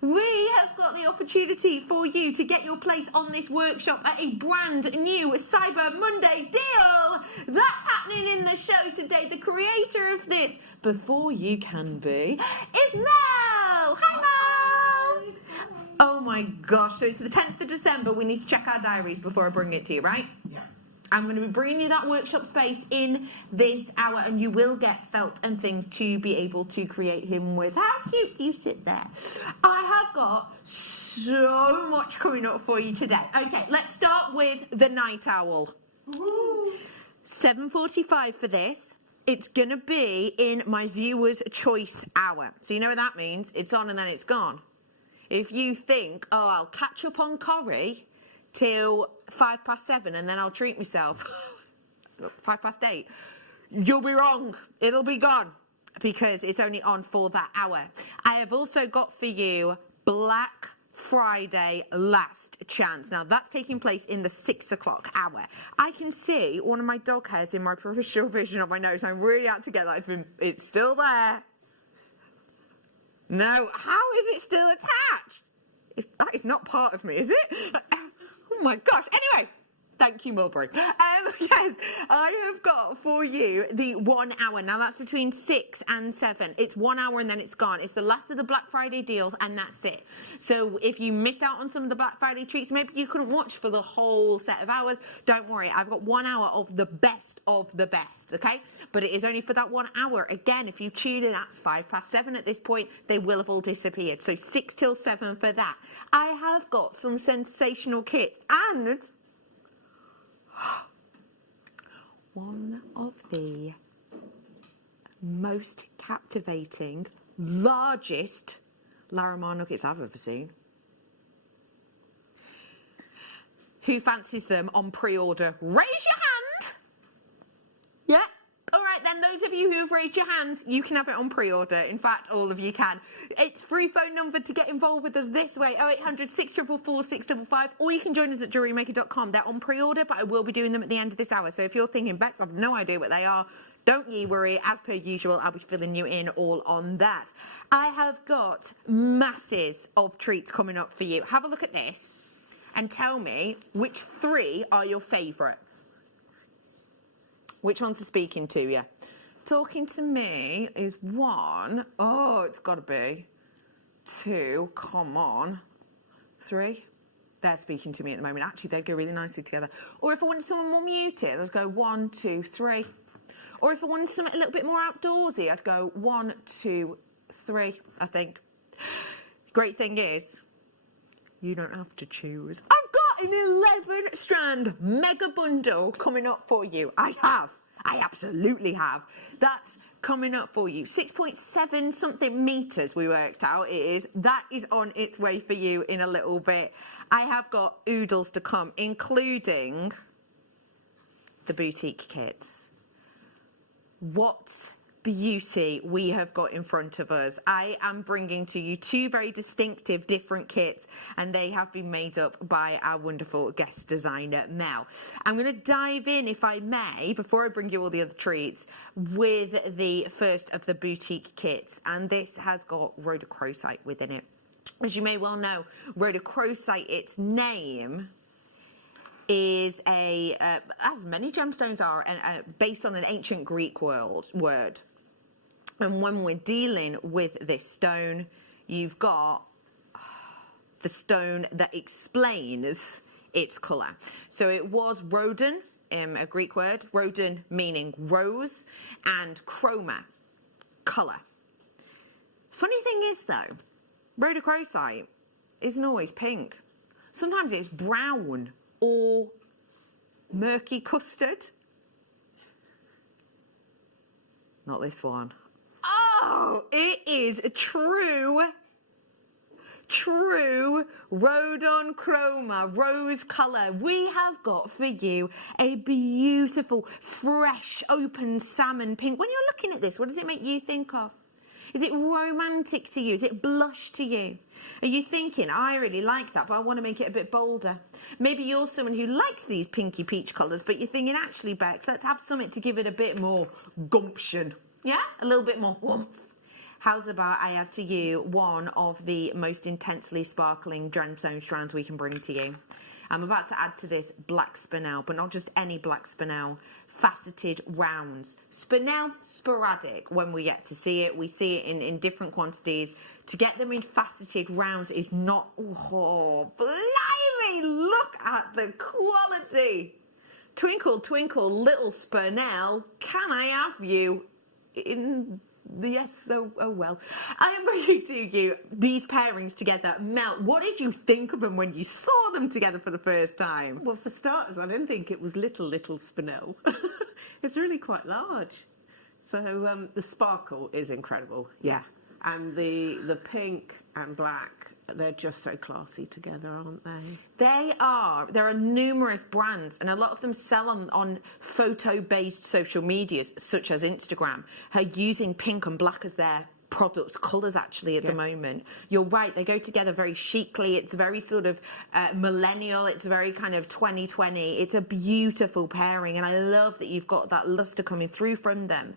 We have got the opportunity for you to get your place on this workshop at a brand new Cyber Monday deal. That's happening in the show today. The creator of this, before you can be, is Mel. Hi, Mel. Oh my gosh, so it's the 10th of December. We need to check our diaries before I bring it to you, right? Yeah. I'm going to be bringing you that workshop space in this hour, and you will get felt and things to be able to create him with. How cute do you sit there? I have got so much coming up for you today. Okay, let's start with the night owl. 7:45 for this. It's going to be in my viewer's choice hour. So you know what that means? It's on and then it's gone. If you think, oh, I'll catch up on Corrie till 7:05 and then I'll treat myself 8:05, you'll be wrong. It'll be gone because it's only on for that hour. I have also got for you Black Friday Last Chance. Now that's taking place in the 6 o'clock hour. I can see one of my dog hairs in my peripheral vision on my nose. I'm really out to get that. It's still there. No, how is it still attached? That is not part of me, is it? Oh my gosh. Anyway, Thank you, Mulberry. Yes, I have got for you the 1 hour. Now, that's between 6 and 7. It's 1 hour and then it's gone. It's the last of the Black Friday deals and that's it. So if you missed out on some of the Black Friday treats, maybe you couldn't watch for the whole set of hours, don't worry. I've got 1 hour of the best, okay? But it is only for that 1 hour. Again, if you tune in at 7:05 at this point, they will have all disappeared. So 6 till 7 for that. I have got some sensational kits and one of the most captivating, largest Larimar nuggets I've ever seen. Who fancies them on pre-order? Raise your hand! Yeah. All right, then, those of you who have raised your hand, you can have it on pre-order. In fact, all of you can. It's free phone number to get involved with us this way, 0800 644 655, or you can join us at JewelleryMaker.com. They're on pre-order, but I will be doing them at the end of this hour. So if you're thinking, Bex, I have no idea what they are, don't ye worry. As per usual, I'll be filling you in all on that. I have got masses of treats coming up for you. Have a look at this and tell me which 3 are your favourite. Which ones are speaking to you? Talking to me is 1. Oh, it's got to be 2. Come on. 3. They're speaking to me at the moment. Actually, they go really nicely together. Or if I wanted someone more muted, I'd go 1, 2, 3. Or if I wanted something a little bit more outdoorsy, I'd go 1, 2, 3, I think. Great thing is, you don't have to choose. I've got an 11 strand mega bundle coming up for you. I absolutely have. That's coming up for you. 6.7 something meters we worked out it is. That is on its way for you in a little bit. I have got oodles to come, including the boutique kits. What beauty we have got in front of us. I am bringing to you 2 very distinctive different kits, and they have been made up by our wonderful guest designer Mel. I'm going to dive in, if I may, before I bring you all the other treats, with the first of the boutique kits, and this has got rhodochrosite within it. As you may well know, rhodochrosite, its name, is as many gemstones are, based on an ancient Greek word. And when we're dealing with this stone, you've got the stone that explains its colour. So it was rhodon, a Greek word, rhodon meaning rose, and chroma, colour. Funny thing is though, rhodochrosite isn't always pink. Sometimes it's brown or murky custard. Not this one. Oh, it is a true rhodon chroma, rose colour. We have got for you a beautiful, fresh, open salmon pink. When you're looking at this, what does it make you think of? Is it romantic to you? Is it blush to you? Are you thinking, I really like that, but I want to make it a bit bolder? Maybe you're someone who likes these pinky peach colours, but you're thinking, actually, Bex, let's have something to give it a bit more gumption. Yeah? A little bit more oomph. How's about I add to you one of the most intensely sparkling gemstone strands we can bring to you? I'm about to add to this black spinel, but not just any black spinel, faceted rounds. Spinel, sporadic when we get to see it. We see it in different quantities. To get them in faceted rounds is not, oh, blimey, look at the quality. Twinkle, twinkle, little spinel, can I have you in the yes, oh well. I am bringing to you these pairings together. Mel, what did you think of them when you saw them together for the first time? Well, for starters, I didn't think it was little spinel. It's really quite large. So the sparkle is incredible. Yeah. And the pink and black, they're just so classy together, aren't they? They are. There are numerous brands, and a lot of them sell on photo-based social medias, such as Instagram, are using pink and black as their product colours actually at the moment. You're right, they go together very chicly. It's very sort of millennial. It's very kind of 2020. It's a beautiful pairing, and I love that you've got that lustre coming through from them.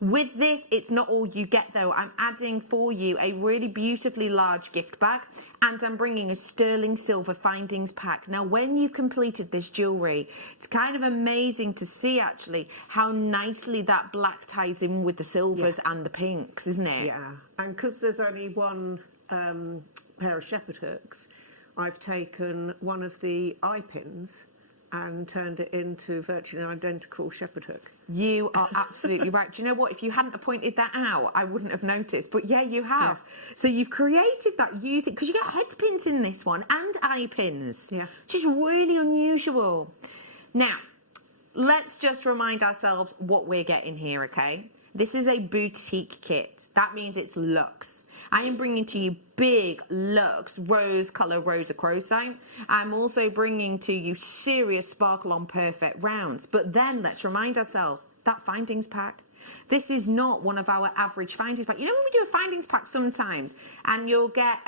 With this, it's not all you get though. I'm adding for you a really beautifully large gift bag, and I'm bringing a sterling silver findings pack. Now, when you've completed this jewellery, it's kind of amazing to see actually how nicely that black ties in with the silvers and the pinks, isn't it? Yeah, and because there's only one pair of shepherd hooks, I've taken one of the eye pins and turned it into virtually an identical shepherd hook. You are absolutely right. Do you know what? If you hadn't pointed that out, I wouldn't have noticed. But yeah, you have. Yeah. So you've created that using, because you get head pins in this one and eye pins. Yeah. Which is really unusual. Now, let's just remind ourselves what we're getting here, okay? This is a boutique kit. That means it's luxe. I am bringing to you big luxe rose colour Rosacrocite. I'm also bringing to you serious sparkle on perfect rounds. But then let's remind ourselves, that findings pack, this is not one of our average findings pack. You know when we do a findings pack sometimes and you'll get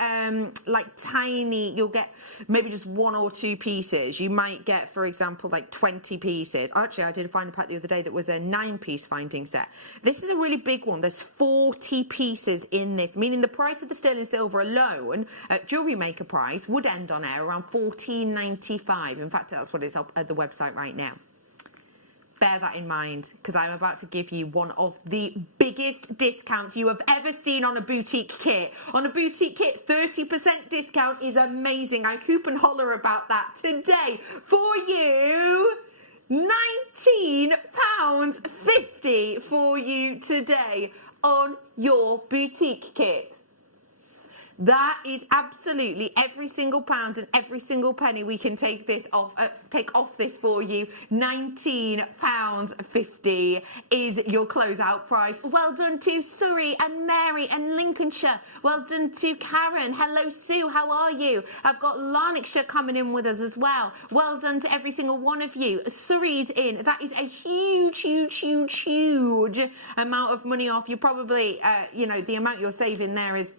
like tiny, you'll get maybe just 1 or 2 pieces. You might get, for example, like 20 pieces. Actually, I did a finding pack the other day that was a 9-piece finding set. This is a really big one. There's 40 pieces in this, meaning the price of the sterling silver alone at JewelleryMaker price would end on air around $14.95. In fact, that's what it's up at the website right now. Bear that in mind, because I'm about to give you one of the biggest discounts you have ever seen on a boutique kit. On a boutique kit, 30% discount is amazing. I hoop and holler about that today for you. £19.50 for you today on your boutique kit. That is absolutely every single pound and every single penny we can take this off. Take off this for you. £19.50 is your closeout price. Well done to Surrey and Mary and Lincolnshire. Well done to Karen. Hello Sue, how are you? I've got Lanarkshire coming in with us as well. Well done to every single one of you. Surrey's in. That is a huge amount of money off. You probably, you know, the amount you're saving there is.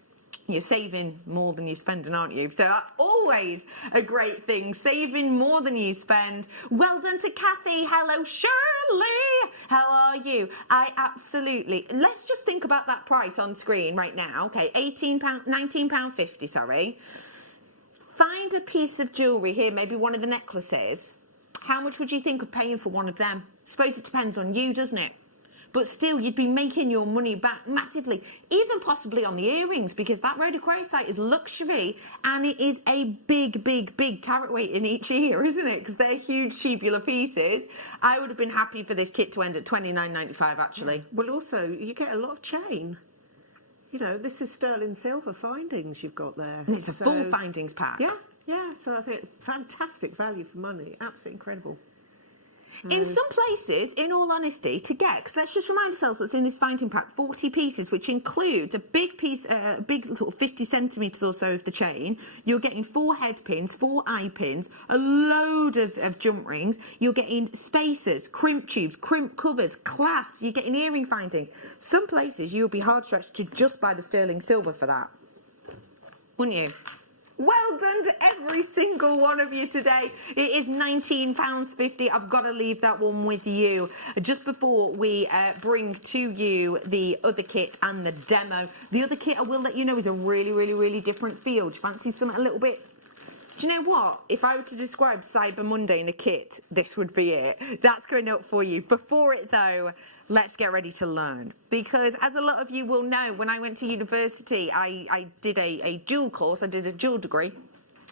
You're saving more than you're spending, aren't you? So that's always a great thing, saving more than you spend. Well done to Kathy. Hello, Shirley. How are you? Let's just think about that price on screen right now. Okay, £19.50, sorry. Find a piece of jewellery here, maybe one of the necklaces. How much would you think of paying for one of them? I suppose it depends on you, doesn't it? But still, you'd be making your money back massively, even possibly on the earrings, because that rhodochrosite is luxury and it is a big carat weight in each ear, isn't it? Because they're huge tubular pieces. I would have been happy for this kit to end at $29.95, actually. Well, also, you get a lot of chain. You know, this is sterling silver findings you've got there. And it's a full findings pack. Yeah, so I think fantastic value for money. Absolutely incredible. In some places, in all honesty, to get, because let's just remind ourselves what's in this finding pack, 40 pieces, which includes a big piece, big sort of 50 centimetres or so of the chain. You're getting 4 head pins, 4 eye pins, a load of jump rings. You're getting spacers, crimp tubes, crimp covers, clasps. You're getting earring findings. Some places you'll be hard stretched to just buy the sterling silver for that. Wouldn't you? Well done to every single one of you today. It is £19.50. I've got to leave that one with you. Just before we bring to you the other kit and the demo. The other kit, I will let you know, is a really different feel. Do you fancy something a little bit... Do you know what? If I were to describe Cyber Monday in a kit, this would be it. That's going up for you. Before it, though, let's get ready to learn. Because as a lot of you will know, when I went to university, I did a dual course. I did a dual degree.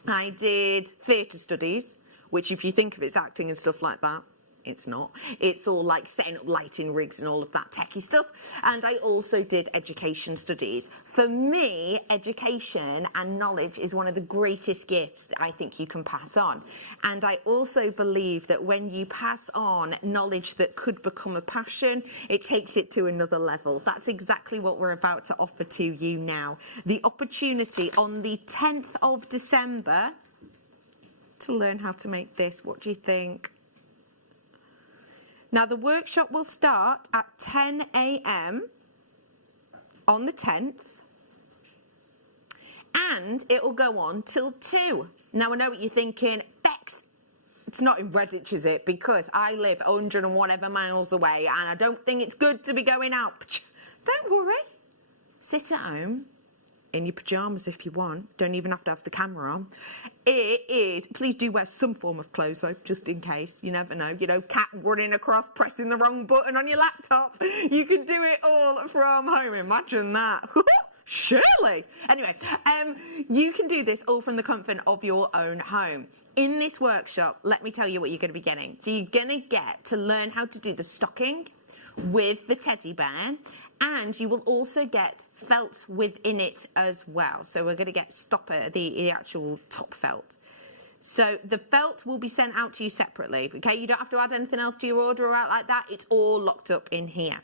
I did theatre studies, which if you think of it's acting and stuff like that, it's not. It's all like setting up lighting rigs and all of that techie stuff. And I also did education studies. For me, education and knowledge is one of the greatest gifts that I think you can pass on. And I also believe that when you pass on knowledge that could become a passion, it takes it to another level. That's exactly what we're about to offer to you now. The opportunity on the 10th of December to learn how to make this. What do you think? Now, the workshop will start at 10 a.m. on the 10th, and it will go on till 2. Now, I know what you're thinking, Bex, It's not in Redditch, is it? Because I live 100 and whatever miles away, and I don't think it's good to be going out. Don't worry. Sit at home in your pyjamas if you want. Don't even have to have the camera on. It is. Please do wear some form of clothes though, just in case. You never know. You know, cat running across, pressing the wrong button on your laptop. You can do it all from home. Imagine that. Surely. Anyway, you can do this all from the comfort of your own home. In this workshop, let me tell you what you're going to be getting. So you're going to get to learn how to do the stocking with the teddy bear, and you will also get felt within it as well. So we're going to get stopper, the actual top felt. So the felt will be sent out to you separately, okay? You don't have to add anything else to your order or out like that. It's all locked up in here.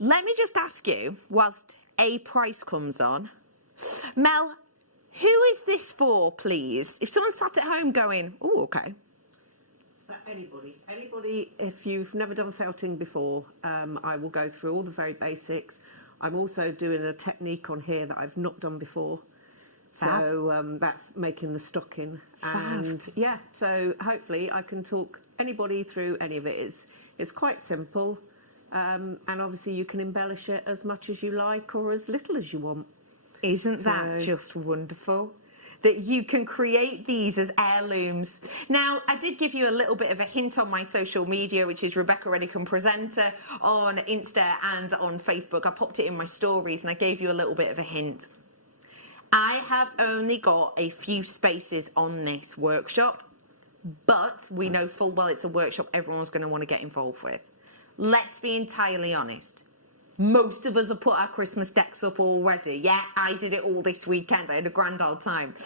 Let me just ask you, whilst a price comes on, Mel, who is this for, please? If someone sat at home going, oh, okay. For anybody, if you've never done felting before, I will go through all the very basics. I'm also doing a technique on here that I've not done before. So that's making the stocking. And yeah, so hopefully I can talk anybody through any of it. It's quite simple. And obviously you can embellish it as much as you like or as little as you want. Isn't that just wonderful? That you can create these as heirlooms. Now, I did give you a little bit of a hint on my social media, which is Rebecca Redicombe Presenter on Insta and on Facebook. I popped it in my stories and I gave you a little bit of a hint. I have only got a few spaces on this workshop, but we know full well it's a workshop everyone's going to want to get involved with. Let's be entirely honest. Most of us have put our Christmas decks up already. Yeah, I did it all this weekend. I had a grand old time.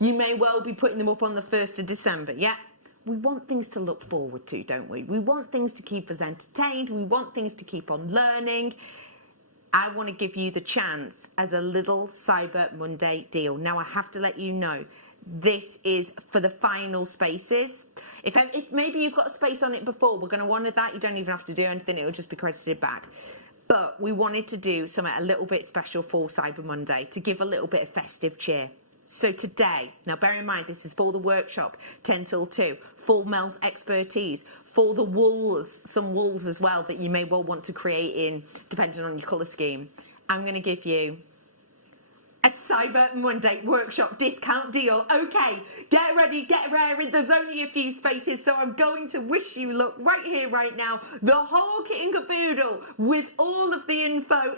You may well be putting them up on the 1st of December. Yeah, we want things to look forward to, don't we? We want things to keep us entertained. We want things to keep on learning. I want to give you the chance as a little Cyber Monday deal. Now, I have to let you know, this is for the final spaces. If maybe you've got a space on it before, we're going to honour that. You don't even have to do anything. It will just be credited back. But we wanted to do something a little bit special for Cyber Monday to give a little bit of festive cheer. So today, now bear in mind, this is for the workshop, 10 till 2, for Mel's expertise, for the wools, some wools as well that you may well want to create in, depending on your colour scheme. I'm going to give you a Cyber Monday workshop discount deal. Okay, get ready, get raring. There's only a few spaces, so I'm going to wish you luck right here, right now. The whole kit and caboodle with all of the info,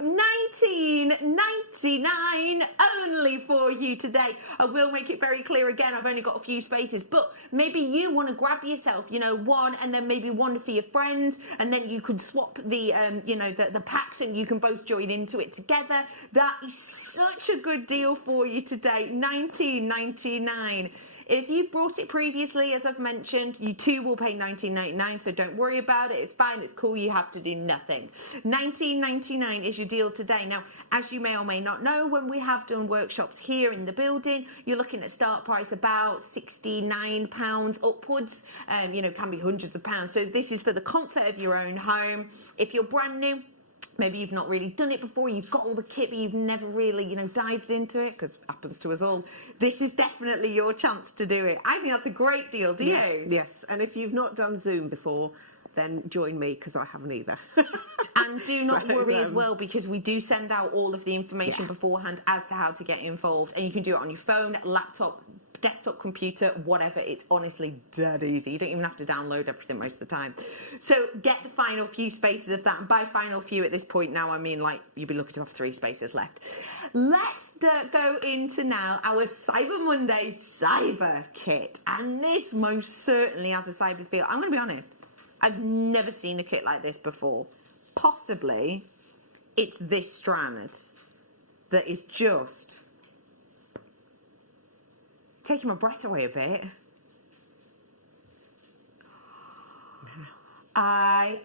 $19.99 only for you today. I will make it very clear again, I've only got a few spaces, but maybe you want to grab yourself, you know, one and then maybe one for your friend, and then you could swap the, you know, the packs and you can both join into it together. That is such a good deal for you today, $19.99. If you brought it previously, as I've mentioned, you too will pay $19.99, so don't worry about it. It's fine, it's cool, you have to do nothing. $19.99 is your deal today. Now, as you may or may not know, when we have done workshops here in the building, you're looking at start price about £69 upwards, you know, can be hundreds of pounds. So this is for the comfort of your own home. If you're brand new, maybe you've not really done it before, you've got all the kit, but you've never really, you know, dived into it, because it happens to us all. This is definitely your chance to do it. I think that's a great deal, do you? Yes, and if you've not done Zoom before, then join me, because I haven't either. And do not worry as well, because we do send out all of the information beforehand as to how to get involved. And you can do it on your phone, laptop, desktop computer, whatever. It's honestly dead easy. You don't even have to download everything most of the time. So get the final few spaces of that. And by final few at this point now, I mean like you'll be looking to have 3 spaces left. Let's go into now our Cyber Monday Cyber Kit. And this most certainly has a cyber feel. I'm going to be honest, I've never seen a kit like this before. Possibly it's this strand that is just taking my breath away a bit. I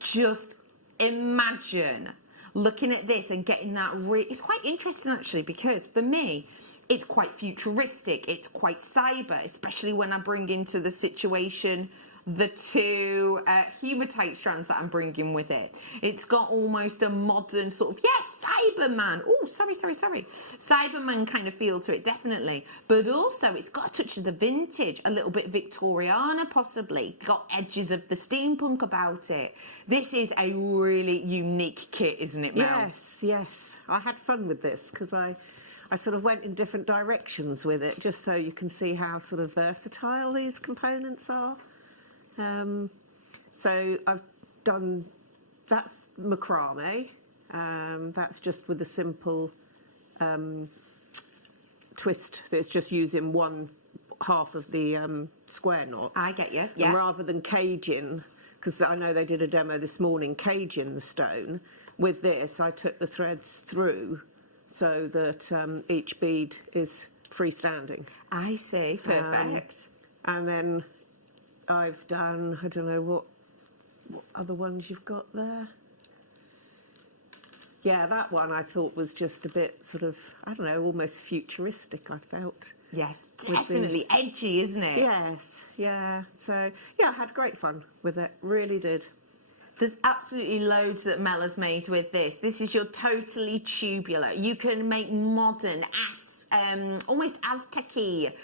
just imagine looking at this and getting that it's quite interesting actually, because for me it's quite futuristic, it's quite cyber, especially when I bring into the situation the two hematite strands that I'm bringing with it. It's got almost a modern sort of, yes, Cyberman. Oh, sorry. Cyberman kind of feel to it, definitely. But also it's got a touch of the vintage, a little bit Victoriana possibly. Got edges of the steampunk about it. This is a really unique kit, isn't it, Mel? Yes. I had fun with this because I sort of went in different directions with it, just so you can see how sort of versatile these components are. So I've done, that's macrame. That's just with a simple twist. It's just using one half of the square knot. I get you, yeah. And rather than caging, because I know they did a demo this morning, caging the stone, with this I took the threads through so that each bead is freestanding. I see, perfect. And then I've done, I don't know what other ones you've got there. Yeah, that one I thought was just a bit sort of, I don't know, almost futuristic, I felt. Yes, definitely edgy, isn't it? Yes, yeah. So, yeah, I had great fun with it, really did. There's absolutely loads that Mel has made with this. This is your totally tubular. You can make modern, almost Aztec-y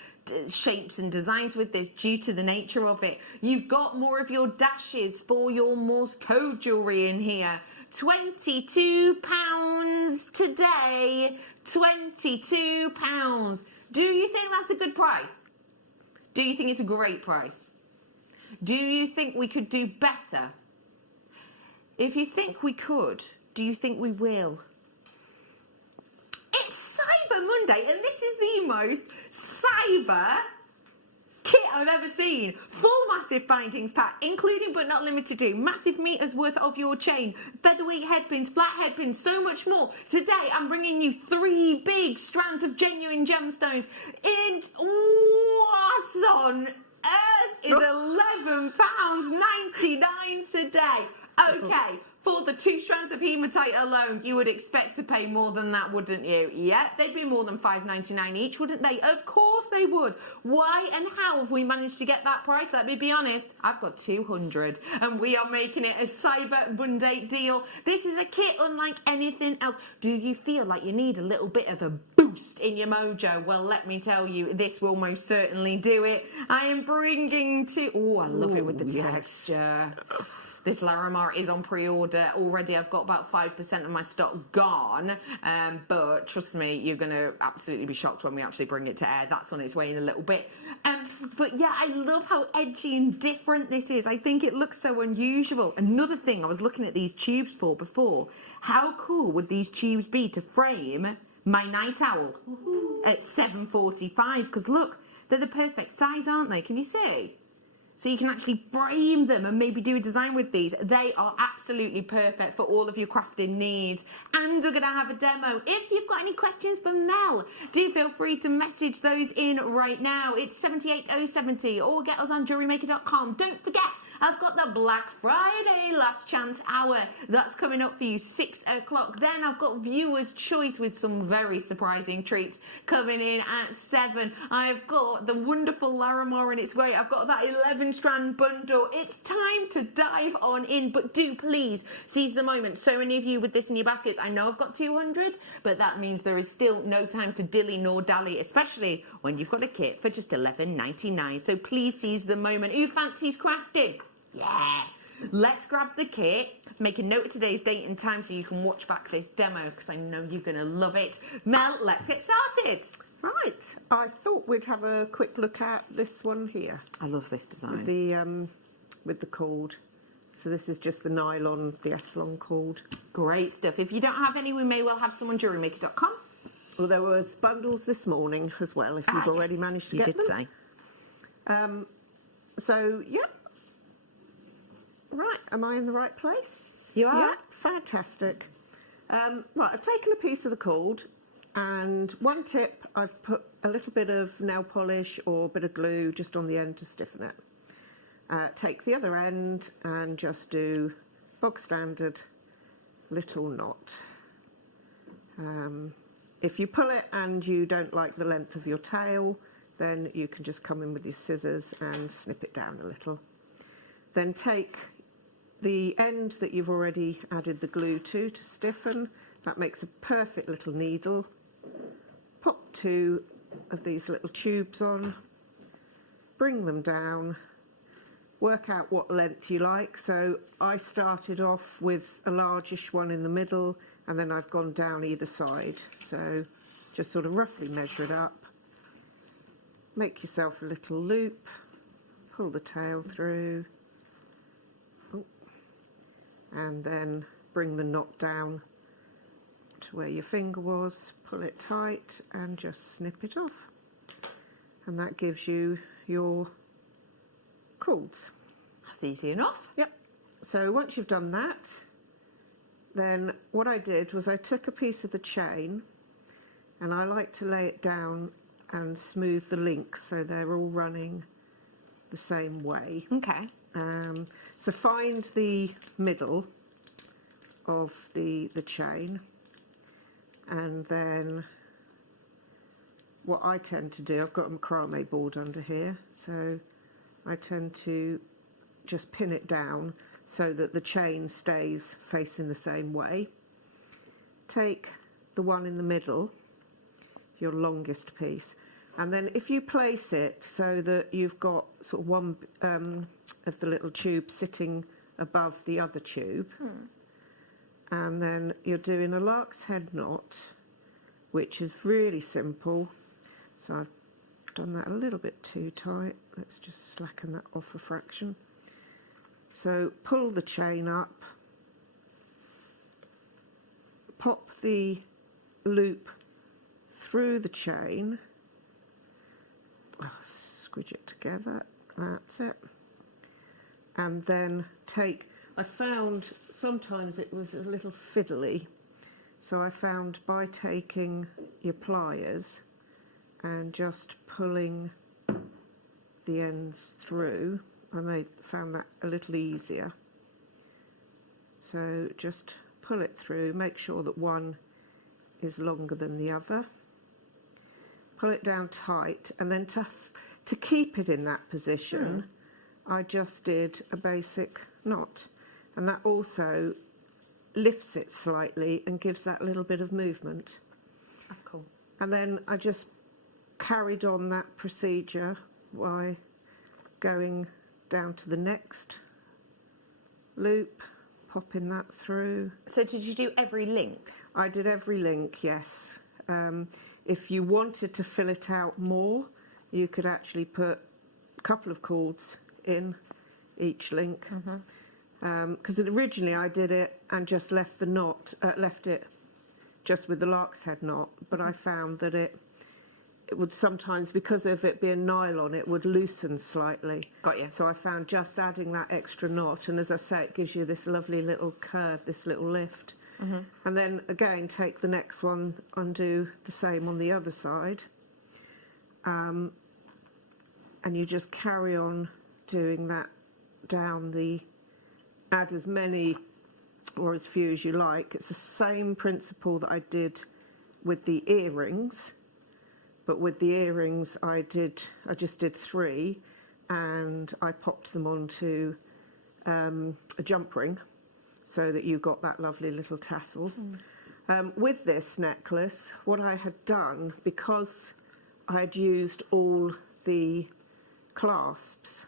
shapes and designs with this due to the nature of it. You've got more of your dashes for your Morse code jewellery in here. £22 today. £22. Do you think that's a good price? Do you think it's a great price? Do you think we could do better? If you think we could, do you think we will? It's Cyber Monday, and this is the most cyber kit I've ever seen. Full massive findings pack, including but not limited to massive meters worth of your chain, featherweight headpins, flat headpins, so much more. Today I'm bringing you 3 big strands of genuine gemstones in what on earth is £11.99 today. Okay, for the 2 strands of hematite alone, you would expect to pay more than that, wouldn't you? Yeah, they'd be more than £5.99 each, wouldn't they? Of course they would. Why and how have we managed to get that price? Let me be honest, I've got 200, and we are making it a Cyber Monday deal. This is a kit unlike anything else. Do you feel like you need a little bit of a boost in your mojo? Well, let me tell you, this will most certainly do it. I am bringing to... Oh, I love it with the texture. This Larimar is on pre-order already. I've got about 5% of my stock gone, but trust me, you're going to absolutely be shocked when we actually bring it to air. That's on its way in a little bit. But yeah, I love how edgy and different this is. I think it looks so unusual. Another thing I was looking at these tubes for before, how cool would these tubes be to frame my night owl at 7:45? Because look, they're the perfect size, aren't they? Can you see? So you can actually frame them and maybe do a design with these. They are absolutely perfect for all of your crafting needs. And we're going to have a demo. If you've got any questions for Mel, do feel free to message those in right now. It's 78070 or get us on JewelleryMaker.com. Don't forget, I've got the Black Friday last chance hour. That's coming up for you, 6 o'clock. Then I've got Viewer's Choice with some very surprising treats coming in at 7. I've got the wonderful Larimar, and it's great. I've got that 11-strand bundle. It's time to dive on in, but do please seize the moment. So many of you with this in your baskets. I know I've got 200, but that means there is still no time to dilly nor dally, especially when you've got a kit for just $11.99. So please seize the moment. Who fancies crafting? Yeah, let's grab the kit, make a note of today's date and time so you can watch back this demo, because I know you're going to love it. Mel, let's get started. Right, I thought we'd have a quick look at this one here. I love this design. With the cord. So this is just the nylon, the S-long cord. Great stuff. If you don't have any, we may well have some on JewelleryMaker.com. Well, there was bundles this morning as well, if you've already managed to get them. You did say. So, yeah. Right, am I in the right place? You are. Yeah, fantastic. Right, I've taken a piece of the cord, and one tip, I've put a little bit of nail polish or a bit of glue just on the end to stiffen it. Take the other end and just do bog standard little knot. If you pull it and you don't like the length of your tail, then you can just come in with your scissors and snip it down a little. Then take the end that you've already added the glue to stiffen. That makes a perfect little needle. Pop 2 of these little tubes on, bring them down, work out what length you like. So I started off with a largish one in the middle, and then I've gone down either side. So just sort of roughly measure it up. Make yourself a little loop, pull the tail through, and then bring the knot down to where your finger was, pull it tight and just snip it off. And that gives you your cords. That's easy enough. Yep. So once you've done that, then what I did was I took a piece of the chain, and I like to lay it down and smooth the links so they're all running the same way. Okay. So find the middle of the chain, and then what I tend to do, I've got a macrame board under here, so I tend to just pin it down so that the chain stays facing the same way. Take the one in the middle, your longest piece, and then if you place it so that you've got sort of one of the little tubes sitting above the other tube, and then you're doing a lark's head knot, which is really simple. So I've done that a little bit too tight. Let's just slacken that off a fraction. So pull the chain up, pop the loop through the chain, squidge it together, that's it, and then take, I found sometimes it was a little fiddly, so I found by taking your pliers and just pulling the ends through, I found that a little easier. So just pull it through, make sure that one is longer than the other, pull it down tight, and then to keep it in that position, I just did a basic knot, and that also lifts it slightly and gives that little bit of movement. That's cool. And then I just carried on that procedure by going down to the next loop, popping that through. So did you do every link? I did every link, yes. If you wanted to fill it out more, you could actually put a couple of cords in each link. Because originally I did it and just left the knot, left it just with the lark's head knot, but I found that it would sometimes, because of it being nylon, it would loosen slightly. Got you. So I found just adding that extra knot, and as I say, it gives you this lovely little curve, this little lift. And then again, take the next one, undo the same on the other side, and you just carry on doing that down the, add as many or as few as you like. It's the same principle that I did with the earrings, but with the earrings I just did 3, and I popped them onto a jump ring so that you got that lovely little tassel. With this necklace, what I had done, because I had used all the clasps,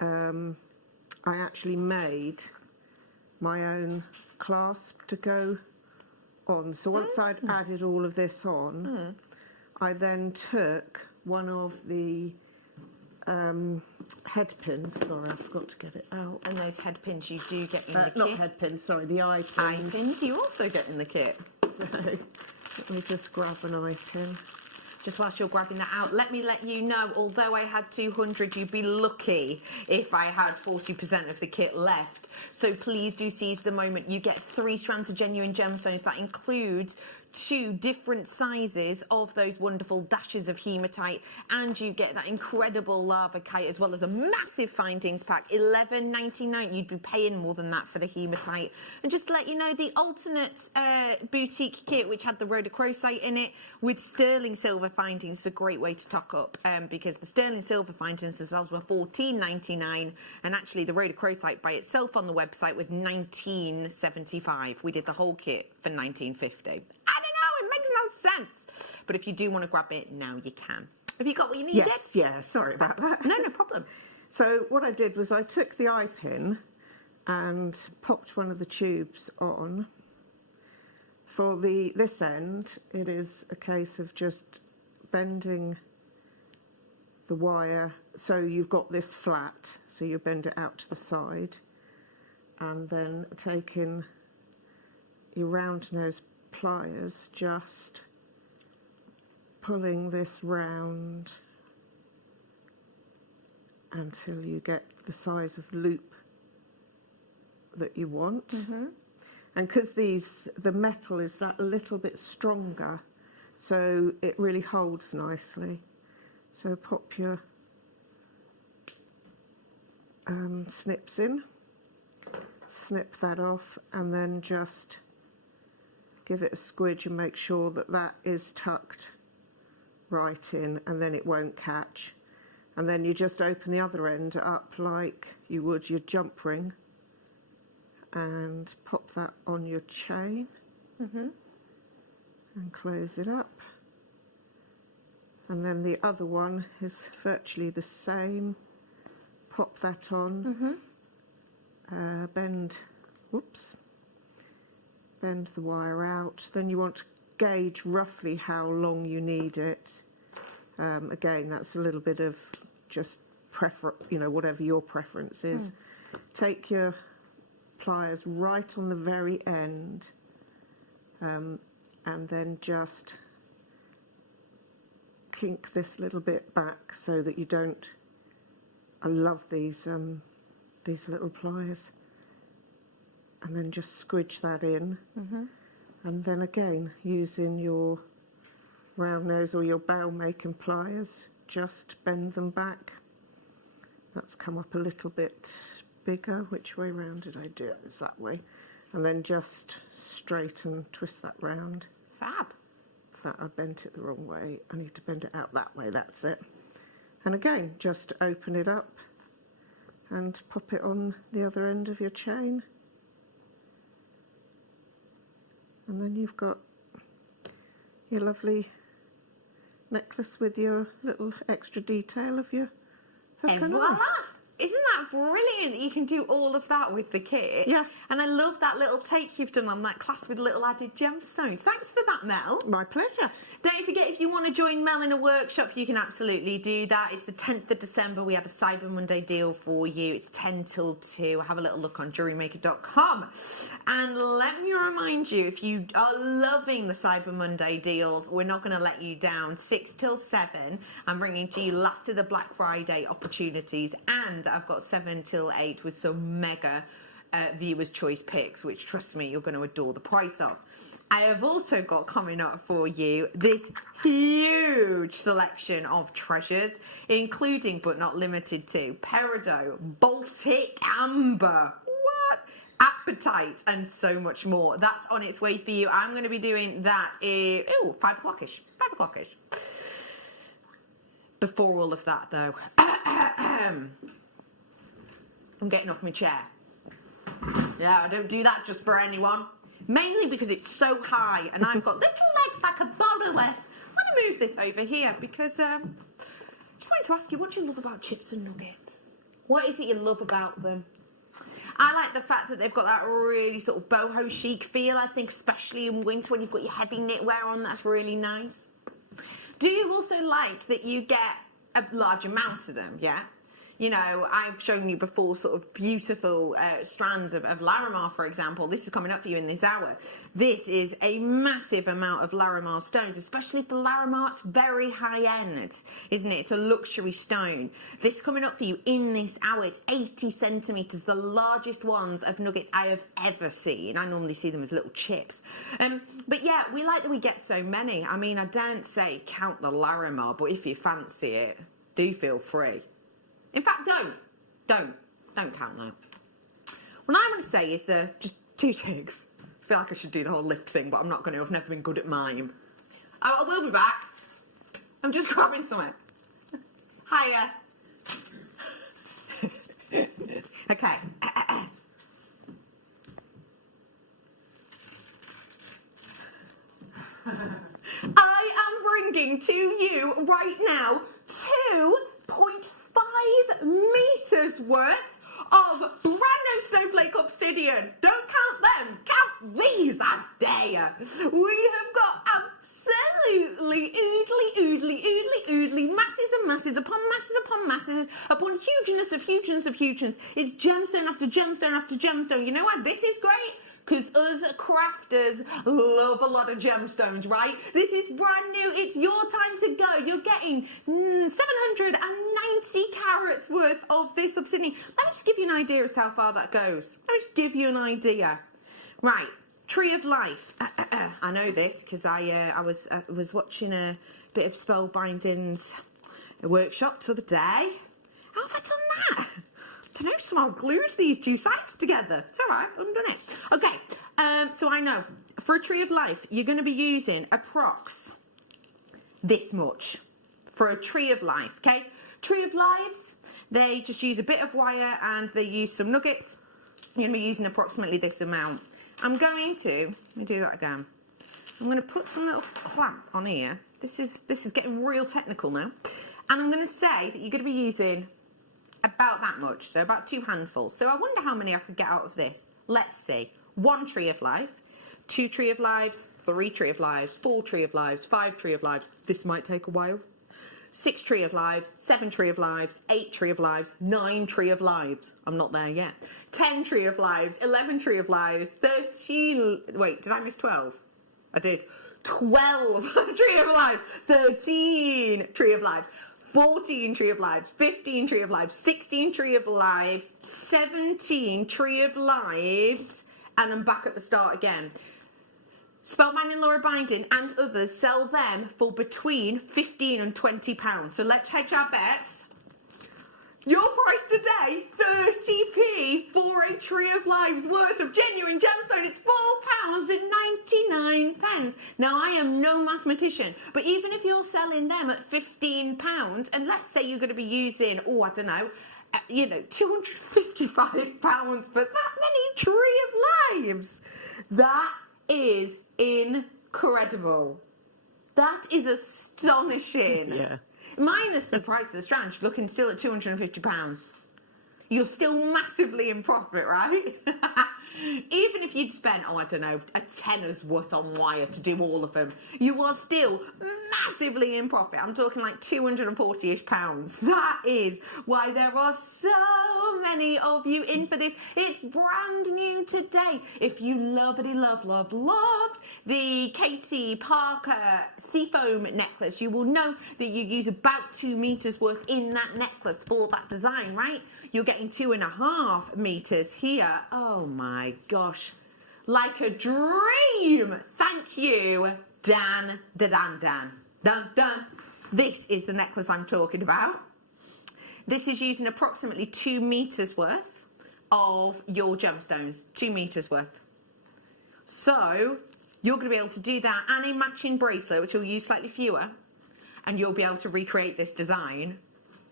I actually made my own clasp to go on. So once I'd added all of this on, I then took one of the head pins. Sorry, I forgot to get it out. And those head pins you do get in the kit? Not head pins, sorry, the eye pins. Eye pins you also get in the kit. So let me just grab an eye pin. Just whilst you're grabbing that out, let me let you know, although I had 200, you'd be lucky if I had 40% of the kit left. So please do seize the moment. You get 3 strands of genuine gemstones. That includes 2 different sizes of those wonderful dashes of hematite, and you get that incredible lava kite as well as a massive findings pack. $11.99. You'd be paying more than that for the hematite. And just to let you know, the alternate boutique kit, which had the rhodochrosite in it with sterling silver findings, is a great way to stock up, because the sterling silver findings themselves were $14.99, and actually the rhodochrosite by itself on the website was $19.75. We did the whole kit for $19.50. I don't know, it makes no sense. But if you do want to grab it, now you can. Have you got what you needed? Yes, yeah, sorry about that. No problem. So what I did was I took the eye pin and popped one of the tubes on. For this end, it is a case of just bending the wire so you've got this flat, so you bend it out to the side, and then taking your round nose pliers, just pulling this round until you get the size of loop that you want. And because the metal is that little bit stronger, so it really holds nicely. So pop your snips in, snip that off, and then just give it a squidge and make sure that that is tucked right in, and then it won't catch. And then you just open the other end up like you would your jump ring, and pop that on your chain and close it up. And then the other one is virtually the same. Pop that on, bend the wire out. Then you want to gauge roughly how long you need it. Again, that's a little bit of just whatever your preference is. Take your pliers right on the very end, and then just kink this little bit back so that you don't. I love these little pliers, and then just squidge that in, and then again using your round nose or your barrel making pliers, just bend them back. That's come up a little bit bigger. Which way round did I do it? It's that way. And then just straighten, twist that round. Fab. That I bent it the wrong way. I need to bend it out that way. That's it. And again, just open it up and pop it on the other end of your chain. And then you've got your lovely necklace with your little extra detail of your hook And and voila! eye. Isn't that brilliant that you can do all of that with the kit? Yeah. And I love that little take you've done on that class with little added gemstones. Thanks for that, Mel. My pleasure. Don't forget, if you want to join Mel in a workshop, you can absolutely do that. It's the 10th of December. We had a Cyber Monday deal for you. It's 10 till 2. Have a little look on JewelleryMaker.com. And let me remind you, if you are loving the Cyber Monday deals, we're not going to let you down. 6 till 7, I'm bringing to you last of the Black Friday opportunities. And I've got 7 till 8 with some mega viewers' choice picks, which, trust me, you're going to adore the price of. I have also got coming up for you this huge selection of treasures, including but not limited to peridot, Baltic amber, apatite, and so much more. That's on its way for you. I'm going to be doing that 5 o'clock-ish. Before all of that, though, I'm getting off my chair. Yeah, I don't do that just for anyone. Mainly because it's so high and I've got little legs like a borrower. I want to move this over here because I just wanted to ask you, what do you love about chips and nuggets? What is it you love about them? I like the fact that they've got that really sort of boho chic feel. I think especially in winter when you've got your heavy knitwear on, that's really nice. Do you also like that you get a large amount of them, yeah? You know, I've shown you before sort of beautiful strands of Larimar, for example. This is coming up for you in this hour. This is a massive amount of Larimar stones, especially for Larimar. It's very high end, isn't it? It's a luxury stone. This is coming up for you in this hour. It's 80 centimetres, the largest ones of nuggets I have ever seen. I normally see them as little chips. But yeah, we like that we get so many. I mean, I don't say count the Larimar, but if you fancy it, do feel free. In fact, don't count that. What I want to say is just two things. I feel like I should do the whole lift thing, but I'm not going to. I've never been good at mime. I will be back. I'm just grabbing something. Hiya. Okay. I am bringing to you right now 2.5 metres worth of brand new snowflake obsidian. Don't count them, count these, I dare you. We have got absolutely oodly masses and masses upon masses upon hugeness of hugeness. It's gemstone after gemstone after gemstone. You know why this is great? Because us crafters love a lot of gemstones, right? This is brand new. It's your time to go. You're getting 790 carats worth of this obsidian. Let me just give you an idea as to how far that goes. Let me just give you an idea. Right, Tree of Life. I know this because I was watching a bit of Spellbinding's workshop the other day. How have I done that? I don't know, somehow glued these two sides together. It's all right, I've done it. Okay, so I know, for a Tree of Life, you're going to be using approx this much for a Tree of Life, okay? Tree of Lives, they just use a bit of wire and they use some nuggets. You're going to be using approximately this amount. I'm going to, let me do that again. I'm going to put some little clamp on here. This is getting real technical now. And I'm going to say that you're going to be using about that much, so about 2 handfuls. So I wonder how many I could get out of this. Let's see. 1 Tree of Life, 2 Tree of Lives, 3 Tree of Lives, 4 Tree of Lives, 5 Tree of Lives. This might take a while. 6 Tree of Lives, 7 Tree of Lives, 8 Tree of Lives, 9 Tree of Lives. I'm not there yet. 10 Tree of Lives, 11 Tree of Lives, 13... Wait, did I miss 12? I did. 12 Tree of Lives, 13 Tree of Lives, 14 Tree of Lives, 15 Tree of Lives, 16 Tree of Lives, 17 Tree of Lives, and I'm back at the start again. Spellbinding, Laura Binding and others sell them for between £15 and £20. So let's hedge our bets. Your price today, 30p for a Tree of Lives worth of genuine gemstone. It's £4.99. Now, I am no mathematician, but even if you're selling them at £15, and let's say you're going to be using, I don't know, £255 for that many Tree of Lives, that is incredible. That is astonishing. Yeah. Minus the price of the strand, you're looking still at £250. You're still massively in profit, right? Even if you'd spent, I don't know, a tenner's worth on wire to do all of them, you are still massively in profit. I'm talking like £240-ish. That is why there are so many of you in for this. It's brand new today. If you loved the Katie Parker seafoam necklace, you will know that you use about 2 meters worth in that necklace for that design, right? You're getting 2.5 meters here. Oh my gosh. Like a dream. Thank you, Dan. This is the necklace I'm talking about. This is using approximately 2 meters worth of your gemstones. 2 meters worth. So you're going to be able to do that and a matching bracelet, which will use slightly fewer, and you'll be able to recreate this design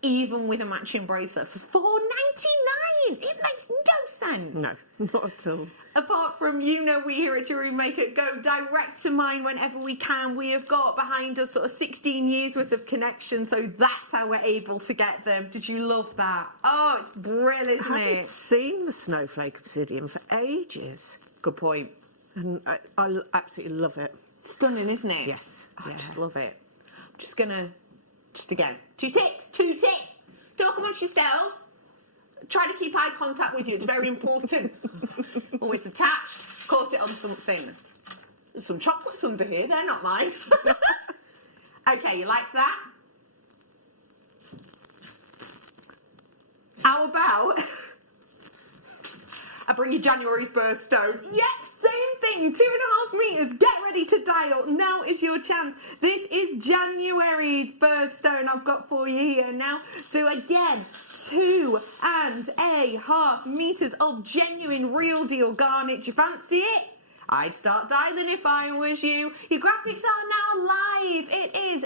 even with a matching bracelet for £4.99. It makes no sense. No, not at all. Apart from, we here at JewelleryMaker go direct to mine whenever we can. We have got behind us sort of 16 years worth of connection, so that's how we're able to get them. Did you love that? Oh, it's brilliant, isn't I haven't it? seen the snowflake obsidian for ages. Good point. And I absolutely love it. Stunning, isn't it? Yes. I just love it. I'm just gonna, again, two ticks. Talk about amongst yourselves. Try to keep eye contact with you. It's very important. Oh, it's attached. Caught it on something. There's some chocolates under here. They're not mine. Okay, you like that? How about I bring you January's birthstone? Yeah, same thing. 2.5 meters. Get ready to dial. Now is your chance. This is January's birthstone I've got for you here now. So again, 2.5 meters of genuine, real deal garnet. Do you fancy it? I'd start dialing if I was you. Your graphics are now live. It is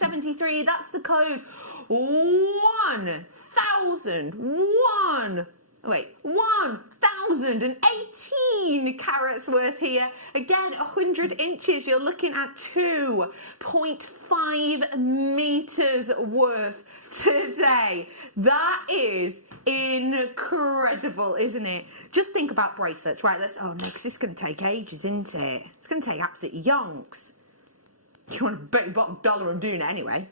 LZPO73. That's the code. 1,018 carats worth here. Again, 100 inches. You're looking at 2.5 meters worth today. That is incredible, isn't it? Just think about bracelets, right? Oh no, because it's going to take ages, isn't it? It's going to take absolute yonks. You want to bet your bottom dollar I'm doing it anyway.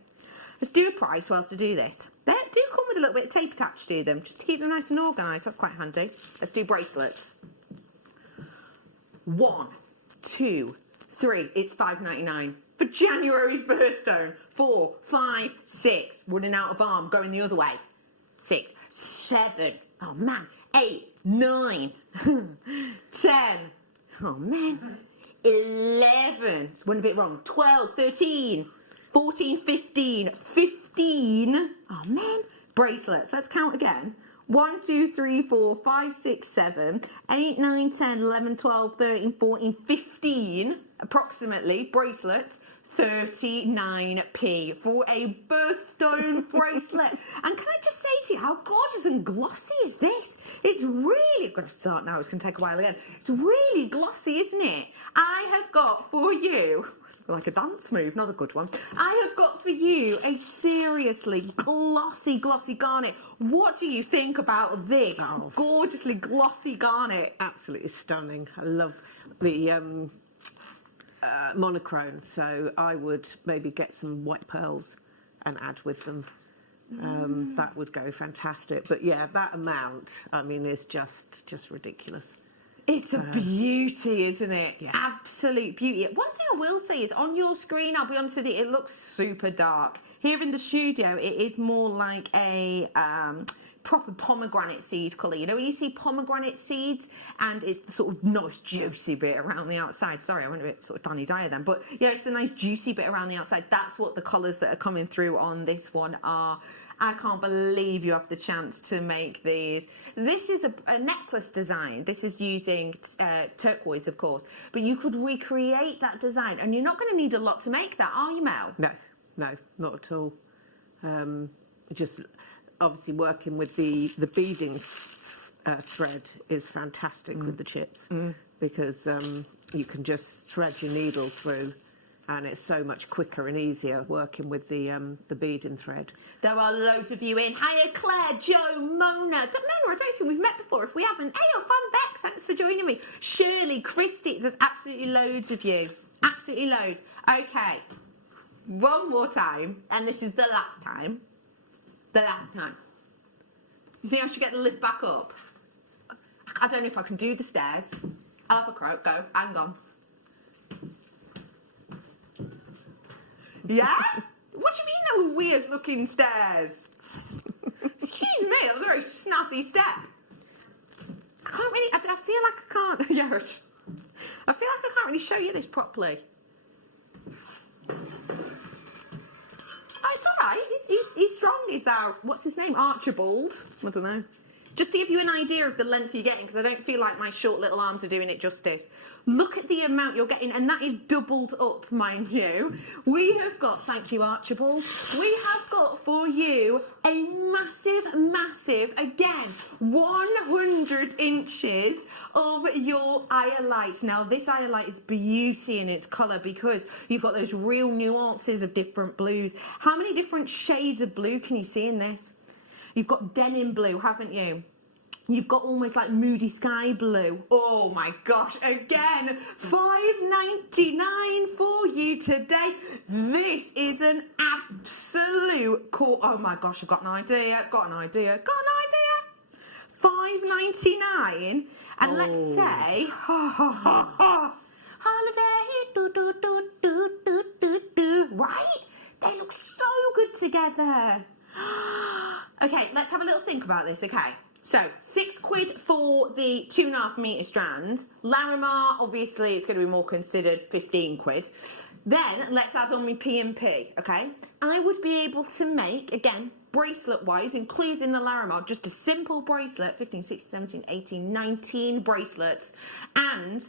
Let's do a price whilst I do this. They do come with a little bit of tape attached to them, just to keep them nice and organised. That's quite handy. Let's do bracelets. 1, 2, 3. It's $5.99 for January's birthstone. 4, 5, 6. Running out of arm, going the other way. 6, 7. Oh man. 8, 9, 10. Oh man. 11. It's one a bit wrong. 12, 13, 14, 15, 15. Oh man. Bracelets. Let's count again. 1, 2, 3, 4, 5, 6, 7, 8, 9, 10, 11, 12, 13, 14, 15 approximately bracelets. 39p for a birthstone bracelet. And can I just say to you, how gorgeous and glossy is this? It's really, I'm going to start now, it's going to take a while again. It's really glossy, isn't it? I have got for you, like a dance move, not a good one. I have got for you a seriously glossy garnet. What do you think about this gorgeously glossy garnet? Absolutely stunning. I love the monochrome, so I would maybe get some white pearls and add with them. That would go fantastic. But yeah, that amount, I mean, is just ridiculous. It's a beauty, isn't it? Yeah. Absolute beauty. One thing I will say is on your screen, I'll be honest with you, it looks super dark. Here in the studio, it is more like a proper pomegranate seed colour. You know when you see pomegranate seeds and it's the sort of nice juicy bit around the outside. Sorry, I went a bit sort of Danny Dyer then. But yeah, it's the nice juicy bit around the outside. That's what the colours that are coming through on this one are. I can't believe you have the chance to make these. This is a necklace design. This is using turquoise, of course. But you could recreate that design. And you're not going to need a lot to make that, are you, Mel? No, not at all. Just obviously working with the beading thread is fantastic with the chips because you can just thread your needle through, and it's so much quicker and easier working with the beading thread. There are loads of you in. Hiya, Claire, Joe, Mona. Mona, I don't think we've met before. If we haven't, hey, I'm Bex. Thanks for joining me. Shirley, Christy. There's absolutely loads of you. Absolutely loads. Okay. One more time, and this is the last time. The last time. You think I should get the lift back up? I don't know if I can do the stairs. I'll have a croak. Go. Hang on. Yeah? What do you mean they were weird looking stairs? Excuse me, that was a very snazzy step. I can't really, I feel like I can't, yeah, I feel like I can't really show you this properly. Oh, it's all right. He's strong. He's what's his name? Archibald. I don't know. Just to give you an idea of the length you're getting, because I don't feel like my short little arms are doing it justice. Look at the amount you're getting, and that is doubled up, mind you. We have got, thank you, Archibald, we have got for you a massive, again, 100 inches of your iolite. Now, this iolite is beauty in its colour because you've got those real nuances of different blues. How many different shades of blue can you see in this? You've got denim blue, haven't you? You've got almost like moody sky blue. Oh my gosh, again, $5.99 for you today. This is an absolute cool. Oh my gosh, I've got an idea. $5.99. And let's say, holiday, right? They look so good together. Okay, let's have a little think about this, okay? So, £6 for the 2.5 metre strand. Larimar, obviously, it's going to be more considered 15 quid. Then, let's add on my P&P, okay? I would be able to make, again, bracelet-wise, including the Larimar, just a simple bracelet, 15, 16, 17, 18, 19 bracelets, and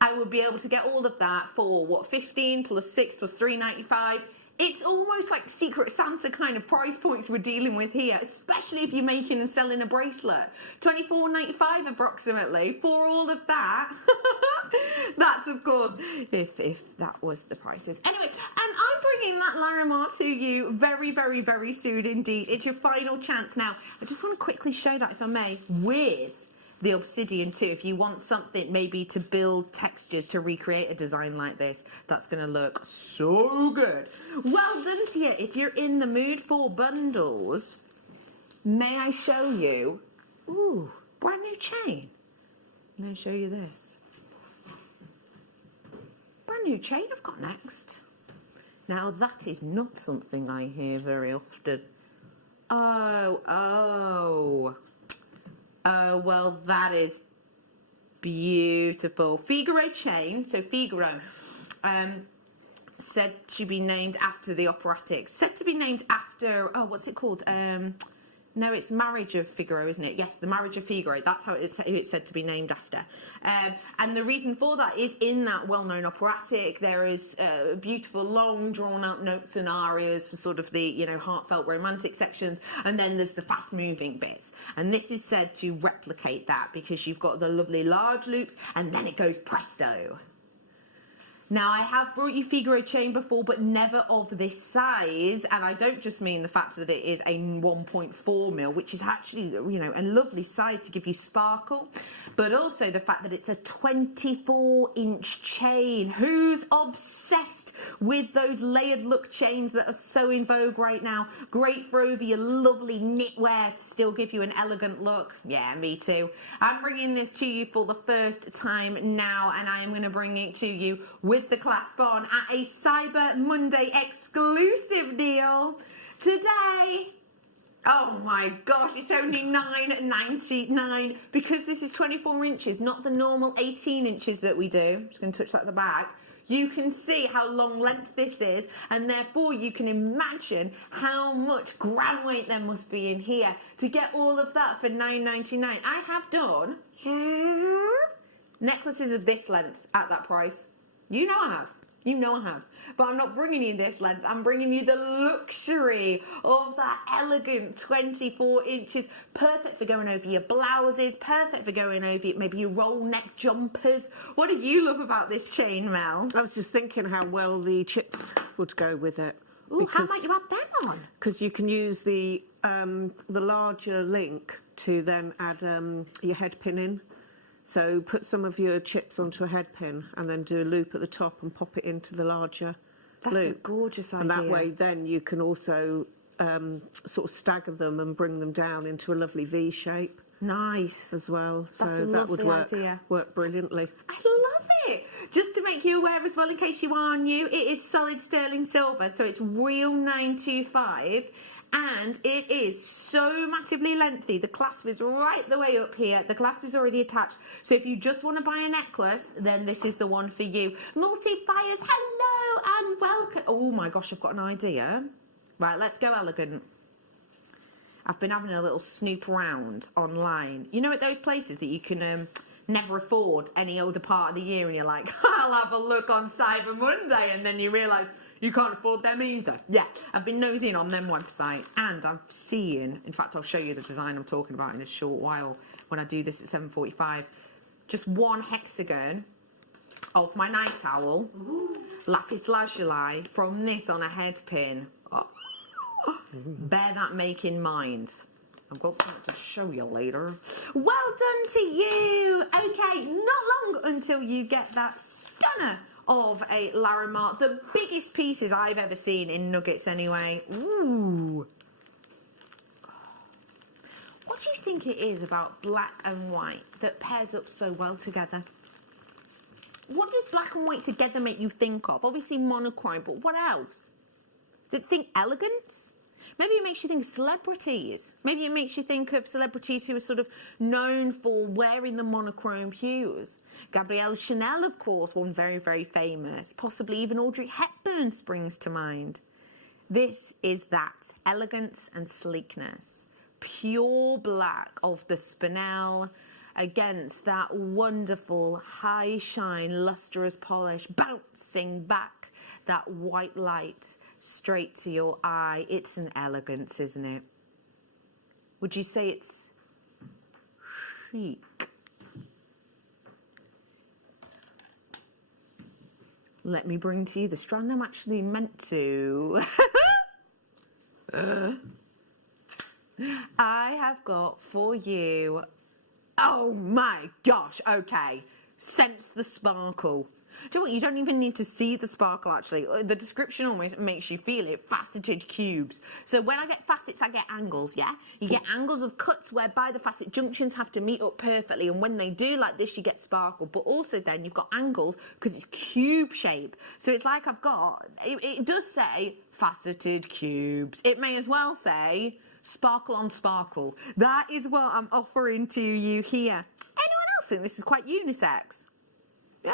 I would be able to get all of that for, what, 15 plus 6 plus 3.95. It's almost like Secret Santa kind of price points we're dealing with here, especially if you're making and selling a bracelet. $24.95 approximately for all of that. That's, of course, if that was the prices. Anyway, I'm bringing that Larimar to you very, very, very soon indeed. It's your final chance. Now, I just want to quickly show that, if I may, with the obsidian too. If you want something maybe to build textures to recreate a design like this, that's going to look so good. Well done to you. If you're in the mood for bundles, may I show you, ooh, brand new chain. May I show you this? Brand new chain I've got next. Now that is not something I hear very often. Oh, well, that is beautiful. Figaro chain. So Figaro, said to be named after the operatic. Said to be named after, oh, what's it called? No, it's Marriage of Figaro, isn't it? Yes, the Marriage of Figaro. That's how it's said to be named after. And the reason for that is in that well-known operatic, there is beautiful, long, drawn-out notes and arias for sort of the, you know, heartfelt romantic sections. And then there's the fast-moving bits. And this is said to replicate that because you've got the lovely large loops and then it goes presto. Now, I have brought you Figaro chain before, but never of this size. And I don't just mean the fact that it is a 1.4 mil, which is actually, you know, a lovely size to give you sparkle, but also the fact that it's a 24-inch chain. Who's obsessed with those layered look chains that are so in vogue right now? Great for over your lovely knitwear to still give you an elegant look. Yeah, me too. I'm bringing this to you for the first time now, and I am going to bring it to you with the clasp on at a Cyber Monday exclusive deal today. Oh my gosh, it's only $9.99 because this is 24 inches, not the normal 18 inches that we do. I'm just going to touch that at the back. You can see how long length this is, and therefore you can imagine how much gram weight there must be in here to get all of that for $9.99. I have done necklaces of this length at that price. You know I have. You know I have. But I'm not bringing you this length. I'm bringing you the luxury of that elegant 24 inches. Perfect for going over your blouses. Perfect for going over maybe your roll neck jumpers. What do you love about this chain, Mel? I was just thinking how well the chips would go with it. Ooh, how might you add them on? Because you can use the larger link to then add your head pin in. So put some of your chips onto a head pin and then do a loop at the top and pop it into the larger loop. That's a gorgeous idea. And that way then you can also sort of stagger them and bring them down into a lovely V shape. Nice. As well. That's so a that would idea. work brilliantly. I love it. Just to make you aware as well, in case you are new, it is solid sterling silver, so it's real 925. And it is so massively lengthy. The clasp is right the way up here. The clasp is already attached. So if you just want to buy a necklace, then this is the one for you. Multi-buyers, hello and welcome. Oh my gosh, I've got an idea. Right, let's go elegant. I've been having a little snoop around online. You know, at those places that you can never afford any other part of the year, and you're like, I'll have a look on Cyber Monday, and then you realise you can't afford them either. Yeah, I've been nosing on them websites, and I'm seeing, in fact, I'll show you the design I'm talking about in a short while when I do this at 7:45. Just one hexagon of my night owl, lapis lazuli, from this on a head pin. Oh. Bear that make in mind. I've got something to show you later. Well done to you. Okay, not long until you get that stunner of a Larimar. The biggest pieces I've ever seen in nuggets anyway. Ooh. What do you think it is about black and white that pairs up so well together? What does black and white together make you think of? Obviously monochrome, but what else? Does it think elegance? Maybe it makes you think of celebrities. Maybe it makes you think of celebrities who are sort of known for wearing the monochrome hues. Gabrielle Chanel, of course, one very, very famous. Possibly even Audrey Hepburn springs to mind. This is that elegance and sleekness. Pure black of the spinel against that wonderful high shine, lustrous polish, bouncing back that white light straight to your eye. It's an elegance, isn't it? Would you say it's chic? Let me bring to you the strand I'm actually meant to. I have got for you, oh my gosh, okay, sense the sparkle. Do you know what, you don't even need to see the sparkle actually. The description almost makes you feel it. Faceted cubes. So when I get facets, I get angles, yeah? You get angles of cuts whereby the facet junctions have to meet up perfectly, and when they do like this, you get sparkle. But also then you've got angles because it's cube shape. So it's like I've got, it does say faceted cubes. It may as well say sparkle on sparkle. That is what I'm offering to you here. Anyone else think this is quite unisex? Yeah?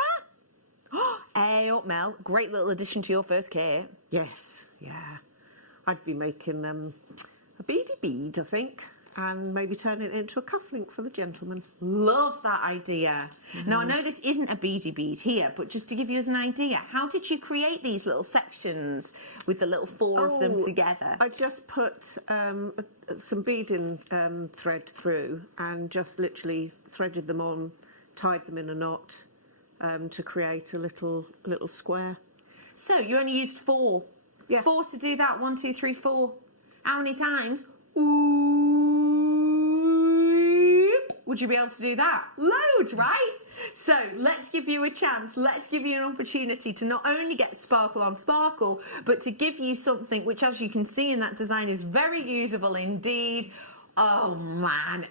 Hey up, Mel. Great little addition to your first kit. Yes, yeah. I'd be making a beady bead, I think, and maybe turn it into a cufflink for the gentleman. Love that idea. Now, I know this isn't a beady bead here, but just to give you as an idea, how did you create these little sections with the little four of them together? I just put some beading thread through and just literally threaded them on, tied them in a knot to create a little square. So you only used 4? Yeah. 4 to do that? 1, 2, 3, 4. How many times? Ooh, would you be able to do that? Loads, right? So let's give you a chance. Let's give you an opportunity to not only get sparkle on sparkle, but to give you something which, as you can see in that design, is very usable indeed. Oh man,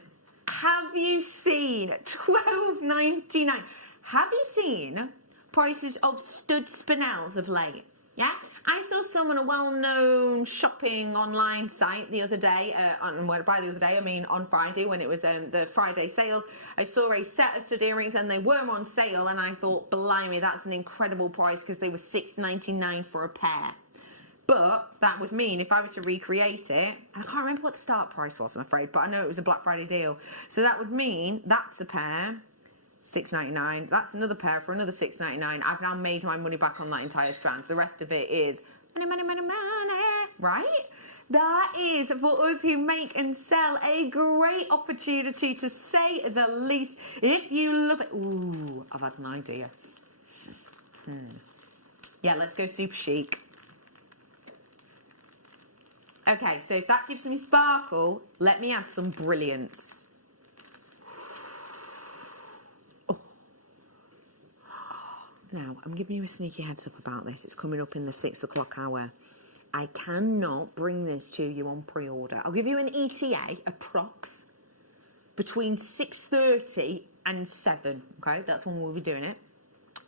have you seen $12.99? Have you seen prices of stud spinels of late? Yeah? I saw some on a well-known shopping online site the other day, by the other day, I mean on Friday when it was the Friday sales. I saw a set of stud earrings and they were on sale, and I thought, blimey, that's an incredible price because they were $6.99 for a pair. But that would mean if I were to recreate it, I can't remember what the start price was, I'm afraid, but I know it was a Black Friday deal. So that would mean that's a pair, $6.99. That's another pair for another $6.99. I've now made my money back on that entire strand. The rest of it is money, money, money, money, right? That is, for us who make and sell, a great opportunity to say the least. If you love it, ooh, I've had an idea. Yeah, let's go super chic. Okay, so if that gives me sparkle, let me add some brilliance. Now, I'm giving you a sneaky heads up about this. It's coming up in the 6 o'clock hour. I cannot bring this to you on pre-order. I'll give you an ETA, approx, between 6:30 and 7, okay? That's when we'll be doing it.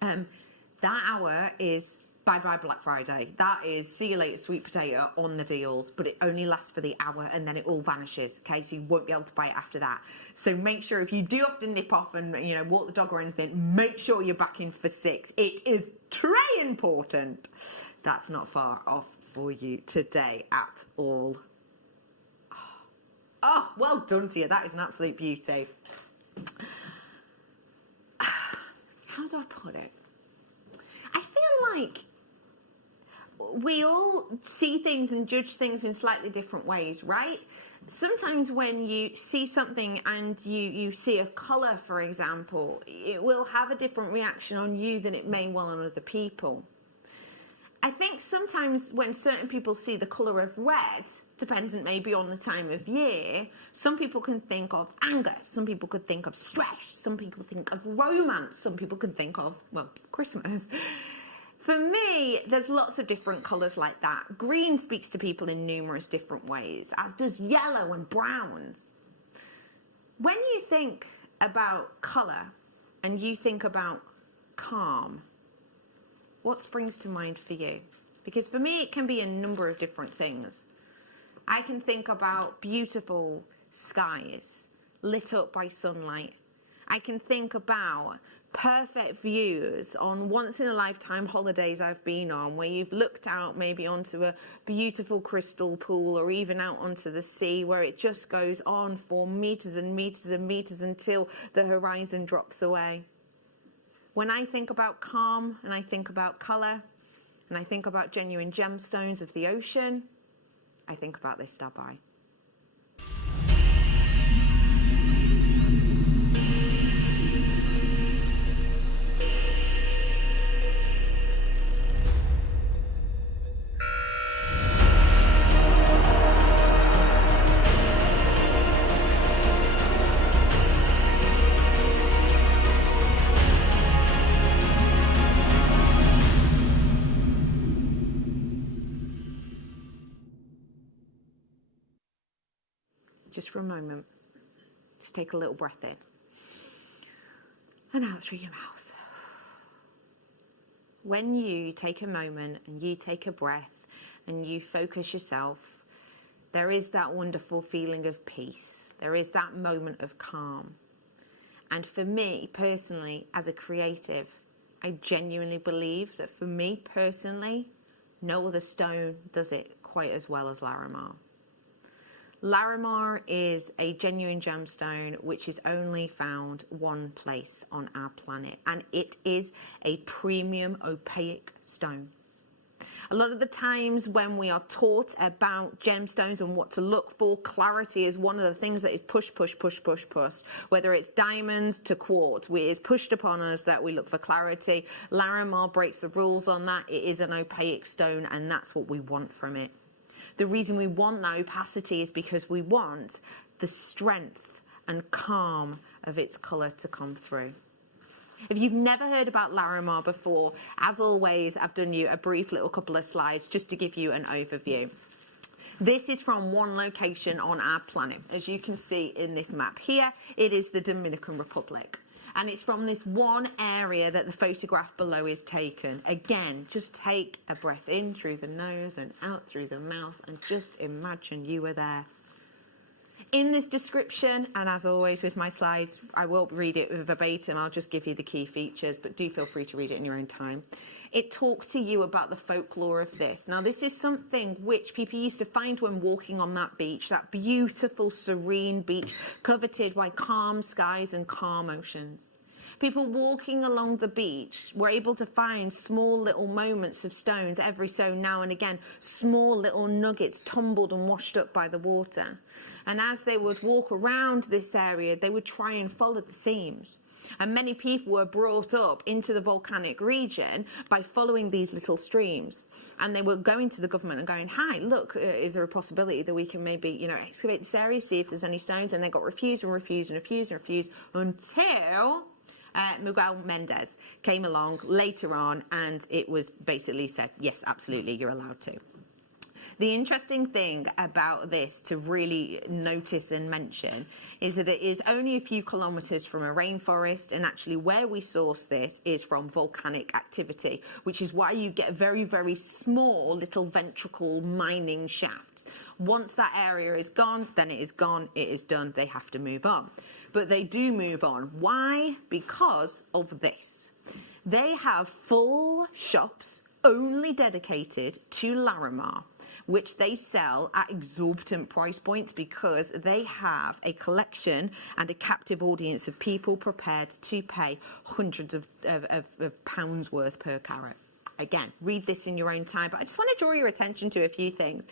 That hour is bye-bye Black Friday. That is see you later sweet potato on the deals, but it only lasts for the hour and then it all vanishes, okay? So you won't be able to buy it after that. So make sure if you do have to nip off and, you know, walk the dog or anything, make sure you're back in for 6. It is très important. That's not far off for you today at all. Oh, well done to you. That is an absolute beauty. How do I put it? I feel like we all see things and judge things in slightly different ways, right? Sometimes when you see something and you see a colour, for example, it will have a different reaction on you than it may well on other people. I think sometimes when certain people see the colour of red, dependent maybe on the time of year, some people can think of anger, some people could think of stress, some people think of romance, some people can think of, well, Christmas. For me, there's lots of different colours like that. Green speaks to people in numerous different ways, as does yellow and browns. When you think about colour and you think about calm, what springs to mind for you? Because for me, it can be a number of different things. I can think about beautiful skies lit up by sunlight. I can think about perfect views on once-in-a-lifetime holidays I've been on, where you've looked out maybe onto a beautiful crystal pool or even out onto the sea, where it just goes on for meters and meters and meters until the horizon drops away. When I think about calm and I think about colour and I think about genuine gemstones of the ocean, I think about this star eye. Just for a moment, just take a little breath in and out through your mouth. When you take a moment and you take a breath and you focus yourself, there is that wonderful feeling of peace. There is that moment of calm. And for me personally, as a creative, I genuinely believe that for me personally, no other stone does it quite as well as Larimar. Larimar is a genuine gemstone which is only found one place on our planet, and it is a premium opaque stone. A lot of the times when we are taught about gemstones and what to look for, clarity is one of the things that is pushed, whether it's diamonds to quartz, it is pushed upon us that we look for clarity. Larimar breaks the rules on that. It is an opaque stone, and that's what we want from it. The reason we want that opacity is because we want the strength and calm of its colour to come through. If you've never heard about Larimar before, as always, I've done you a brief little couple of slides just to give you an overview. This is from one location on our planet. As you can see in this map here, it is the Dominican Republic. And it's from this one area that the photograph below is taken. Again, just take a breath in through the nose and out through the mouth and just imagine you were there. In this description, and as always with my slides, I won't read it verbatim, I'll just give you the key features, but do feel free to read it in your own time. It talks to you about the folklore of this. Now, this is something which people used to find when walking on that beach, that beautiful, serene beach, coveted by calm skies and calm oceans. People walking along the beach were able to find small little moments of stones every so now and again, small little nuggets tumbled and washed up by the water. And as they would walk around this area, they would try and follow the seams. And many people were brought up into the volcanic region by following these little streams. And they were going to the government and going, hi, look, is there a possibility that we can maybe, excavate this area, see if there's any stones? And they got refused and refused and refused and refused until Miguel Mendez came along later on, and it was basically said, yes, absolutely, you're allowed to. The interesting thing about this to really notice and mention is that it is only a few kilometres from a rainforest, and actually where we source this is from volcanic activity, which is why you get very, very small little ventricle mining shafts. Once that area is gone, then it is gone, it is done, they have to move on. But they do move on. Why? Because of this. They have full shops only dedicated to Larimar, which they sell at exorbitant price points because they have a collection and a captive audience of people prepared to pay hundreds of pounds worth per carat. Again, read this in your own time, but I just want to draw your attention to a few things.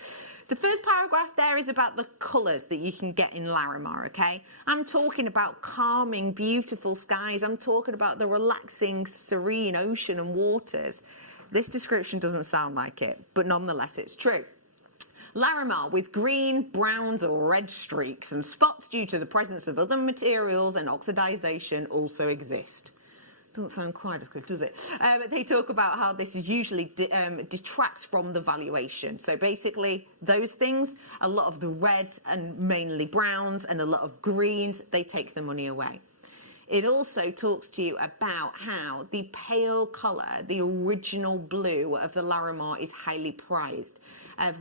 The first paragraph there is about the colours that you can get in Larimar, okay? I'm talking about calming, beautiful skies. I'm talking about the relaxing, serene ocean and waters. This description doesn't sound like it, but nonetheless, it's true. Larimar with green, browns or red streaks and spots due to the presence of other materials and oxidization also exist. Doesn't sound quite as good, does it? They talk about how this is usually detracts from the valuation. So basically, those things, a lot of the reds and mainly browns and a lot of greens, they take the money away. It also talks to you about how the pale colour, the original blue of the Larimar is highly prized,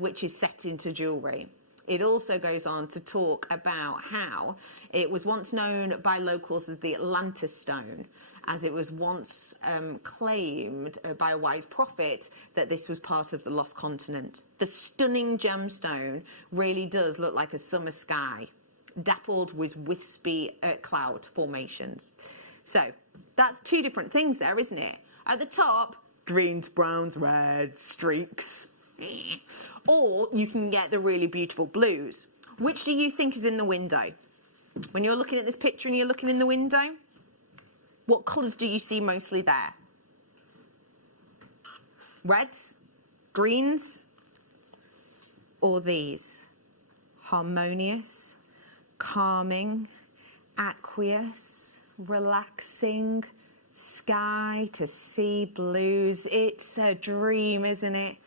which is set into jewellery. It also goes on to talk about how it was once known by locals as the Atlantis stone, as it was once claimed by a wise prophet that this was part of the lost continent. The stunning gemstone really does look like a summer sky, dappled with wispy cloud formations. So that's two different things there, isn't it? At the top, greens, browns, reds, streaks. Or you can get the really beautiful blues. Which do you think is in the window? When you're looking at this picture and you're looking in the window, what colours do you see mostly there? Reds, greens, or these? Harmonious, calming, aqueous, relaxing, sky to sea blues. It's a dream, isn't it?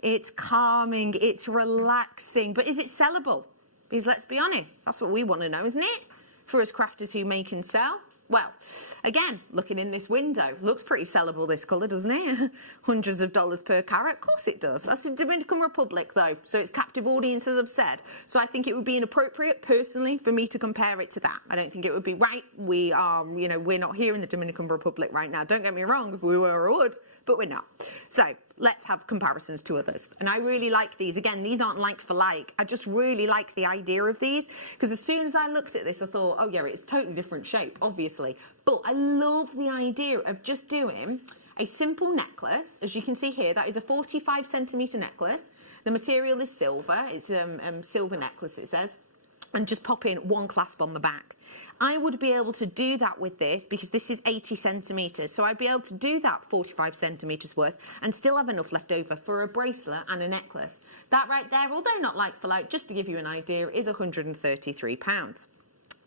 It's calming, it's relaxing, but is it sellable? Because let's be honest, that's what we want to know, isn't it? For us crafters who make and sell. Well, again, looking in this window, looks pretty sellable, this colour, doesn't it? Hundreds of dollars per carat. Of course it does. That's the Dominican Republic, though, so it's captive audience, as I've said. So I think it would be inappropriate, personally, for me to compare it to that. I don't think it would be right. We are, you know, we're not here in the Dominican Republic right now. Don't get me wrong, if we were, I would, but we're not. So let's have comparisons to others. And I really like these. Again, these aren't like for like. I just really like the idea of these, because as soon as I looked at this, I thought, oh yeah, it's totally different shape, obviously. But I love the idea of just doing a simple necklace. As you can see here, that is a 45 centimetre necklace. The material is silver. It's silver necklace, it says. And just pop in one clasp on the back. I would be able to do that with this because this is 80 centimetres. So I'd be able to do that 45 centimetres worth and still have enough left over for a bracelet and a necklace. That right there, although not like for like, just to give you an idea, is £133.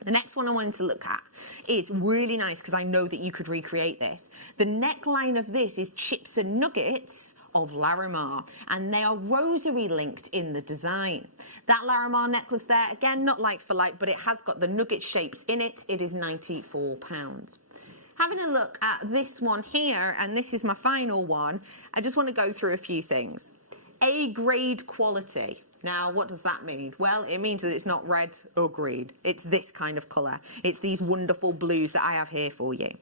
The next one I wanted to look at is really nice because I know that you could recreate this. The neckline of this is chips and nuggets of Larimar, and they are rosary linked in the design. That Larimar necklace there, again, not like for like, but it has got the nugget shapes in it. It is £94. Having a look at this one here, and this is my final one, I just want to go through a few things. A-grade quality. Now, what does that mean? Well, it means that it's not red or green. It's this kind of colour. It's these wonderful blues that I have here for you.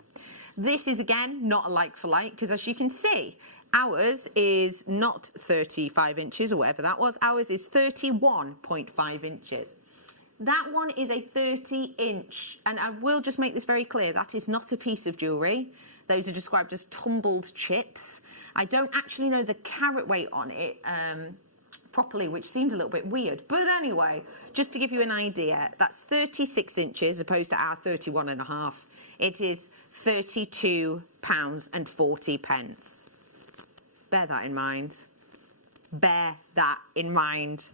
This is, again, not a like for like, because as you can see, ours is not 35 inches or whatever that was. Ours is 31.5 inches. That one is a 30-inch, and I will just make this very clear, that is not a piece of jewellery. Those are described as tumbled chips. I don't actually know the carat weight on it properly, which seems a little bit weird. But anyway, just to give you an idea, that's 36 inches opposed to our 31.5. It is £32.40. Bear that in mind. Bear that in mind.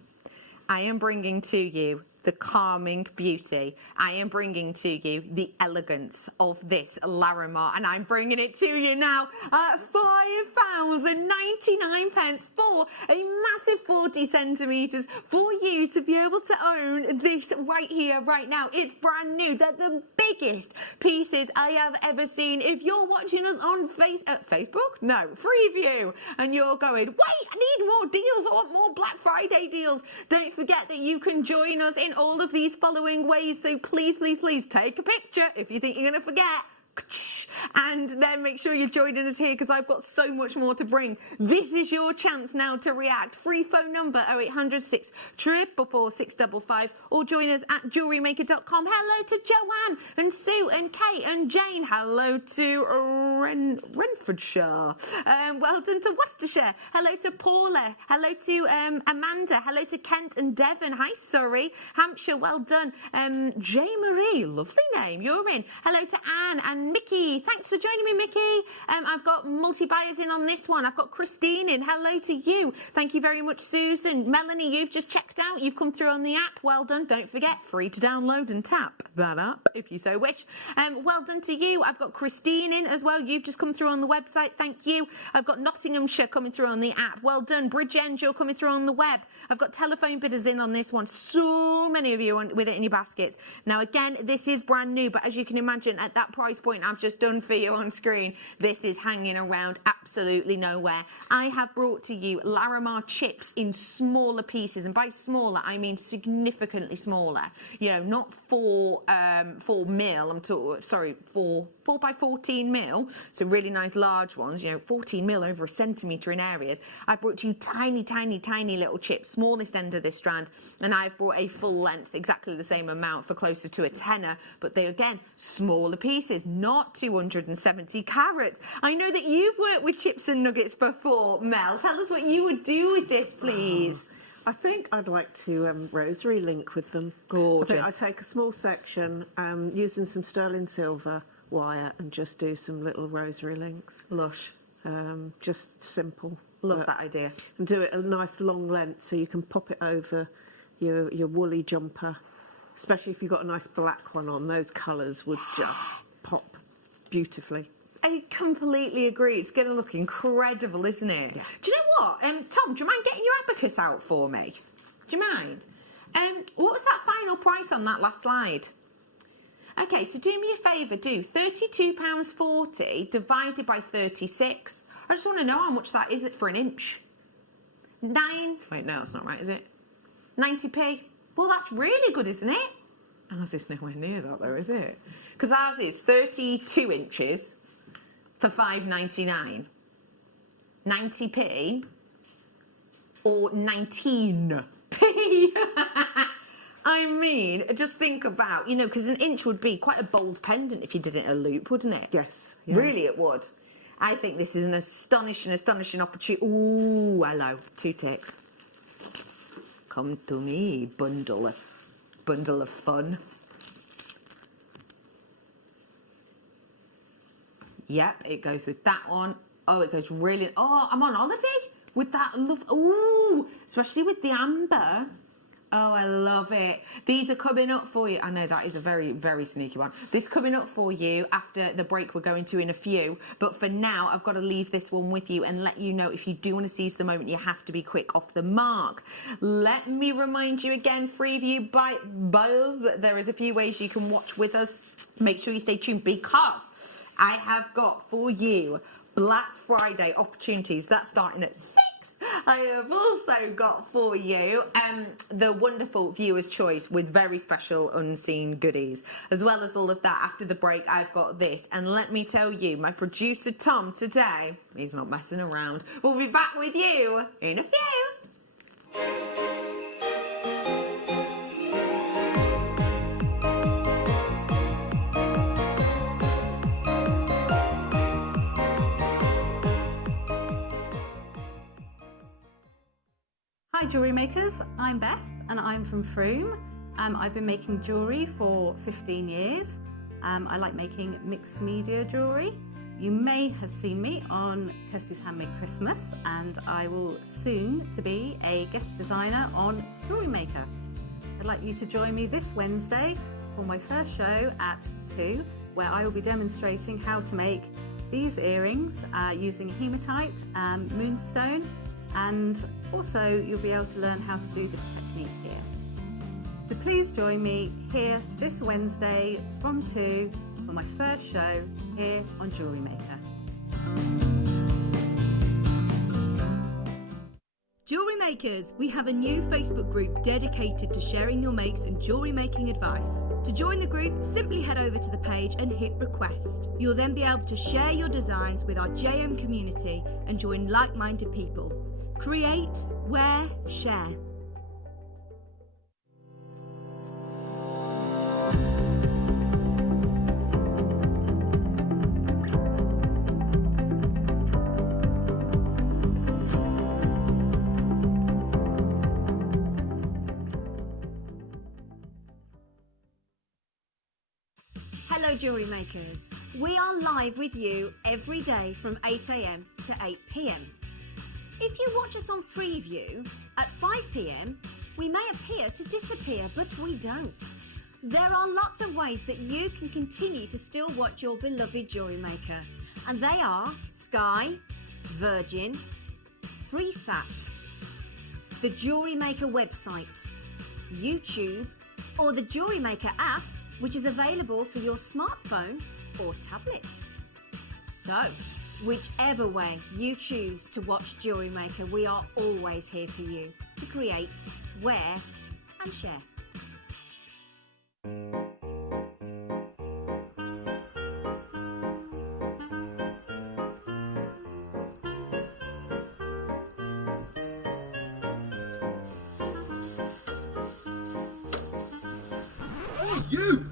I am bringing to you the calming beauty. I am bringing to you the elegance of this Larimar, and I'm bringing it to you now at £5.99 for a massive 40 centimetres for you to be able to own this right here, right now. It's brand new. They're the biggest pieces I have ever seen. If you're watching us on Facebook, no, Freeview, and you're going, wait, I need more deals. I want more Black Friday deals. Don't forget that you can join us in all of these following ways, so please, please, please take a picture if you think you're going to forget, and then make sure you're joining us here because I've got so much more to bring. This is your chance now to react. Free phone number 0800 644 655, or join us at JewelleryMaker.com. Hello to Joanne and Sue and Kate and Jane. Hello to Renfrewshire. Well done to Worcestershire. Hello to Paula. Hello to Amanda. Hello to Kent and Devon. Hi, Surrey. Hampshire, well done. J. Marie, lovely name. You're in. Hello to Anne and and Mickey. Thanks for joining me, Mickey. I've got multi-buyers in on this one. I've got Christine in. Hello to you. Thank you very much, Susan. Melanie, you've just checked out. You've come through on the app. Well done. Don't forget, free to download and tap that app if you so wish. Well done to you. I've got Christine in as well. You've just come through on the website. Thank you. I've got Nottinghamshire coming through on the app. Well done. Bridgend, you're coming through on the web. I've got telephone bidders in on this one. So many of you with it in your baskets. Now, again, this is brand new, but as you can imagine, at that price point I've just done for you on screen, this is hanging around absolutely nowhere. I have brought to you Larimar chips in smaller pieces, and by smaller I mean significantly smaller. You know, not 4 mil. I'm talking, sorry, 4 by 14 mil. So really nice large ones. You know, 14 mil over a centimetre in areas. I've brought you tiny, tiny, tiny little chips, smallest end of this strand, and I've brought a full length, exactly the same amount for closer to a tenner, but they again smaller pieces, not 270 carats. I know that you've worked with chips and nuggets before, Mel. Tell us what you would do with this, please. I think I'd like to rosary link with them. Gorgeous. I think I take a small section using some sterling silver wire and just do some little rosary links. Lush. Just simple. Love that idea. And do it a nice long length so you can pop it over your woolly jumper, especially if you've got a nice black one on. Those colours would just pop beautifully. I completely agree. It's going to look incredible, isn't it? Yeah. Do you know what? Tom, do you mind getting your abacus out for me? Do you mind? What was that final price on that last slide? Okay, so do me a favour. Do £32.40 divided by 36. I just want to know how much that is for an inch. Wait, no, that's not right, is it? 90p. Well, that's really good, isn't it? Ours is nowhere near that, though, is it? Because ours is 32 inches for £5.99. 90p or 19p. I mean, just think about, you know, because an inch would be quite a bold pendant if you did it in a loop, wouldn't it? Yes. Yeah. Really, it would. I think this is an astonishing opportunity. Ooh, hello, 2 ticks. Come to me, bundle of fun. Yep, it goes with that one. Oh, it goes really... Oh, I'm on holiday with that love. Ooh, especially with the amber. Oh, I love it. These are coming up for you. I know that is a very, very sneaky one. This coming up for you after the break we're going to in a few. But for now, I've got to leave this one with you and let you know if you do want to seize the moment, you have to be quick off the mark. Let me remind you again, Freeview buyers, there is a few ways you can watch with us. Make sure you stay tuned because I have got for you Black Friday opportunities. That's starting at 6. I have also got for you the wonderful viewer's choice with very special unseen goodies. As well as all of that, after the break, I've got this. And let me tell you, my producer Tom today, he's not messing around. We'll be back with you in a few. Hi jewellery makers, I'm Beth and I'm from Froome. I've been making jewellery for 15 years. I like making mixed media jewellery. You may have seen me on Kirsty's Handmade Christmas, and I will soon to be a guest designer on JewelleryMaker. I'd like you to join me this Wednesday for my first show at 2, where I will be demonstrating how to make these earrings using hematite and moonstone. And also you'll be able to learn how to do this technique here. So please join me here this Wednesday from 2 for my first show here on JewelleryMaker. Jewellery Makers, we have a new Facebook group dedicated to sharing your makes and jewellery making advice. To join the group, simply head over to the page and hit request. You'll then be able to share your designs with our JM community and join like-minded people. Create, wear, share. Hello jewellery makers. We are live with you every day from 8 AM to 8 PM. If you watch us on Freeview at 5 PM, we may appear to disappear, but we don't. There are lots of ways that you can continue to still watch your beloved jewellery maker, and they are Sky, Virgin, FreeSat, the Jewellery Maker website, YouTube, or the Jewellery Maker app, which is available for your smartphone or tablet. So, whichever way you choose to watch Jewellery Maker, we are always here for you to create, wear, and share. Oh, you!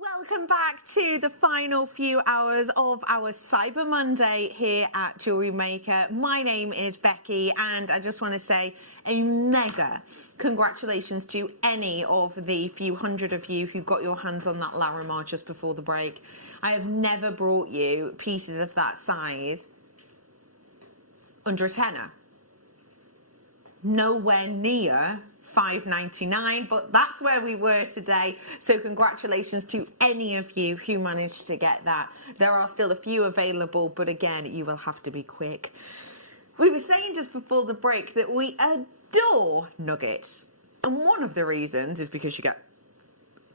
Welcome back to the final few hours of our Cyber Monday here at Jewellery Maker. My name is Becky, and I just want to say a mega congratulations to any of the few hundred of you who got your hands on that Larimar just before the break. I have never brought you pieces of that size under a tenner. Nowhere near $5.99, but that's where we were today. So congratulations to any of you who managed to get that. There are still a few available, but again, you will have to be quick. We were saying just before the break that we adore nuggets, and one of the reasons is because you get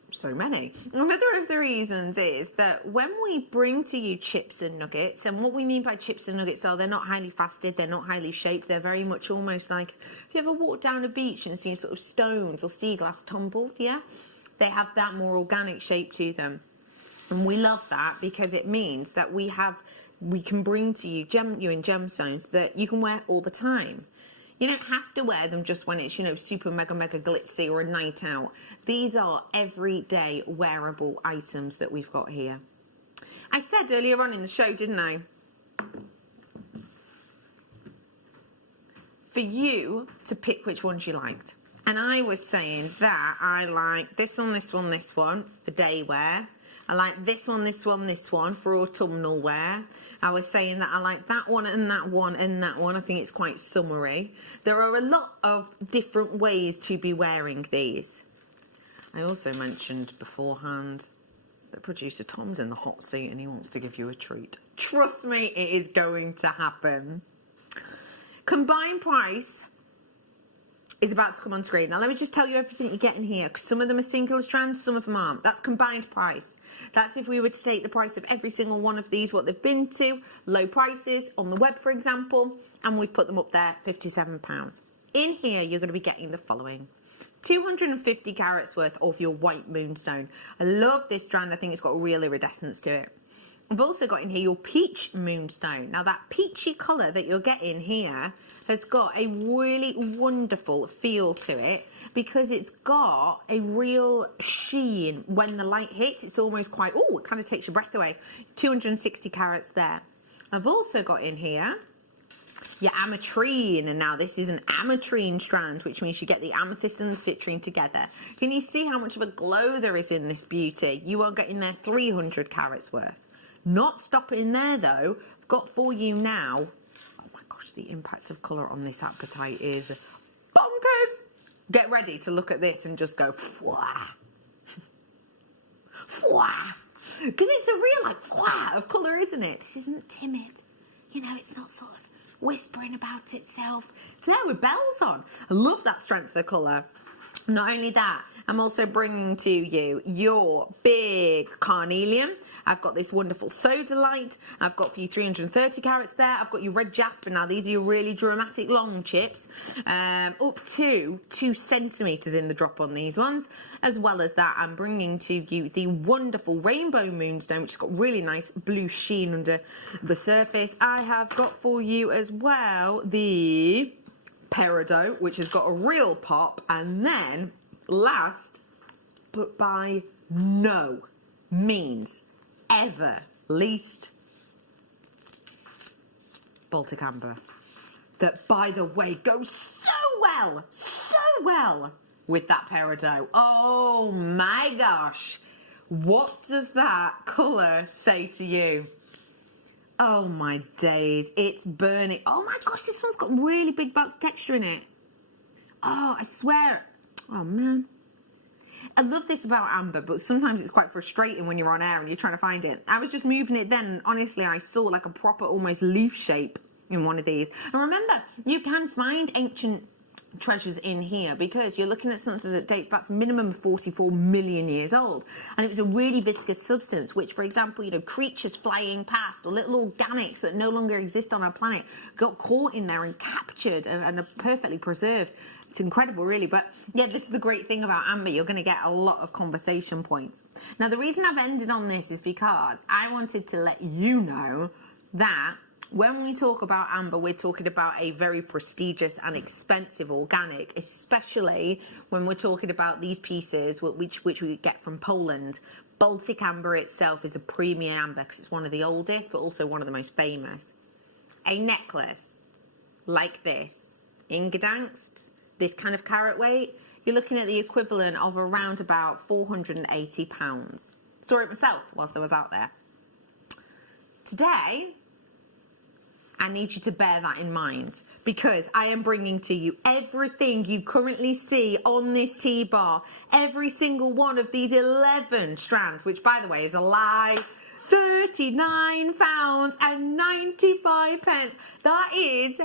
so many. Another of the reasons is that when we bring to you chips and nuggets, and what we mean by chips and nuggets are they're not highly fasted, they're not highly shaped, they're very much almost like, have you ever walked down a beach and seen sort of stones or sea glass tumbled? Yeah, they have that more organic shape to them, and we love that because it means that we can bring to you genuine gemstones that you can wear all the time. You don't have to wear them just when it's, super mega glitzy or a night out. These are everyday wearable items that we've got here. I said earlier on in the show, didn't I? For you to pick which ones you liked. And I was saying that I like this one for day wear. I like this one for autumnal wear. I was saying that I like that one and that one and that one. I think it's quite summery. There are a lot of different ways to be wearing these. I also mentioned beforehand that producer Tom's in the hot seat and he wants to give you a treat. Trust me, it is going to happen. Combined price is about to come on screen. Now let me just tell you everything you're getting here, because some of them are single strands, some of them aren't. That's combined price. That's if we were to take the price of every single one of these, what they've been to, low prices on the web, for example, and we've put them up there, £57. In here, you're going to be getting the following. 250 carats worth of your white moonstone. I love this strand. I think it's got a real iridescence to it. I've also got in here your peach moonstone. Now that peachy colour that you're getting here has got a really wonderful feel to it because it's got a real sheen. When the light hits, it's almost quite, oh, it kind of takes your breath away. 260 carats there. I've also got in here your ametrine, and now this is an ametrine strand, which means you get the amethyst and the citrine together. Can you see how much of a glow there is in this beauty? You are getting there 300 carats worth. Not stopping there though, I've got for you now, oh my gosh, the impact of colour on this apatite is bonkers. Get ready to look at this and just go, fwah, fwah. Because it's a real like fwah of colour, isn't it? This isn't timid. You know, it's not sort of whispering about itself. It's there with bells on. I love that strength of colour. Not only that, I'm also bringing to you your big carnelian. I've got this wonderful soda light. I've got for you 330 carats there. I've got your red jasper. Now, these are your really dramatic long chips. Up to 2 centimetres in the drop on these ones. As well as that, I'm bringing to you the wonderful rainbow moonstone, which has got really nice blue sheen under the surface. I have got for you as well the peridot, which has got a real pop. And then, last, but by no means ever least, Baltic amber, that by the way goes so well with that peridot. Oh my gosh, what does that colour say to you? Oh my days, it's burning. Oh my gosh, this one's got really big bounce texture in it. Oh, I swear. Oh man, I love this about amber, but sometimes it's quite frustrating when you're on air and you're trying to find it. I was just moving it then, and honestly, I saw like a proper almost leaf shape in one of these. And remember, you can find ancient treasures in here because you're looking at something that dates back to minimum 44 million years old. And it was a really viscous substance, which, for example, you know, creatures flying past or little organics that no longer exist on our planet got caught in there and captured and are perfectly preserved. It's incredible, really. But yeah, this is the great thing about amber. You're going to get a lot of conversation points. Now, the reason I've ended on this is because I wanted to let you know that when we talk about amber, we're talking about a very prestigious and expensive organic, especially when we're talking about these pieces which we get from Poland. Baltic amber itself is a premium amber because it's one of the oldest, but also one of the most famous. A necklace like this in Gdansk, this kind of carat weight, you're looking at the equivalent of around about £480. Saw it myself whilst I was out there. Today, I need you to bear that in mind because I am bringing to you everything you currently see on this T-bar. Every single one of these 11 strands, which by the way is a lie. £39.95. That is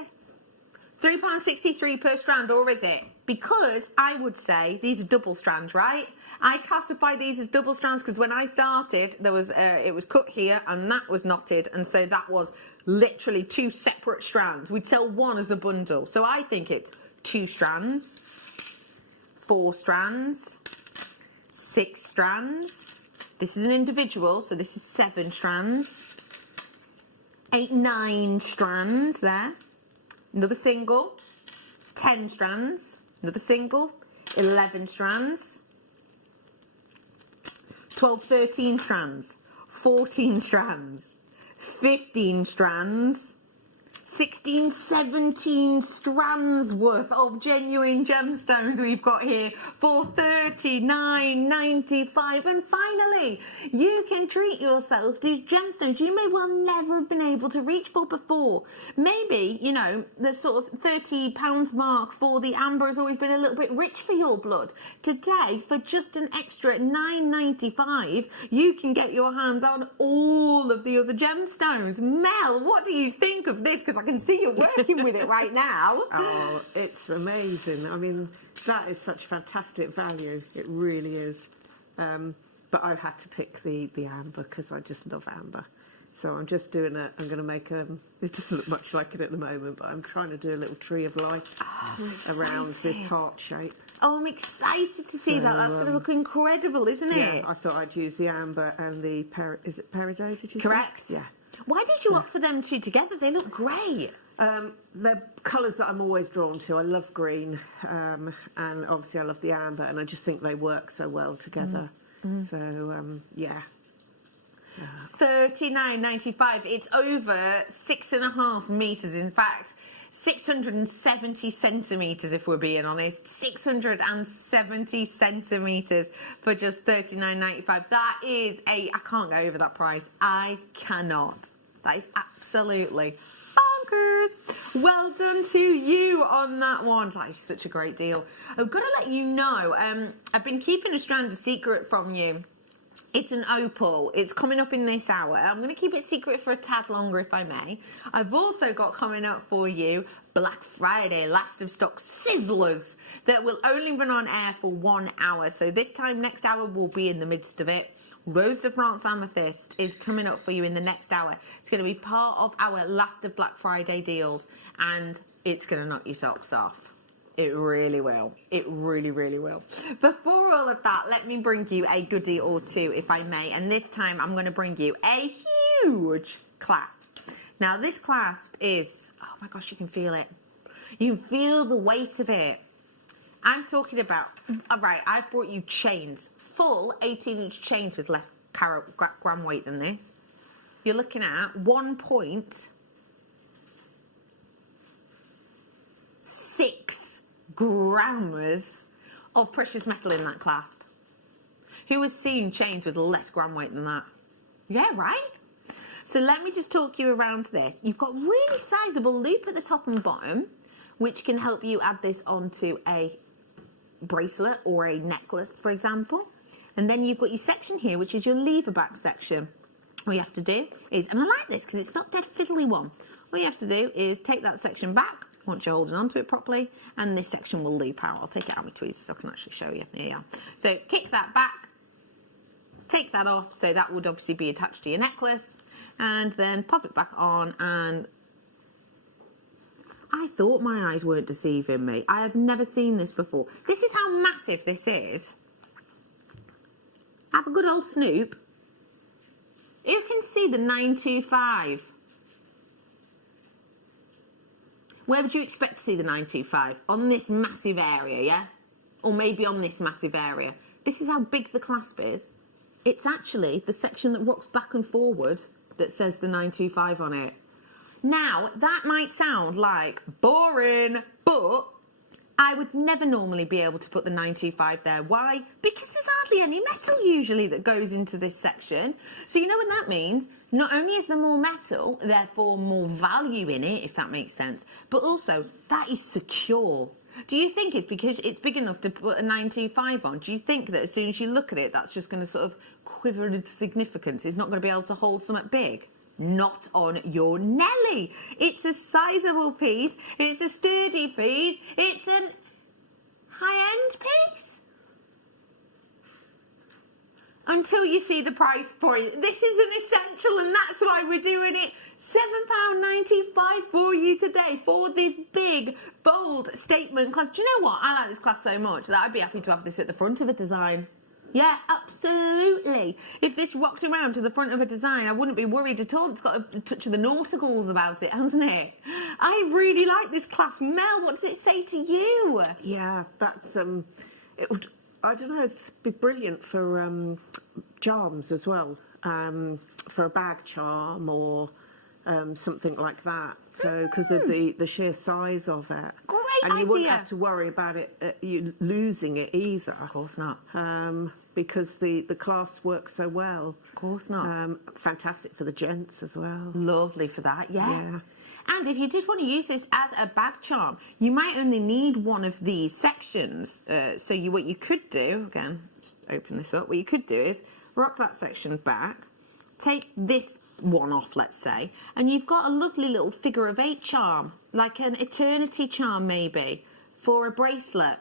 £3.63 per strand, or is it? Because I would say these are double strands, right? I classify these as double strands because when I started, there was it was cut here and that was knotted, and so that was literally 2 separate strands. We'd sell one as a bundle. So I think it's 2 strands, 4 strands, 6 strands. This is an individual, so this is 7 strands, 8, 9 strands there. Another single, 10 strands, another single, 11 strands, 12, 13 strands, 14 strands, 15 strands, 16, 17 strands worth of genuine gemstones we've got here for $39.95. And finally, you can treat yourself to gemstones you may well never have been able to reach for before. Maybe, you know, the sort of £30 mark for the amber has always been a little bit rich for your blood. Today, for just an extra $9.95, you can get your hands on all of the other gemstones. Mel, what do you think of this? Because I can see you're working with it right now. Oh, it's amazing. I mean, that is such fantastic value. It really is. But I had to pick the amber because I just love amber. So I'm just doing it. I'm going to make it doesn't look much like it at the moment, but I'm trying to do a little tree of life around this heart shape. Oh, I'm excited to see that. That's going to look incredible, isn't Yeah, it? I thought I'd use the amber and the is it peridot? Did you say? Correct. Yeah. Why did you opt for them two together? They look great. They're colours that I'm always drawn to. I love green, and obviously I love the amber, and I just think they work so well together. So yeah. $39.95. It's over 6.5 meters. In fact, 670 centimeters, if we're being honest. 670 centimeters for just $39.95. That is I can't go over that price. I cannot. That is absolutely bonkers. Well done to you on that one. That is such a great deal. I've got to let you know, I've been keeping a strand a secret from you. It's an opal. It's coming up in this hour. I'm going to keep it secret for a tad longer, if I may. I've also got coming up for you Black Friday last of stock sizzlers that will only run on air for 1 hour. So this time next hour we'll be in the midst of it. Rose de France Amethyst is coming up for you in the next hour. It's going to be part of our last of Black Friday deals, and it's going to knock your socks off. It really will. It really, really will. Before all of that, let me bring you a goodie or two, if I may. And this time I'm going to bring you a huge clasp. Now, this clasp is, oh my gosh, you can feel it. You can feel the weight of it. I'm talking about, all right, I've brought you chains, full 18-inch chains with less gram weight than this. You're looking at 1.6 grams of precious metal in that clasp. Who has seen chains with less gram weight than that? Yeah, right? So let me just talk you around this. You've got really sizable loop at the top and bottom, which can help you add this onto a bracelet or a necklace, for example. And then you've got your section here, which is your lever back section. All you have to do is, and I like this because it's not dead fiddly one. All you have to do is take that section back once you're holding onto it properly, and this section will loop out. I'll take it out with tweezers so I can actually show you. There you are. So kick that back, take that off, so that would obviously be attached to your necklace, and then pop it back on. And I thought my eyes weren't deceiving me. I have never seen this before. This is how massive this is. Have a good old snoop. You can see the 925. Where would you expect to see the 925? On this massive area, yeah? Or maybe on this massive area. This is how big the clasp is. It's actually the section that rocks back and forward that says the 925 on it. Now, that might sound like boring, but I would never normally be able to put the 925 there. Why? Because there's hardly any metal usually that goes into this section. So you know what that means? Not only is there more metal, therefore more value in it, if that makes sense, but also that is secure. Do you think it's because it's big enough to put a 925 on? Do you think that as soon as you look at it, that's just going to sort of quiver into significance? It's not going to be able to hold something big? Not on your Nelly. It's a sizable piece. It's a sturdy piece. It's an high-end piece. Until you see the price point. This is an essential, and that's why we're doing it. £7.95 for you today for this big, bold statement class. Do you know what? I like this class so much that I'd be happy to have this at the front of a design. Yeah, absolutely. If this rocked around to the front of a design, I wouldn't be worried at all. It's got a touch of the nauticals about it, hasn't it? I really like this class. Mel, what does it say to you? Yeah, that's it would, I don't know, it'd be brilliant for charms as well, for a bag charm or something like that. So because of the sheer size of it, Great and you idea. wouldn't have to worry about it you losing it either. Of course not. Because the clasp works so well. Of course not. Fantastic for the gents as well. Lovely for that, yeah. Yeah. And if you did want to use this as a bag charm, you might only need one of these sections. So what you could do, again, just open this up, what you could do is rock that section back, take this one off, let's say, and you've got a lovely little figure of 8 charm, like an eternity charm maybe, for a bracelet.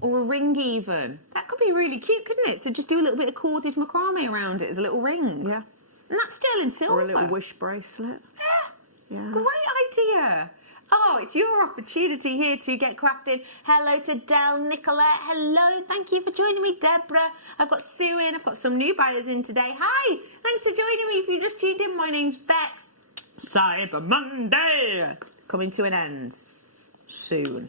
Or a ring even. That could be really cute, couldn't it? So just do a little bit of corded macrame around it as a little ring. Yeah. And that's sterling silver. Or a little wish bracelet. Yeah. Yeah. Great idea. Oh, it's your opportunity here to get crafted. Hello to Del, Nicolette. Hello, thank you for joining me, Deborah. I've got Sue in. I've got some new buyers in today. Hi, thanks for joining me. If you just tuned in, my name's Bex. Cyber Monday coming to an end soon.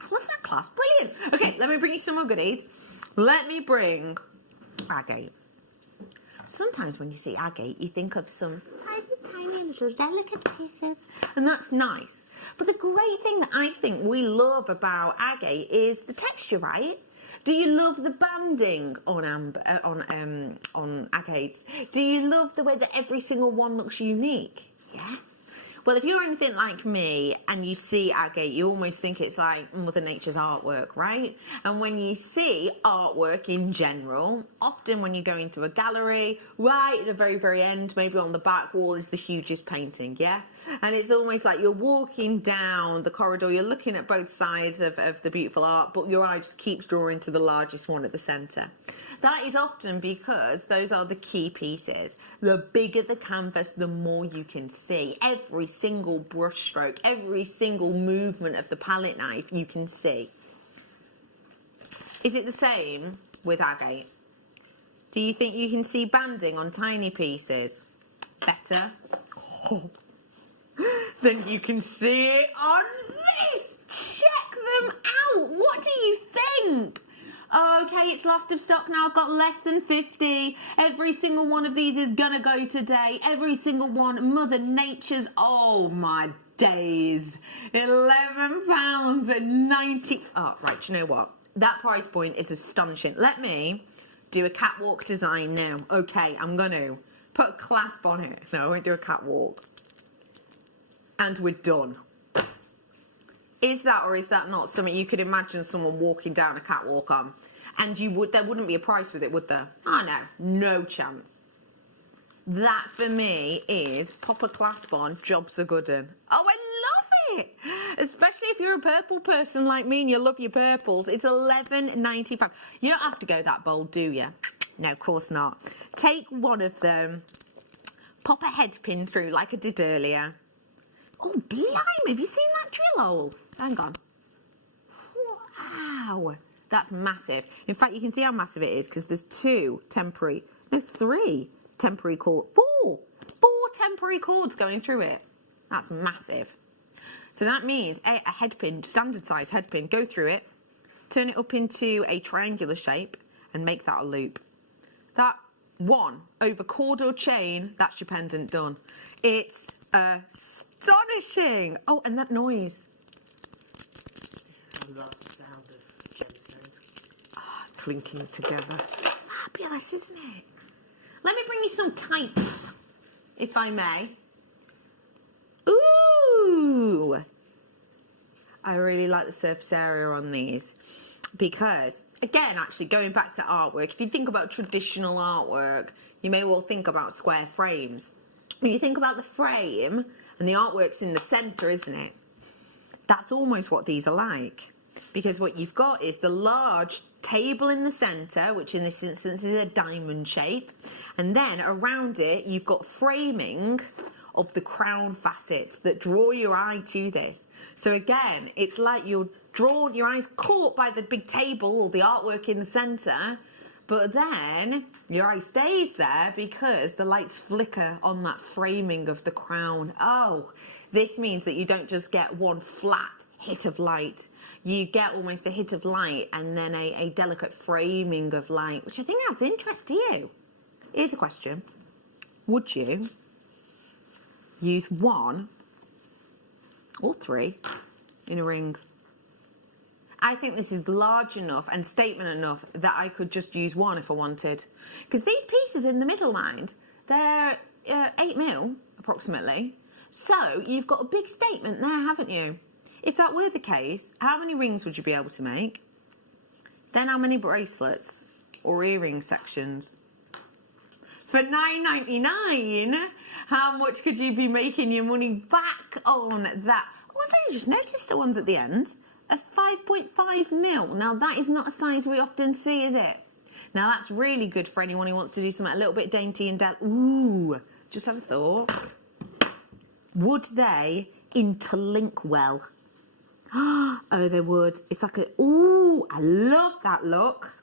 I love that class. Brilliant. Okay, let me bring you some more goodies. Let me bring agate. Sometimes when you see agate, you think of some tiny little delicate pieces, and that's nice. But the great thing that I think we love about agate is the texture, right? Do you love the banding on agates? Do you love the way that every single one looks unique? Yeah. Well, if you're anything like me and you see agate, you almost think it's like Mother Nature's artwork, right? And when you see artwork in general, often when you go into a gallery, right at the very, very end, maybe on the back wall is the hugest painting, yeah? And it's almost like you're walking down the corridor, you're looking at both sides of the beautiful art, but your eye just keeps drawing to the largest one at the centre. That is often because those are the key pieces. The bigger the canvas, the more you can see. Every single brush stroke, every single movement of the palette knife, you can see. Is it the same with agate? Do you think you can see banding on tiny pieces better than you can see it on this? Check them out. What do you think? Okay, it's last of stock now. I've got less than 50. Every single one of these is gonna go today. Every single one. Mother Nature's. Oh my days. £11.90. Oh, right, you know what? That price point is astonishing. Let me do a catwalk design now. Okay, I'm gonna put a clasp on it. No, I won't do a catwalk. And we're done. Is that or is that not something you could imagine someone walking down a catwalk on? And there wouldn't be a price with it, would there? Oh no, no chance. That for me is pop a clasp on, jobs are good un. Oh, I love it! Especially if you're a purple person like me and you love your purples. It's £11.95. You don't have to go that bold, do you? No, of course not. Take one of them, pop a head pin through like I did earlier. Oh, blimey, have you seen that drill hole? Hang on. Wow, that's massive. In fact, you can see how massive it is because there's three temporary cords, four temporary cords going through it. That's massive. So that means a head pin, standard size head pin, go through it, turn it up into a triangular shape and make that a loop. That one over cord or chain, that's your pendant done. It's astonishing. Oh, and that noise. I love the sound of gemstones clinking together. Fabulous, isn't it? Let me bring you some kites, if I may. Ooh! I really like the surface area on these because, again, actually going back to artwork, if you think about traditional artwork, you may well think about square frames. When you think about the frame and the artwork's in the centre, isn't it? That's almost what these are like. Because what you've got is the large table in the centre, which in this instance is a diamond shape. And then around it, you've got framing of the crown facets that draw your eye to this. So again, it's like you're drawn, your eye's caught by the big table or the artwork in the centre, but then your eye stays there because the lights flicker on that framing of the crown. Oh, this means that you don't just get one flat hit of light. You get almost a hit of light and then a delicate framing of light, which I think adds interest to you. Here's a question. Would you use one or three in a ring? I think this is large enough and statement enough that I could just use one if I wanted. Because these pieces in the middle, mind, they're 8mm approximately. So you've got a big statement there, haven't you? If that were the case, how many rings would you be able to make? Then how many bracelets or earring sections? For $9.99, how much could you be making your money back on that? Oh, I've only just noticed the ones at the end. A 5.5mm. Now, that is not a size we often see, is it? Now, that's really good for anyone who wants to do something a little bit dainty and ooh, just have a thought. Would they interlink well. Oh, they would. It's like ooh, I love that look.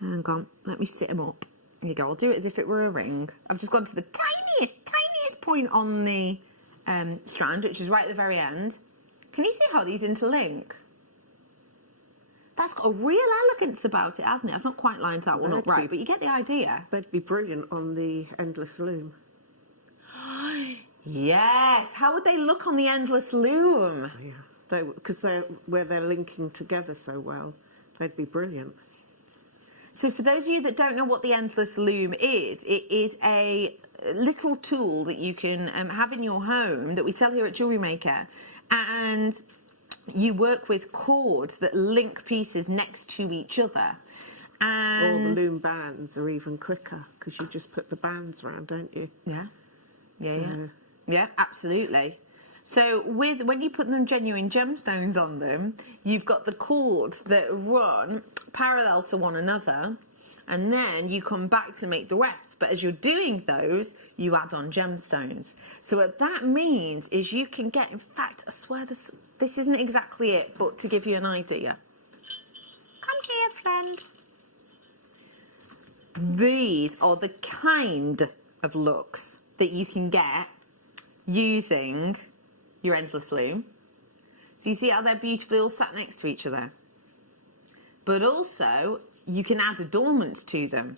Hang on, let me sit them up. Here you go, I'll do it as if it were a ring. I've just gone to the tiniest point on the strand, which is right at the very end. Can you see how these interlink? That's got a real elegance about it, hasn't it? I've not quite lined that one up right, but you get the idea. They'd be brilliant on the endless loom. Yes, how would they look on the endless loom? Yeah, because they're linking together so well. They'd be brilliant. So for those of you that don't know what the endless loom is, it is a little tool that you can have in your home that we sell here at JewelleryMaker, and you work with cords that link pieces next to each other. And All the loom bands are even quicker because you just put the bands around, don't you? Yeah, absolutely. So when you put them genuine gemstones on them, you've got the cords that run parallel to one another, and then you come back to make the rest. But as you're doing those, you add on gemstones. So what that means is you can get, in fact, I swear this isn't exactly it, but to give you an idea. Come here, friend. These are the kind of looks that you can get using your endless loom. So you see how they're beautifully all sat next to each other? But also, you can add adornments to them.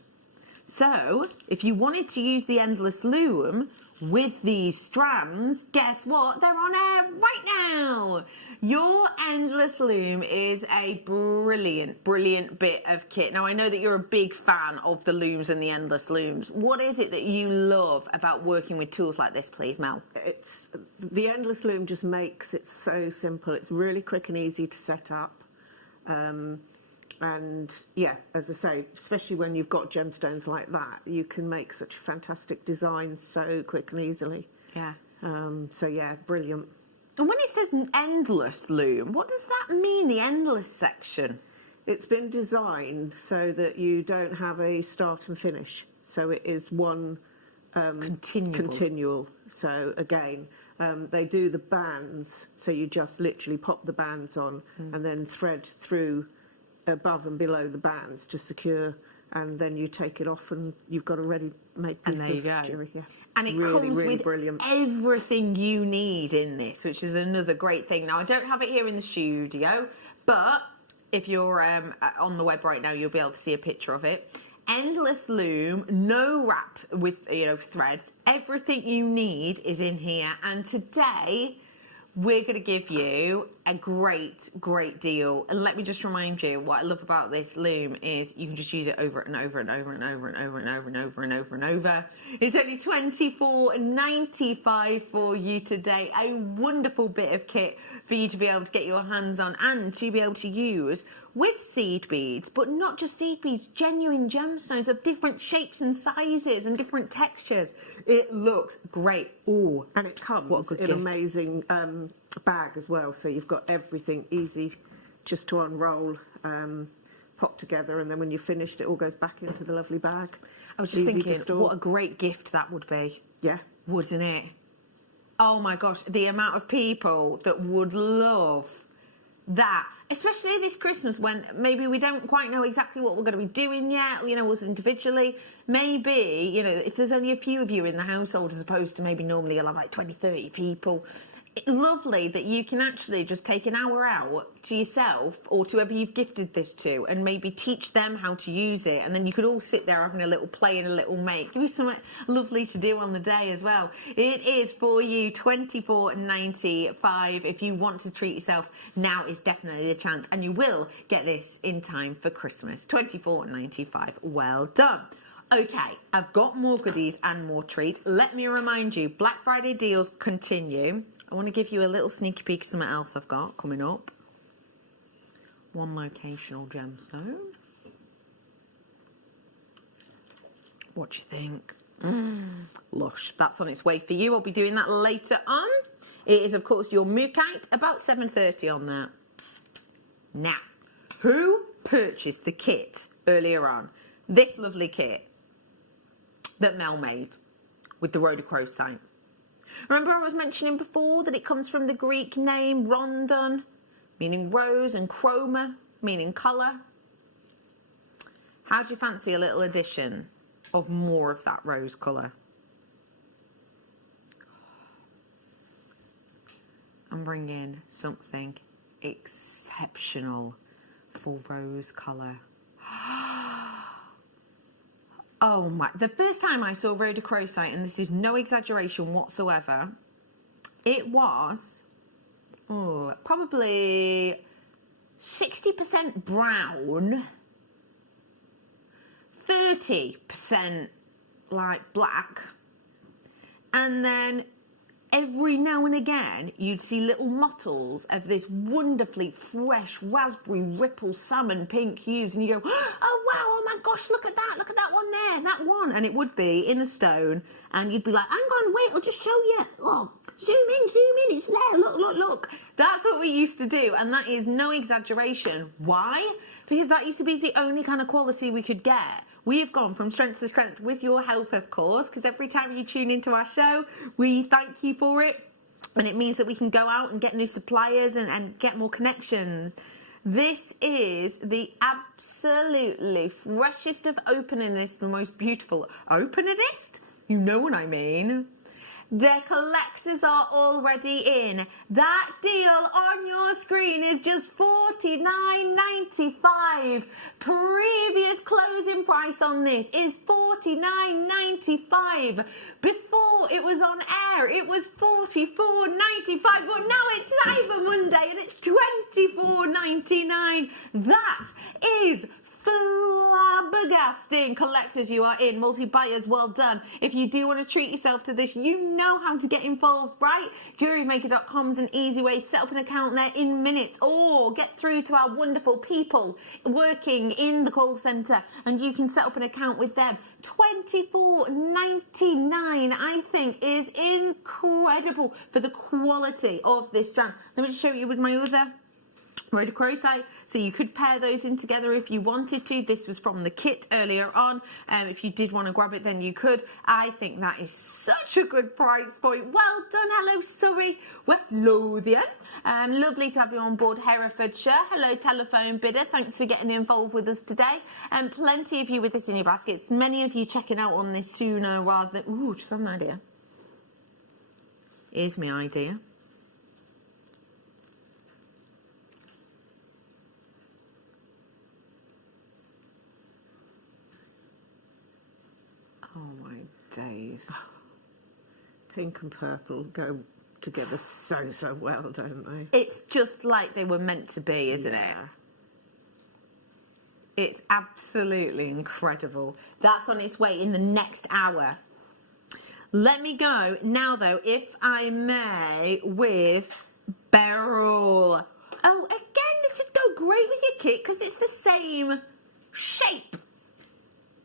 So, if you wanted to use the endless loom with these strands, guess what? They're on air right now. Your endless loom is a brilliant, brilliant bit of kit. Now, I know that you're a big fan of the looms and the endless looms. What is it that you love about working with tools like this, please, Mel? The endless loom just makes it so simple. It's really quick and easy to set up. And yeah, as I say, especially when you've got gemstones like that, you can make such fantastic designs so quick and easily. Yeah. So yeah, brilliant. And when it says an endless loom, what does that mean, the endless section? It's been designed so that you don't have a start and finish. So it is one continual. So again, they do the bands, so you just literally pop the bands on and then thread through above and below the bands to secure, and then you take it off and you've got a ready-made piece of jewellery. Yeah. And it really, comes really with brilliant. everything you need in this, which is another great thing. Now, I don't have it here in the studio, but if you're on the web right now, you'll be able to see a picture of it. Endless loom, no wrap with threads. Everything you need is in here, and today we're going to give you a great deal. And let me just remind you, what I love about this loom is you can just use it over and over and over and over and over and over and over and over and over. It's only $24.95 for you today. A wonderful bit of kit for you to be able to get your hands on and to be able to use with seed beads, but not just seed beads, genuine gemstones of different shapes and sizes and different textures. It looks great. Ooh, and it comes in an amazing bag as well, so you've got everything easy just to unroll, pop together, and then when you're finished it all goes back into the lovely bag. I was just thinking, what a great gift that would be. Yeah. Wouldn't it? Oh my gosh, the amount of people that would love that, especially this Christmas when maybe we don't quite know exactly what we're going to be doing yet, us individually. Maybe, if there's only a few of you in the household as opposed to maybe normally you'll have like 20, 30 people. It's lovely that you can actually just take an hour out to yourself or to whoever you've gifted this to and maybe teach them how to use it, and then you could all sit there having a little play and a little make. Give you something lovely to do on the day as well. It is for you $24.95. If you want to treat yourself, now is definitely the chance, and you will get this in time for Christmas. $24.95. Well done. Okay, I've got more goodies and more treats. Let me remind you, Black Friday deals continue. I want to give you a little sneaky peek of something else I've got coming up. One locational gemstone. What do you think? Lush. That's on its way for you. I'll be doing that later on. It is, of course, your Mookite. About 7:30 on that. Now, who purchased the kit earlier on? This lovely kit that Mel made with the rhodochrosite. Remember I was mentioning before that it comes from the Greek name rondon, meaning rose, and chroma, meaning colour. How do you fancy a little addition of more of that rose colour? I'm bringing something exceptional for rose colour. Oh my, the first time I saw rhodochrosite, and this is no exaggeration whatsoever, it was probably 60% brown, 30% like black, and then every now and again you'd see little mottles of this wonderfully fresh raspberry ripple salmon pink hues, and you go, oh wow, oh my gosh, look at that one there, that one, and it would be in a stone, and you'd be like, hang on, wait, I'll just show you, oh, zoom in, it's there, look. That's what we used to do, and that is no exaggeration. Why? Because that used to be the only kind of quality we could get. We have gone from strength to strength with your help, of course, because every time you tune into our show, we thank you for it. And it means that we can go out and get new suppliers and get more connections. This is the absolutely freshest of openingest, the most beautiful openingest? You know what I mean. The collectors are already in. That deal on your screen is just $49.95. Previous closing price on this is $49.95. Before it was on air, it was $44.95. But now it's Cyber Monday and it's $24.99. That is flabbergasting. Collectors, you are in. Multi-buyers, well done. If you do want to treat yourself to this, you know how to get involved, right? JewelleryMaker.com is an easy way. Set up an account there in minutes, or get through to our wonderful people working in the call centre and you can set up an account with them. $24.99 I think is incredible for the quality of this strand. Let me just show you with my other rhodochrosite, so you could pair those in together if you wanted to. This was from the kit earlier on. If you did want to grab it, then you could. I think that is such a good price point. Well done. Hello Surrey, West Lothian. Lovely to have you on board, Herefordshire. Hello telephone bidder, thanks for getting involved with us today. And plenty of you with this in your baskets. Many of you checking out on this sooner rather than... Ooh, just have an idea. Here's my idea. Oh my days. Pink and purple go together so well, don't they? It's just like they were meant to be, isn't it? It's absolutely incredible. That's on its way in the next hour. Let me go now, though, if I may, with beryl. Oh, again, this would go great with your kit because it's the same shape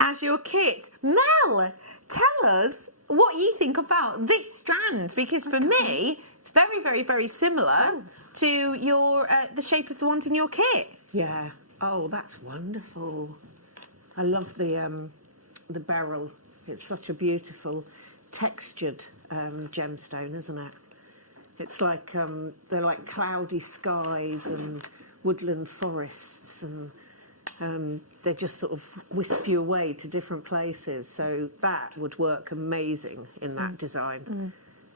as your kit. Mel, tell us what you think about this strand, because for me, it's very, very, very similar to your the shape of the ones in your kit. Yeah. Oh, that's wonderful. I love the beryl. It's such a beautiful textured gemstone, isn't it? It's like they're like cloudy skies and woodland forests, and they just sort of wisp you away to different places. So that would work amazing in that design.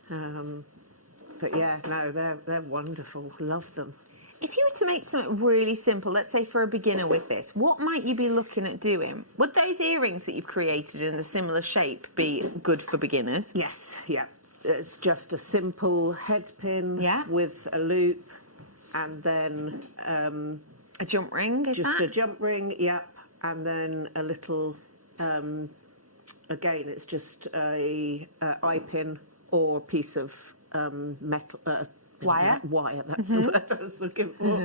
But yeah, no, they're wonderful. Love them. If you were to make something really simple, let's say for a beginner with this, what might you be looking at doing? Would those earrings that you've created in a similar shape be good for beginners? Yes, yeah. It's just a simple head pin with a loop, and then a jump ring, is that? Just a jump ring, yep. And then a little, again, it's just a eye pin or a piece of metal, wire, that's the word I was looking for.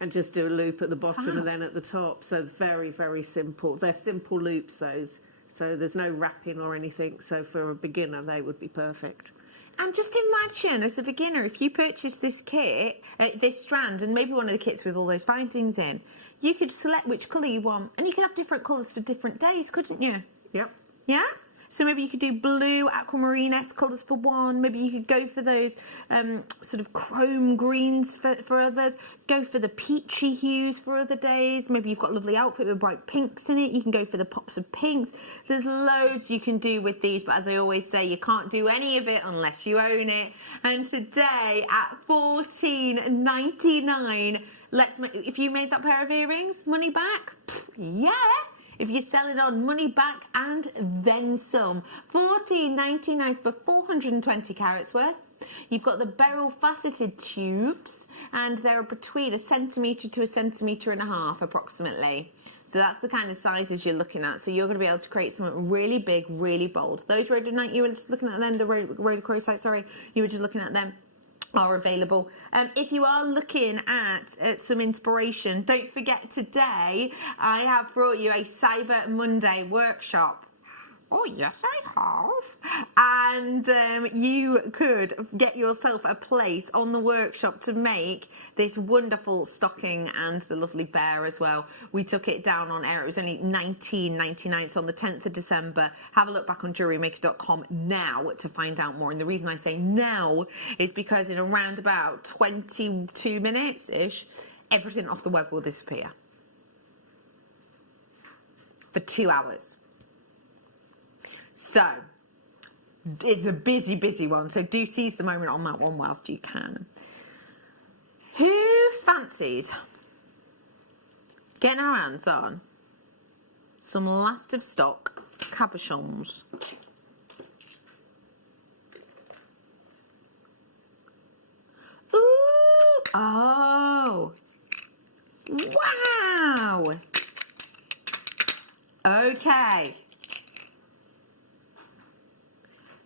And just do a loop at the bottom and then at the top. So very, very simple. They're simple loops, those. So there's no wrapping or anything. So for a beginner, they would be perfect. And just imagine, as a beginner, if you purchase this kit, this strand, and maybe one of the kits with all those findings in, you could select which colour you want, and you could have different colours for different days, couldn't you? Yep. Yeah? So maybe you could do blue aquamarine-esque colours for one. Maybe you could go for those sort of chrome greens for others. Go for the peachy hues for other days. Maybe you've got a lovely outfit with bright pinks in it. You can go for the pops of pinks. There's loads you can do with these, but as I always say, you can't do any of it unless you own it. And today at $14.99, if you made that pair of earrings, money back? Yeah. If you sell it on, money back and then some. $14.99 for 420 carats worth. You've got the beryl faceted tubes, and they're between 1 centimetre to 1.5 centimetres approximately. So that's the kind of sizes you're looking at. So you're going to be able to create something really big, really bold. Those rhodonite you were just looking at them, the rhodochrosite, sorry, you were just looking at them, are available. If you are looking at some inspiration, don't forget today I have brought you a Cyber Monday workshop. Oh yes, I have. And you could get yourself a place on the workshop to make this wonderful stocking and the lovely bear as well. We took it down on air. It was only $19.99. It's on the 10th of December. Have a look back on JewelleryMaker.com now to find out more. And the reason I say now is because in around about 22 minutes-ish, everything off the web will disappear. For 2 hours. So, it's a busy, busy one. So do seize the moment on that one whilst you can. Who fancies getting our hands on some last of stock cabochons? Ooh! Oh! Wow! Okay.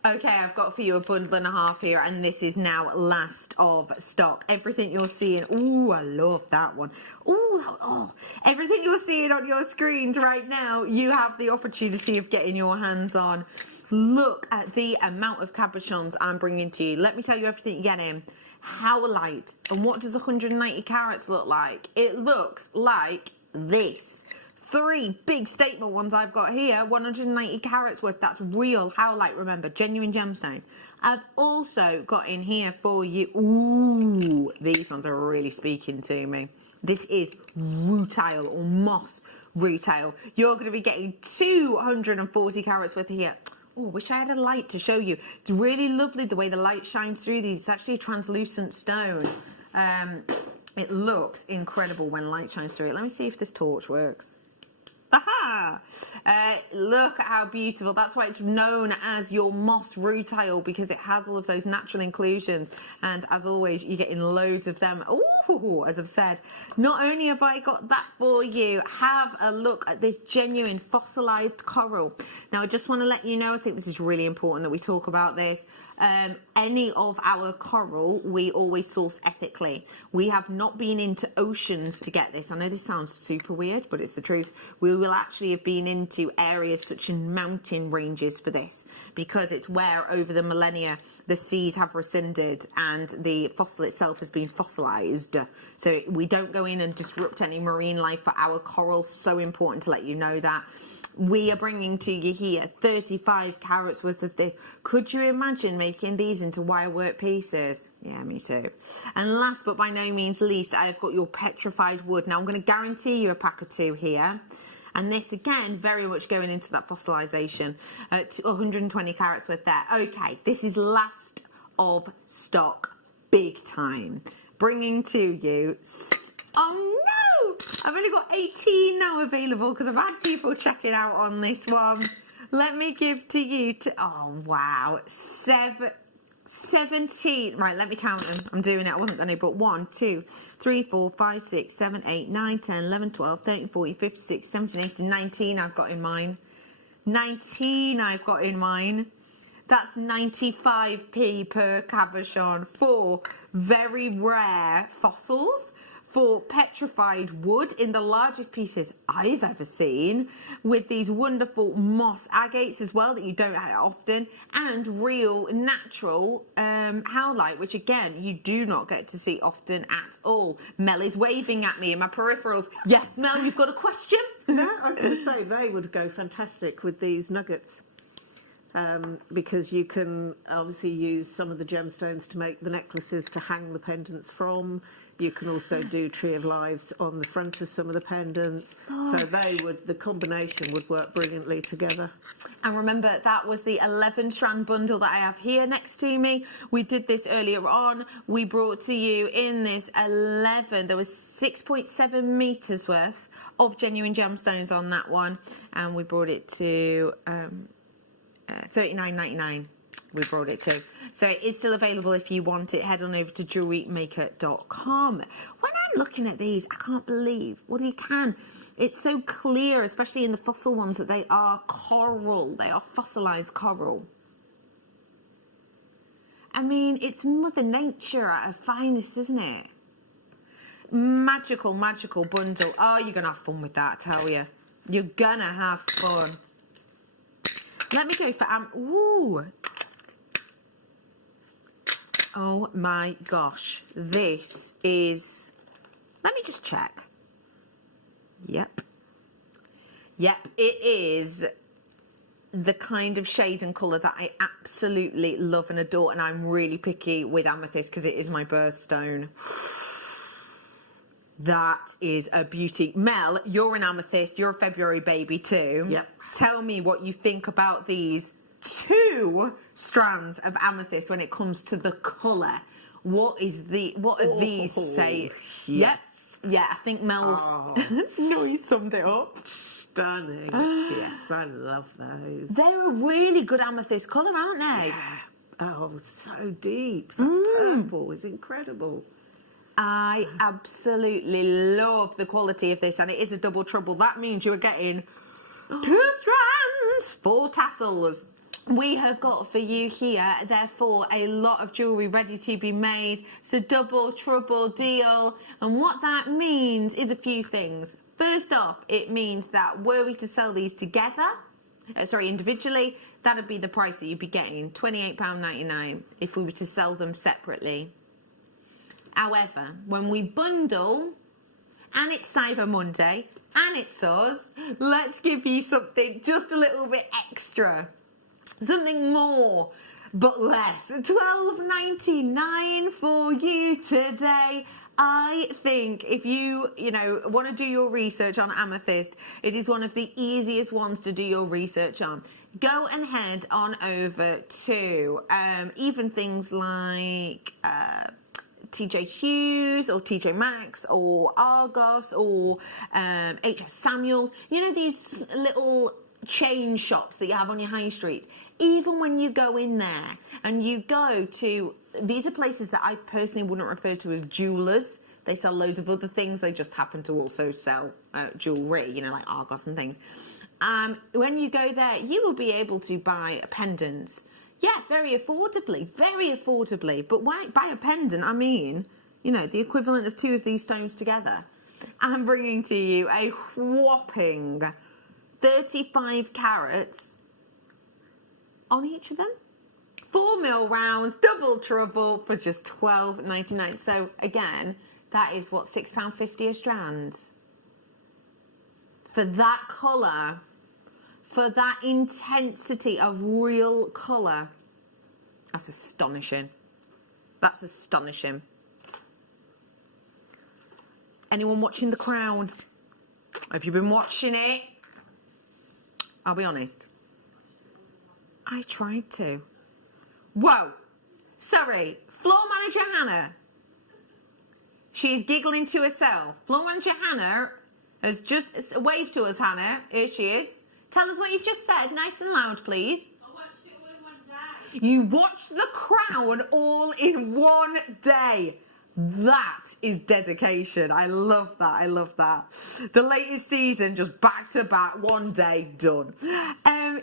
Okay, I've got for you a bundle and a half here, and this is now last of stock. Everything you're seeing, ooh, I love that one. Ooh, everything you're seeing on your screens right now, you have the opportunity of getting your hands on. Look at the amount of cabochons I'm bringing to you. Let me tell you everything you're getting. How light, and what does 190 carats look like? It looks like this. 3 big statement ones I've got here, 190 carats worth. That's real howlite, remember, genuine gemstone. I've also got in here for you, ooh, these ones are really speaking to me. This is rutile or moss rutile. You're going to be getting 240 carats worth here. Oh, wish I had a light to show you. It's really lovely the way the light shines through these. It's actually a translucent stone. It looks incredible when light shines through it. Let me see if this torch works. Aha! Look at how beautiful. That's why it's known as your moss rutile, because it has all of those natural inclusions. And as always, you're getting loads of them. Ooh, as I've said, not only have I got that for you, have a look at this genuine fossilized coral. Now, I just want to let you know, I think this is really important that we talk about this. Any of our coral, we always source ethically. We have not been into oceans to get this. I know this sounds super weird, but it's the truth. We will actually have been into areas such as mountain ranges for this, because it's where over the millennia the seas have rescinded and the fossil itself has been fossilized. So we don't go in and disrupt any marine life for our corals. So important to let you know that. We are bringing to you here 35 carats worth of this. Could you imagine making these into wire work pieces? Yeah, me too. And last but by no means least, I've got your petrified wood. Now I'm going to guarantee you a pack of 2 here. And this again, very much going into that fossilization. 120 carats worth there. Okay, this is last of stock, big time. Bringing to you, oh no! I've only got 18 now available because I've had people checking out on this one. Let me give to you, oh wow, 17. Right, let me count them. I'm doing it. I wasn't going to, but 1, 2, 3, 4, 5, 6, 7, 8, 9, 10, 11, 12, 13, 14, 15, 16, 17, 18, 19 I've got in mine. 19 I've got in mine. That's 95p per cabochon for very rare fossils, for petrified wood in the largest pieces I've ever seen, with these wonderful moss agates as well that you don't have often, and real natural howlite, which again you do not get to see often at all. Mel is waving at me in my peripherals. Yes, Mel, you've got a question? No, I was going to say they would go fantastic with these nuggets. because you can obviously use some of the gemstones to make the necklaces to hang the pendants from. You can also do Tree of Lives on the front of some of the pendants. So the combination would work brilliantly together. And remember, that was the 11 strand bundle that I have here next to me. We did this earlier on. We brought to you in this 11, there was 6.7 meters worth of genuine gemstones on that one. And we brought it to $39.99. We brought it to. So it is still available if you want it. Head on over to JewelleryMaker.com. When I'm looking at these, I can't believe, well, you can. It's so clear, especially in the fossil ones, that they are coral. They are fossilized coral. I mean, it's Mother Nature at her finest, isn't it? Magical, magical bundle. Oh, you're going to have fun with that, I tell you. You're going to have fun. Let me go for ooh. Oh my gosh, this is, let me just check. Yep, it is the kind of shade and colour that I absolutely love and adore, and I'm really picky with amethyst because it is my birthstone. That is a beauty. Mel, you're an amethyst, you're a February baby too. Yep. Tell me what you think about these 2 strands of amethyst when it comes to the colour. What are these say? Yes. Yep. Yeah, I think Mel's no, he summed it up. Stunning. Yes, I love those. They're a really good amethyst colour, aren't they? Yeah. Oh, so deep. That purple is incredible. I absolutely love the quality of this, and it is a double trouble. That means you are getting 2 strands, 4 tassels. We have got for you here, therefore, a lot of jewellery ready to be made. It's a double trouble deal. And what that means is a few things. First off, it means that were we to sell these together, individually, that'd be the price that you'd be getting, £28.99, if we were to sell them separately. However, when we bundle, and it's Cyber Monday, and it's us, let's give you something just a little bit extra. Something more, but less. $12.99 for you today. I think if you want to do your research on amethyst, it is one of the easiest ones to do your research on. Go and head on over to even things like TJ Hughes or TJ Maxx or Argos or HS Samuels. You know, these little chain shops that you have on your high street. Even when you go in there and you go to, these are places that I personally wouldn't refer to as jewellers. They sell loads of other things. They just happen to also sell jewellery, like Argos and things. When you go there, you will be able to buy pendants. Yeah, very affordably. But buy a pendant, I mean, the equivalent of 2 of these stones together. I'm bringing to you a whopping 35 carats on each of them. 4mm rounds, double trouble for just $12.99. So again, that is what, £6.50 a strand. For that colour, for that intensity of real colour. That's astonishing. That's astonishing. Anyone watching The Crown? Have you been watching it? I'll be honest. I tried to. Whoa. Sorry. Floor manager Hannah. She's giggling to herself. Floor manager Hannah has just waved to us, Hannah. Here she is. Tell us what you've just said, nice and loud, please. I watched it all in one day. You watched The Crown all in one day. That is dedication. I love that. The latest season, just back to back, one day, done.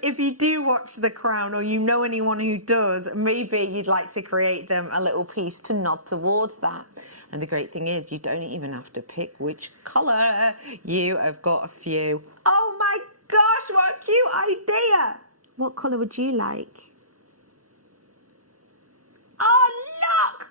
If you do watch The Crown, or you know anyone who does, maybe you'd like to create them a little piece to nod towards that. And the great thing is, you don't even have to pick which colour. You have got a few. Oh my gosh, what a cute idea. What colour would you like? Oh, look!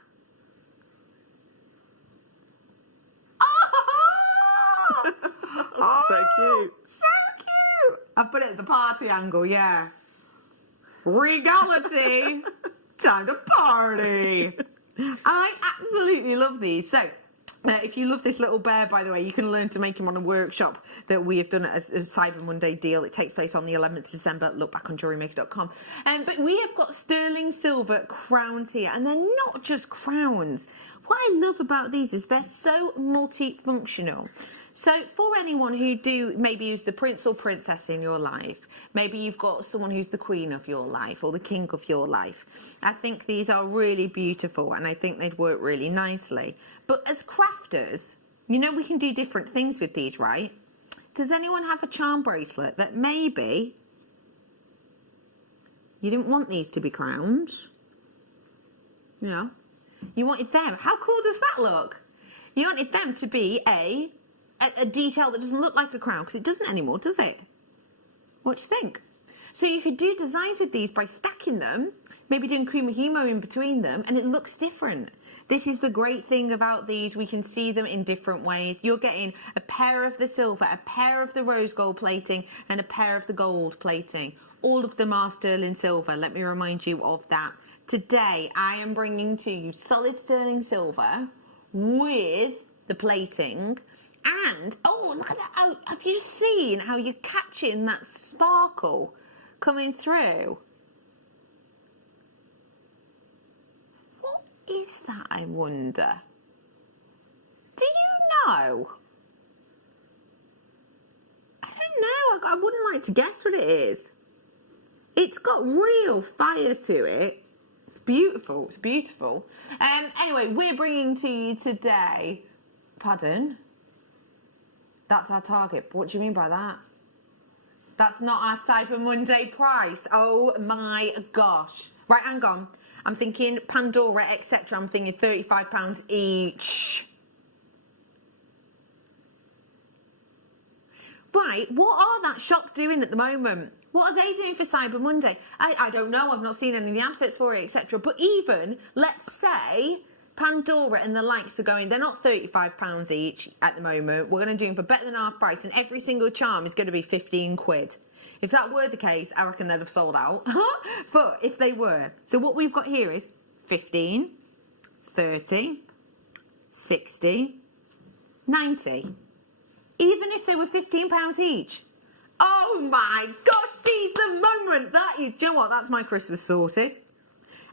So cute. So cute! I put it at the party angle, yeah. regality. Time to party. I absolutely love these. So, if you love this little bear, by the way, you can learn to make him on a workshop that we have done as a Cyber Monday deal. It takes place on the 11th of December. Look back on JewelleryMaker.com. But we have got sterling silver crowns here, and they're not just crowns. What I love about these is they're so multifunctional. So for anyone who do maybe use the prince or princess in your life, maybe you've got someone who's the queen of your life or the king of your life, I think these are really beautiful and I think they'd work really nicely. But as crafters, you know we can do different things with these, right? Does anyone have a charm bracelet that maybe you didn't want these to be crowns? You know, you wanted them. How cool does that look? You wanted them to be a detail that doesn't look like a crown, because it doesn't anymore, does it? What do you think? So you could do designs with these by stacking them, maybe doing Kuma Himo in between them, and it looks different. This is the great thing about these. We can see them in different ways. You're getting a pair of the silver, a pair of the rose gold plating, and a pair of the gold plating. All of them are sterling silver. Let me remind you of that. Today, I am bringing to you solid sterling silver with the plating. And, oh, look at that. Oh, have you seen how you're catching that sparkle coming through? What is that, I wonder? Do you know? I don't know. I wouldn't like to guess what it is. It's got real fire to it. It's beautiful. It's beautiful. Anyway, we're bringing to you today... Pardon? That's our target. What do you mean by that? That's not our Cyber Monday price. Oh my gosh. Right, hang on. I'm thinking Pandora, etc. I'm thinking £35 each. Right, what are that shop doing at the moment? What are they doing for Cyber Monday? I don't know. I've not seen any of the adverts for it, etc. But even, let's say... Pandora and the likes are going, they're not £35 each at the moment. We're going to do them for better than half price, and every single charm is going to be 15 quid. If that were the case, I reckon they'd have sold out. But if they were, so what we've got here is 15, 30, 60, 90. Even if they were £15 each. Oh my gosh, seize the moment. That is, do you know what? That's my Christmas sorted.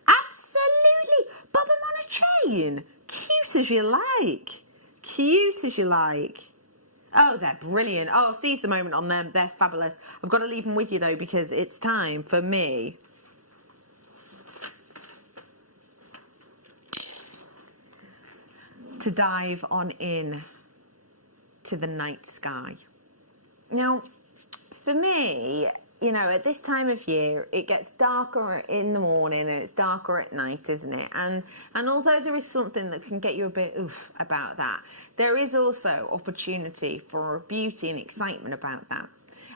Absolutely. Bob them on a chain. Cute as you like. Cute as you like. Oh, they're brilliant. Oh, seize the moment on them. They're fabulous. I've got to leave them with you, though, because it's time for me to dive on in to the night sky. Now, for me... You know, at this time of year, it gets darker in the morning and it's darker at night, isn't it? And although there is something that can get you a bit oof about that, there is also opportunity for beauty and excitement about that.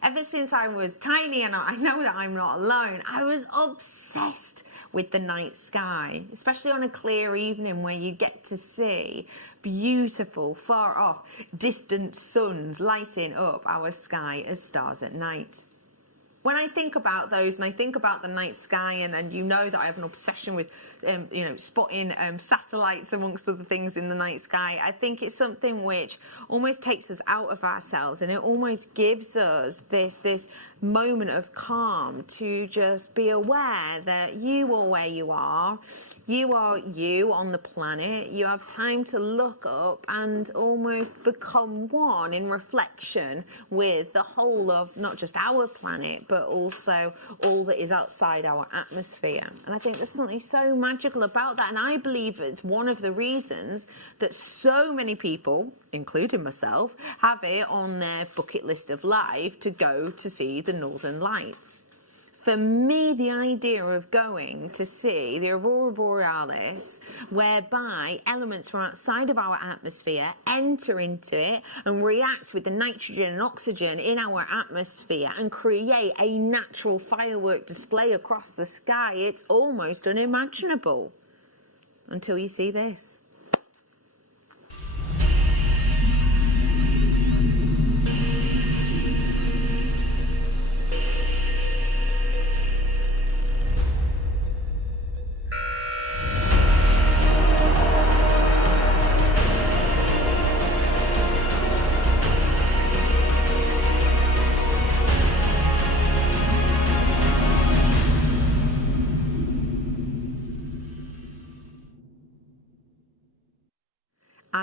Ever since I was tiny, and I know that I'm not alone, I was obsessed with the night sky, especially on a clear evening where you get to see beautiful, far off, distant suns lighting up our sky as stars at night. When I think about those and I think about the night sky, and you know that I have an obsession with, you know, spotting satellites amongst other things in the night sky, I think it's something which almost takes us out of ourselves, and it almost gives us this moment of calm to just be aware that you are where you are you on the planet. You have time to look up and almost become one in reflection with the whole of not just our planet, but also all that is outside our atmosphere. And I think there's something so magical about that, and I believe it's one of the reasons that so many people, including myself, have it on their bucket list of life to go to see the Northern Lights. For me, the idea of going to see the Aurora Borealis, whereby elements from outside of our atmosphere enter into it and react with the nitrogen and oxygen in our atmosphere and create a natural firework display across the sky, it's almost unimaginable until you see this.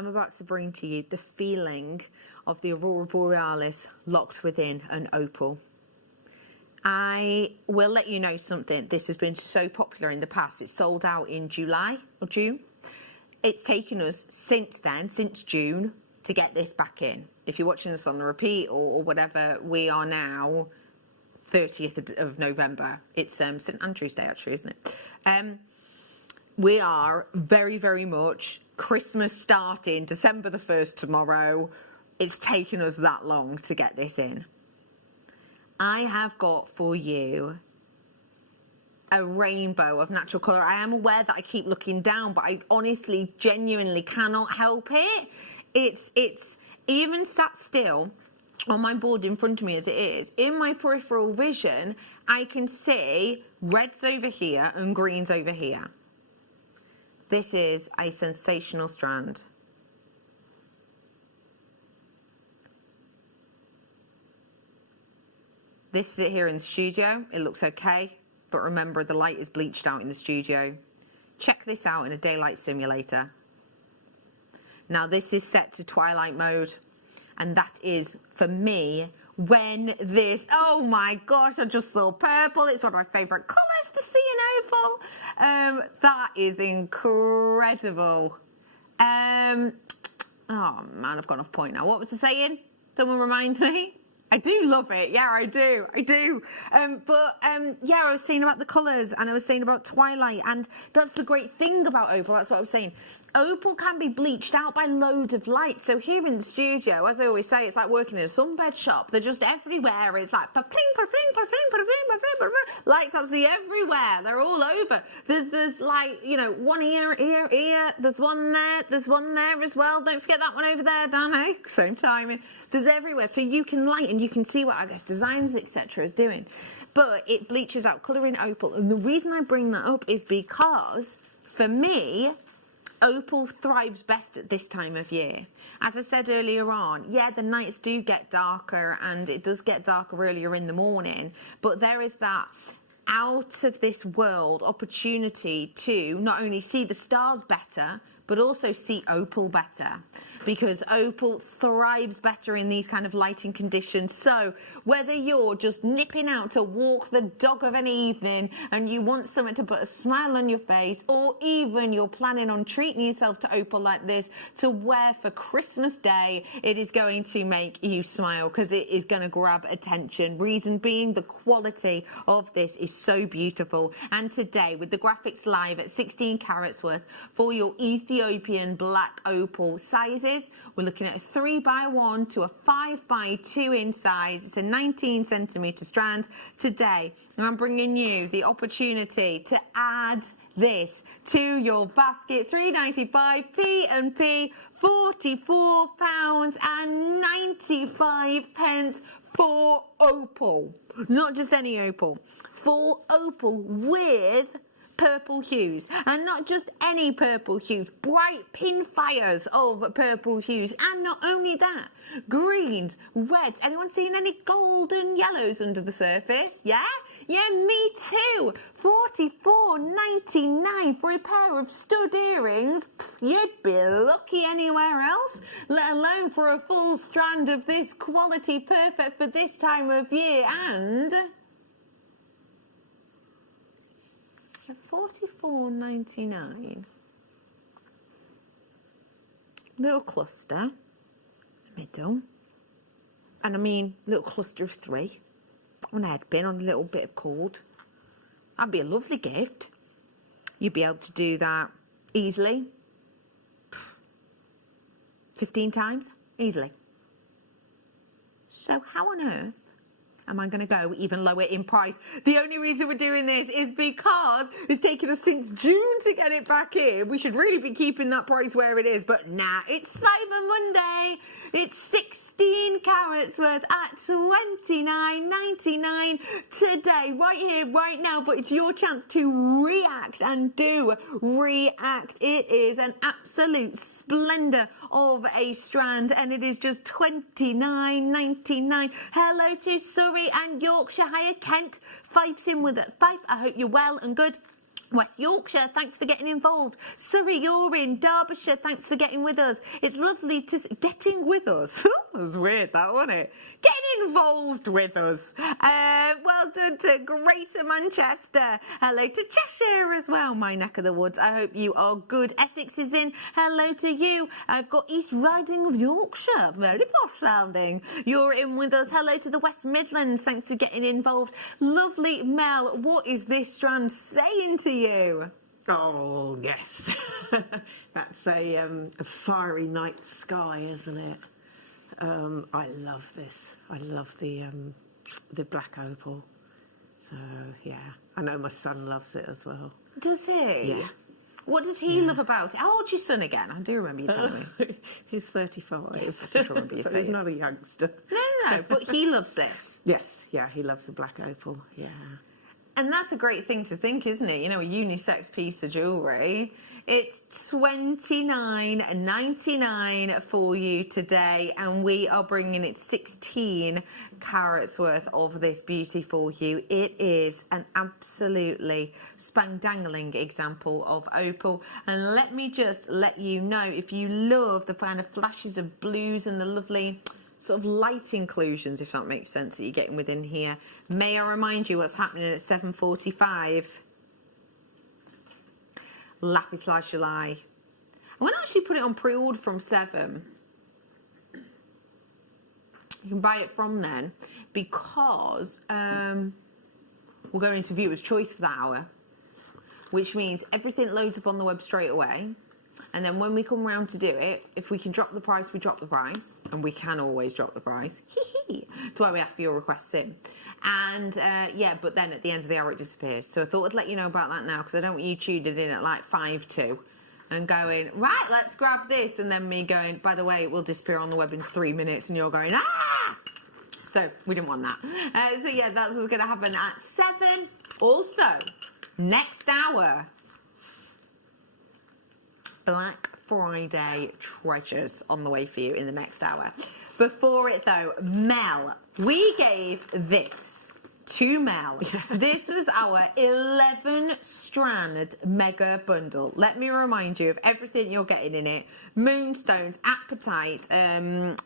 I'm about to bring to you the feeling of the Aurora Borealis locked within an opal. I will let you know something. This has been so popular in the past. It sold out in July or June. It's taken us since then, since June, to get this back in. If you're watching this on the repeat or whatever, we are now 30th of November. It's St Andrew's Day, actually, isn't it? We are very, very much Christmas starting, December the 1st tomorrow. It's taken us that long to get this in. I have got for you a rainbow of natural colour. I am aware that I keep looking down, but I honestly, genuinely cannot help it. It's even sat still on my board in front of me as it is. In my peripheral vision, I can see reds over here and greens over here. This is a sensational strand. This is it here in the studio. It looks okay, but remember the light is bleached out in the studio. Check this out in a daylight simulator. Now this is set to twilight mode, and that is, for me, when this, oh my gosh, I just saw purple. It's one of my favourite colours to see in opal. That is incredible. Oh man, I've gone off point now. What was I saying? Someone remind me. I do love it. Yeah, I do. Yeah, I was saying about the colours, and I was saying about twilight, and that's the great thing about opal. That's what I was saying. Opal can be bleached out by loads of light. So here in the studio, as I always say, it's like working in a sunbed shop. They're just everywhere. It's like lights absolutely everywhere. They're all over. There's like, you know, one here. There's one there as well. Don't forget that one over there, Danny. Same timing. There's everywhere. So you can light and you can see what, I guess, designers, etc. is doing. But it bleaches out colour in opal. And the reason I bring that up is because, for me, opal thrives best at this time of year. As I said earlier on, yeah, the nights do get darker, and it does get darker earlier in the morning, but there is that out of this world opportunity to not only see the stars better, but also see opal better, because opal thrives better in these kind of lighting conditions. So whether you're just nipping out to walk the dog of an evening and you want something to put a smile on your face, or even you're planning on treating yourself to opal like this to wear for Christmas Day, it is going to make you smile, because it is going to grab attention. Reason being, the quality of this is so beautiful. And today, with the graphics live at 16 carats worth for your Ethiopian black opal sizes, we're looking at a 3x1 to a 5x2 in size. It's a 19 centimetre strand today, and I'm bringing you the opportunity to add this to your basket. £3.95 P&P, £44.95 for opal. Not just any opal, for opal with purple hues, and not just any purple hues, bright pinfires of purple hues, and not only that, greens, reds. Anyone seeing any golden yellows under the surface? Yeah, me too. £44.99 for a pair of stud earrings. You'd be lucky anywhere else, let alone for a full strand of this quality, perfect for this time of year. And £44.99. Little cluster, middle, and I mean little cluster of 3 on a headpin on a little bit of cord. That'd be a lovely gift. You'd be able to do that easily 15 times easily. So how on earth am I going to go even lower in price? The only reason we're doing this is because it's taken us since June to get it back in. We should really be keeping that price where it is, but nah, it's Cyber Monday. It's 16 carats worth at $29.99 today, right here, right now. But it's your chance to react, and do react. It is an absolute splendour of a strand, and it is just $29.99. Hello to Surrey and Yorkshire. Hiya, Kent. Fife's in with it. Fife, I hope you're well and good. West Yorkshire, thanks for getting involved. Surrey, you're in. Derbyshire, thanks for getting with us. It's lovely to getting with us. That was weird, that, wasn't it? Getting involved with us. Well done to Greater Manchester. Hello to Cheshire as well, my neck of the woods. I hope you are good. Essex is in. Hello to you. I've got East Riding of Yorkshire. Very posh sounding. You're in with us. Hello to the West Midlands. Thanks for getting involved. Lovely Mel, what is this strand saying to you? Oh, yes. That's a fiery night sky, isn't it? I love this. I love the black opal. So, yeah. I know my son loves it as well. Does he? Yeah. What does he love about it? How old's your son again? I do remember you telling me. He's 35. Yes, I do remember you So saying. he's not a youngster. No, but he loves this. Yes, yeah, he loves the black opal. Yeah. And that's a great thing to think, isn't it? You know, a unisex piece of jewellery. It's $29.99 for you today, and we are bringing it 16 carats worth of this beauty for you. It is an absolutely spang-dangling example of opal. And let me just let you know, if you love the kind of flashes of blues and the lovely sort of light inclusions, if that makes sense, that you're getting within here, may I remind you what's happening at 7:45? Lapis Lazuli. I won't actually put it on pre-order from 7. You can buy it from then, because we're going into viewer's choice for that hour, which means everything loads up on the web straight away. And then when we come round to do it, if we can drop the price, we drop the price. And we can always drop the price. That's why we ask for your requests in. And yeah, but then at the end of the hour it disappears. So I thought I'd let you know about that now, because I don't want you tuning in at like 5-2 and going, right, let's grab this. And then me going, by the way, it will disappear on the web in 3 minutes. And you're going, ah! So we didn't want that. So yeah, that's what's going to happen at 7. Also, next hour, Black Friday treasures on the way for you in the next hour. Before it though, Mel, we gave this to Mel. This was our 11 strand mega bundle. Let me remind you of everything you're getting in it. Moonstones, Apatite,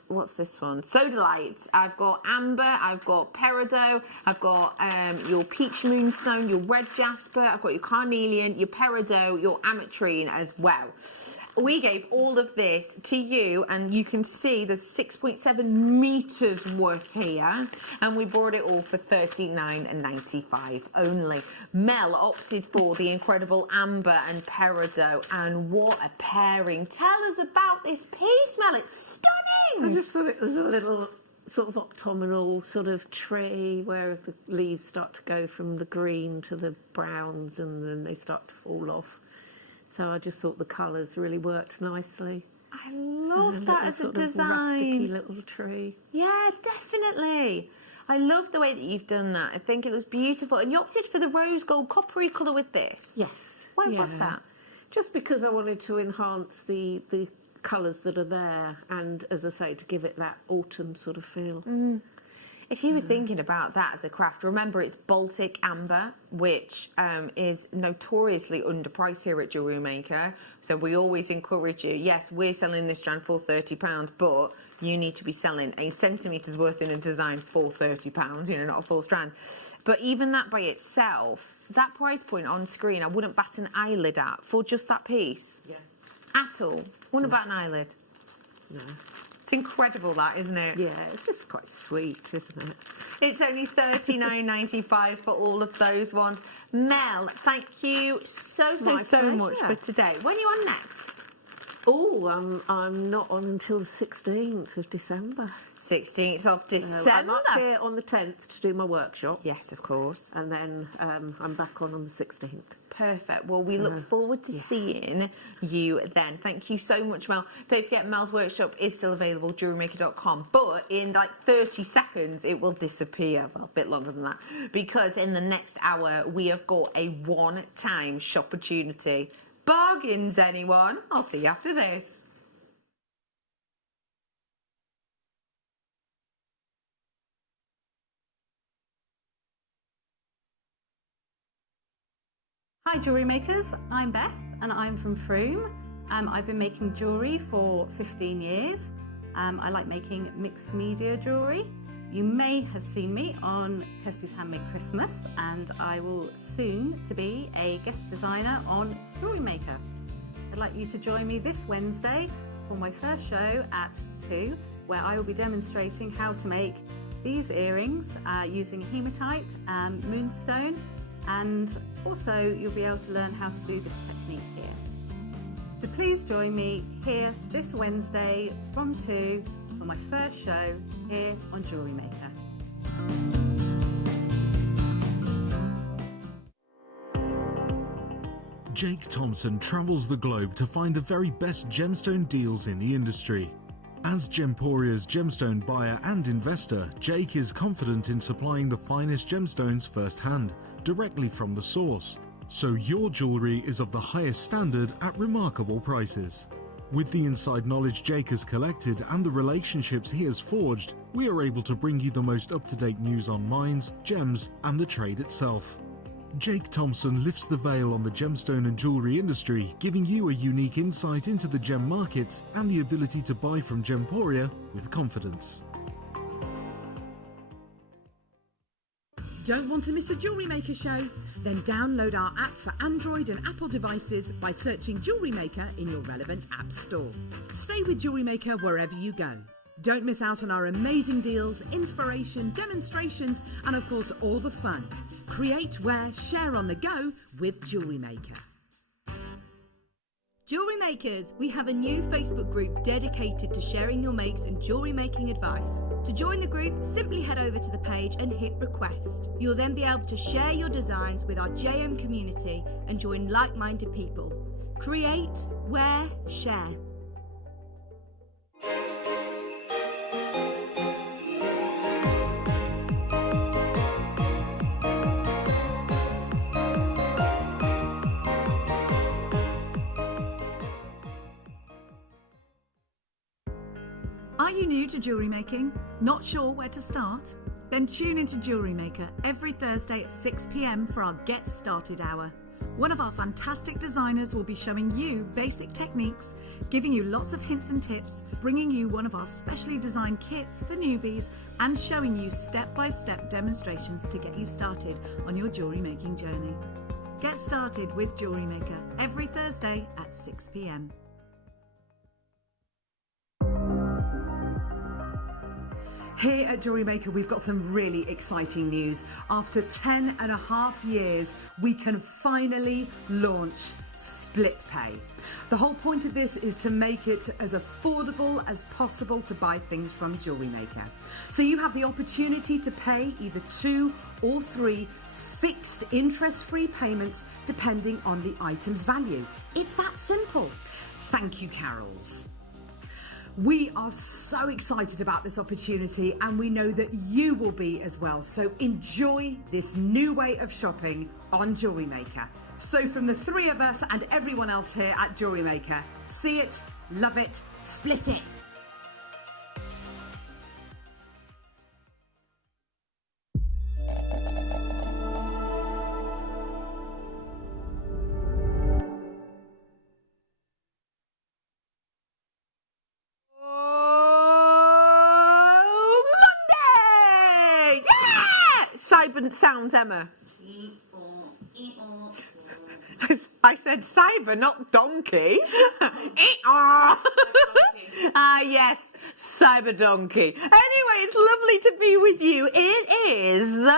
what's this one? Sodalite. I've got Amber, I've got Peridot, I've got your Peach Moonstone, your Red Jasper, I've got your Carnelian, your Peridot, your Ametrine as well. We gave all of this to you, and you can see there's 6.7 meters worth here, and we bought it all for $39.95 only. Mel opted for the incredible Amber and Peridot, and what a pairing. Tell us about this piece, Mel. It's stunning. I just thought it was a little sort of octagonal sort of tree where the leaves start to go from the green to the browns, and then they start to fall off. So I just thought the colours really worked nicely. I love that as a sort design. Of rusticy little tree. Yeah, definitely. I love the way that you've done that. I think it looks beautiful. And you opted for the rose gold coppery colour with this. Yes. Why was that? Just because I wanted to enhance the colours that are there, and as I say, to give it that autumn sort of feel. If you were thinking about that as a craft, remember it's Baltic Amber, which is notoriously underpriced here at JewelleryMaker. So we always encourage you. Yes, we're selling this strand for £30, but you need to be selling a centimetre's worth in a design for £30, you know, not a full strand. But even that by itself, that price point on screen, I wouldn't bat an eyelid at for just that piece. Yeah. At all. Wouldn't bat an eyelid. No. It's incredible, that, isn't it? Yeah, it's just quite sweet, isn't it? It's only $39.95 for all of those ones. Mel, thank you so much for today. When are you on next? Oh, I'm not on until the 16th of December. 16th of December. I'm up here on the 10th to do my workshop. Yes, of course. And then I'm back on the 16th. Perfect. Well, we look forward to seeing you then. Thank you so much, Mel. Don't forget, Mel's workshop is still available, JewelleryMaker.com, but in like 30 seconds, it will disappear. Well, a bit longer than that, because in the next hour, we have got a one-time shop opportunity. Bargains, anyone? I'll see you after this. Hi jewellery makers, I'm Beth and I'm from Froome. I've been making jewellery for 15 years. I like making mixed media jewellery. You may have seen me on Kirsty's Handmade Christmas, and I will soon to be a guest designer on JewelleryMaker. I'd like you to join me this Wednesday for my first show at 2, where I will be demonstrating how to make these earrings using hematite and moonstone, and also you'll be able to learn how to do this technique here. So please join me here this Wednesday from 2 for my first show here on JewelleryMaker. Jake Thompson travels the globe to find the very best gemstone deals in the industry. As Gemporia's gemstone buyer and investor, Jake is confident in supplying the finest gemstones firsthand, directly from the source. So your jewellery is of the highest standard at remarkable prices. With the inside knowledge Jake has collected and the relationships he has forged, we are able to bring you the most up-to-date news on mines, gems, and the trade itself. Jake Thompson lifts the veil on the gemstone and jewellery industry, giving you a unique insight into the gem markets and the ability to buy from Gemporia with confidence. Don't want to miss a Jewellery Maker show? Then download our app for Android and Apple devices by searching Jewellery Maker in your relevant app store. Stay with Jewellery Maker wherever you go. Don't miss out on our amazing deals, inspiration, demonstrations, and of course all the fun. Create, wear, share on the go with Jewellery Maker. Jewellery Makers, we have a new Facebook group dedicated to sharing your makes and jewellery making advice. To join the group, simply head over to the page and hit request. You'll then be able to share your designs with our JM community and join like-minded people. Create, wear, share. Are you new to jewellery making? Not sure where to start? Then tune into Jewellery Maker every Thursday at 6 p.m. for our Get Started Hour. One of our fantastic designers will be showing you basic techniques, giving you lots of hints and tips, bringing you one of our specially designed kits for newbies, and showing you step-by-step demonstrations to get you started on your jewellery making journey. Get started with Jewellery Maker every Thursday at 6 p.m. Here at Jewellery Maker, we've got some really exciting news. After 10 and a half years, we can finally launch Split Pay. The whole point of this is to make it as affordable as possible to buy things from Jewellery Maker. So you have the opportunity to pay either 2 or 3 fixed interest-free payments depending on the item's value. It's that simple. Thank you, Carols. We are so excited about this opportunity, and we know that you will be as well. So enjoy this new way of shopping on Jewellery Maker. So from the 3 of us and everyone else here at Jewellery Maker, see it, love it, split it. Cyber sounds, Emma. I said cyber, not donkey. Yes, cyber donkey. Anyway, it's lovely to be with you. It is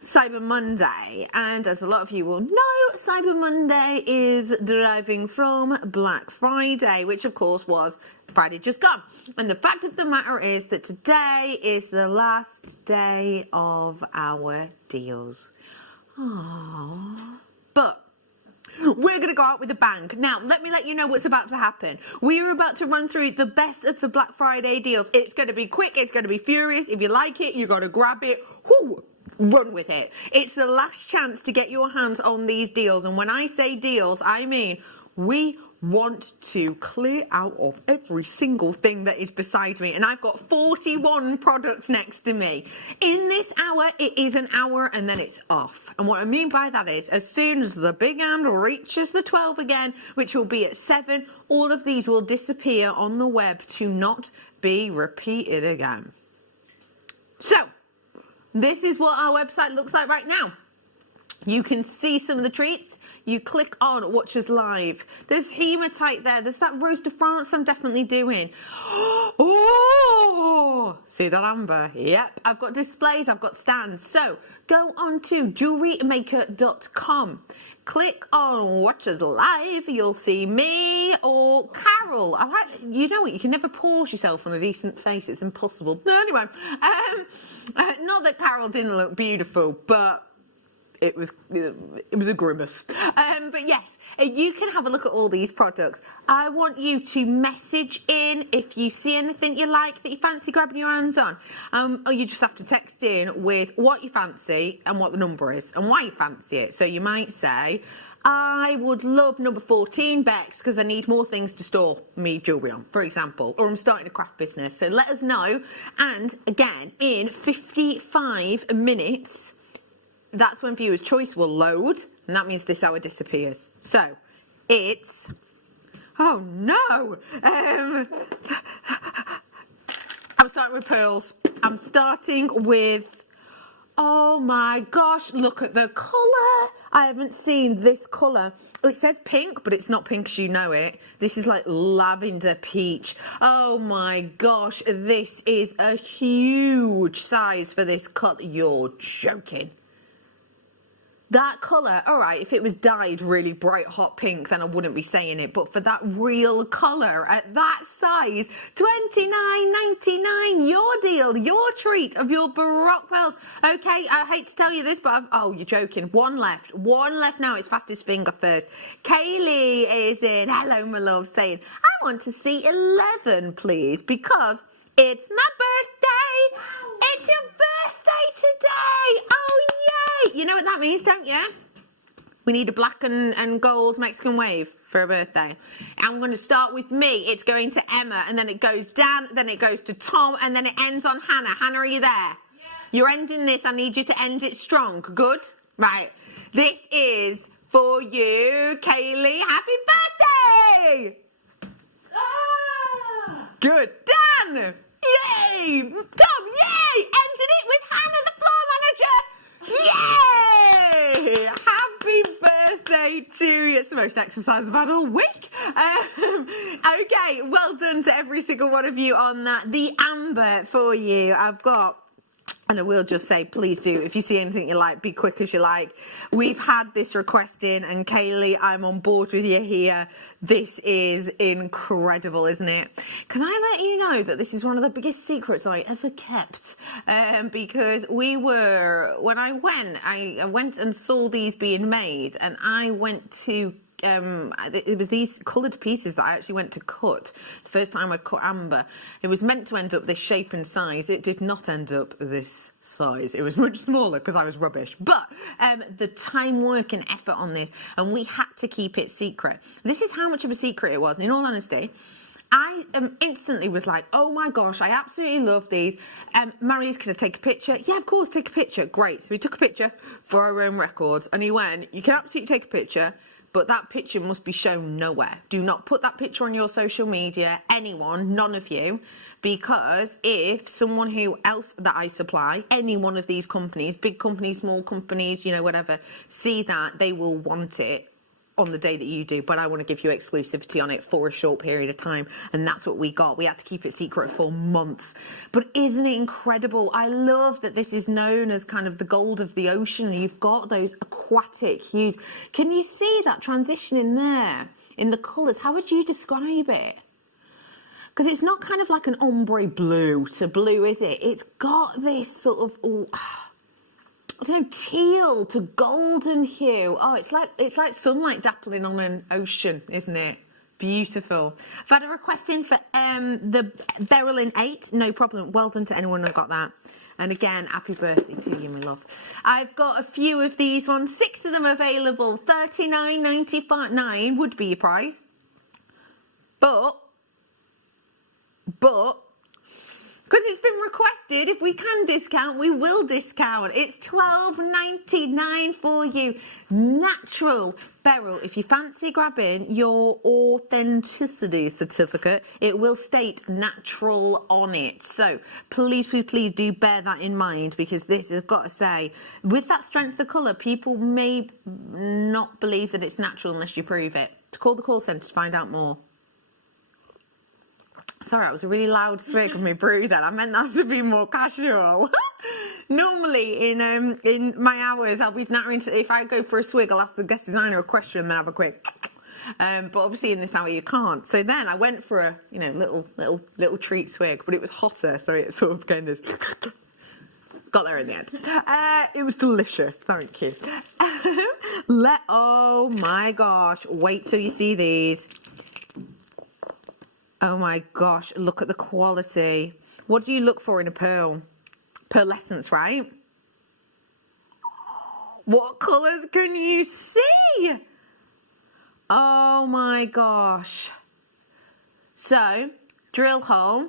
Cyber Monday, and as a lot of you will know, Cyber Monday is deriving from Black Friday, which of course was Friday just gone. And the fact of the matter is that today is the last day of our deals. Aww. But we're going to go out with a bang. Now, let me let you know what's about to happen. We are about to run through the best of the Black Friday deals. It's going to be quick. It's going to be furious. If you like it, you got to grab it. Whoo! Run with it. It's the last chance to get your hands on these deals. And when I say deals, I mean we want to clear out of every single thing that is beside me, and I've got 41 products next to me. In this hour, it is an hour and then it's off. And what I mean by that is, as soon as the big hand reaches the 12 again, which will be at 7, all of these will disappear on the web to not be repeated again. So, this is what our website looks like right now. You can see some of the treats. You click on Watch Us Live. There's hematite there. There's that Rose de France I'm definitely doing. Oh, see that amber? Yep. I've got displays. I've got stands. So go on to JewelleryMaker.com. Click on Watch Us Live. You'll see me or Carol. You know what? You can never pause yourself on a decent face. It's impossible. Anyway, not that Carol didn't look beautiful, but it was a grimace. But yes, you can have a look at all these products. I want you to message in if you see anything you like that you fancy grabbing your hands on. Or you just have to text in with what you fancy and what the number is and why you fancy it. So you might say, I would love number 14 Bex because I need more things to store me jewellery on, for example, or I'm starting a craft business. So let us know. And again, in 55 minutes, that's when Viewer's Choice will load, and that means this hour disappears. So, it's... Oh, no! I'm starting with pearls. I'm starting with... Oh, my gosh, look at the colour. I haven't seen this colour. It says pink, but it's not pink as you know it. This is like lavender peach. Oh, my gosh, this is a huge size for this colour. You're joking. That colour, all right, if it was dyed really bright hot pink, then I wouldn't be saying it. But for that real colour at that size, $29.99, your deal, your treat of your Baroque pearls. Okay, I hate to tell you this, but oh, you're joking. One left now. It's fastest finger first. Kaylee is in. Hello, my love, saying, I want to see 11, please, because it's my birthday. It's your birthday today. Oh, yay. You know what that means, don't you? We need a black and gold Mexican wave for a birthday. I'm going to start with me. It's going to Emma, and then it goes Dan, then it goes to Tom, and then it ends on Hannah. Hannah, are you there? Yeah. You're ending this. I need you to end it strong. Good? Right. This is for you, Kaylee. Happy birthday! Ah! Good. Dan! Yay! Tom, yay! Ended it with Hannah, the floor manager! Yay! Happy birthday to you. It's the most exercise I've had all week. Okay, well done to every single one of you on that. The amber for you, I've got... And I will just say, please do, if you see anything you like, be quick as you like. We've had this request in, and Kaylee, I'm on board with you here. This is incredible, isn't it? Can I let you know that this is one of the biggest secrets I ever kept? Because when I went and saw these being made, and I went to... it was these coloured pieces that I actually went to cut. The first time I cut amber, it was meant to end up this shape and size. It did not end up this size. It was much smaller because I was rubbish. But the time, work and effort on this, and we had to keep it secret. This is how much of a secret it was. And in all honesty, I instantly was like, oh my gosh, I absolutely love these. Marius, can I take a picture? Yeah, of course, take a picture. Great. So we took a picture for our own records, and he went, you can absolutely take a picture, but that picture must be shown nowhere. Do not put that picture on your social media, anyone, none of you, because if someone who else that I supply, any one of these companies, big companies, small companies, you know, whatever, see that, they will want it on the day that you do, but I want to give you exclusivity on it for a short period of time, and that's what we got. We had to keep it secret for months. But isn't it incredible? I love that this is known as kind of the gold of the ocean. You've got those aquatic hues. Can you see that transition in there, in the colours? How would you describe it? Because it's not kind of like an ombre blue to blue, is it? It's got this sort of... I don't know, teal to golden hue. Oh, it's like sunlight dappling on an ocean, isn't it? Beautiful. I've had a request in for the Beryl in 8. No problem. Well done to anyone who got that. And again, happy birthday to you, my love. I've got a few of these ones. 6 of them available. $39.95 would be your price. But because it's been requested, if we can discount, we will discount. It's $12.99 for you. Natural beryl. If you fancy grabbing your authenticity certificate, it will state natural on it. So please, please, please do bear that in mind, because this, I've got to say, with that strength of colour, people may not believe that it's natural unless you prove it. Call the call centre to find out more. Sorry, that was a really loud swig of my brew then. I meant that to be more casual. Normally in my hours, I'll be nattering to, if I go for a swig, I'll ask the guest designer a question and then have a quick. But obviously in this hour you can't. So then I went for a little treat swig, but it was hotter, so it sort of kind of got there in the end. It was delicious, thank you. Oh my gosh, wait till you see these. Oh my gosh, look at the quality. What do you look for in a pearl? Pearlescence, right? What colours can you see? Oh my gosh. So, drill hole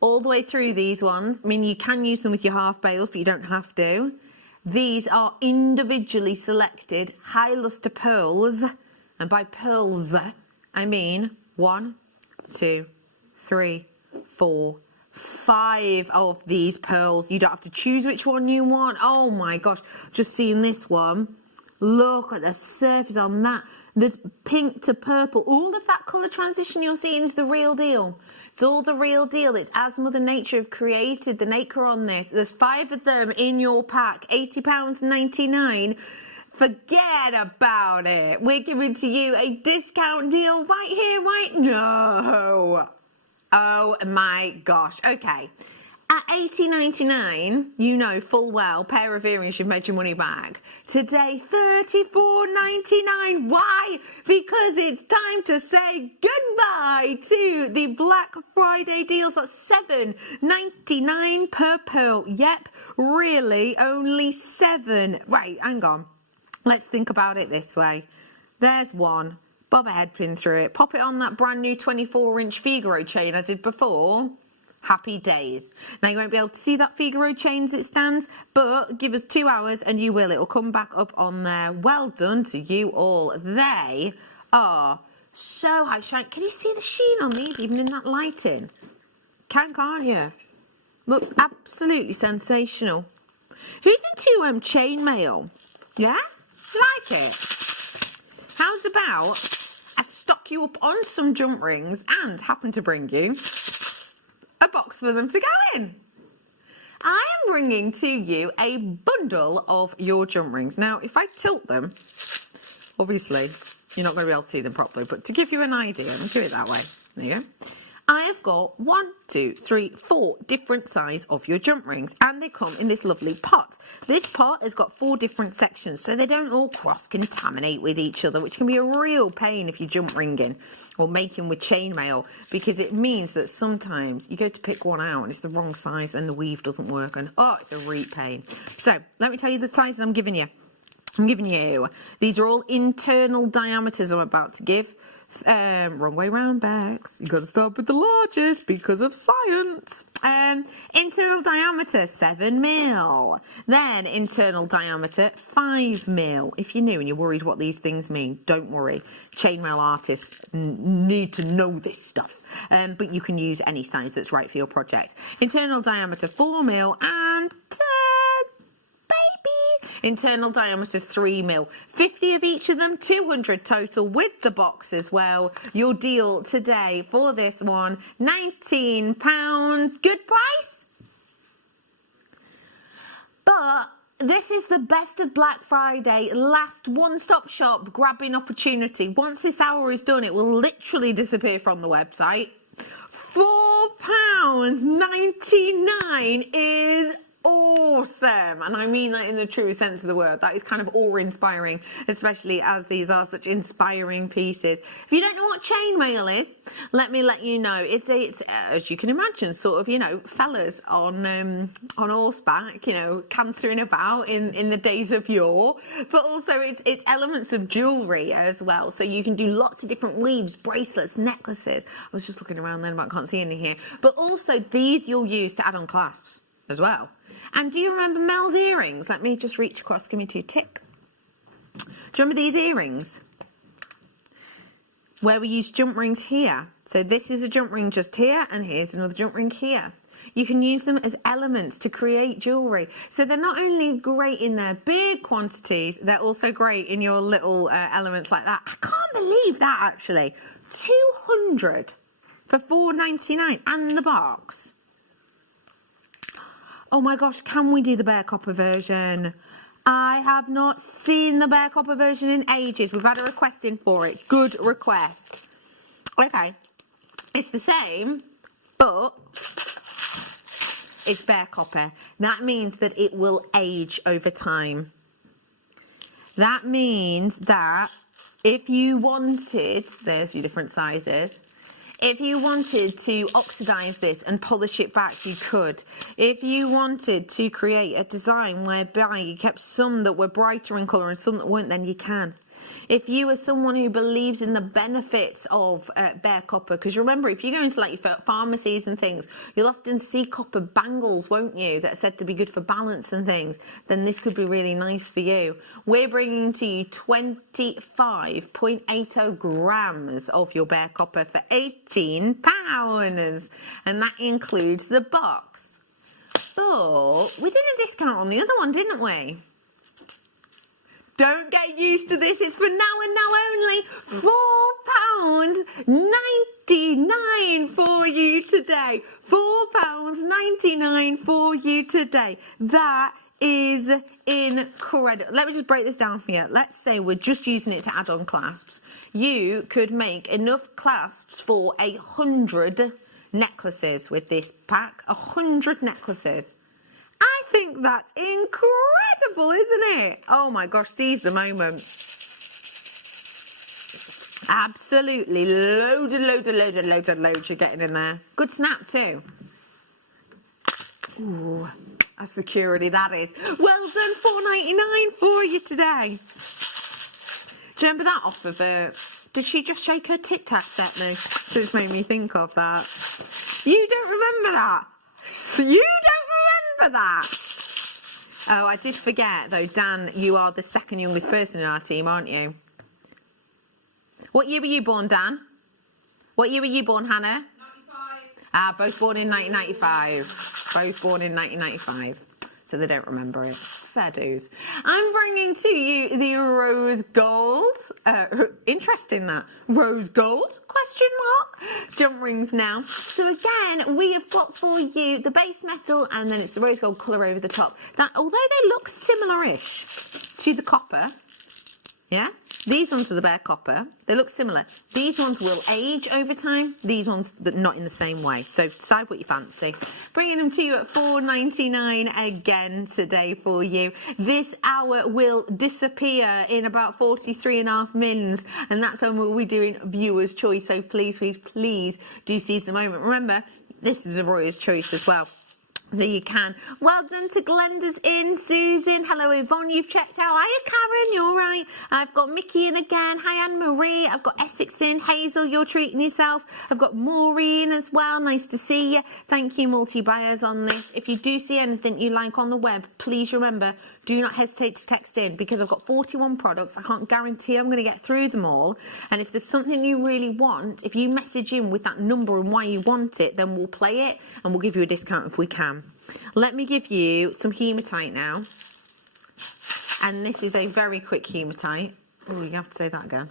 all the way through these ones. I mean, you can use them with your half bales, but you don't have to. These are individually selected high luster pearls. And by pearls, I mean 1, 2, 3, 4, 5 of these pearls. You don't have to choose which one you want. Oh my gosh, just seeing this one. Look at the surface on that. There's pink to purple. All of that colour transition you're seeing is the real deal. It's all the real deal. It's as Mother Nature have created the nacre on this. There's 5 of them in your pack. £80.99. Forget about it. We're giving to you a discount deal right here, right now. Oh my gosh. Okay. At $80.99, you know full well, pair of earrings, you've made your money back. Today, $34.99. Why? Because it's time to say goodbye to the Black Friday deals. That's $7.99 per pearl. Yep, really, only 7. Right, hang on. Let's think about it this way. There's one. Bob a head pin through it. Pop it on that brand new 24-inch Figaro chain I did before. Happy days. Now, you won't be able to see that Figaro chain as it stands, but give us 2 hours and you will. It will come back up on there. Well done to you all. They are so high shine. Can you see the sheen on these, even in that lighting? Can't you? Looks absolutely sensational. Who's into chainmail? Yeah? Like it? How's about I stock you up on some jump rings and happen to bring you a box for them to go in? I am bringing to you a bundle of your jump rings. Now, if I tilt them, obviously, you're not going to be able to see them properly, but to give you an idea, let me do it that way. There you go. I have got 1, 2, 3, 4 different sizes of your jump rings, and they come in this lovely pot. This pot has got 4 different sections, so they don't all cross-contaminate with each other, which can be a real pain if you're jump ringing or making with chainmail, because it means that sometimes you go to pick one out and it's the wrong size and the weave doesn't work, and oh, it's a real pain. So let me tell you the sizes I'm giving you. These are all internal diameters I'm about to give. Wrong way round, Bex. You got to start with the largest because of science. Internal diameter 7 mil. Then internal diameter 5 mil. If you're new and you're worried what these things mean, don't worry. Chainmail artists need to know this stuff. But you can use any size that's right for your project. Internal diameter 4 mil and internal diameter 3 mil. 50 of each of them, 200 total with the box as well. Your deal today for this one, £19. Good price. But this is the best of Black Friday, last one-stop shop grabbing opportunity. Once this hour is done, it will literally disappear from the website. £4.99 is all awesome. And I mean that in the true sense of the word. That is kind of awe-inspiring, especially as these are such inspiring pieces. If you don't know what chainmail is, let me let you know. It's as you can imagine, sort of, you know, fellas on horseback, you know, cantering about in the days of yore. But also it's elements of jewellery as well. So you can do lots of different weaves, bracelets, necklaces. I was just looking around then, but I can't see any here. But also these you'll use to add on clasps as well. And do you remember Mel's earrings? Let me just reach across, give me 2 ticks. Do you remember these earrings? Where we use jump rings here. So this is a jump ring just here, and here's another jump ring here. You can use them as elements to create jewellery. So they're not only great in their big quantities, they're also great in your little elements like that. I can't believe that, actually. 200 for $4.99 and the box. Oh my gosh, can we do the bare copper version? I have not seen the bare copper version in ages. We've had a request in for it. Good request. Okay. It's the same, but it's bare copper. That means that it will age over time. That means that if you wanted, there's your different sizes. If you wanted to oxidise this and polish it back, you could. If you wanted to create a design whereby you kept some that were brighter in colour and some that weren't, then you can. If you are someone who believes in the benefits of bare copper, because remember, if you go into like your pharmacies and things, you'll often see copper bangles, won't you, that are said to be good for balance and things, then this could be really nice for you. We're bringing to you 25.80 grams of your bare copper for £18, and that includes the box. But we did a discount on the other one, didn't we? Don't get used to this. It's for now and now only. £4.99 for you today. £4.99 for you today. That is incredible. Let me just break this down for you. Let's say we're just using it to add on clasps. You could make enough clasps for 100 necklaces with this pack. 100 necklaces. I think that's incredible, isn't it? Oh my gosh, seize the moment. Absolutely loaded you're getting in there. Good snap too. Ooh, that's security, that is. Well done, $4.99 for you today. Do you remember that off of her? Did she just shake her Tic Tacs at me? Just made me think of that. You don't remember that? You don't remember that? Oh, I did forget though, Dan, you are the second youngest person in our team, aren't you? What year were you born, Dan? What year were you born, Hannah? 95. Both born in 1995. Both born in 1995. So they don't remember it. Fair dues. I'm bringing to you the rose gold. Interesting that. Rose gold? Question mark. Jump rings now. So again, we have got for you the base metal and then it's the rose gold colour over the top. That, although they look similar-ish to the copper, yeah, these ones are the bare copper. They look similar. These ones will age over time. These ones, not in the same way. So decide what you fancy. Bringing them to you at $4.99 again today for you. This hour will disappear in about 43.5 mins, and that's when we'll be doing viewer's choice. So please, please, please do seize the moment. Remember, this is a Royer's choice as well. So you can. Well done to Glenda's in. Susan. Hello, Yvonne. You've checked out. Hiya, Karen. You're right. I've got Mickey in again. Hi, Anne-Marie. I've got Essex in. Hazel, you're treating yourself. I've got Maureen as well. Nice to see you. Thank you, multi-buyers on this. If you do see anything you like on the web, please remember, do not hesitate to text in because I've got 41 products. I can't guarantee I'm going to get through them all. And if there's something you really want, if you message in with that number and why you want it, then we'll play it and we'll give you a discount if we can. Let me give you some hematite now. And this is a very quick hematite. Oh, you have to say that again.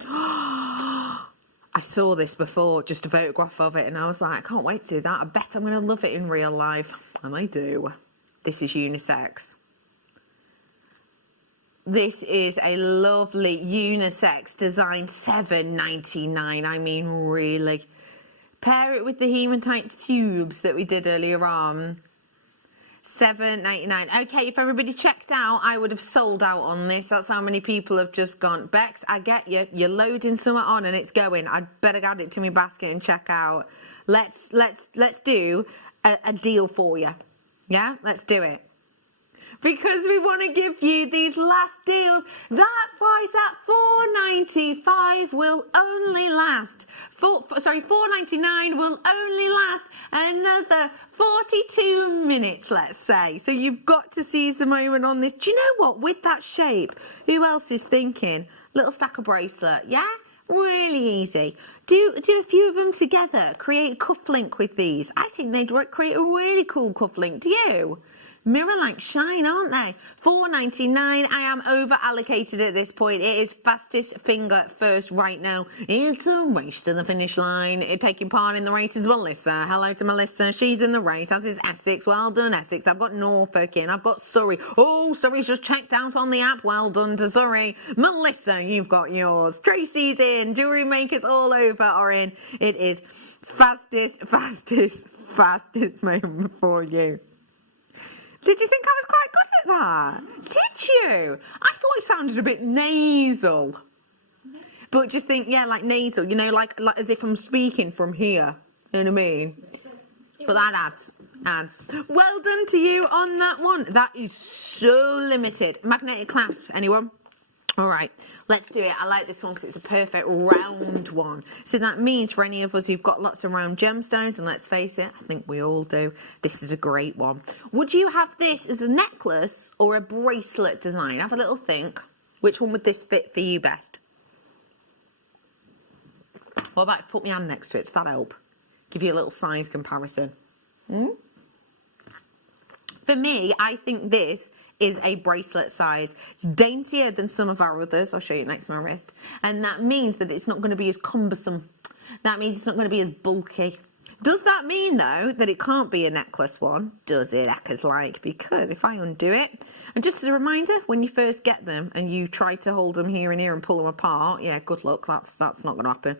I saw this before, just a photograph of it, and I was like, I can't wait to do that. I bet I'm going to love it in real life. And I do. This is unisex. This is a lovely unisex design, $7.99. I mean, really. Pair it with the hematite tubes that we did earlier on. $7.99. Okay, if everybody checked out, I would have sold out on this. That's how many people have just gone. Bex, I get you. You're loading something on and it's going. I'd better add it to my basket and check out. Let's do a deal for you. Yeah, let's do it. Because we want to give you these last deals. That price at $4.95 will only last. $4.99 will only last another 42 minutes, let's say. So you've got to seize the moment on this. Do you know what? With that shape, who else is thinking? Little stacker bracelet, yeah? Really easy. Do a few of them together. Create a cufflink with these. I think they'd create a really cool cufflink. Do you? Mirror like shine, aren't they? $4.99. I am over allocated at this point. It is fastest finger first right now. It's a race to the finish line. Taking part in the race is Melissa. Hello to Melissa. She's in the race, as is Essex. Well done, Essex. I've got Norfolk in. I've got Surrey. Oh, Surrey's just checked out on the app. Well done to Surrey. Melissa, you've got yours. Tracy's in. Jewellery makers all over are in. It is fastest moment for you. Did you think I was quite good at that? Did you? I thought it sounded a bit nasal. But just think, yeah, like nasal, you know, like as if I'm speaking from here. You know what I mean? But that adds. Well done to you on that one. That is so limited. Magnetic clasp, anyone? All right, let's do it. I like this one because it's a perfect round one. So that means for any of us who've got lots of round gemstones, and let's face it, I think we all do, this is a great one. Would you have this as a necklace or a bracelet design? Have a little think. Which one would this fit for you best? What about if I put my hand next to it? Does that help? Give you a little size comparison. For me, I think this is a bracelet size. It's daintier than some of our others. I'll show you next to my wrist. And that means that it's not going to be as cumbersome. That means it's not going to be as bulky. Does that mean, though, that it can't be a necklace one? Does it, Eckers like? Because if I undo it, and just as a reminder, when you first get them and you try to hold them here and here and pull them apart, yeah, good luck. That's not going to happen.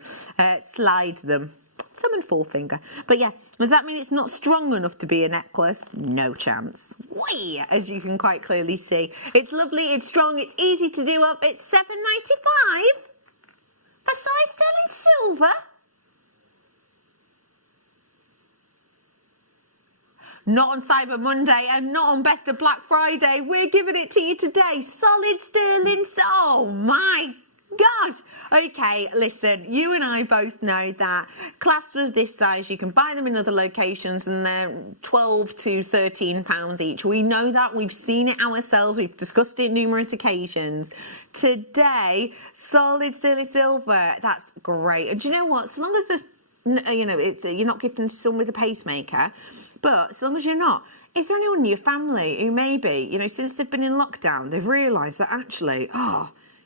Slide them. Thumb and forefinger. But yeah, does that mean it's not strong enough to be a necklace? No chance. Whee! As you can quite clearly see. It's lovely, it's strong, it's easy to do up. It's $7.95 for size sterling silver. Not on Cyber Monday and not on Best of Black Friday. We're giving it to you today. Solid sterling. Oh my gosh. Okay, listen, you and I both know that clasps of this size, you can buy them in other locations and they're £12 to £13 each. We know that. We've seen it ourselves. We've discussed it numerous occasions. Today, solid sterling silver. That's great. And do you know what? So long as there's, you know, you're not gifting someone with a pacemaker, but as long as you're not, is there anyone in your family who maybe, you know, since they've been in lockdown, they've realised that actually,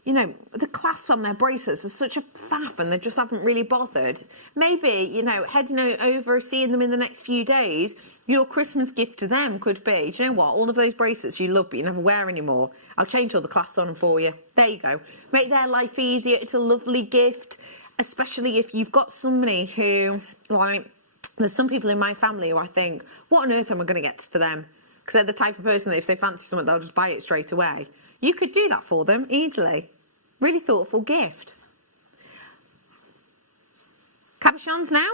you know, the clasp on their bracelets is such a faff and they just haven't really bothered. Maybe, you know, heading over, seeing them in the next few days, your Christmas gift to them could be, do you know what, all of those bracelets you love but you never wear anymore, I'll change all the clasps on them for you. There you go. Make their life easier. It's a lovely gift, especially if you've got somebody who, like, there's some people in my family who I think, what on earth am I going to get for them? Because they're the type of person that if they fancy something, they'll just buy it straight away. You could do that for them easily. Really thoughtful gift. Cabochons now?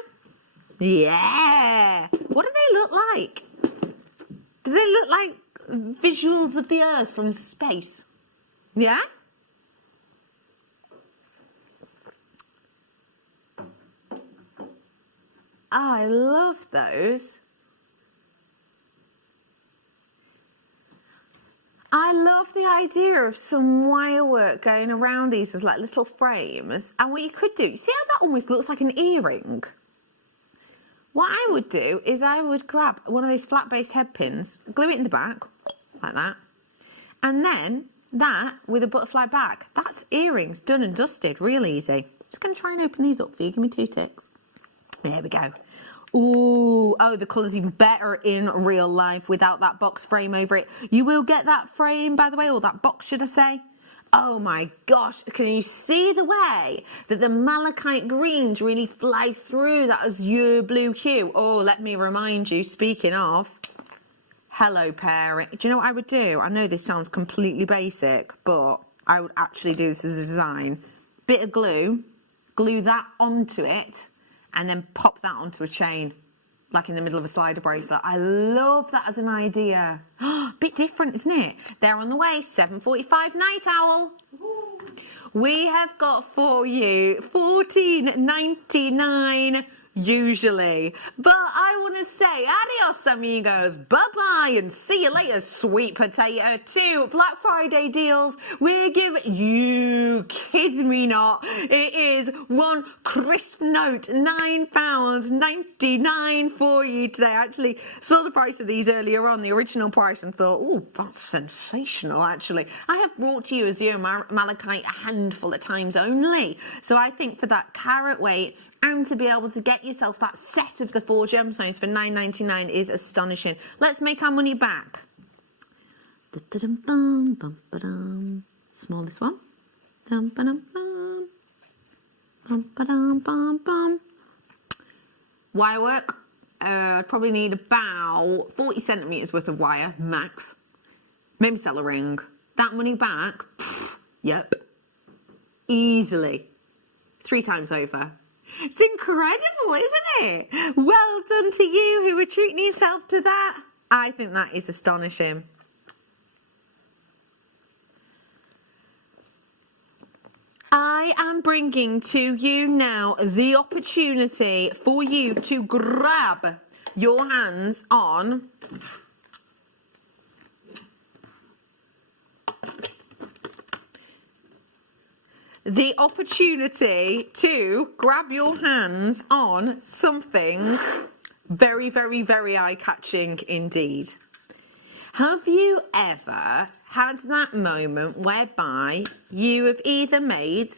Yeah! What do they look like? Do they look like visuals of the Earth from space? Yeah? Oh, I love those. I love the idea of some wire work going around these as like little frames. And what you could do, you see how that almost looks like an earring? What I would do is I would grab one of those flat-based head pins, glue it in the back, like that. And then that with a butterfly back. That's earrings done and dusted, real easy. I'm just going to try and open these up for you. Give me 2 ticks. There we go. Ooh, oh, the colour's even better in real life without that box frame over it. You will get that frame, by the way, or that box, should I say. Oh my gosh, can you see the way that the malachite greens really fly through that azure blue hue? Oh, let me remind you, speaking of, hello pairing. Do you know what I would do? I know this sounds completely basic, but I would actually do this as a design. Bit of glue that onto it, and then pop that onto a chain, like in the middle of a slider bracelet. I love that as an idea. Bit different, isn't it? They're on the way, 7:45 Night Owl. We have got for you $14.99 usually. But I want to say adios amigos, bye-bye, and see you later, sweet potato. 2 Black Friday deals. We're giving you, kid me not, it is one crisp note, £9.99 for you today. I actually saw the price of these earlier on, the original price, and thought, oh, that's sensational actually. I have brought to you Azure Malachite a handful of times only, so I think for that carat weight and to be able to get yourself that set of the 4 gemstones for $9.99 is astonishing. Let's make our money back. Smallest one. Wire work. Probably need about 40 centimetres worth of wire, max. Maybe sell a ring. That money back, yep. Easily. 3 times over. It's incredible, isn't it? Well done to you who are treating yourself to that. I think that is astonishing. I am bringing to you now the opportunity for you to grab your hands on the opportunity to grab your hands on something very, very, very eye-catching indeed. Have you ever had that moment whereby you have either made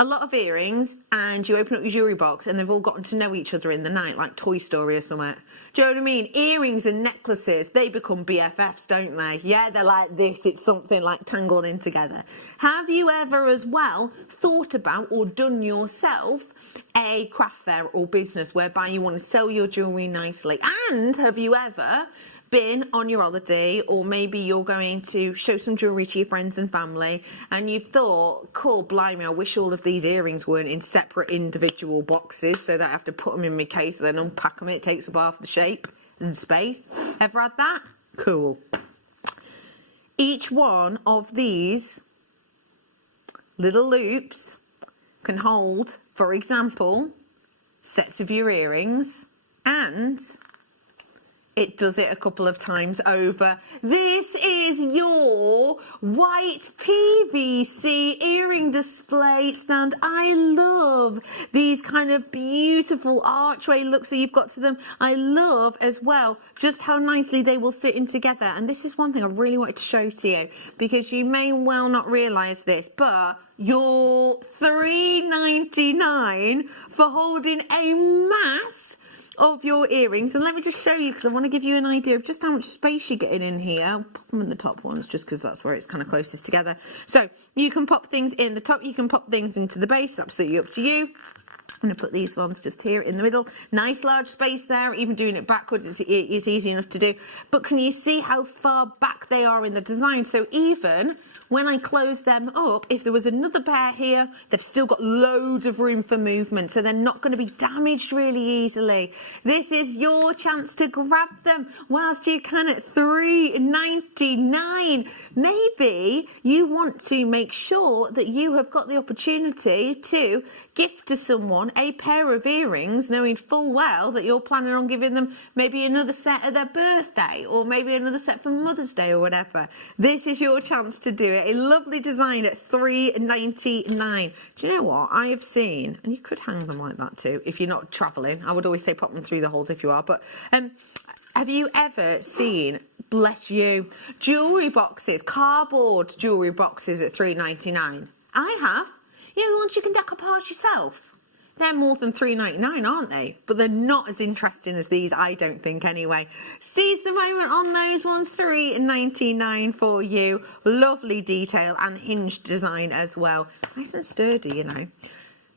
a lot of earrings and you open up your jewellery box and they've all gotten to know each other in the night, like Toy Story or something? Do you know what I mean? Earrings and necklaces, they become BFFs, don't they? Yeah, they're like this. It's something like tangled in together. Have you ever as well thought about or done yourself a craft fair or business whereby you want to sell your jewellery nicely? And have you ever been on your holiday, or maybe you're going to show some jewellery to your friends and family, and you thought, cool, blimey, I wish all of these earrings weren't in separate individual boxes so that I have to put them in my case and then unpack them. It takes up half the shape and space. Ever had that? Cool. Each one of these little loops can hold, for example, sets of your earrings, and it does it a couple of times over. This is your white PVC earring display stand. I love these kind of beautiful archway looks that you've got to them. I love as well just how nicely they will sit in together. And this is one thing I really wanted to show to you, because you may well not realise this, but you're $3.99 for holding a mass of your earrings. And let me just show you, because I want to give you an idea of just how much space you're getting in here. I'll pop them in the top ones just because that's where it's kind of closest together. So you can pop things in the top, you can pop things into the base, absolutely up to you. I'm going to put these ones just here in the middle. Nice large space there. Even doing it backwards is easy enough to do. But can you see how far back they are in the design? So even when I close them up, if there was another pair here, they've still got loads of room for movement, so they're not going to be damaged really easily. This is your chance to grab them whilst you can at $3.99. Maybe you want to make sure that you have got the opportunity to gift to someone a pair of earrings, knowing full well that you're planning on giving them maybe another set at their birthday, or maybe another set for Mother's Day or whatever. This is your chance to do it. A lovely design at $3.99. Do you know what I have seen? And you could hang them like that too if you're not travelling. I would always say pop them through the holes if you are. But have you ever seen, bless you, jewellery boxes, cardboard jewellery boxes at $3.99? I have. Yeah, the ones you can decoupage yourself. They're more than $3.99, aren't they? But they're not as interesting as these, I don't think, anyway. Seize the moment on those ones. $3.99 for you. Lovely detail and hinged design as well. Nice and sturdy, you know.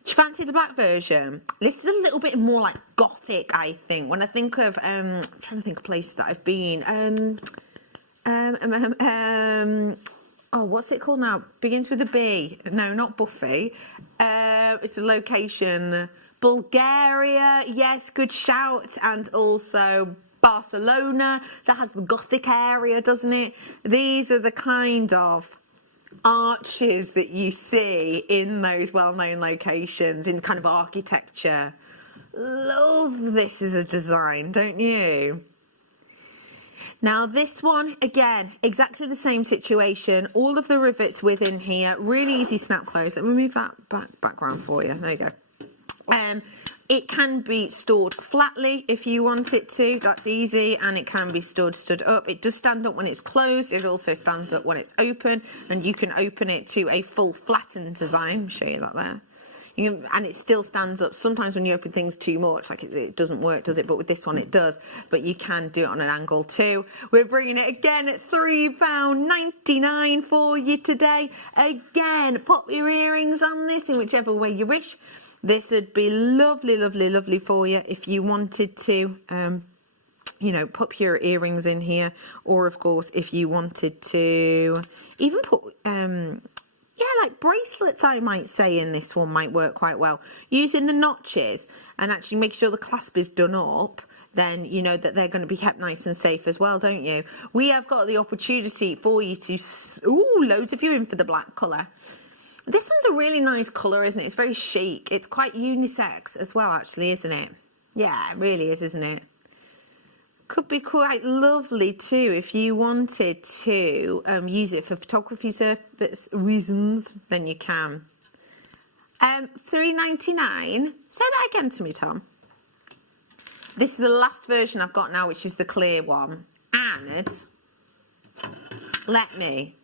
Do you fancy the black version? This is a little bit more like gothic, I think. When I think of, I'm trying to think of places that I've been. Oh, what's it called now? Begins with a B. No, not Buffy. It's a location. Bulgaria, yes, good shout. And also Barcelona, that has the Gothic area, doesn't it? These are the kind of arches that you see in those well-known locations, in kind of architecture. Love this as a design, don't you? Now this one, again, exactly the same situation. All of the rivets within here, really easy snap close. Let me move that background for you. There you go. It can be stored flatly if you want it to. That's easy, and it can be stood up. It does stand up when it's closed. It also stands up when it's open, and you can open it to a full flattened design. I'll show you that there. And it still stands up. Sometimes when you open things too much, like it doesn't work, does it? But with this one, it does. But you can do it on an angle too. We're bringing it again at £3.99 for you today. Again, pop your earrings on this in whichever way you wish. This would be lovely, lovely, lovely for you if you wanted to, you know, pop your earrings in here. Or, of course, if you wanted to even put, yeah, like bracelets, I might say, in this one might work quite well. Using the notches and actually make sure the clasp is done up, then you know that they're going to be kept nice and safe as well, don't you? We have got the opportunity for you to... Ooh, loads of you in for the black colour. This one's a really nice colour, isn't it? It's very chic. It's quite unisex as well, actually, isn't it? Yeah, it really is, isn't it? Could be quite lovely too if you wanted to use it for photography service reasons. Then you can. $3.99. Say that again to me, Tom. This is the last version I've got now, which is the clear one. And let me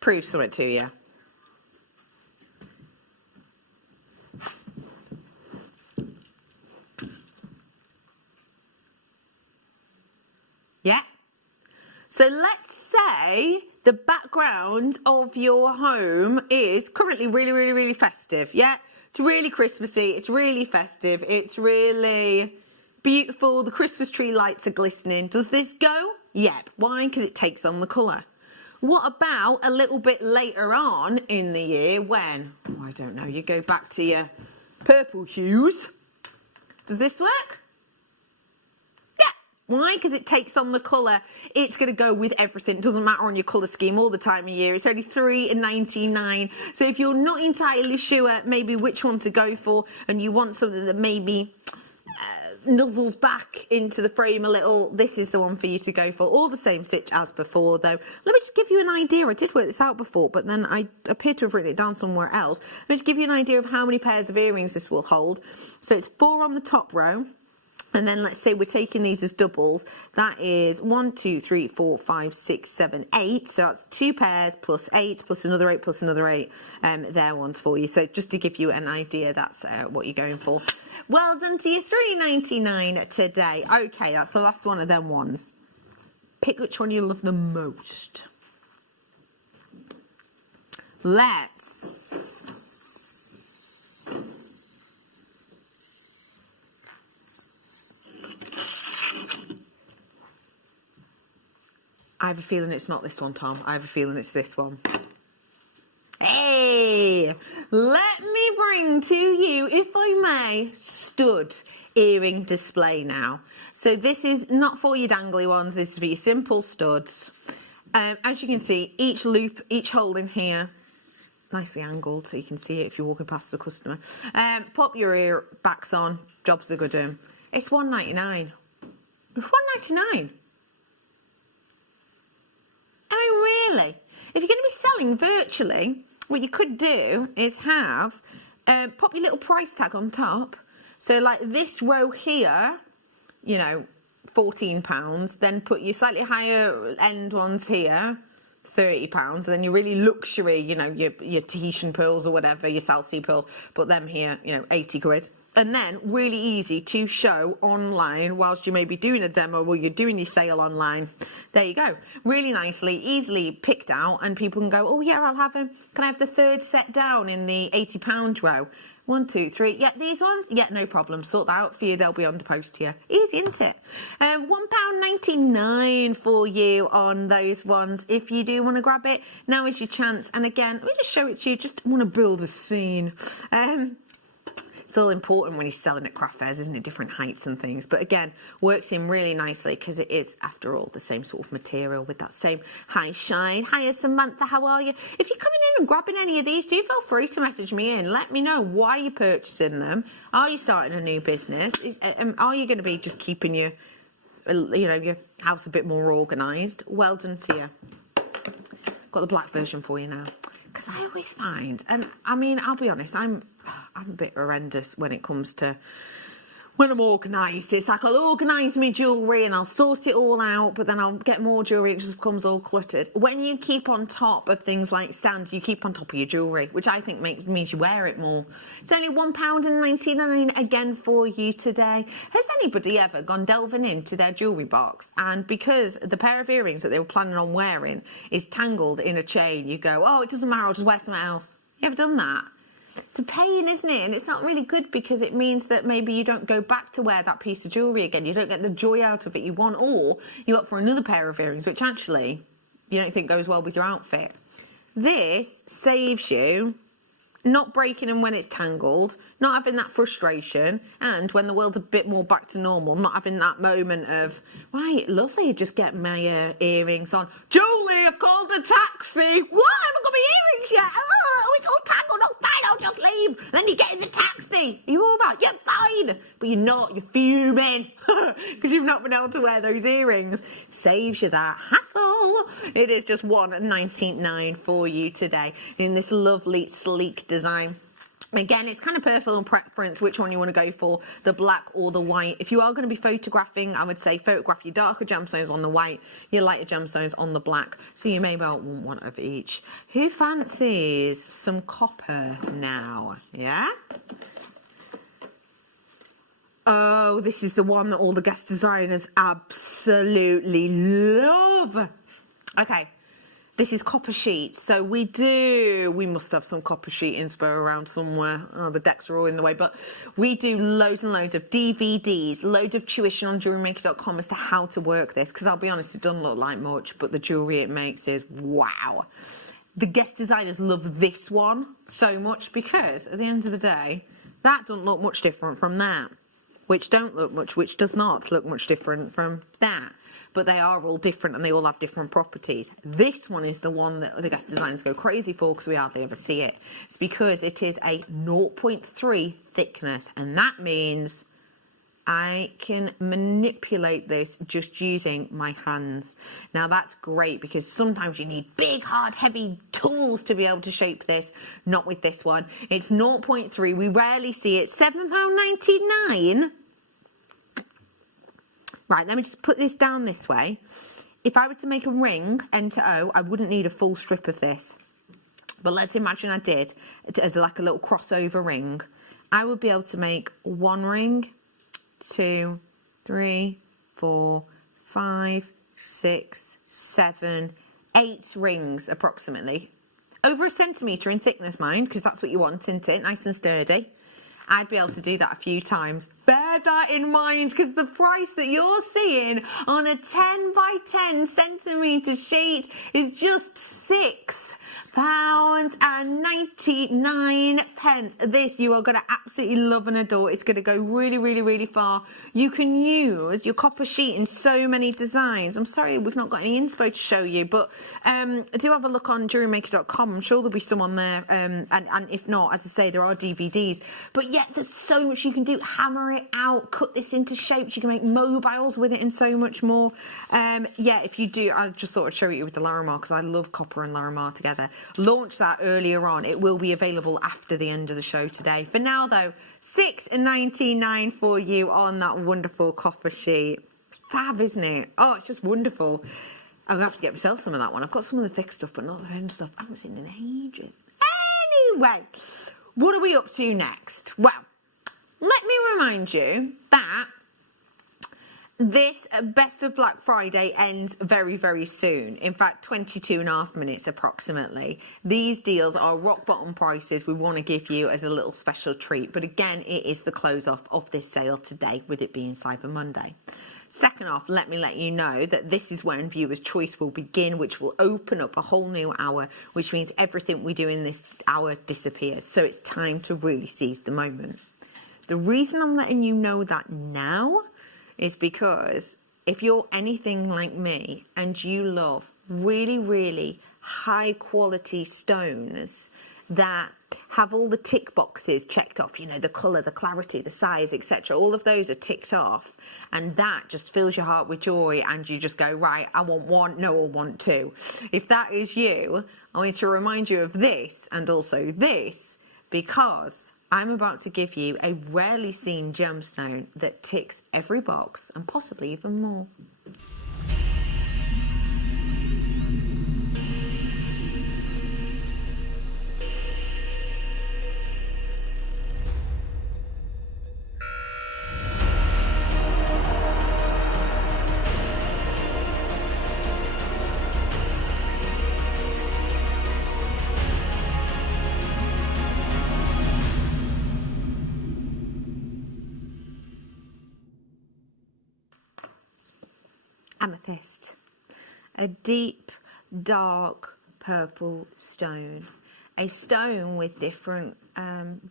prove something to you. Yeah. So let's say the background of your home is currently really, really, really festive. Yeah. It's really Christmassy. It's really festive. It's really beautiful. The Christmas tree lights are glistening. Does this go? Yep. Why? Because it takes on the colour. What about a little bit later on in the year when, oh, I don't know, you go back to your purple hues? Does this work? Yeah. Why? Because it takes on the colour. It's going to go with everything. It doesn't matter on your colour scheme all the time of year. It's only $3.99. So if you're not entirely sure maybe which one to go for and you want something that maybe nuzzles back into the frame a little, this is the one for you to go for. All the same stitch as before, though. Let me just give you an idea. I did work this out before, but then I appear to have written it down somewhere else. Let me just give you an idea of how many pairs of earrings this will hold. So it's 4 on the top row. And then let's say we're taking these as doubles. That is 1, 2, 3, 4, 5, 6, 7, 8. So that's 2 pairs plus 8 plus another 8 plus another 8. They're ones for you. So just to give you an idea, that's what you're going for. Well done to you, $3.99 today. Okay, that's the last one of them ones. Pick which one you love the most. I have a feeling it's not this one, Tom. I have a feeling it's this one. Hey, let me bring to you, if I may, stud earring display now. So this is not for your dangly ones. This is for your simple studs. As you can see, each loop, each hole in here, nicely angled so you can see it if you're walking past the customer. Pop your ear backs on. Jobs are good. It's $1.99. It's $1.99. Oh, really? If you're going to be selling virtually, what you could do is have, pop your little price tag on top. So like this row here, you know, £14. Then put your slightly higher end ones here, £30. And then your really luxury, you know, your Tahitian pearls or whatever, your South Sea pearls, put them here, you know, 80 quid. and then really easy to show online whilst you may be doing a demo or you're doing your sale online. There you go. Really nicely, easily picked out, and people can go, oh yeah, I'll have them. Can I have the third set down in the £80 row? 1, 2, 3. Yeah, these ones? Yeah, no problem. Sort that out for you. They'll be on the post here. Easy, isn't it? £1.99 for you on those ones. If you do want to grab it, now is your chance. And again, let me just show it to you. Just want to build a scene. It's all important when you're selling at craft fairs, isn't it? Different heights and things. But again, works in really nicely because it is, after all, the same sort of material with that same high shine. Hiya, Samantha, how are you? If you're coming in and grabbing any of these, do feel free to message me in. Let me know why you're purchasing them. Are you starting a new business? Are you going to be just keeping your house a bit more organised? Well done to you. Got the black version for you now. Because I always find, and I mean, I'll be honest, I'm a bit horrendous when it comes to when I'm organised. It's like I'll organise my jewellery and I'll sort it all out, but then I'll get more jewellery and it just becomes all cluttered. When you keep on top of things like stands, you keep on top of your jewellery, which I think means you wear it more. It's only £1.99 again for you today. Has anybody ever gone delving into their jewellery box, and because the pair of earrings that they were planning on wearing is tangled in a chain, you go, oh, it doesn't matter, I'll just wear something else? You ever done that? It's a pain, isn't it? And it's not really good because it means that maybe you don't go back to wear that piece of jewellery again. You don't get the joy out of it you want, or you opt for another pair of earrings, which actually you don't think goes well with your outfit. This saves you not breaking them when it's tangled, not having that frustration, and when the world's a bit more back to normal, not having that moment of, right, lovely, just get my earrings on. Julie, I've called a taxi. What? I haven't got my earrings yet. Oh, it's all tangled. Oh, fine, I'll just leave. And then you get in the taxi. Are you all right? You're fine. But you're not. You're fuming because you've not been able to wear those earrings. Saves you that hassle. It is just £1.99 for you today in this lovely, sleek design. Again, it's kind of personal preference which one you want to go for, the black or the white. If you are going to be photographing, I would say photograph your darker gemstones on the white, your lighter gemstones on the black. So you may well want one of each. Who fancies some copper now? Yeah? Oh, this is the one that all the guest designers absolutely love. Okay. This is copper sheets. So we must have some copper sheet inspo around somewhere. Oh, the decks are all in the way, but we do loads and loads of DVDs, loads of tuition on JewelleryMaker.com as to how to work this, because I'll be honest, it doesn't look like much, but the jewellery it makes is wow. The guest designers love this one so much because at the end of the day, that doesn't look much different from that, which does not look much different from that. But they are all different and they all have different properties. This one is the one that the guest designers go crazy for because we hardly ever see it. It's because it is a 0.3 thickness, and that means I can manipulate this just using my hands. Now that's great because sometimes you need big, hard, heavy tools to be able to shape this. Not with this one. It's 0.3. We rarely see it. £7.99. Right, let me just put this down this way. If I were to make a ring, N to O, I wouldn't need a full strip of this. But let's imagine I did, as like a little crossover ring. I would be able to make 1 ring, 2, 3, 4, 5, 6, 7, 8 rings approximately. Over 1 centimetre in thickness, mind, because that's what you want, isn't it? Nice and sturdy. I'd be able to do that a few times. Bear that in mind, because the price that you're seeing on a 10 by 10 centimetre sheet is just £6.99. This you are going to absolutely love and adore. It's going to go really, really, really far. You can use your copper sheet in so many designs. I'm sorry we've not got any inspo to show you, but do have a look on JewelleryMaker.com. I'm sure there'll be some on there, and if not, as I say, there are DVDs. But yet there's so much you can do. Hammer it out, cut this into shapes. You can make mobiles with it and so much more. Yeah, if you do, I just thought I'd show you with the Larimar because I love copper and Larimar together. Launch that earlier on. It will be available after the end of the show today. For now though, £6.99 for you on that wonderful copper sheet. It's fab, isn't it? Oh, it's just wonderful. I'm gonna have to get myself some of that one. I've got some of the thick stuff, but not the thin stuff. I haven't seen it in ages. Anyway, what are we up to next? Well, let me remind you that this Best of Black Friday ends very, very soon. In fact, 22.5 minutes approximately. These deals are rock bottom prices we want to give you as a little special treat. But again, it is the close off of this sale today, with it being Cyber Monday. Second off, let me let you know that this is when Viewer's Choice will begin, which will open up a whole new hour, which means everything we do in this hour disappears. So it's time to really seize the moment. The reason I'm letting you know that now is because if you're anything like me and you love really, really high quality stones that have all the tick boxes checked off, you know, the colour, the clarity, the size, etc. All of those are ticked off, and that just fills your heart with joy, and you just go, right, I want one, no, I want two. If that is you, I want to remind you of this and also this, because I'm about to give you a rarely seen gemstone that ticks every box and possibly even more. Amethyst, a deep, dark purple stone, a stone with different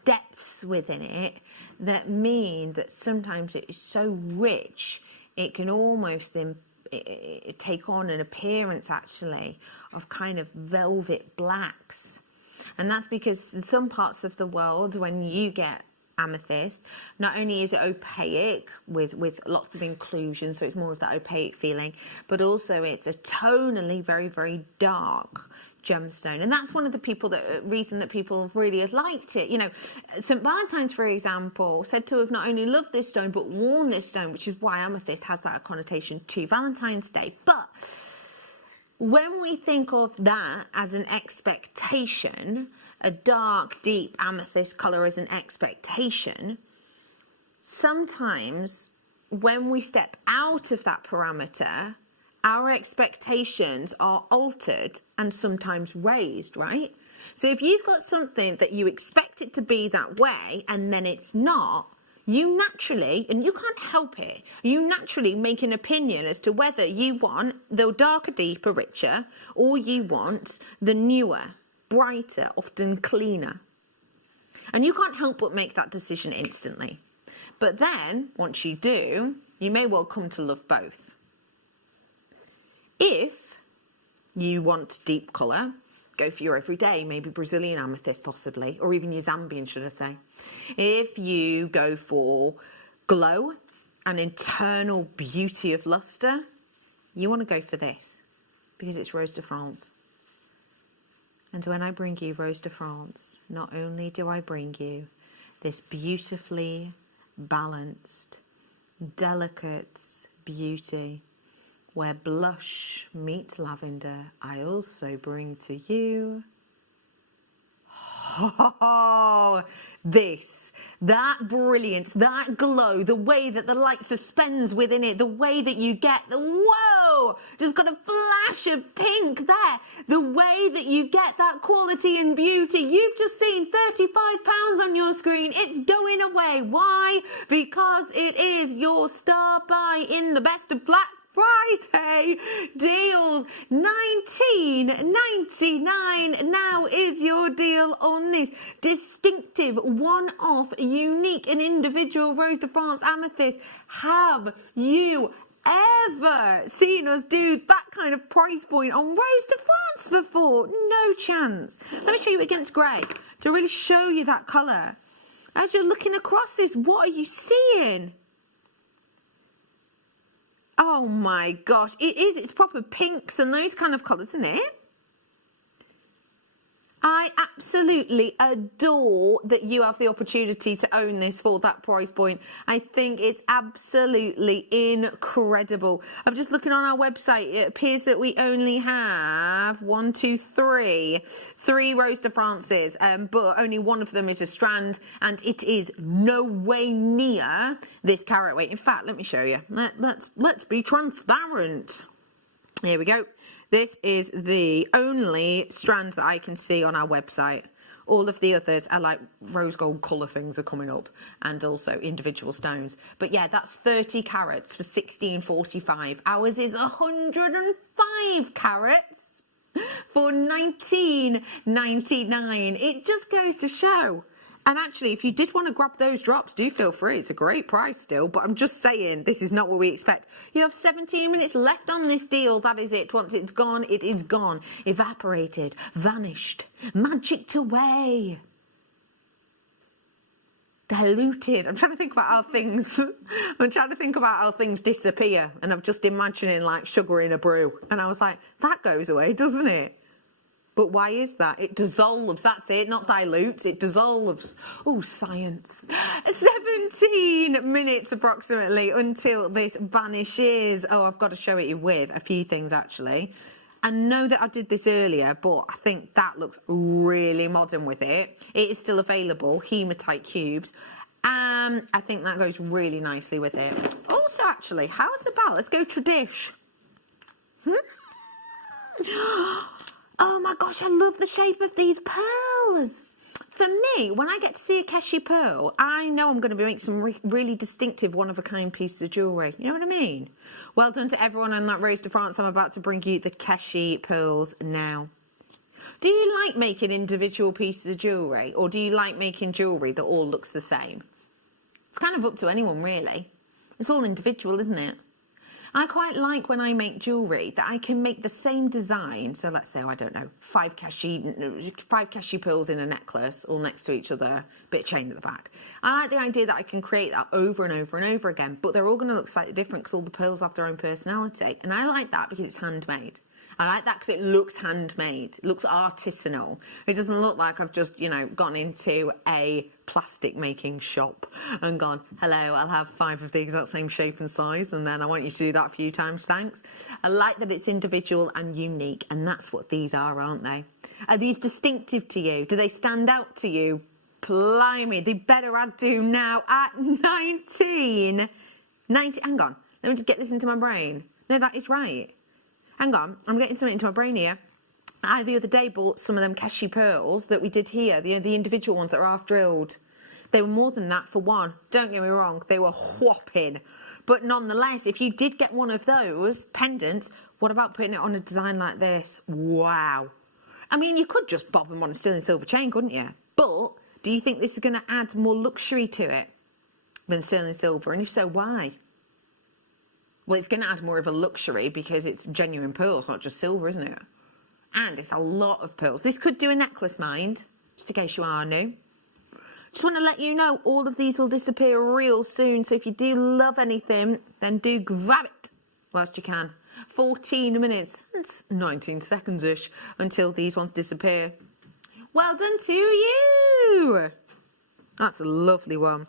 depths within it that mean that sometimes it is so rich it can almost take on an appearance actually of kind of velvet blacks. And that's because in some parts of the world, when you get amethyst, not only is it opaque with lots of inclusion, so it's more of that opaque feeling, but also it's a tonally very, very dark gemstone. And that's one of the reason that people really have liked it. You know, St. Valentine's, for example, said to have not only loved this stone but worn this stone, which is why amethyst has that connotation to Valentine's Day. But when we think of that as an expectation, a dark, deep amethyst colour as an expectation, sometimes when we step out of that parameter, our expectations are altered and sometimes raised, right? So if you've got something that you expect it to be that way and then it's not, you naturally, and you can't help it, you naturally make an opinion as to whether you want the darker, deeper, richer, or you want the newer, brighter, often cleaner. And you can't help but make that decision instantly. But then, once you do, you may well come to love both. If you want deep colour, go for your everyday, maybe Brazilian amethyst possibly, or even your Zambian, should I say. If you go for glow and internal beauty of lustre, you want to go for this, because it's Rose de France. And when I bring you Rose de France, not only do I bring you this beautifully balanced, delicate beauty where blush meets lavender, I also bring to you that brilliance, that glow, the way that the light suspends within it, the way that you get the whoa, just got a flash of pink there, the way that you get that quality and beauty. You've just seen £35 on your screen. It's going away. Why? Because it is your star buy in the Best of Black Friday deals. $19.99 now is your deal on this distinctive, one-off, unique and individual Rose de France amethyst. Have you ever seen us do that kind of price point on Rose de France before? No chance. Let me show you against grey to really show you that colour. As you're looking across this, what are you seeing? Oh my gosh, it is. It's proper pinks and those kind of colours, isn't it? I absolutely adore that you have the opportunity to own this for that price point. I think it's absolutely incredible. I'm just looking on our website. It appears that we only have three Rose de Frances, but only one of them is a strand, and it is no way near this carat weight. In fact, let me show you. Let's be transparent. Here we go. This is the only strand that I can see on our website. All of the others are like rose gold colour things are coming up, and also individual stones. But yeah, that's 30 carats for $16.45. Ours is 105 carats for $19.99. It just goes to show. And actually, if you did want to grab those drops, do feel free. It's a great price still, but I'm just saying, this is not what we expect. You have 17 minutes left on this deal. That is it. Once it's gone, it is gone. Evaporated, vanished, magicked away. Diluted. I'm trying to think about how things, disappear. And I'm just imagining like sugar in a brew. And I was like, that goes away, doesn't it? But why is that? It dissolves. That's it. Not dilutes. It dissolves. Oh, science. 17 minutes approximately until this vanishes. Oh, I've got to show it you with a few things, actually. I know that I did this earlier, but I think that looks really modern with it. It is still available. Hematite cubes. I think that goes really nicely with it. Also, actually, how's about, let's go tradish. Oh my gosh, I love the shape of these pearls. For me, when I get to see a Keshi pearl, I know I'm going to be making some really distinctive one-of-a-kind pieces of jewellery. You know what I mean? Well done to everyone on that Rose de France. I'm about to bring you the Keshi pearls now. Do you like making individual pieces of jewellery, or do you like making jewellery that all looks the same? It's kind of up to anyone, really. It's all individual, isn't it? I quite like when I make jewellery that I can make the same design. So let's say, I don't know, 5 Keshi pearls in a necklace all next to each other, bit of chain at the back. I like the idea that I can create that over and over and over again, but they're all going to look slightly different because all the pearls have their own personality. And I like that because it's handmade. I like that because it looks handmade. It looks artisanal. It doesn't look like I've just, gone into a plastic making shop and gone, hello, I'll have 5 of the exact same shape and size, and then I want you to do that a few times, thanks. I like that it's individual and unique, and that's what these are, aren't they? Are these distinctive to you? Do they stand out to you? Blimey, they better add to now at 19. Hang on, let me just get this into my brain. No, that is right. Hang on, I'm getting something into my brain here. I the other day bought some of them Keshi pearls that we did here, the individual ones that are half drilled. They were more than that for one. Don't get me wrong, they were whopping. But nonetheless, if you did get one of those pendants, what about putting it on a design like this? Wow. I mean, you could just bob them on a sterling silver chain, couldn't you? But do you think this is going to add more luxury to it than sterling silver? And if so, why? Well, it's going to add more of a luxury because it's genuine pearls, not just silver, isn't it? And it's a lot of pearls. This could do a necklace, mind, just in case you are new. Just want to let you know, all of these will disappear real soon. So if you do love anything, then do grab it whilst you can. 14 minutes, it's 19 seconds-ish until these ones disappear. Well done to you. That's a lovely one.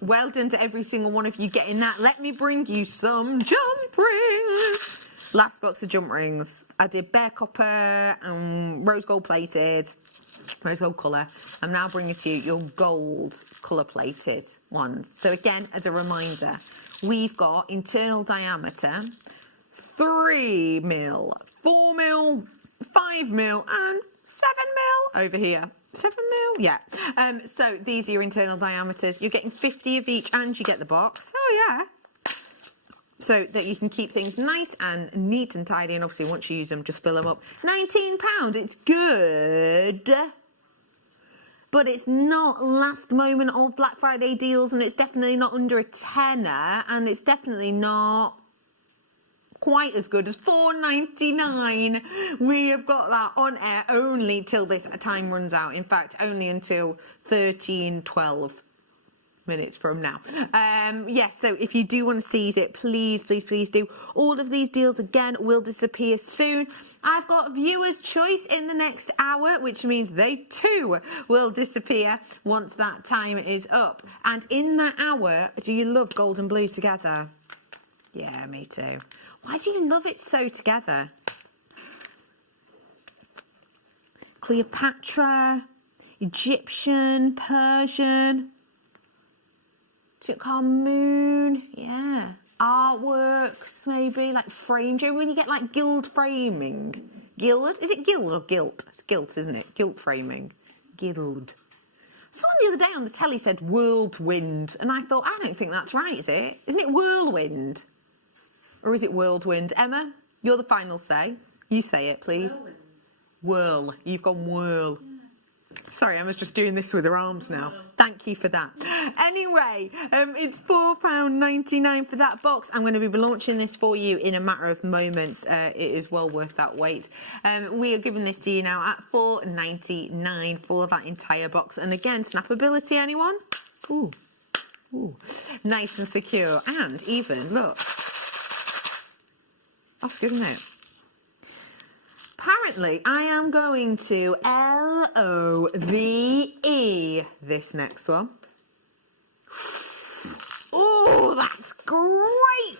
Well done to every single one of you getting that. Let me bring you some jump rings. Last box of jump rings. I did bare copper and rose gold plated, rose gold colour. I'm now bringing to you your gold colour plated ones. So again, as a reminder, we've got internal diameter 3 mil, 4 mil, 5 mil and 7 mil over here. 7 mil? Yeah. So these are your internal diameters. You're getting 50 of each and you get the box. Oh, yeah. So that you can keep things nice and neat and tidy. And obviously, once you use them, just fill them up. £19. It's good. But it's not last moment of Black Friday deals. And it's definitely not under a tenner. And it's definitely not quite as good as $4.99. We have got that on air only till this time runs out. In fact, only until 13:12. minutes from now. Yes, so if you do want to seize it, please, please, please do. All of these deals, again, will disappear soon. I've got viewer's choice in the next hour, which means they too will disappear once that time is up. And in that hour, do you love gold and blue together? Yeah, me too. Why do you love it so together? Cleopatra, Egyptian, Persian, Tutankhamun, yeah. Artworks, maybe, like frames. You know when you get like gilt framing? Gilt? Is it gilt or gilt? It's gilt, isn't it? Gilt framing. Gilt. Someone the other day on the telly said whirlwind, and I thought, I don't think that's right, is it? Isn't it whirlwind? Or is it whirlwind? Emma, you're the final say. You say it, please. Whirl. You've gone whirl. Sorry, Emma's just doing this with her arms now. Thank you for that. Anyway, it's £4.99 for that box. I'm going to be launching this for you in a matter of moments. It is well worth that wait. We are giving this to you now at £4.99 for that entire box. And again, snappability, anyone? Ooh. Ooh. Nice and secure. And even, look. That's good, isn't it? Apparently, I am going to LOVE this next one. Oh, that's great!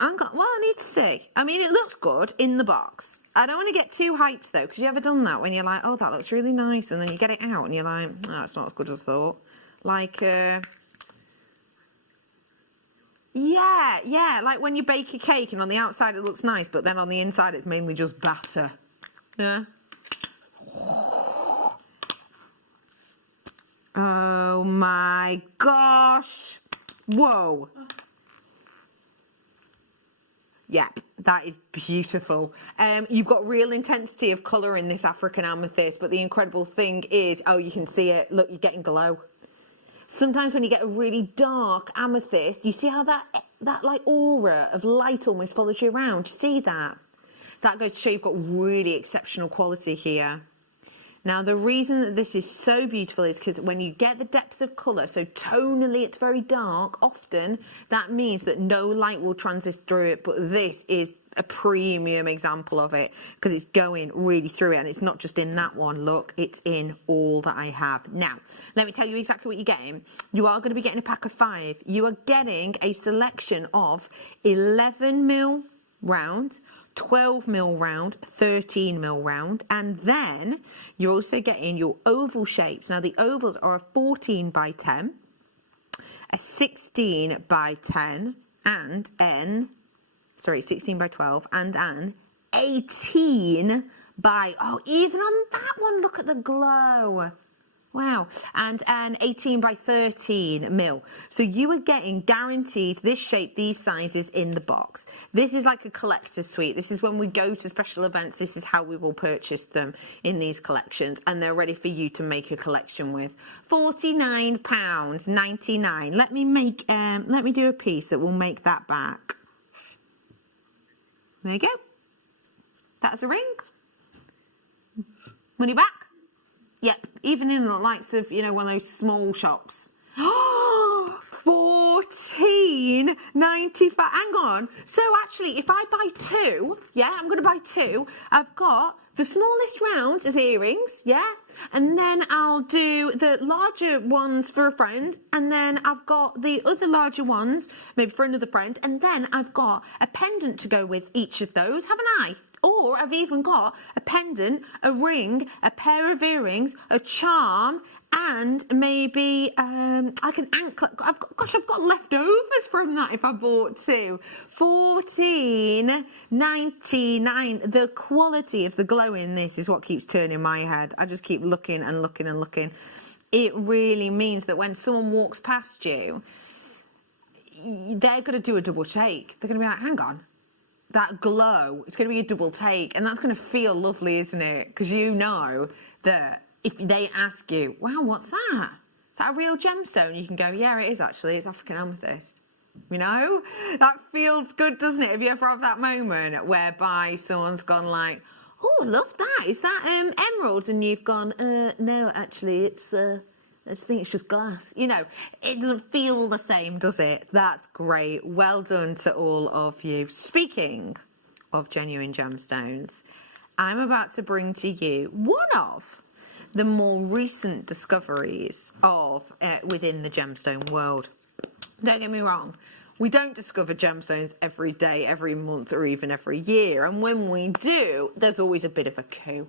I need to see. I mean, it looks good in the box. I don't want to get too hyped, though, because you ever done that when you're like, oh, that looks really nice, and then you get it out, and you're like, oh, it's not as good as I thought. Like, yeah, like when you bake a cake and on the outside it looks nice, but then on the inside it's mainly just batter. Yeah. Oh my gosh. Whoa. Yeah, that is beautiful. You've got real intensity of colour in this African amethyst, but the incredible thing is, oh, you can see it. Look, you're getting glow. Sometimes when you get a really dark amethyst, you see how that like aura of light almost follows you around. You see that? That goes to show you've got really exceptional quality here. Now, the reason that this is so beautiful is because when you get the depth of colour, so tonally it's very dark, often that means that no light will transist through it, but this is a premium example of it because it's going really through it, and it's not just in that one. Look, it's in all that I have. Now, let me tell you exactly what you're getting. You are going to be getting a pack of 5. You are getting a selection of 11mm round, 12mm round, 13mm round, and then you're also getting your oval shapes. Now, the ovals are a 14x10, a 16x10, and an 16x12, and an 18 by, oh, even on that one, look at the glow. Wow. And an 18x13mm. So you are getting guaranteed this shape, these sizes in the box. This is like a collector's suite. This is when we go to special events. This is how we will purchase them in these collections, and they're ready for you to make a collection with. £49.99. Let me do a piece that will make that back. There you go. That's a ring. Money back. Yep, even in the likes of, you know, one of those small shops. £14.95. Hang on. So actually, if I buy 2, yeah, I'm going to buy 2. I've got the smallest rounds as earrings, yeah, and then I'll do the larger ones for a friend, and then I've got the other larger ones, maybe for another friend, and then I've got a pendant to go with each of those, haven't I? Or I've even got a pendant, a ring, a pair of earrings, a charm, and maybe like an anklet. I've got leftovers from that if I bought 2. £14.99. The quality of the glow in this is what keeps turning my head. I just keep looking and looking and looking. It really means that when someone walks past you, they're going to do a double take. They're going to be like, hang on. That glow, it's going to be a double take, and that's going to feel lovely, isn't it? Because you know that if they ask you, wow, what's that? Is that a real gemstone? You can go, yeah, it is actually. It's African amethyst. You know? That feels good, doesn't it? Have you ever had that moment whereby someone's gone like, oh, I love that. Is that emerald? And you've gone, no, actually, it's I just think it's just glass. You know, it doesn't feel the same, does it? That's great. Well done to all of you. Speaking of genuine gemstones, I'm about to bring to you one of the more recent discoveries of within the gemstone world. Don't get me wrong, we don't discover gemstones every day, every month, or even every year. And when we do, there's always a bit of a coup.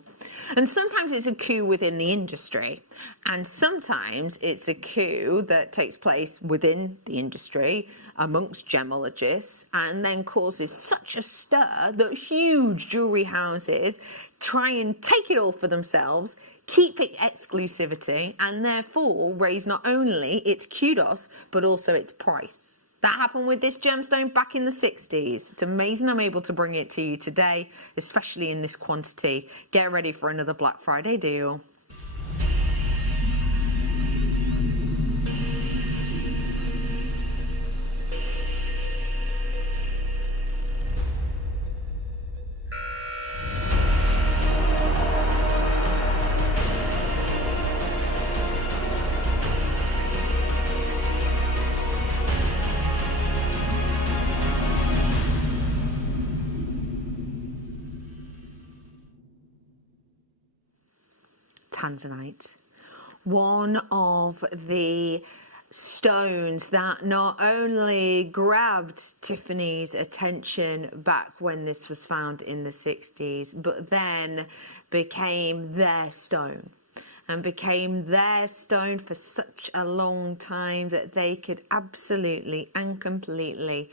And sometimes it's a coup within the industry. And sometimes it's a coup that takes place within the industry amongst gemologists and then causes such a stir that huge jewellery houses try and take it all for themselves, keep it exclusivity, and therefore raise not only its kudos, but also its price. That happened with this gemstone back in the 60s. It's amazing I'm able to bring it to you today, especially in this quantity. Get ready for another Black Friday deal. Tanzanite, one of the stones that not only grabbed Tiffany's attention back when this was found in the 60s, but then became their stone and became their stone for such a long time that they could absolutely and completely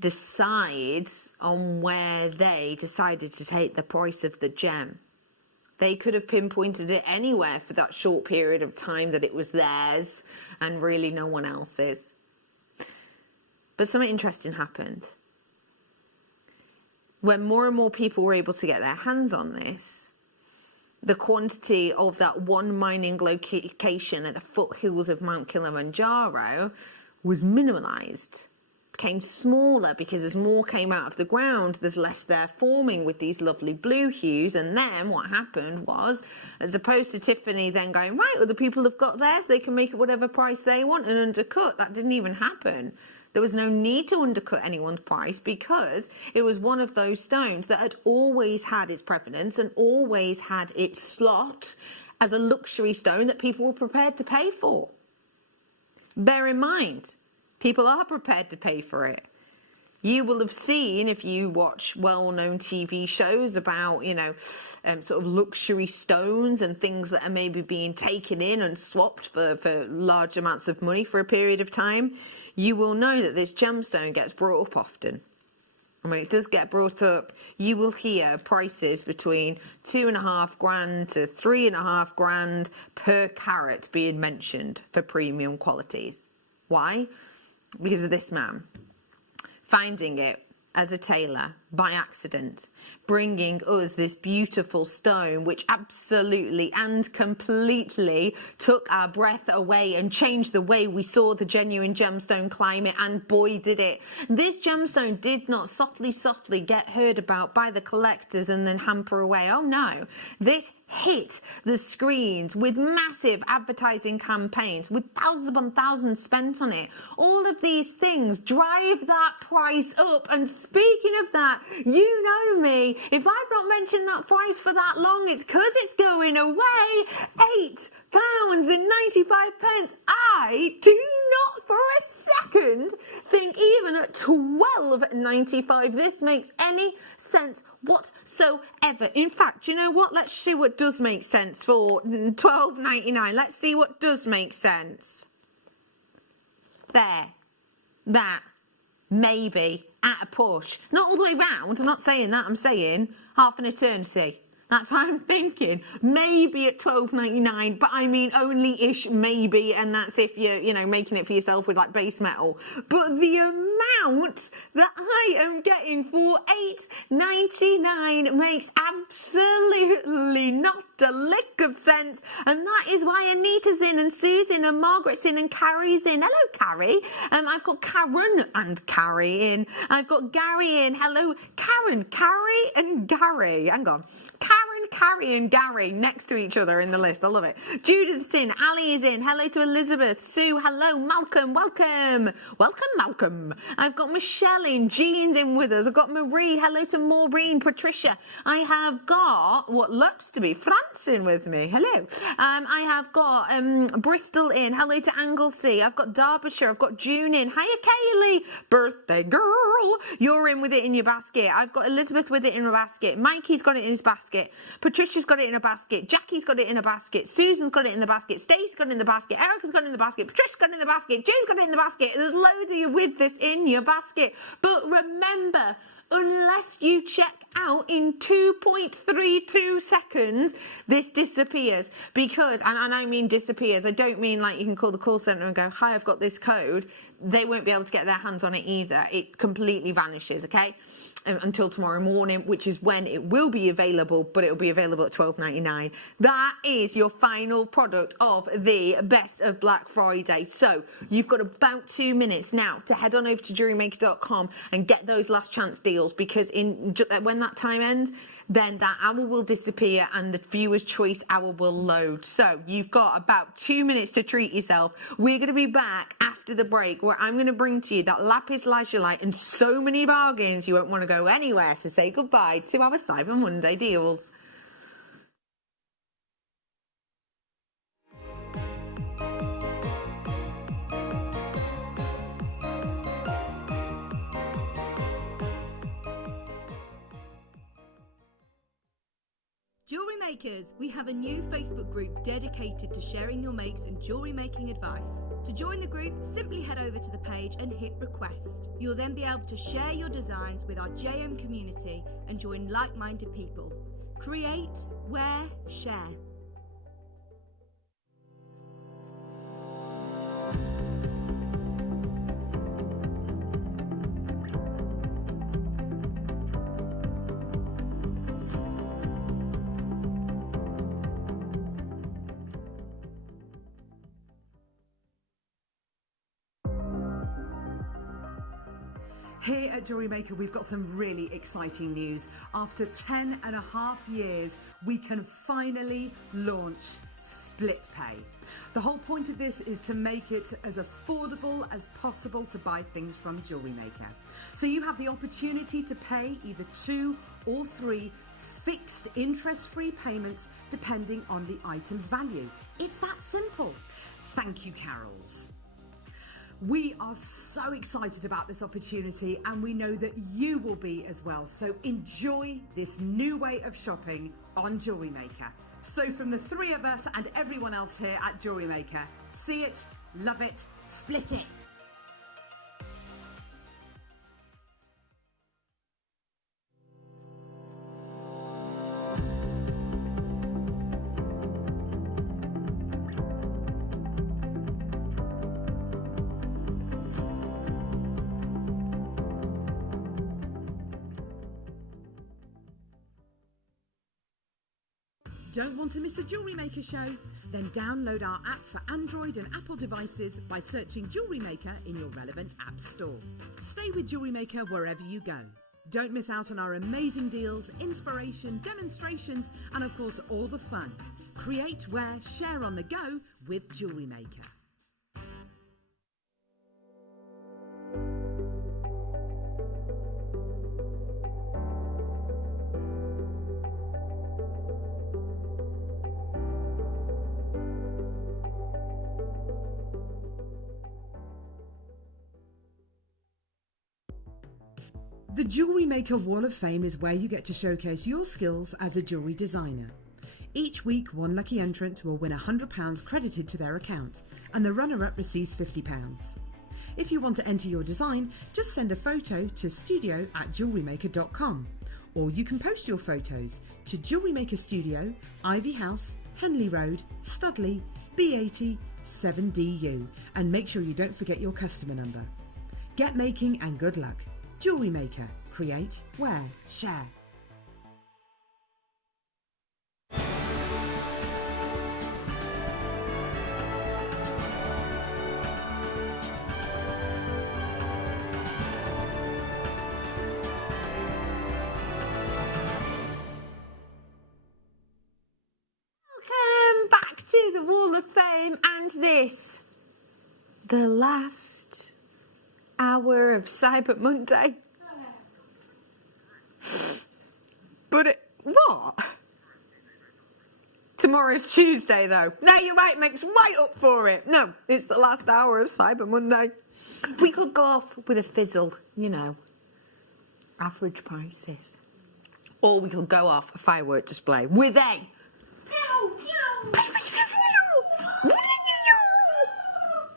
decide on where they decided to take the price of the gem. They could have pinpointed it anywhere for that short period of time that it was theirs and really no one else's. But something interesting happened. When more and more people were able to get their hands on this, the quantity of that one mining location at the foothills of Mount Kilimanjaro was minimalized. Became smaller because as more came out of the ground, there's less there forming with these lovely blue hues. And then what happened was, as opposed to Tiffany then going, right, other people have got theirs, they can make it whatever price they want and undercut. That didn't even happen. There was no need to undercut anyone's price because it was one of those stones that had always had its prevalence and always had its slot as a luxury stone that people were prepared to pay for. Bear in mind, people are prepared to pay for it. You will have seen, if you watch well-known TV shows about, sort of luxury stones and things that are maybe being taken in and swapped for large amounts of money for a period of time, you will know that this gemstone gets brought up often. And when it does get brought up, you will hear prices between $2,500 to $3,500 per carat being mentioned for premium qualities. Why? Because of this man finding it as a tailor by accident, bringing us this beautiful stone which absolutely and completely took our breath away and changed the way we saw the genuine gemstone climate, and boy did it. This gemstone did not softly get heard about by the collectors and then hamper away. Oh no, this hit the screens with massive advertising campaigns with thousands upon thousands spent on it. All of these things drive that price up, and speaking of that, you know me, if I've not mentioned that price for that long, it's because it's going away. £8.95. I do not for a second think even at £12.95 this makes any sense whatsoever. In fact, you know what? Let's see what does make sense for £12.99. Let's see what does make sense. There. That. Maybe. At a push. Not all the way round. I'm not saying that. I'm saying half an eternity. That's what I'm thinking. Maybe at £12.99, but I mean only-ish maybe, and that's if you're, making it for yourself with like base metal. But the amount that I am getting for £8.99 makes absolutely not a lick of sense, and that is why Anita's in, and Susan, and Margaret's in, and Carrie's in. Hello, Carrie. I've got Karen and Carrie in. I've got Gary in. Hello, Karen, Carrie, and Gary. Hang on. Karen, Carrie and Gary next to each other in the list. I love it. Judith's in. Ali is in. Hello to Elizabeth. Sue, hello. Malcolm, welcome. Welcome, Malcolm. I've got Michelle in. Jean's in with us. I've got Marie. Hello to Maureen. Patricia. I have got what looks to be France in with me. Hello. I have got Bristol in. Hello to Anglesey. I've got Derbyshire. I've got June in. Hiya, Kaylee. Birthday girl. You're in with it in your basket. I've got Elizabeth with it in her basket. Mikey's got it in his basket. Patricia's got it in a basket. Jackie's got it in a basket. Susan's got it in the basket. Stacey's got it in the basket. Erica's got it in the basket. Patricia's got it in the basket. Jane's got it in the basket. There's loads of you with this in your basket. But remember, unless you check out in 2.32 seconds, this disappears. Because, and I mean disappears, I don't mean like you can call the call centre and go, hi, I've got this code. They won't be able to get their hands on it either. It completely vanishes, okay? Until tomorrow morning, which is when it will be available, but it'll be available at $12.99. That is your final product of the best of Black Friday. So you've got about 2 minutes now to head on over to JewelleryMaker.com and get those last chance deals, because when that time ends, then that hour will disappear and the viewer's choice hour will load. So you've got about 2 minutes to treat yourself. We're going to be back after the break, where I'm going to bring to you that lapis lazuli and so many bargains you won't want to go anywhere to say goodbye to our Cyber Monday deals. Jewellery Makers, we have a new Facebook group dedicated to sharing your makes and jewellery making advice. To join the group, simply head over to the page and hit request. You'll then be able to share your designs with our JM community and join like-minded people. Create, wear, share. Here at Jewellery Maker, we've got some really exciting news. After 10.5 years, we can finally launch Split Pay. The whole point of this is to make it as affordable as possible to buy things from Jewellery Maker. So you have the opportunity to pay either 2 or 3 fixed interest-free payments depending on the item's value. It's that simple. Thank you, Carols. We are so excited about this opportunity, and we know that you will be as well. So enjoy this new way of shopping on Jewellery Maker. So from the 3 of us and everyone else here at Jewellery Maker, see it, love it, split it. Don't want to miss a Jewellery Maker show? Then download our app for Android and Apple devices by searching Jewellery Maker in your relevant app store. Stay with Jewellery Maker wherever you go. Don't miss out on our amazing deals, inspiration, demonstrations, and of course all the fun. Create, wear, share on the go with Jewellery Maker. The Jewellery Maker Wall of Fame is where you get to showcase your skills as a jewellery designer. Each week, one lucky entrant will win £100 credited to their account, and the runner-up receives £50. If you want to enter your design, just send a photo to studio@jewellerymaker.com, or you can post your photos to Jewellery Maker Studio, Ivy House, Henley Road, Studley, B80 7DU, and make sure you don't forget your customer number. Get making and good luck. Jewellery Maker. Create, wear, share. to the Wall of Fame and this, the last hour of Cyber Monday. But what? Tomorrow's Tuesday, though. No, you're right, makes right up for it. No, it's the last hour of Cyber Monday. We could go off with a fizzle, you know, average prices. Or we could go off a firework display with a...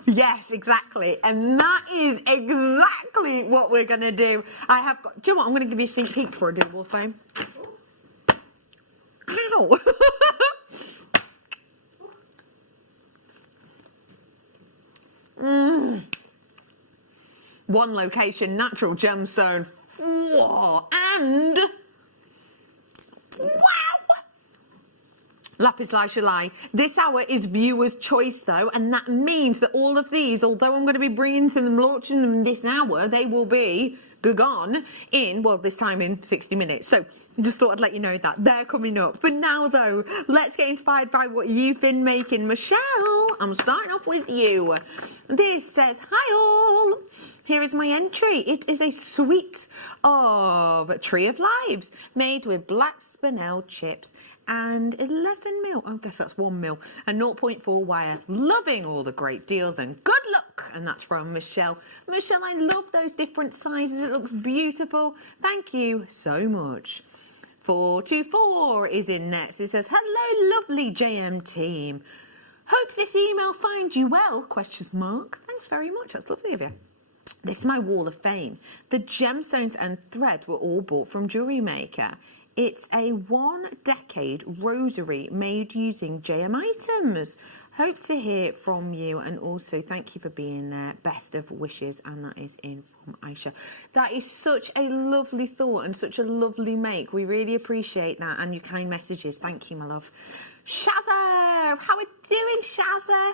Yes, exactly. And that is exactly what we're going to do. I have got... Do you know what? I'm going to give you a sneak peek before I do Wall of Fame. Ow! One location, natural gemstone. Whoa. And... wow! Lapis lazuli. This hour is viewer's choice though, and that means that all of these, although I'm going to be bringing them, launching them this hour, they will be gone in, well, this time in 60 minutes. So just thought I'd let you know that they're coming up. For now though, let's get inspired by what you've been making. Michelle, I'm starting off with you. This says, hi all. Here is my entry. It is a suite of Tree of Lives made with black spinel chips and 11 mil, I guess that's 1 mil, and 0.4 wire. Loving all the great deals and good luck. And that's from Michelle. Michelle, I love those different sizes. It looks beautiful. Thank you so much. 424 is in next. It says, hello, lovely JM team. Hope this email finds you well, question mark. Thanks very much. That's lovely of you. This is my Wall of Fame. The gemstones and thread were all bought from JewelleryMaker. It's a 1-decade rosary made using JM items. Hope to hear from you, and also thank you for being there. Best of wishes, and that is in from Aisha. That is such a lovely thought and such a lovely make. We really appreciate that and your kind messages. Thank you, my love. Shazza, how are we doing, Shazza?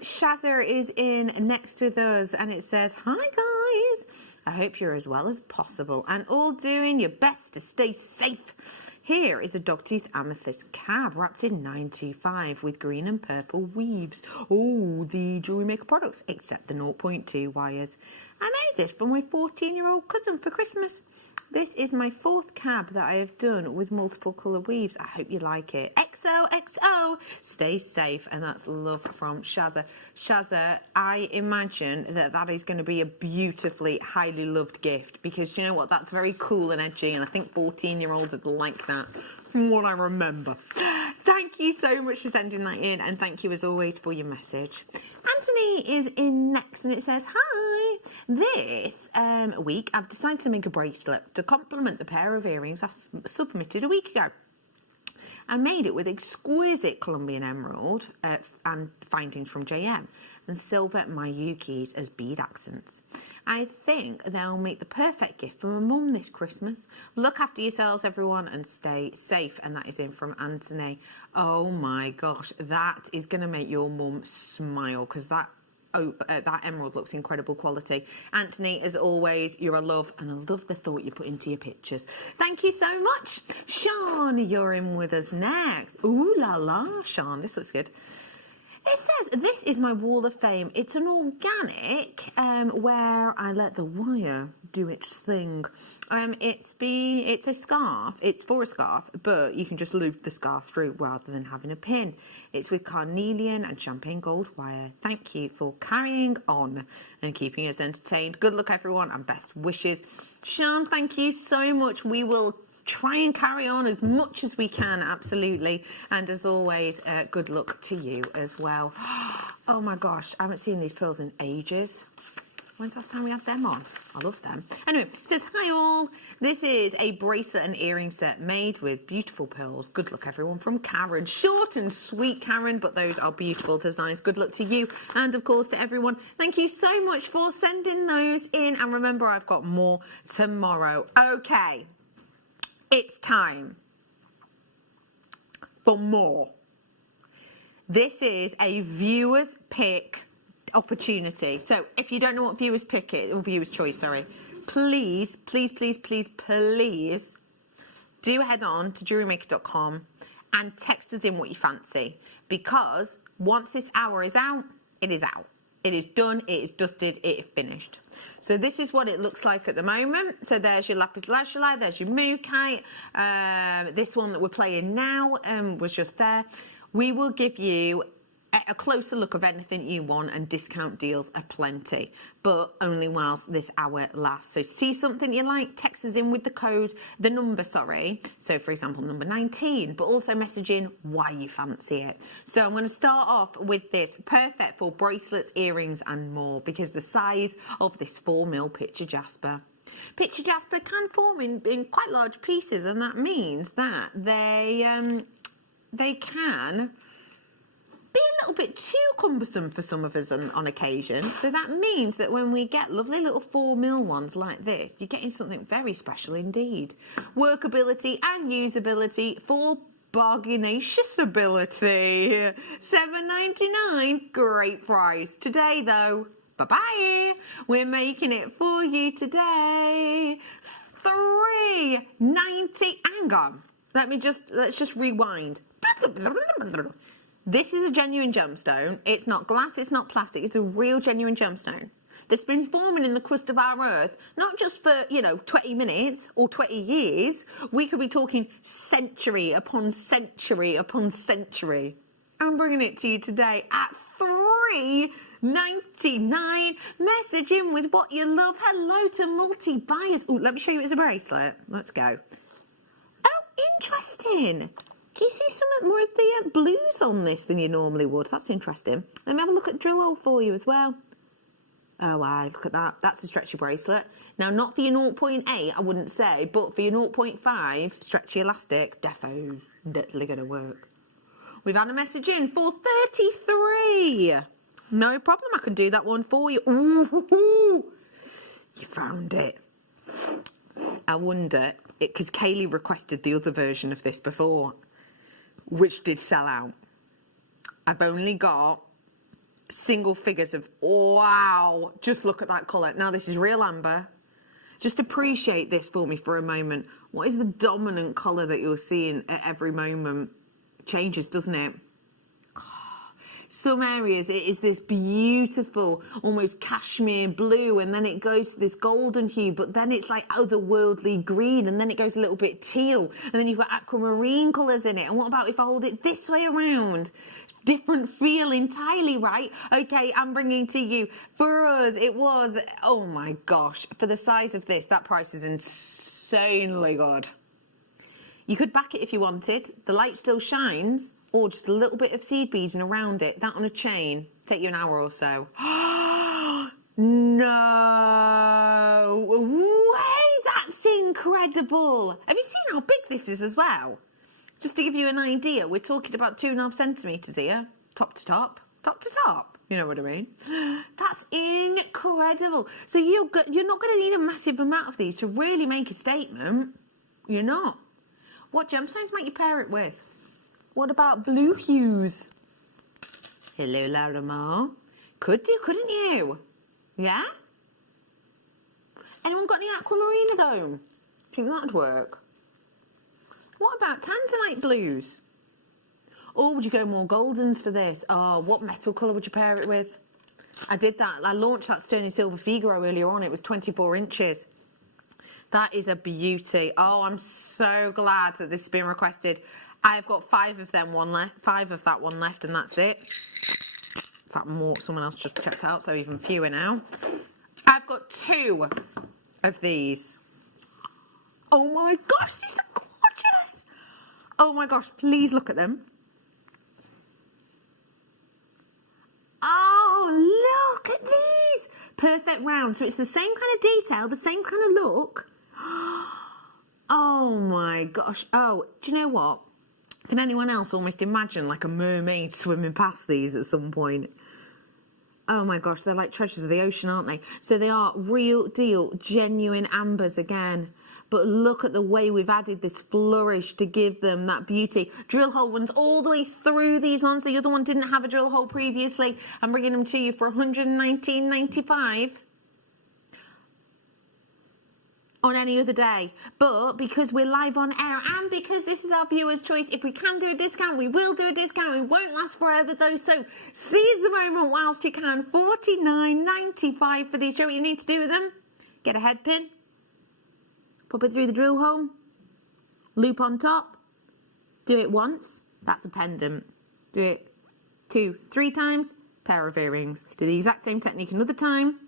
Shazza is in next with us, and it says, hi guys. I hope you're as well as possible and all doing your best to stay safe. Here is a dogtooth amethyst cab wrapped in 925 with green and purple weaves. Oh, the JewelleryMaker products, except the 0.2 wires. I made this for my 14-year-old cousin for Christmas. This is my 4th cab that I have done with multiple colour weaves. I hope you like it. XOXO, stay safe. And that's love from Shazza. Shazza, I imagine that that is going to be a beautifully, highly loved gift, because you know what? That's very cool and edgy, and I think 14-year-olds would like that, from what I remember. Thank you so much for sending that in, and thank you as always for your message. Anthony is in next, and it says, hi. This week I've decided to make a bracelet to complement the pair of earrings I submitted a week ago. I made it with exquisite Colombian emerald and findings from JM and silver Mayukis as bead accents. I think they'll make the perfect gift for my mum this Christmas. Look after yourselves, everyone, and stay safe. And that is in from Anthony. Oh my gosh, that is going to make your mum smile, because that emerald looks incredible quality. Anthony, as always, you're a love, and I love the thought you put into your pictures. Thank you so much. Sean, you're in with us next. Ooh la la, Sean, this looks good. It says, this is my Wall of Fame. It's an organic where I let the wire do its thing. It's a scarf. It's for a scarf, but you can just loop the scarf through rather than having a pin. It's with carnelian and champagne gold wire. Thank you for carrying on and keeping us entertained. Good luck, everyone, and best wishes. Sean, thank you so much. We will try and carry on as much as we can, absolutely. And as always, good luck to you as well. Oh my gosh, I haven't seen these pearls in ages. When's the last time we had them on? I love them. Anyway, it says, hi all. This is a bracelet and earring set made with beautiful pearls. Good luck, everyone, from Karen. Short and sweet, Karen, but those are beautiful designs. Good luck to you and, of course, to everyone. Thank you so much for sending those in. And remember, I've got more tomorrow. Okay, it's time for more. This is a viewer's pick opportunity. So if you don't know what viewers pick is, or viewers choice, sorry, please do head on to JewelleryMaker.com and text us in what you fancy, because once this hour is out, it is out. It is done, it is dusted, it is finished. So this is what it looks like at the moment. So there's your lapis lazuli, there's your mookaite. This one that we're playing now was just there. We will give you a closer look of anything you want, and discount deals are plenty, but only whilst this hour lasts. So see something you like, text us in with the number, sorry. So for example, number 19, but also message in why you fancy it. So I'm going to start off with this, perfect for bracelets, earrings and more, because the size of this 4mm picture jasper. Picture jasper can form in quite large pieces, and that means that they can be a little bit too cumbersome for some of us on occasion. So that means that when we get lovely little 4mm ones like this, you're getting something very special indeed. Workability and usability for bargainacious ability. $7.99, great price. Today though, bye-bye. We're making it for you today. $3.90. Hang on. Let's just rewind. This is a genuine gemstone. It's not glass, it's not plastic, it's a real genuine gemstone that's been forming in the crust of our earth, not just for, 20 minutes or 20 years. We could be talking century upon century upon century. I'm bringing it to you today at $3.99. Message in with what you love. Hello to multi-buyers. Oh, let me show you it's a bracelet. Let's go. Oh, interesting. Can you see some more of the blues on this than you normally would? That's interesting. Let me have a look at drill hole for you as well. Oh, wow, look at that. That's a stretchy bracelet. Now, not for your 0.8, I wouldn't say, but for your 0.5 stretchy elastic, definitely going to work. We've had a message in for 33. No problem, I can do that one for you. Ooh, you found it. I wonder, because Kaylee requested the other version of this before, which did sell out. I've only got single figures of, wow, just look at that colour. Now this is real amber. Just appreciate this for me for a moment. What is the dominant colour that you're seeing at every moment? It changes, doesn't it? Some areas it is this beautiful, almost cashmere blue, and then it goes to this golden hue, but then it's like otherworldly green, and then it goes a little bit teal, and then you've got aquamarine colours in it. And what about if I hold it this way around? Different feel entirely, right? Okay, I'm bringing to you, for us, it was, oh my gosh, for the size of this, that price is insanely good. You could back it if you wanted. The light still shines. Or just a little bit of seed beading around it. That on a chain. Take you an hour or so. No way! That's incredible. Have you seen how big this is as well? Just to give you an idea, we're talking about 2.5 centimetres here. Top to top. Top to top. You know what I mean? That's incredible. So you're not going to need a massive amount of these to really make a statement. You're not. What gemstones might you pair it with? What about blue hues? Hello, Larimar. Could do, couldn't you? Yeah? Anyone got any aquamarine? Think that'd work? What about tanzanite blues? Or would you go more goldens for this? Oh, what metal colour would you pair it with? I did that. I launched that sterling silver Figaro earlier on. It was 24 inches. That is a beauty. Oh, I'm so glad that this has been requested. I've got 5 of them, 5 of that one left, and that's it. In fact, more. Someone else just checked out, so even fewer now. I've got 2 of these. Oh my gosh, these are gorgeous. Oh my gosh, please look at them. Oh, look at these. Perfect round. So it's the same kind of detail, the same kind of look. Oh my gosh. Oh, do you know what? Can anyone else almost imagine like a mermaid swimming past these at some point? Oh my gosh, they're like treasures of the ocean, aren't they? So they are real deal, genuine ambers again. But look at the way we've added this flourish to give them that beauty. Drill hole runs all the way through these ones. The other one didn't have a drill hole previously. I'm bringing them to you for $119.95. on any other day, but because we're live on air and because this is our viewers' choice, if we can do a discount, we will do a discount. It won't last forever though, so seize the moment whilst you can. $49.95 for these. Show what you need to do with them. Get a head pin, pop it through the drill hole, loop on top, do it once, that's a pendant. Do it 2, 3 times, pair of earrings. Do the exact same technique another time,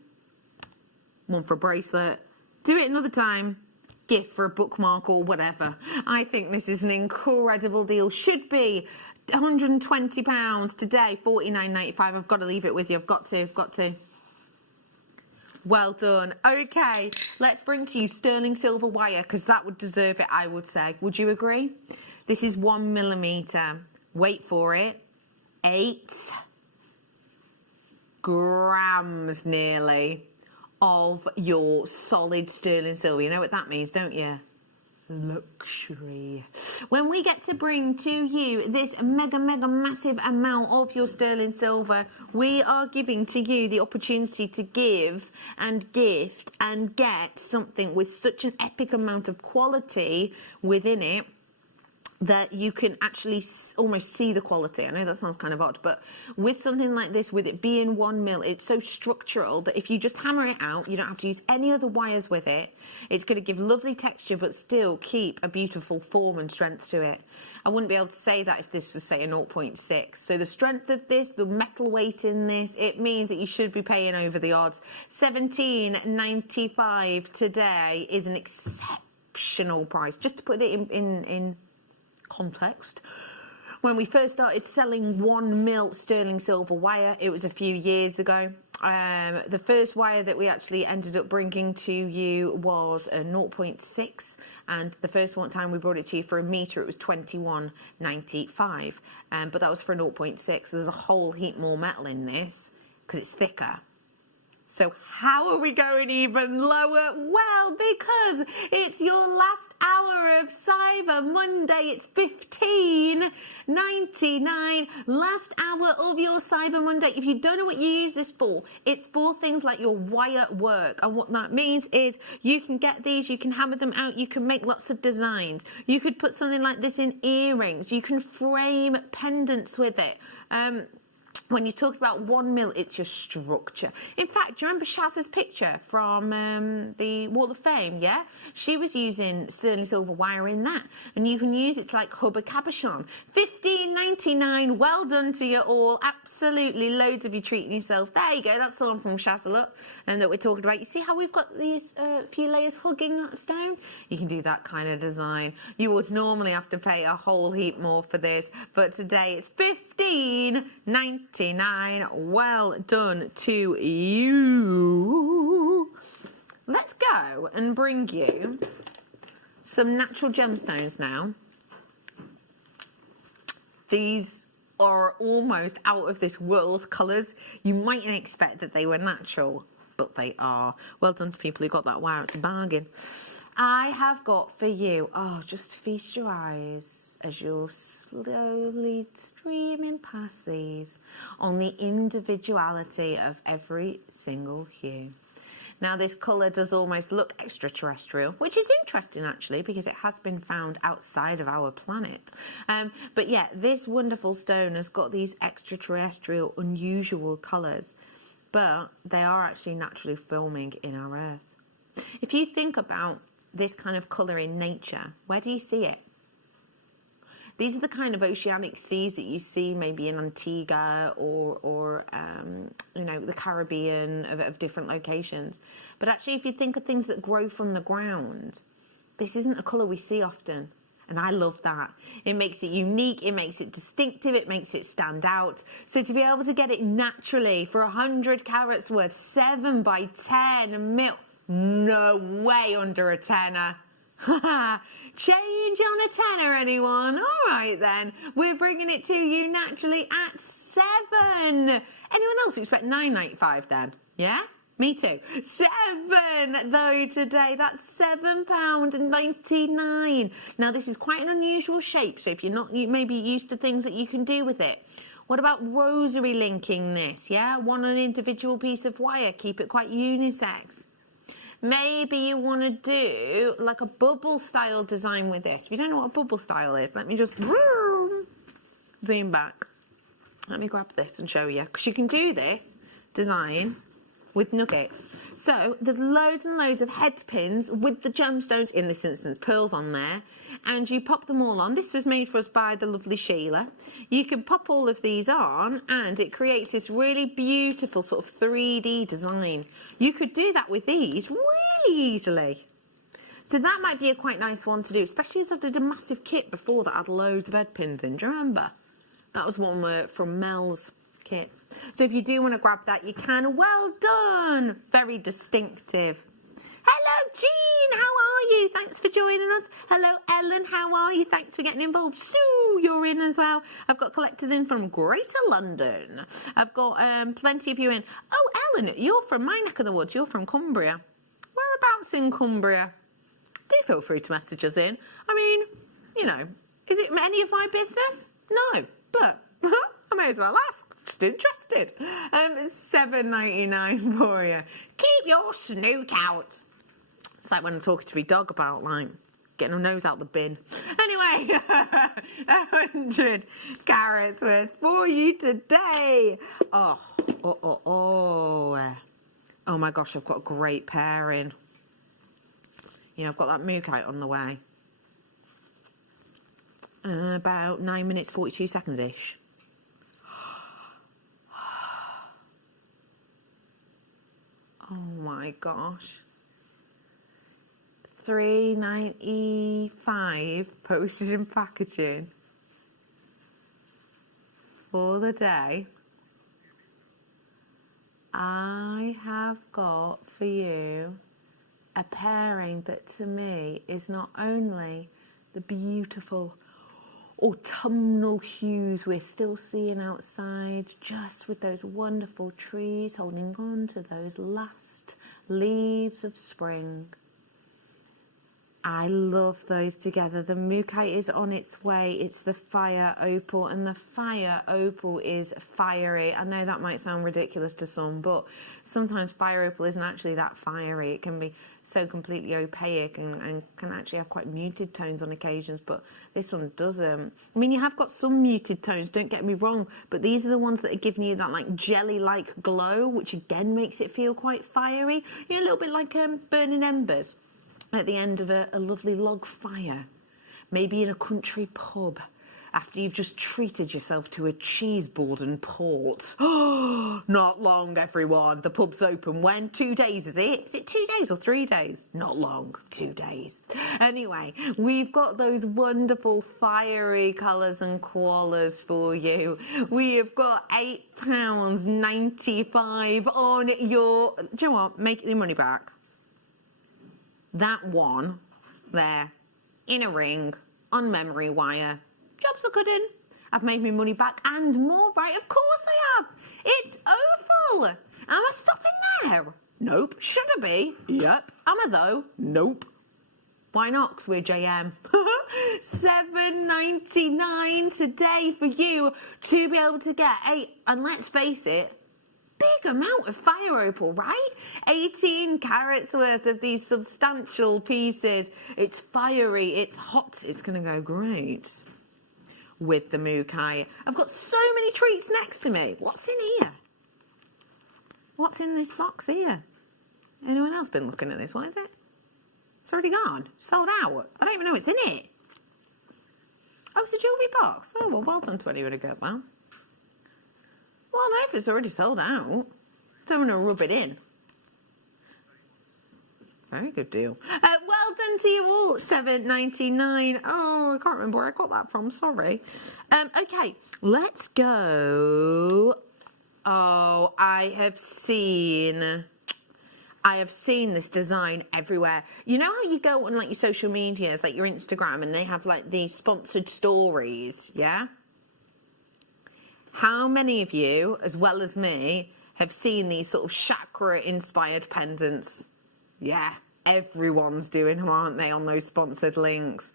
one for a bracelet. Do it another time, gift for a bookmark or whatever. I think this is an incredible deal. Should be £120 today, $49.95. I've got to leave it with you. I've got to. Well done. Okay, let's bring to you sterling silver wire, because that would deserve it, I would say. Would you agree? This is 1mm. Wait for it. 8 grams nearly of your solid sterling silver. You know what that means, don't you? Luxury. When we get to bring to you this mega massive amount of your sterling silver, we are giving to you the opportunity to give and gift and get something with such an epic amount of quality within it that you can actually almost see the quality. I know that sounds kind of odd, but with something like this, with it being 1mm, it's so structural that if you just hammer it out, you don't have to use any other wires with it. It's going to give lovely texture, but still keep a beautiful form and strength to it. I wouldn't be able to say that if this was, say, a 0.6. So the strength of this, the metal weight in this, it means that you should be paying over the odds. $17.95 today is an exceptional price. Just to put it in context, when we first started selling 1mm sterling silver wire, it was a few years ago. The first wire that we actually ended up bringing to you was a 0.6, and the first time we brought it to you for a metre, it was $21.95, but that was for a 0.6. So there's a whole heap more metal in this because it's thicker. So how are we going even lower? Well, because it's your last hour of Cyber Monday. It's $15.99. Last hour of your Cyber Monday. If you don't know what you use this for, it's for things like your wire work. And what that means is you can get these, you can hammer them out, you can make lots of designs. You could put something like this in earrings. You can frame pendants with it. When you talk about 1mm, it's your structure. In fact, do you remember Shaz's picture from the Wall of Fame, yeah? She was using sterling silver wire in that. And you can use it to, like, hub a cabochon. $15.99, well done to you all. Absolutely loads of you treating yourself. There you go, that's the one from Shaz, look, and that we're talking about. You see how we've got these few layers hugging that stone? You can do that kind of design. You would normally have to pay a whole heap more for this, but today it's $15.99. Well done to you. Let's go and bring you some natural gemstones now. These are almost out of this world colours. You mightn't expect that they were natural, but they are. Well done to people who got that wire. It's a bargain. I have got for you, just feast your eyes as you're slowly streaming past these on the individuality of every single hue. Now, this colour does almost look extraterrestrial, which is interesting actually, because it has been found outside of our planet. But yeah, this wonderful stone has got these extraterrestrial, unusual colours, but they are actually naturally forming in our Earth. If you think about this kind of colour in nature, where do you see it? These are the kind of oceanic seas that you see maybe in Antigua or you know, the Caribbean of different locations. But actually, if you think of things that grow from the ground, this isn't a colour we see often. And I love that. It makes it unique, it makes it distinctive, it makes it stand out. So to be able to get it naturally for 100 carats worth, 7 by 10 mil, no way under a tenner. Change on a tenner, anyone? All right then, we're bringing it to you naturally at 7. Anyone else expect £9.95 then? Yeah? Me too. 7 though today. That's £7.99. Now this is quite an unusual shape, so if you're not maybe used to things that you can do with it. What about rosary linking this? Yeah, one on an individual piece of wire. Keep it quite unisex. maybe you want to do like a bubble style design with this. If you don't know what a bubble style is, let me just zoom back. Let me grab this and show you, because you can do this design with nuggets. So there's loads and loads of head pins with the gemstones, in this instance pearls on there, and you pop them all on. This was made for us by the lovely Sheila. You can pop all of these on and it creates this really beautiful sort of 3D design. You could do that with these really easily. So that might be a quite nice one to do, especially as I did a massive kit before that had loads of head pins in. Do you remember? That was one from Mel's kits. So if you do want to grab that, you can. Well done. Very distinctive. Hello, Jean. How are you? Thanks for joining us. Hello, Ellen. How are you? Thanks for getting involved. Sue, you're in as well. I've got collectors in from Greater London. I've got plenty of you in. Oh, Ellen, you're from my neck of the woods. You're from Cumbria. Whereabouts in Cumbria? Do feel free to message us in. I mean, you know, is it any of my business? No, but I may as well ask. Just interested. $7.99 for you. Keep your snoot out. It's like when I'm talking to my dog about like getting her nose out the bin. Anyway, 100 carats worth for you today. Oh my gosh, I've got a great pairing. Yeah, I've got that mookaite on the way. About 9 minutes 42 seconds ish. Oh my gosh. $3.95 postage and packaging for the day. I have got for you a pairing that to me is not only the beautiful autumnal hues we're still seeing outside, just with those wonderful trees holding on to those last leaves of spring. I love those together. The mookaite is on its way. It's the fire opal, and the fire opal is fiery. I know that might sound ridiculous to some, but sometimes fire opal isn't actually that fiery. It can be so completely opaque and can actually have quite muted tones on occasions, but this one doesn't. I mean, you have got some muted tones, don't get me wrong, but these are the ones that are giving you that like jelly-like glow, which again makes it feel quite fiery. You know, a little bit like burning embers at the end of a lovely log fire, maybe in a country pub after you've just treated yourself to a cheese board and port. Oh, not long, everyone. The pub's open when? 2 days, is it? Is it 2 days or 3 days? Not long, 2 days. Anyway, we've got those wonderful fiery colours and koalas for you. We have got £8.95 on your... Do you know what? Make your money back. That one there, in a ring, on memory wire. Jobs are good in. I've made my money back and more, right? Of course I have. It's opal. Am I stopping there? Nope. Should I be? Yep. Am I though? Nope. Why not? 'Cause we're JM. $7.99 today for you to be able to get and let's face it, big amount of fire opal, right? 18 carats worth of these substantial pieces. It's fiery, it's hot, it's going to go great with the mookaite. I've got so many treats next to me. What's in here? What's in this box here? Anyone else been looking at this? What is it? It's already gone. Sold out. I don't even know what's in it. Oh, it's a jewellery box. Oh, well done to anyone who got that. Well, no, if it's already sold out, don't want to rub it in. Very good deal. Well done to you all. $7.99. Oh, I can't remember where I got that from. Sorry. Okay, let's go. Oh, I have seen this design everywhere. You know how you go on like your social medias, like your Instagram, and they have like these sponsored stories, yeah? How many of you, as well as me, have seen these sort of chakra-inspired pendants? Yeah, everyone's doing them, aren't they, on those sponsored links?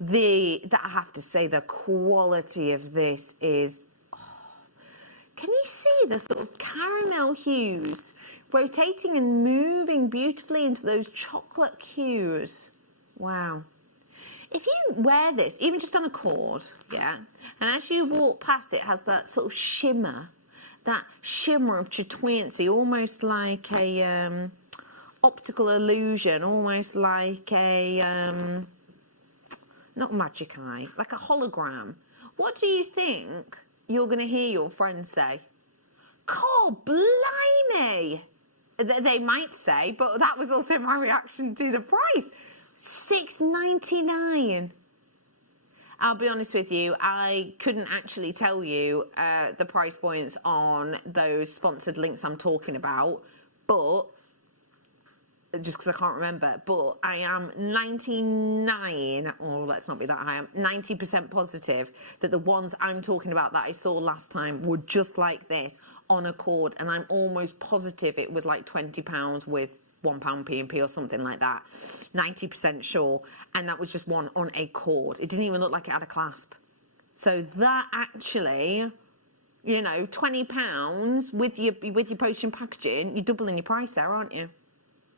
I have to say, the quality of this is... Oh, can you see the sort of caramel hues rotating and moving beautifully into those chocolate hues. Wow. If you wear this, even just on a cord, yeah, and as you walk past it has that sort of shimmer, that shimmer of chatoyancy, almost like a optical illusion, almost like a, not magic eye, like a hologram. What do you think you're going to hear your friends say? God, blimey! They might say, but that was also my reaction to the price. $6.99. I'll be honest with you, I couldn't actually tell you the price points on those sponsored links I'm talking about, but just because I can't remember, but I am 99, oh, let's not be that high, I'm 90% positive that the ones I'm talking about that I saw last time were just like this on a cord, and I'm almost positive it was like £20 with £1 P&P or something like that. 90% sure, and that was just one on a cord. It didn't even look like it had a clasp. So that actually, you know, £20 with your potion packaging, you're doubling your price there, aren't you?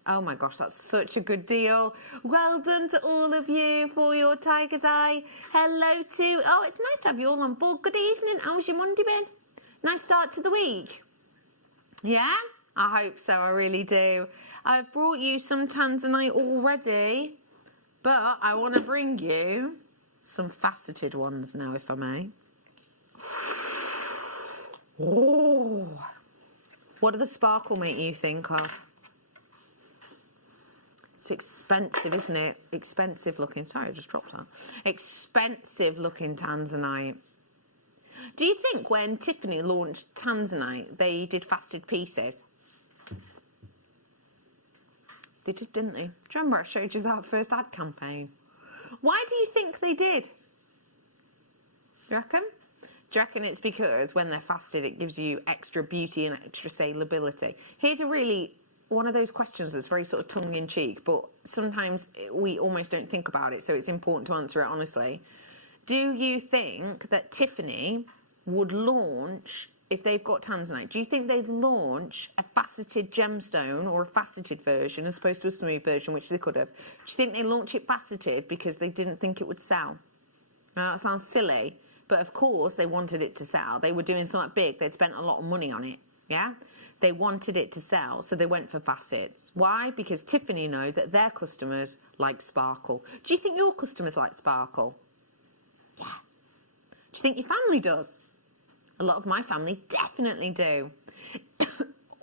Oh my gosh, that's such a good deal. Well done to all of you for your tiger's eye. Hello to, oh, it's nice to have you all on board. Good evening, how's your Monday been? Nice start to the week. Yeah? I hope so, I really do. I've brought you some tanzanite already, but I want to bring you some faceted ones now, if I may. Oh. What does the sparkle make you think of? It's expensive, isn't it? Expensive looking. Sorry, I just dropped that. Expensive looking tanzanite. Do you think when Tiffany launched tanzanite, they did faceted pieces? They did, didn't they? Do you remember I showed you that first ad campaign? Why do you think they did? Do you reckon? Do you reckon it's because when they're faceted, it gives you extra beauty and extra saleability? Here's a really one of those questions that's very sort of tongue-in-cheek, but sometimes we almost don't think about it, so it's important to answer it honestly. Do you think that Tiffany would launch, if they've got tanzanite, do you think they'd launch a faceted gemstone or a faceted version as opposed to a smooth version, which they could have? Do you think they launch it faceted because they didn't think it would sell? Now, that sounds silly, but of course they wanted it to sell. They were doing something big. They'd spent a lot of money on it, yeah? They wanted it to sell, so they went for facets. Why? Because Tiffany know that their customers like sparkle. Do you think your customers like sparkle? Yeah. Do you think your family does? A lot of my family definitely do.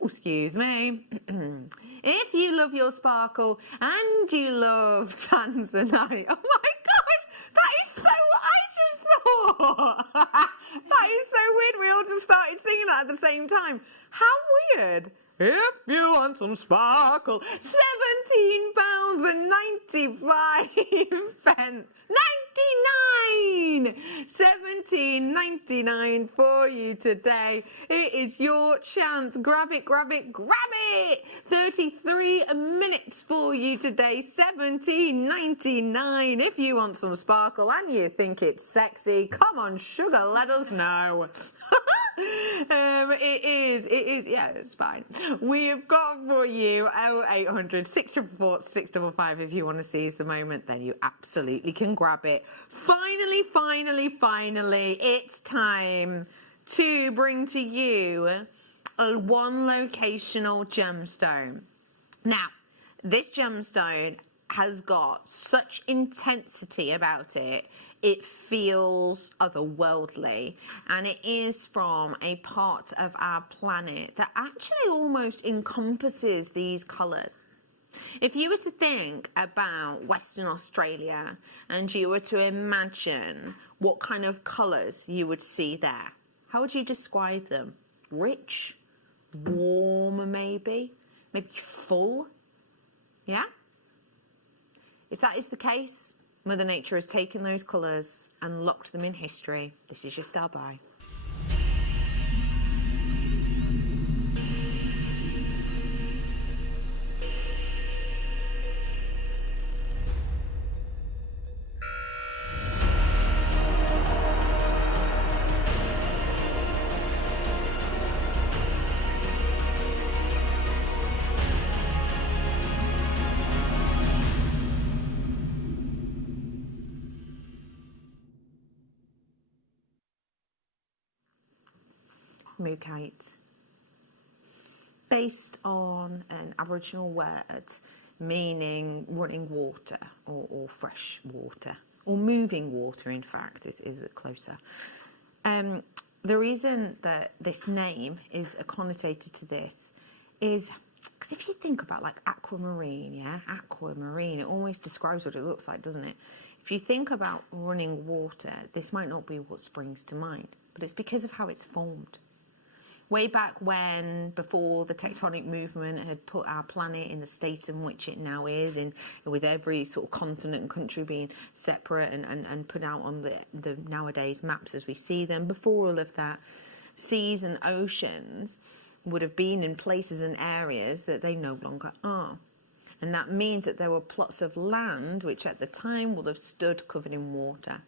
Excuse me. If you love your sparkle and you love tanzanite, oh my gosh, that is so what I just thought. That is so weird. We all just started singing that at the same time. How weird. If you want some sparkle, £17.95. 99. £17.99 for you today. It is your chance. Grab it, grab it, grab it. 33 minutes for you today. £17.99. If you want some sparkle and you think it's sexy, come on, sugar, let us know. It is, yeah, it's fine. We have got for you 0800 644 655. If you want to seize the moment, then you absolutely can grab it. Finally, it's time to bring to you a one locational gemstone. Now, this gemstone has got such intensity about it. It feels otherworldly, and it is from a part of our planet that actually almost encompasses these colours. If you were to think about Western Australia and you were to imagine what kind of colours you would see there, how would you describe them? Rich? Warm, maybe? Maybe full? Yeah? If that is the case, Mother Nature has taken those colours and locked them in history. This is your star buy. Mookite. Based on an Aboriginal word meaning running water or fresh water, or moving water, in fact, is closer. The reason that this name is connotated to this is because if you think about like aquamarine, yeah, aquamarine, it almost describes what it looks like, doesn't it? If you think about running water, this might not be what springs to mind, but it's because of how it's formed. Way back when, before the tectonic movement had put our planet in the state in which it now is, with every sort of continent and country being separate and put out on the nowadays maps as we see them, before all of that, seas and oceans would have been in places and areas that they no longer are. And that means that there were plots of land which at the time will have stood covered in water.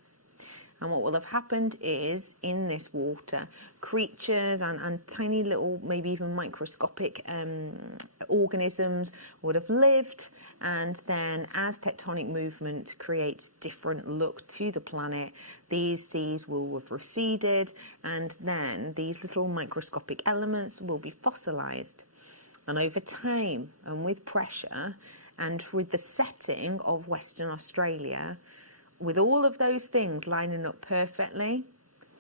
And what will have happened is, in this water, creatures and tiny little, maybe even microscopic organisms would have lived. And then as tectonic movement creates different look to the planet, these seas will have receded, and then these little microscopic elements will be fossilized. And over time, and with pressure, and with the setting of Western Australia, with all of those things lining up perfectly,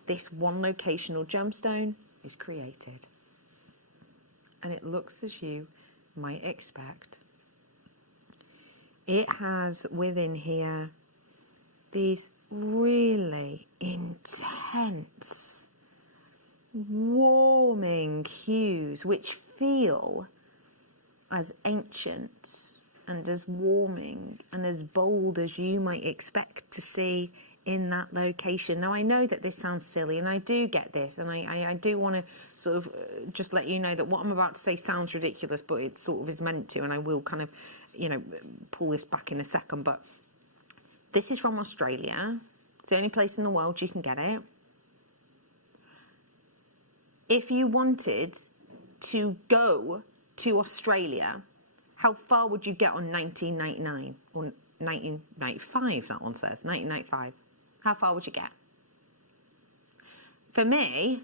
this one locational gemstone is created. And it looks as you might expect. It has within here these really intense, warming hues which feel as ancient and as warming and as bold as you might expect to see in that location. Now, I know that this sounds silly, and I do get this, and I do want to sort of just let you know that what I'm about to say sounds ridiculous, but it sort of is meant to, and I will kind of, you know, pull this back in a second. But this is from Australia. It's the only place in the world you can get it. If you wanted to go to Australia, how far would you get on 1999 or 1995? That one says 1995. How far would you get? For me,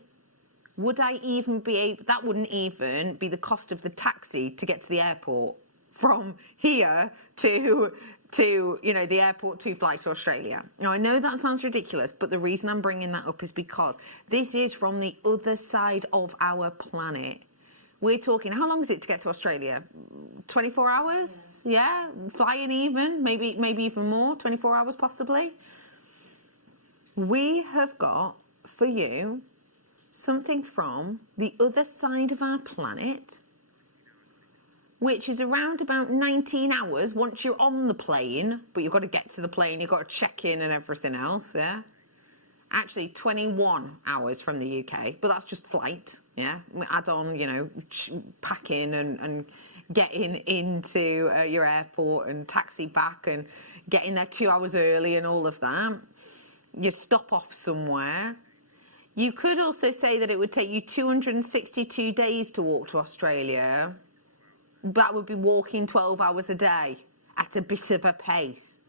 would I even be able? That wouldn't even be the cost of the taxi to get to the airport from here to you know, the airport to fly to Australia. Now, I know that sounds ridiculous, but the reason I'm bringing that up is because this is from the other side of our planet. We're talking, how long is it to get to Australia? 24 hours? Yeah, flying even, maybe even more, 24 hours possibly. We have got, for you, something from the other side of our planet, which is around about 19 hours once you're on the plane, but you've got to get to the plane, you've got to check in and everything else, yeah? Actually, 21 hours from the UK, but that's just flight, yeah? Add on, you know, packing and getting into your airport and taxi back and getting there 2 hours early and all of that. You stop off somewhere. You could also say that it would take you 262 days to walk to Australia. That would be walking 12 hours a day at a bit of a pace.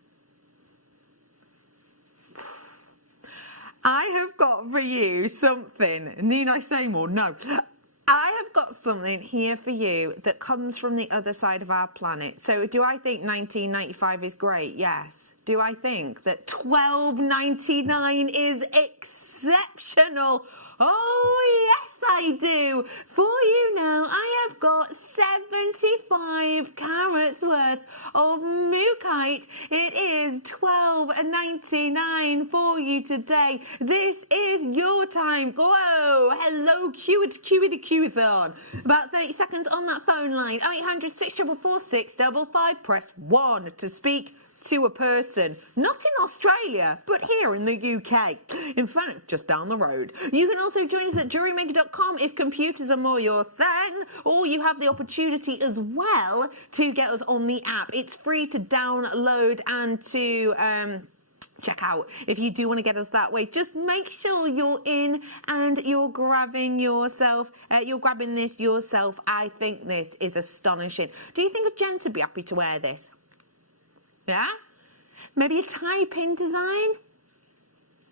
I have got for you something. Need I say more? No. I have got something here for you that comes from the other side of our planet. So do I think 1995 is great? Yes. Do I think that $12.99 is exceptional? Oh, yes, I do. For you now, I have got 75 carats worth of Mookite. It is $12.99 for you today. This is your time. Whoa, hello, Q-thon. About 30 seconds on that phone line. 0800 644 655. Press 1 to speak to a person, not in Australia, but here in the UK. In fact, just down the road. You can also join us at JewelleryMaker.com if computers are more your thing, or you have the opportunity as well to get us on the app. It's free to download and to check out. If you do want to get us that way, just make sure you're in and you're grabbing yourself, you're grabbing this yourself. I think this is astonishing. Do you think a gent would be happy to wear this? Yeah? Maybe a tie-pin design?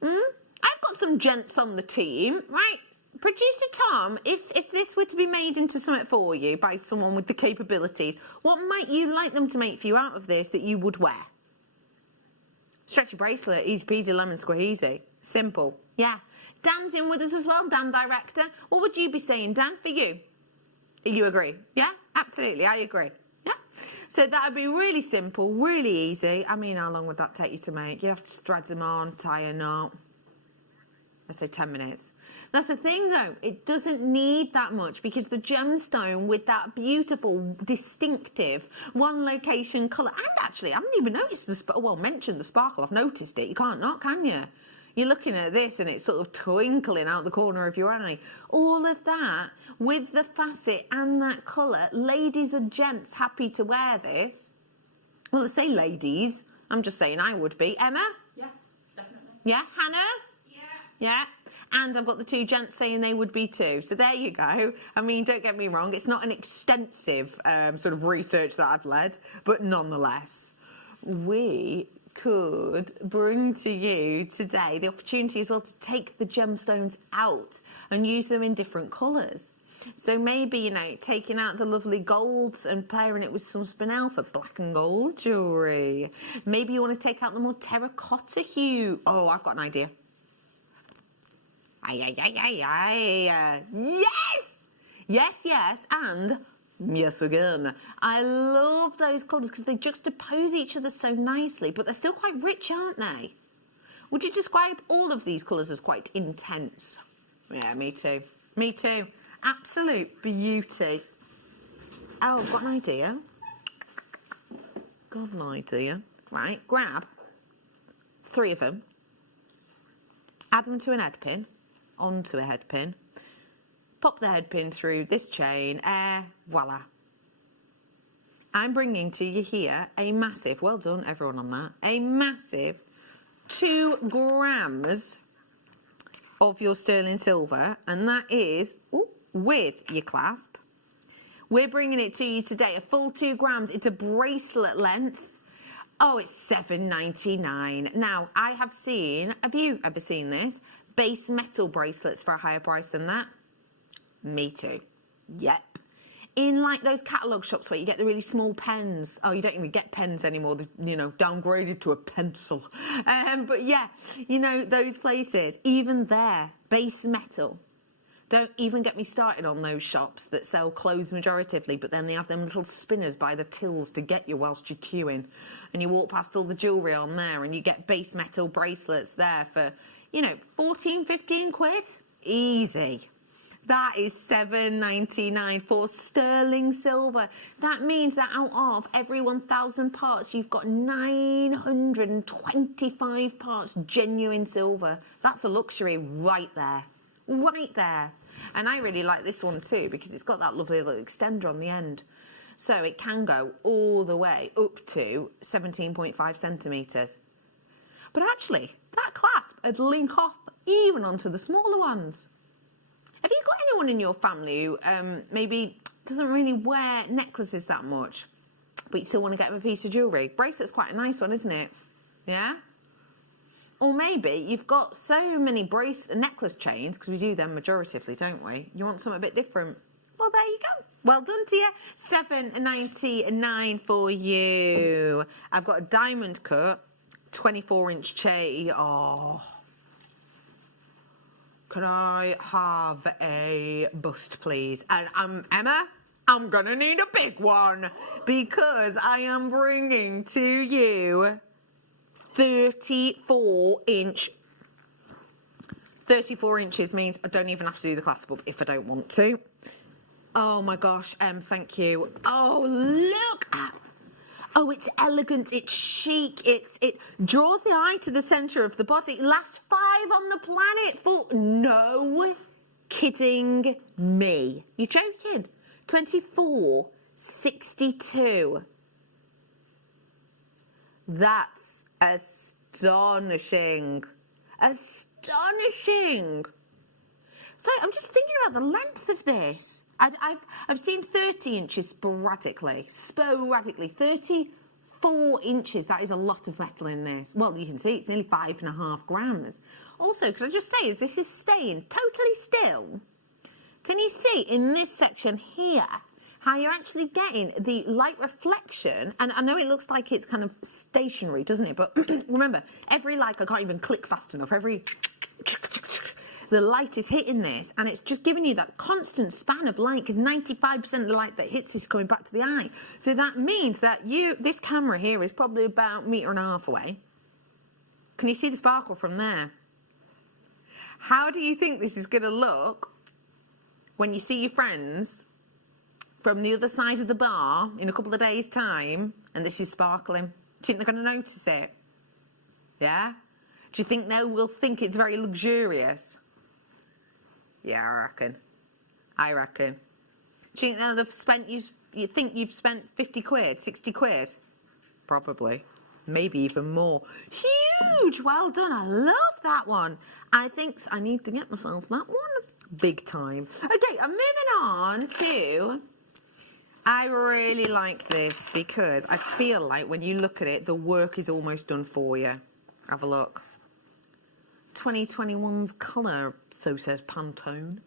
I've got some gents on the team, right? Producer Tom, if this were to be made into something for you by someone with the capabilities, what might you like them to make for you out of this that you would wear? Stretchy bracelet, easy peasy, lemon squeezy. Simple. Yeah. Dan's in with us as well, Dan Director. What would you be saying, Dan, for you? You agree? Yeah, absolutely, I agree. Yeah. So that would be really simple, really easy. I mean, how long would that take you to make? You have to thread them on, tie a knot. I say 10 minutes. That's the thing though, it doesn't need that much because the gemstone with that beautiful, distinctive, one location colour, and actually I haven't even noticed mentioned the sparkle, I've noticed it, you can't not, can you? You're looking at this and it's sort of twinkling out the corner of your eye. All of that with the facet and that colour, ladies and gents happy to wear this. Well, I say ladies, I'm just saying I would be. Emma? Yes, definitely. Yeah, Hannah? Yeah. And I've got the two gents saying they would be too. So there you go. I mean, don't get me wrong. It's not an extensive sort of research that I've led, but nonetheless, we could bring to you today the opportunity as well to take the gemstones out and use them in different colours. So maybe, you know, taking out the lovely golds and pairing it with some spinel for black and gold jewellery. Maybe you want to take out the more terracotta hue. Oh, I've got an idea. Yes, and yes again. I love those colours because they juxtapose each other so nicely, but they're still quite rich, aren't they? Would you describe all of these colours as quite intense? Yeah, me too. Me too. Absolute beauty. Oh, I've got an idea. Right, grab 3 of them, add them to an head pin, onto a head pin, pop the head pin through this chain, voila. I'm bringing to you here a massive, well done everyone on that, a massive 2 grams of your sterling silver, and that is with your clasp. We're bringing it to you today, a full 2 grams. It's a bracelet length. Oh, it's $7.99. Now, I have seen, have you ever seen this? Base metal bracelets for a higher price than that? Me too. Yep. In like those catalogue shops where you get the really small pens. Oh, you don't even get pens anymore. They're, you know, downgraded to a pencil. But yeah, you know, those places, even there, base metal. Don't even get me started on those shops that sell clothes majoritively, but then they have them little spinners by the tills to get you whilst you're queuing. And you walk past all the jewellery on there and you get base metal bracelets there for, you know, 14, 15 quid. Easy. That is $7.99 for sterling silver. That means that out of every 1,000 parts, you've got 925 parts genuine silver. That's a luxury right there. Right there. And I really like this one too because it's got that lovely little extender on the end. So it can go all the way up to 17.5 centimetres. But actually, that clasp would link off even onto the smaller ones. Have you got anyone in your family who maybe doesn't really wear necklaces that much, but you still want to get them a piece of jewellery? Bracelet's quite a nice one, isn't it? Yeah? Or maybe you've got so many necklace chains, because we do them majoritively, don't we? You want something a bit different. Well, there you go. Well done to you. $7.99 for you. I've got a diamond cut, 24-inch chain. Oh. Can I have a bust, please? And Emma, I'm going to need a big one because I am bringing to you 34 inches means I don't even have to do the clasp up if I don't want to. Oh my gosh, thank you. Oh, look at. Oh, it's elegant, it's chic, it draws the eye to the centre of the body. Last 5 on the planet for no kidding me. You joking? 24.62. That's astonishing. Astonishing. So I'm just thinking about the length of this. I've seen 30 inches sporadically. 34 inches, that is a lot of metal in this. Well, you can see it's nearly 5.5 grams. Also, could I just say, as this is staying totally still, Can you see in this section here how you're actually getting the light reflection? And I know it looks like it's kind of stationary, doesn't it? But remember, every I can't even click fast enough. The light is hitting this, and it's just giving you that constant span of light, because 95% of the light that hits is coming back to the eye. So that means that this camera here is probably about 1.5 meters away. Can you see the sparkle from there? How do you think this is going to look when you see your friends from the other side of the bar in a couple of days' time, and this is sparkling? Do you think they're going to notice it? Yeah? Do you think they will think it's very luxurious? Yeah, I reckon. Do you think they'll have spent, you think you've spent 50 quid, 60 quid? Probably. Maybe even more. Huge! Well done. I love that one. I think I need to get myself that one. Big time. Okay, I'm moving on to... I really like this because I feel like when you look at it, the work is almost done for you. Have a look. 2021's colour, so says Pantone.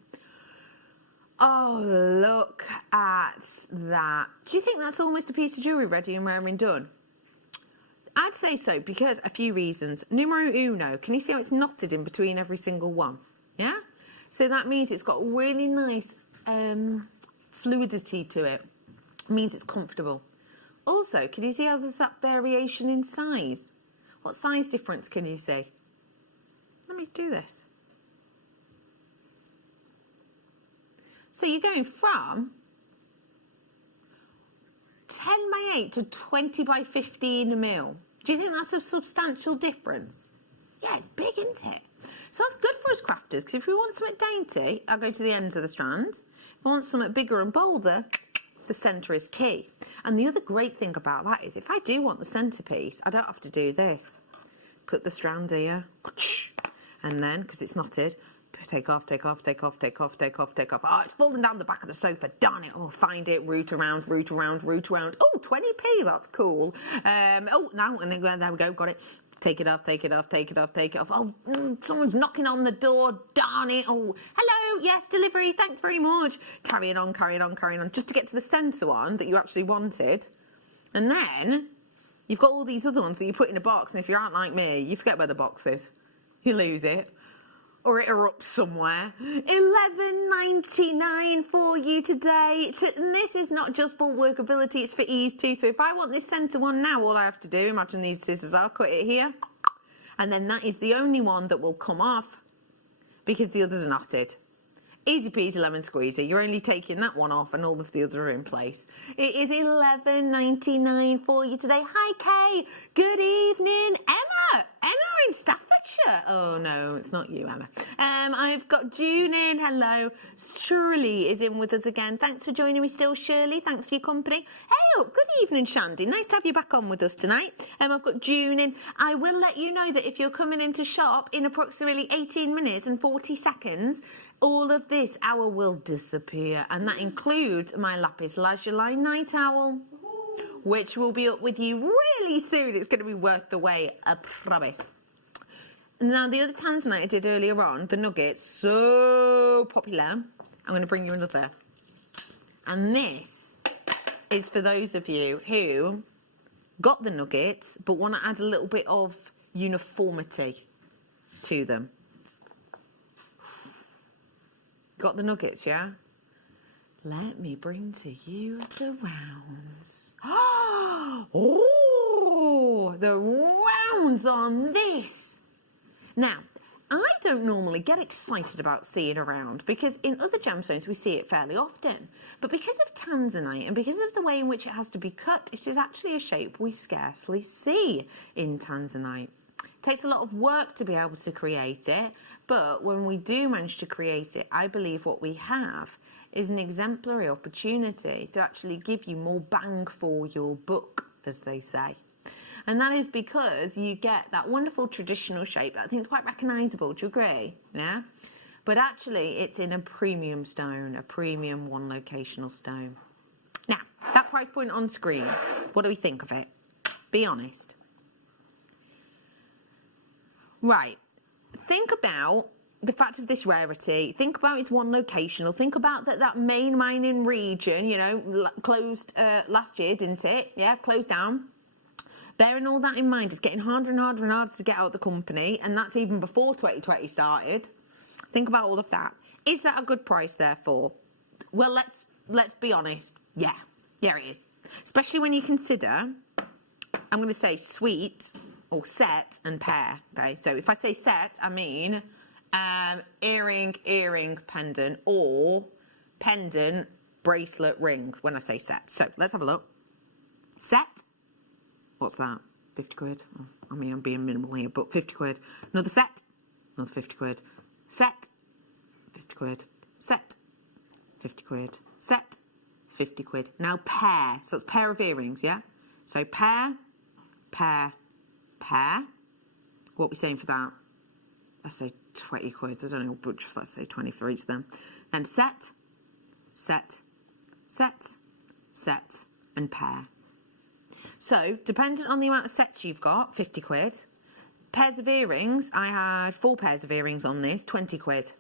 Oh, look at that. Do you think that's almost a piece of jewellery ready and wearing done? I'd say so, because a few reasons. Numero uno, can you see how it's knotted in between every single one? Yeah? So that means it's got really nice fluidity to it. It means it's comfortable. Also, can you see how there's that variation in size? What size difference can you see? Let me do this. So you're going from 10 by 8 to 20 by 15 mil. Do you think that's a substantial difference? Yeah, it's big, isn't it? So that's good for us crafters, because if we want something dainty, I'll go to the ends of the strand. If I want something bigger and bolder, the centre is key. And the other great thing about that is if I do want the centrepiece, I don't have to do this. Cut the strand here, and then, because it's knotted, take off, take off, take off, take off, take off, take off. Oh, it's falling down the back of the sofa. Darn it. Oh, find it. Root around, root around, root around. Oh, 20p. That's cool. Oh, now, and then, there we go. Got it. Take it off, take it off, take it off, take it off. Oh, someone's knocking on the door. Darn it. Oh, hello. Yes, delivery. Thanks very much. Carrying on, carrying on, carrying on. Just to get to the centre one that you actually wanted. And then you've got all these other ones that you put in a box. And if you aren't like me, you forget where the box is. You lose it. Or it erupts somewhere. $11.99 for you today. And this is not just for workability, it's for ease too. So if I want this centre one now, all I have to do, imagine these scissors, I'll cut it here. And then that is the only one that will come off because the others are knotted. Easy peasy lemon squeezy. You're only taking that one off and all of the others are in place. It is $11.99 for you today. Hi, Kay. Good evening. Emma. Emma in Staffordshire. Oh, no, it's not you, Emma. I've got June in. Hello. Shirley is in with us again. Thanks for joining me still, Shirley. Thanks for your company. Hey, up. Good evening, Shandy. Nice to have you back on with us tonight. I've got June in. I will let you know that if you're coming into shop in approximately 18 minutes and 40 seconds, all of this hour will disappear, and that includes my lapis lazuli night owl, which will be up with you really soon. It's going to be worth the wait, I promise. Now, the other tanzanite I did earlier on, the nuggets, so popular. I'm going to bring you another. And this is for those of you who got the nuggets but want to add a little bit of uniformity to them. Got the nuggets, yeah? Let me bring to you the rounds. Oh, the rounds on this. Now, I don't normally get excited about seeing a round because in other gemstones we see it fairly often. But because of tanzanite and because of the way in which it has to be cut, it is actually a shape we scarcely see in tanzanite. It takes a lot of work to be able to create it, but when we do manage to create it, I believe what we have is an exemplary opportunity to actually give you more bang for your buck, as they say. And that is because you get that wonderful traditional shape that I think is quite recognisable. Do you agree? Yeah? But actually, it's in a premium stone, a premium one locational stone. Now, that price point on screen, what do we think of it? Be honest. Right. Think about the fact of this rarity, think about its one location, or think about that main mining region, you know, closed last year, didn't it? Yeah, closed down. Bearing all that in mind, it's getting harder and harder and harder to get out of the company, and that's even before 2020 started. Think about all of that. Is that a good price, therefore? Well, let's be honest. Yeah, it is. Especially when you consider, I'm going to say suite or set and pair. Okay, so if I say set, I mean earring, pendant, or pendant, bracelet, ring. When I say set, so let's have a look. Set. What's that? 50 quid. Oh, I mean, I'm being minimal here, but 50 quid. Another set. Another 50 quid. Set. 50 quid. Set. 50 quid. Set. 50 quid. Now pair. So it's pair of earrings, yeah? So pair. What are we saying for that? Let's say 20 quid. I don't know, but just let's say 20 for each of them. Then set, and pair. So, dependent on the amount of sets you've got, 50 quid. Pairs of earrings, I had 4 pairs of earrings on this, 20 quid.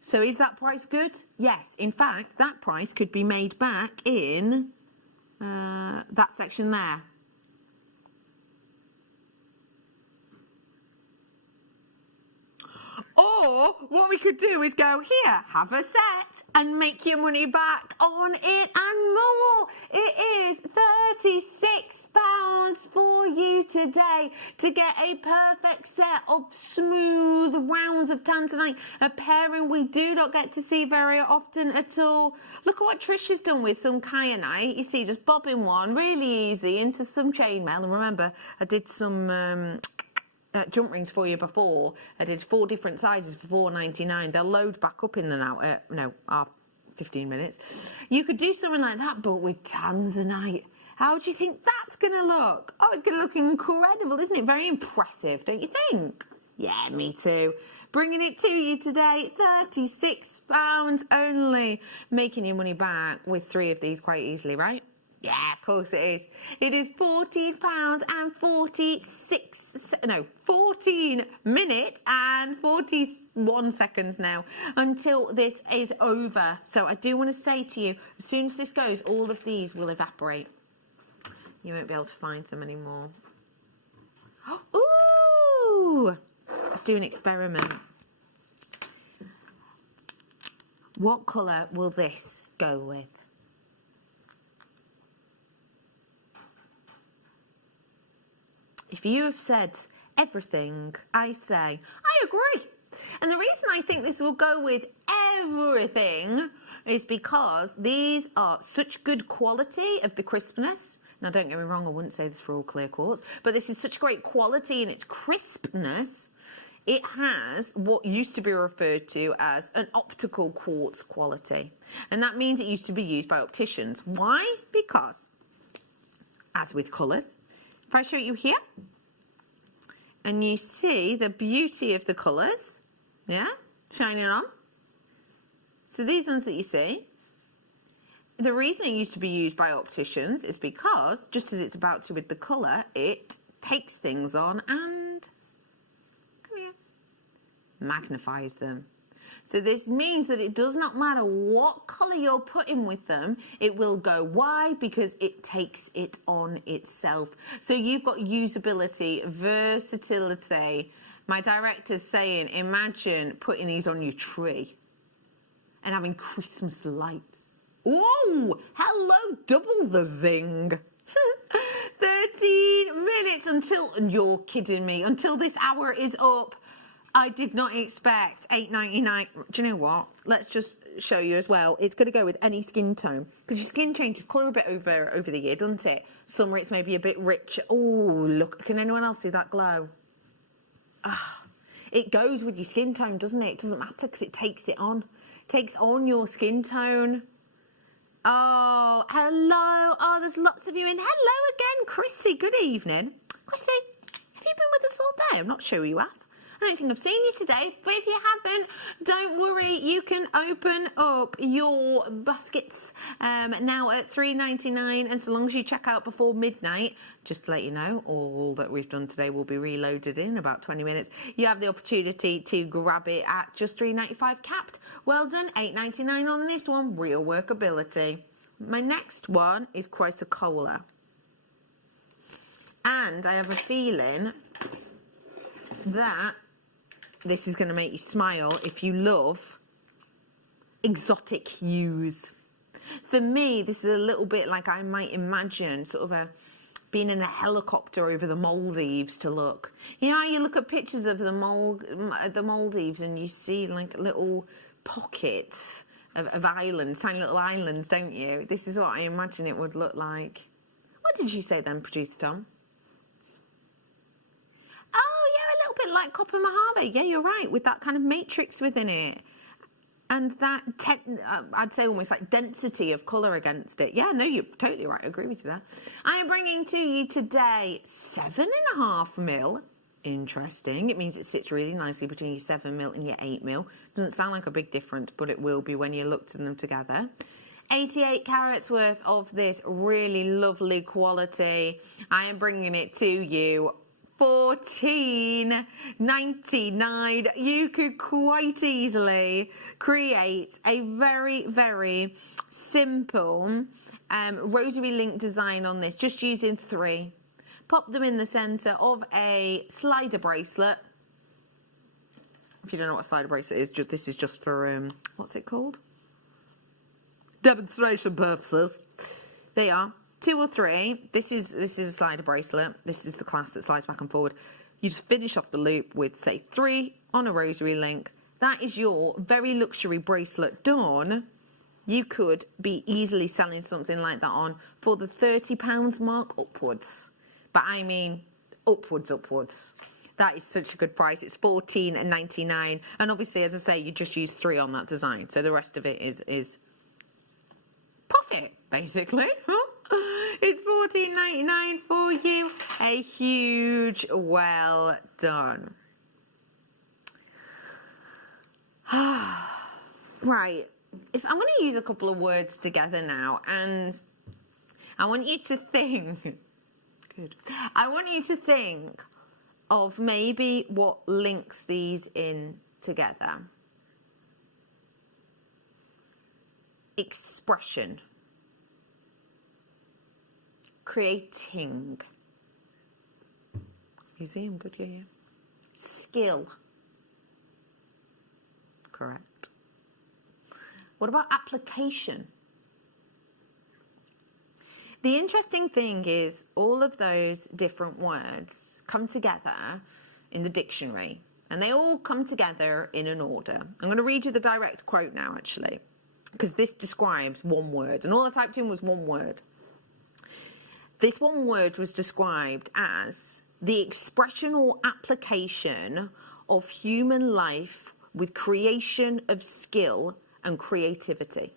So is that price good? Yes. In fact, that price could be made back in that section there. Or what we could do is go here, have a set, and make your money back on it and more. It is £36 for you today to get a perfect set of smooth rounds of tanzanite, a pairing we do not get to see very often at all. Look at what Trish has done with some kyanite. You see, just bobbing one really easy into some chainmail. And remember, I did some jump rings for you before. I did 4 different sizes for £4.99. They'll load back up in and out. 15 minutes. You could do something like that, but with tanzanite. How do you think that's going to look? Oh, it's going to look incredible, isn't it? Very impressive, don't you think? Yeah, me too. Bringing it to you today, £36 only. Making your money back with 3 of these quite easily, right? Yeah, of course it is. It is £14 and 14 minutes and 41 seconds now until this is over. So I do want to say to you, as soon as this goes, all of these will evaporate. You won't be able to find them anymore. Ooh! Let's do an experiment. What colour will this go with? If you have said everything, I say, I agree. And the reason I think this will go with everything is because these are such good quality of the crispness. Now, don't get me wrong, I wouldn't say this for all clear quartz, but this is such great quality in its crispness. It has what used to be referred to as an optical quartz quality. And that means it used to be used by opticians. Why? Because, as with colours, if I show you here, and you see the beauty of the colours, yeah, shining on. So these ones that you see, the reason it used to be used by opticians is because, just as it's about to with the colour, it takes things on and, come here, magnifies them. So this means that it does not matter what colour you're putting with them, it will go. Why? Because it takes it on itself. So you've got usability, versatility. My director's saying, imagine putting these on your tree and having Christmas lights. Whoa! Hello, double the zing. 13 minutes until, you're kidding me, until this hour is up. I did not expect $8.99. Do you know what? Let's just show you as well. It's going to go with any skin tone because your skin changes colour a bit over the year, doesn't it? Summer it's maybe a bit richer. Oh, look! Can anyone else see that glow? Ah, it goes with your skin tone, doesn't it? It doesn't matter because it takes it on. It takes on your skin tone. Oh, hello! Oh, there's lots of you in. Hello again, Chrissy. Good evening, Chrissy. Have you been with us all day? I'm not sure you have. don't think I've seen you today, but if you haven't, don't worry, you can open up your baskets now at $3.99, and so long as you check out before midnight, just to let you know, all that we've done today will be reloaded in about 20 minutes. You have the opportunity to grab it at just $3.95 capped. Well done, $8.99 on this one, real workability. My next one is Chrysocolla. And I have a feeling that this is going to make you smile if you love exotic hues. For me, this is a little bit like I might imagine sort of being in a helicopter over the Maldives to look. You know how you look at pictures of the Maldives and you see like little pockets of islands, tiny little islands, don't you? This is what I imagine it would look like. What did you say then, Producer Tom? Oh, yeah, a little bit like Copper Mojave. Yeah, you're right, with that kind of matrix within it. And that, I'd say almost like density of colour against it. Yeah, no, you're totally right. I agree with you there. I am bringing to you today 7.5mm. Interesting. It means it sits really nicely between your 7mm and your 8mm. Doesn't sound like a big difference, but it will be when you look to them together. 88 carats worth of this really lovely quality. I am bringing it to you $14.99. You could quite easily create a very, very simple rosary link design on this, just using 3. Pop them in the centre of a slider bracelet. If you don't know what a slider bracelet is, this is just for, what's it called? Demonstration purposes. They are 2 or 3. This is a slider bracelet. This is the clasp that slides back and forward. You just finish off the loop with, say, 3 on a rosary link. That is your very luxury bracelet done. You could be easily selling something like that on for the £30 mark upwards. But I mean upwards. That is such a good price. It's $14.99. And obviously, as I say, you just use 3 on that design. So the rest of it is profit, basically. It's $14.99 for you. A huge well done. Right. If I'm going to use a couple of words together now, and I want you to think. Good. I want you to think of maybe what links these in together. Expression. Creating. Museum, good, yeah. Skill. Correct. What about application? The interesting thing is all of those different words come together in the dictionary, and they all come together in an order. I'm going to read you the direct quote now, actually, because this describes one word, and all I typed in was one word. This one word was described as the expression or application of human life with creation of skill and creativity.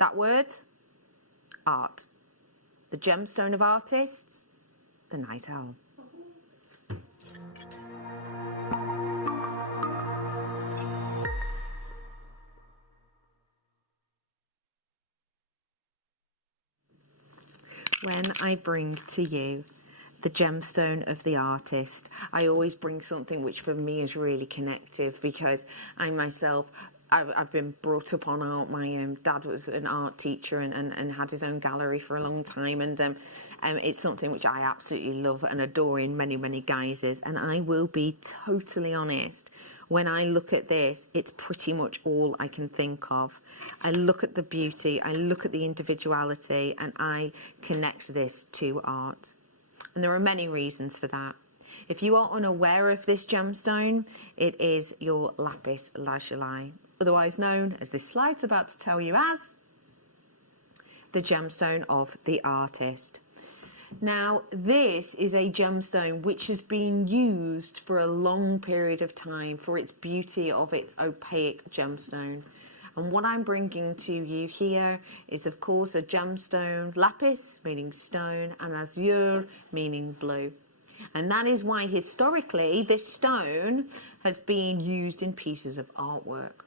That word? Art. The gemstone of artists? The night owl. When I bring to you the gemstone of the artist, I always bring something which for me is really connective, because I myself, I've been brought up on art. My dad was an art teacher and had his own gallery for a long time, and it's something which I absolutely love and adore in many, many guises. And I will be totally honest, when I look at this, it's pretty much all I can think of. I look at the beauty, I look at the individuality, and I connect this to art. And there are many reasons for that. If you are unaware of this gemstone, it is your lapis lazuli, otherwise known, as this slide's about to tell you, as the gemstone of the artist. Now, this is a gemstone which has been used for a long period of time for its beauty of its opaque gemstone. And what I'm bringing to you here is, of course, a gemstone, lapis, meaning stone, and azure, meaning blue. And that is why historically this stone has been used in pieces of artwork.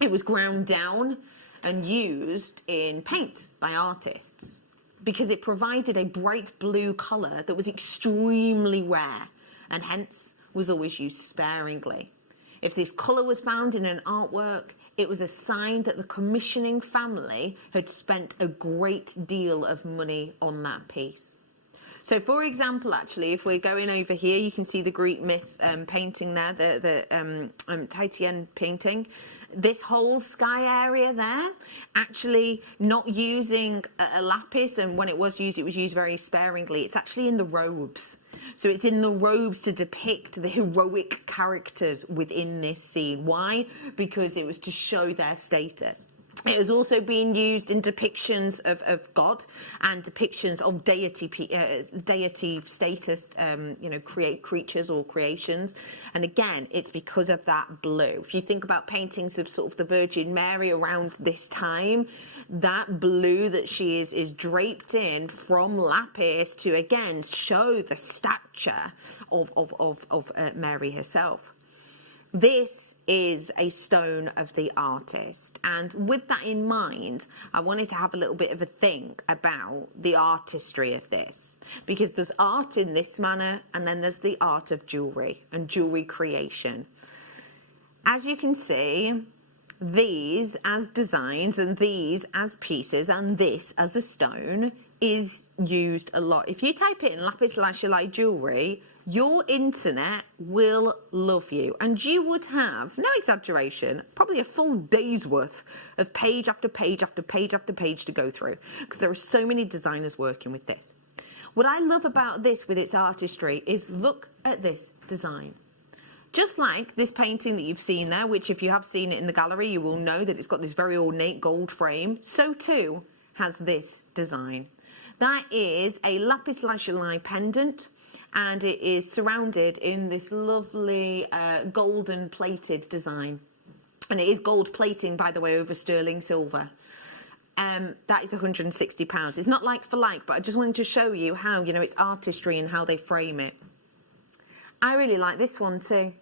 It was ground down and used in paint by artists because it provided a bright blue colour that was extremely rare and hence was always used sparingly. If this colour was found in an artwork, it was a sign that the commissioning family had spent a great deal of money on that piece. So, for example, actually, if we're going over here, you can see the Greek myth painting there, the Titian painting. This whole sky area there, actually not using a lapis, and when it was used very sparingly. It's actually in the robes. So it's in the robes to depict the heroic characters within this scene. Why? Because it was to show their status. It has also been used in depictions of God and depictions of deity status, create creatures or creations. And again, it's because of that blue. If you think about paintings of sort of the Virgin Mary around this time, that blue that she is draped in from lapis to again show the stature of Mary herself. This is a stone of the artist, and with that in mind, I wanted to have a little bit of a think about the artistry of this, because there's art in this manner and then there's the art of jewellery and jewellery creation. As you can see, these as designs and these as pieces and this as a stone is used a lot. If you type it in lapis lazuli jewellery, your internet will love you, and you would have, no exaggeration, probably a full day's worth of page after page after page after page to go through, because there are so many designers working with this. What I love about this with its artistry is look at this design. Just like this painting that you've seen there, which if you have seen it in the gallery, you will know that it's got this very ornate gold frame, so too has this design. That is a lapis lazuli pendant, and it is surrounded in this lovely golden plated design. And it is gold plating, by the way, over sterling silver. That is £160. It's not like for like, but I just wanted to show you how, it's artistry and how they frame it. I really like this one too.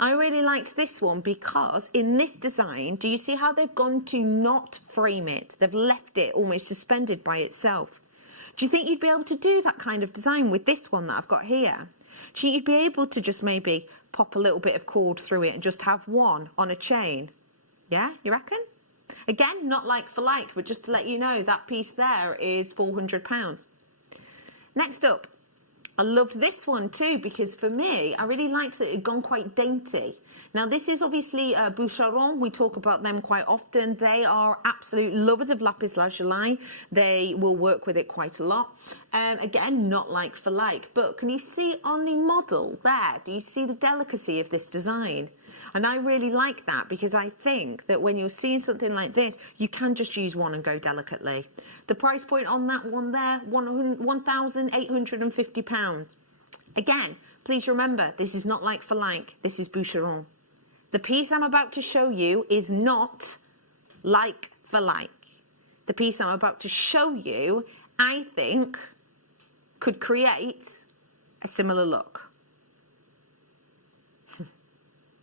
I really liked this one because in this design, do you see how they've gone to not frame it? They've left it almost suspended by itself. Do you think you'd be able to do that kind of design with this one that I've got here? Do you think you'd be able to just maybe pop a little bit of cord through it and just have one on a chain? Yeah, you reckon? Again, not like for like, but just to let you know, that piece there is £400. Next up, I loved this one too, because for me, I really liked that it had gone quite dainty. Now, this is obviously Boucheron. We talk about them quite often. They are absolute lovers of lapis lazuli. They will work with it quite a lot. Again, not like for like, but can you see on the model there, do you see the delicacy of this design? And I really like that, because I think that when you're seeing something like this, you can just use one and go delicately. The price point on that one there, £1,850. Again, please remember, this is not like for like, this is Boucheron. The piece I'm about to show you is not like for like. The piece I'm about to show you, I think, could create a similar look.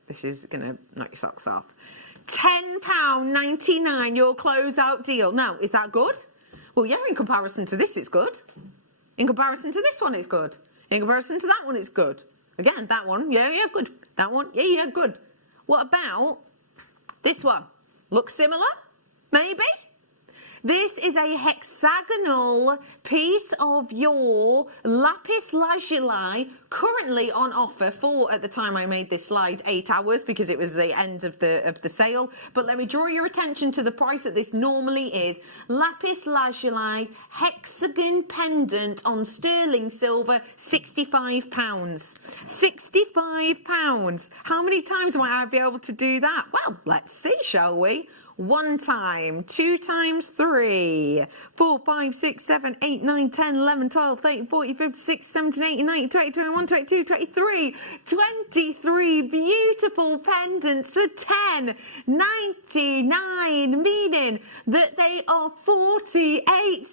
This is going to knock your socks off. £10.99, your closeout deal. Now, is that good? Well, yeah, in comparison to this, it's good. In comparison to this one, it's good. In comparison to that one, it's good. Again, that one, yeah, good. That one, yeah, good. What about this one? Looks similar? Maybe? This is a hexagonal piece of your lapis lazuli, currently on offer for, at the time I made this slide, 8 hours, because it was the end of the sale. But let me draw your attention to the price that this normally is. Lapis lazuli hexagon pendant on sterling silver, £65. £65. How many times might I be able to do that? Well, let's see, shall we? 1 time, 2 times, 3, 4, 5, 6, 7, 8, 9, 10, 11, 12, 13, 14, 15, 16, 17, 18, 19, 20, 21, 22, 23. 23 beautiful pendants for £10.99, meaning that they are £48.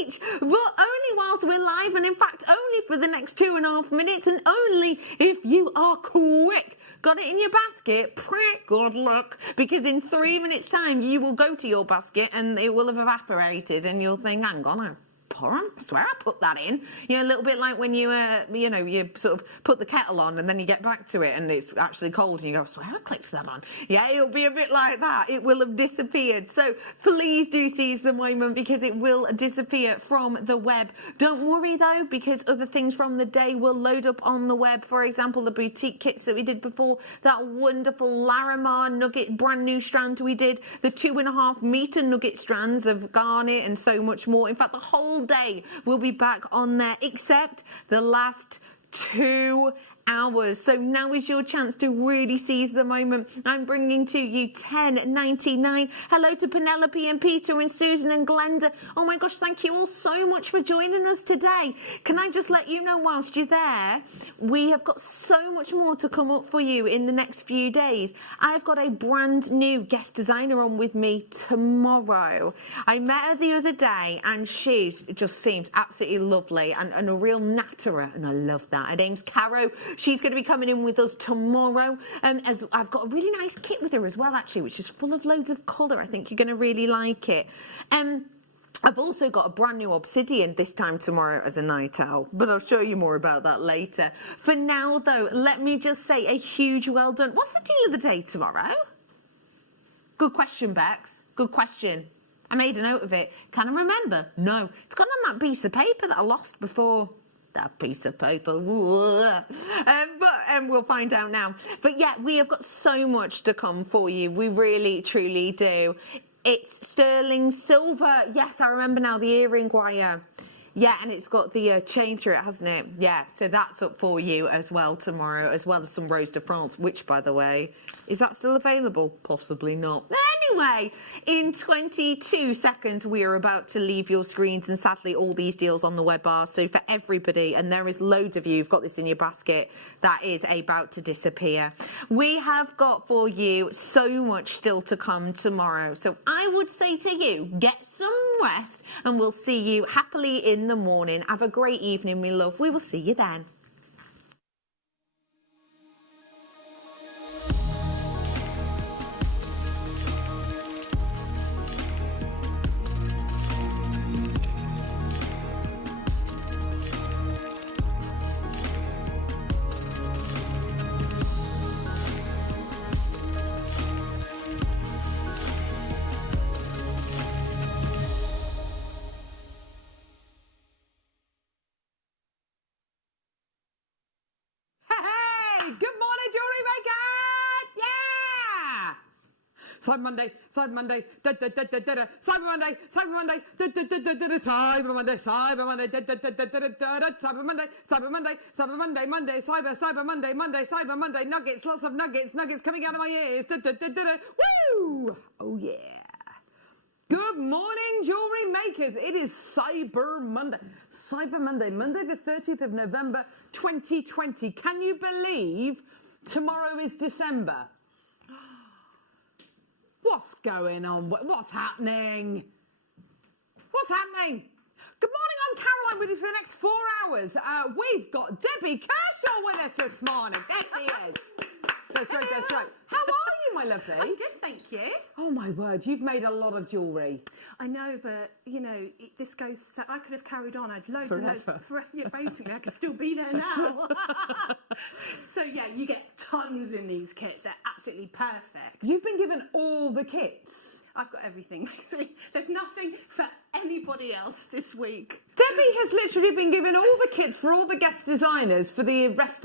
each, but only whilst we're live, and in fact only for the next 2.5 minutes, and only if you are quick. Got it in your basket? Good luck, because in 3 minutes time you will go to your basket and it will have evaporated and you'll think, hang on, I swear I put that in. You know, a little bit like when you, you sort of put the kettle on and then you get back to it and it's actually cold and you go, I swear I clicked that on. Yeah, it'll be a bit like that. It will have disappeared. So please do seize the moment, because it will disappear from the web. Don't worry though, because other things from the day will load up on the web. For example, the boutique kits that we did before, that wonderful Larimar nugget brand new strand we did, the 2.5 meter nugget strands of garnet, and so much more. In fact, the whole day we'll be back on there, except the last 2 hours. So now is your chance to really seize the moment. I'm bringing to you $10.99. Hello to Penelope and Peter and Susan and Glenda. Oh my gosh, thank you all so much for joining us today. Can I just let you know, whilst you're there, we have got so much more to come up for you in the next few days. I've got a brand new guest designer on with me tomorrow. I met her the other day and she just seems absolutely lovely and a real natterer, and I love that. Her name's Caro. She's going to be coming in with us tomorrow. As I've got a really nice kit with her as well, actually, which is full of loads of colour. I think you're going to really like it. I've also got a brand new obsidian this time tomorrow as a night owl, but I'll show you more about that later. For now, though, let me just say a huge well done. What's the deal of the day tomorrow? Good question, Bex. Good question. I made a note of it. Can I remember? No. It's gone on that piece of paper that I lost before. That piece of paper. But we'll find out now. But yeah, we have got so much to come for you. We really, truly do. It's sterling silver. Yes, I remember now, the earring wire. Yeah, and it's got the chain through it, hasn't it? Yeah, so that's up for you as well tomorrow, as well as some Rose de France, which, by the way, is that still available? Possibly not. Anyway, in 22 seconds, we are about to leave your screens, and sadly, all these deals on the web are. So for everybody, and there is loads of you who've got this in your basket, that is about to disappear. We have got for you so much still to come tomorrow. So I would say to you, get some rest, and we'll see you happily in the morning. Have a great evening, my love. We will see you then. Cyber Monday, Cyber Monday, da da da da da da. Cyber Monday, Cyber Monday, da da da da da da. Cyber Monday, Cyber Monday, da da da da da da da. Cyber Monday, Cyber Monday, Cyber Monday, Monday, Cyber Monday, Monday, Cyber Monday. Nuggets, lots of nuggets, nuggets coming out of my ears. Da da da da da. Woo! Oh yeah. Good morning, jewellery makers. It is Cyber Monday. Cyber Monday, Monday the 30th of November, 2020. Can you believe tomorrow is December? What's going on? What's happening? What's happening? Good morning, I'm Caroline with you for the next 4 hours. We've got Debbie Kershaw with us this morning. There she is. That's right, that's right. How are you, my lovely? I'm good, thank you. Oh, my word, you've made a lot of jewellery. I know, but, you know, this goes... So I could have carried on. I had loads Forever. and loads... Yeah, basically, I could still be there now. So, yeah, you get tons in these kits. They're absolutely perfect. You've been given all the kits. I've got everything, basically. There's nothing for anybody else this week. Debbie has literally been given all the kits for all the guest designers for the rest of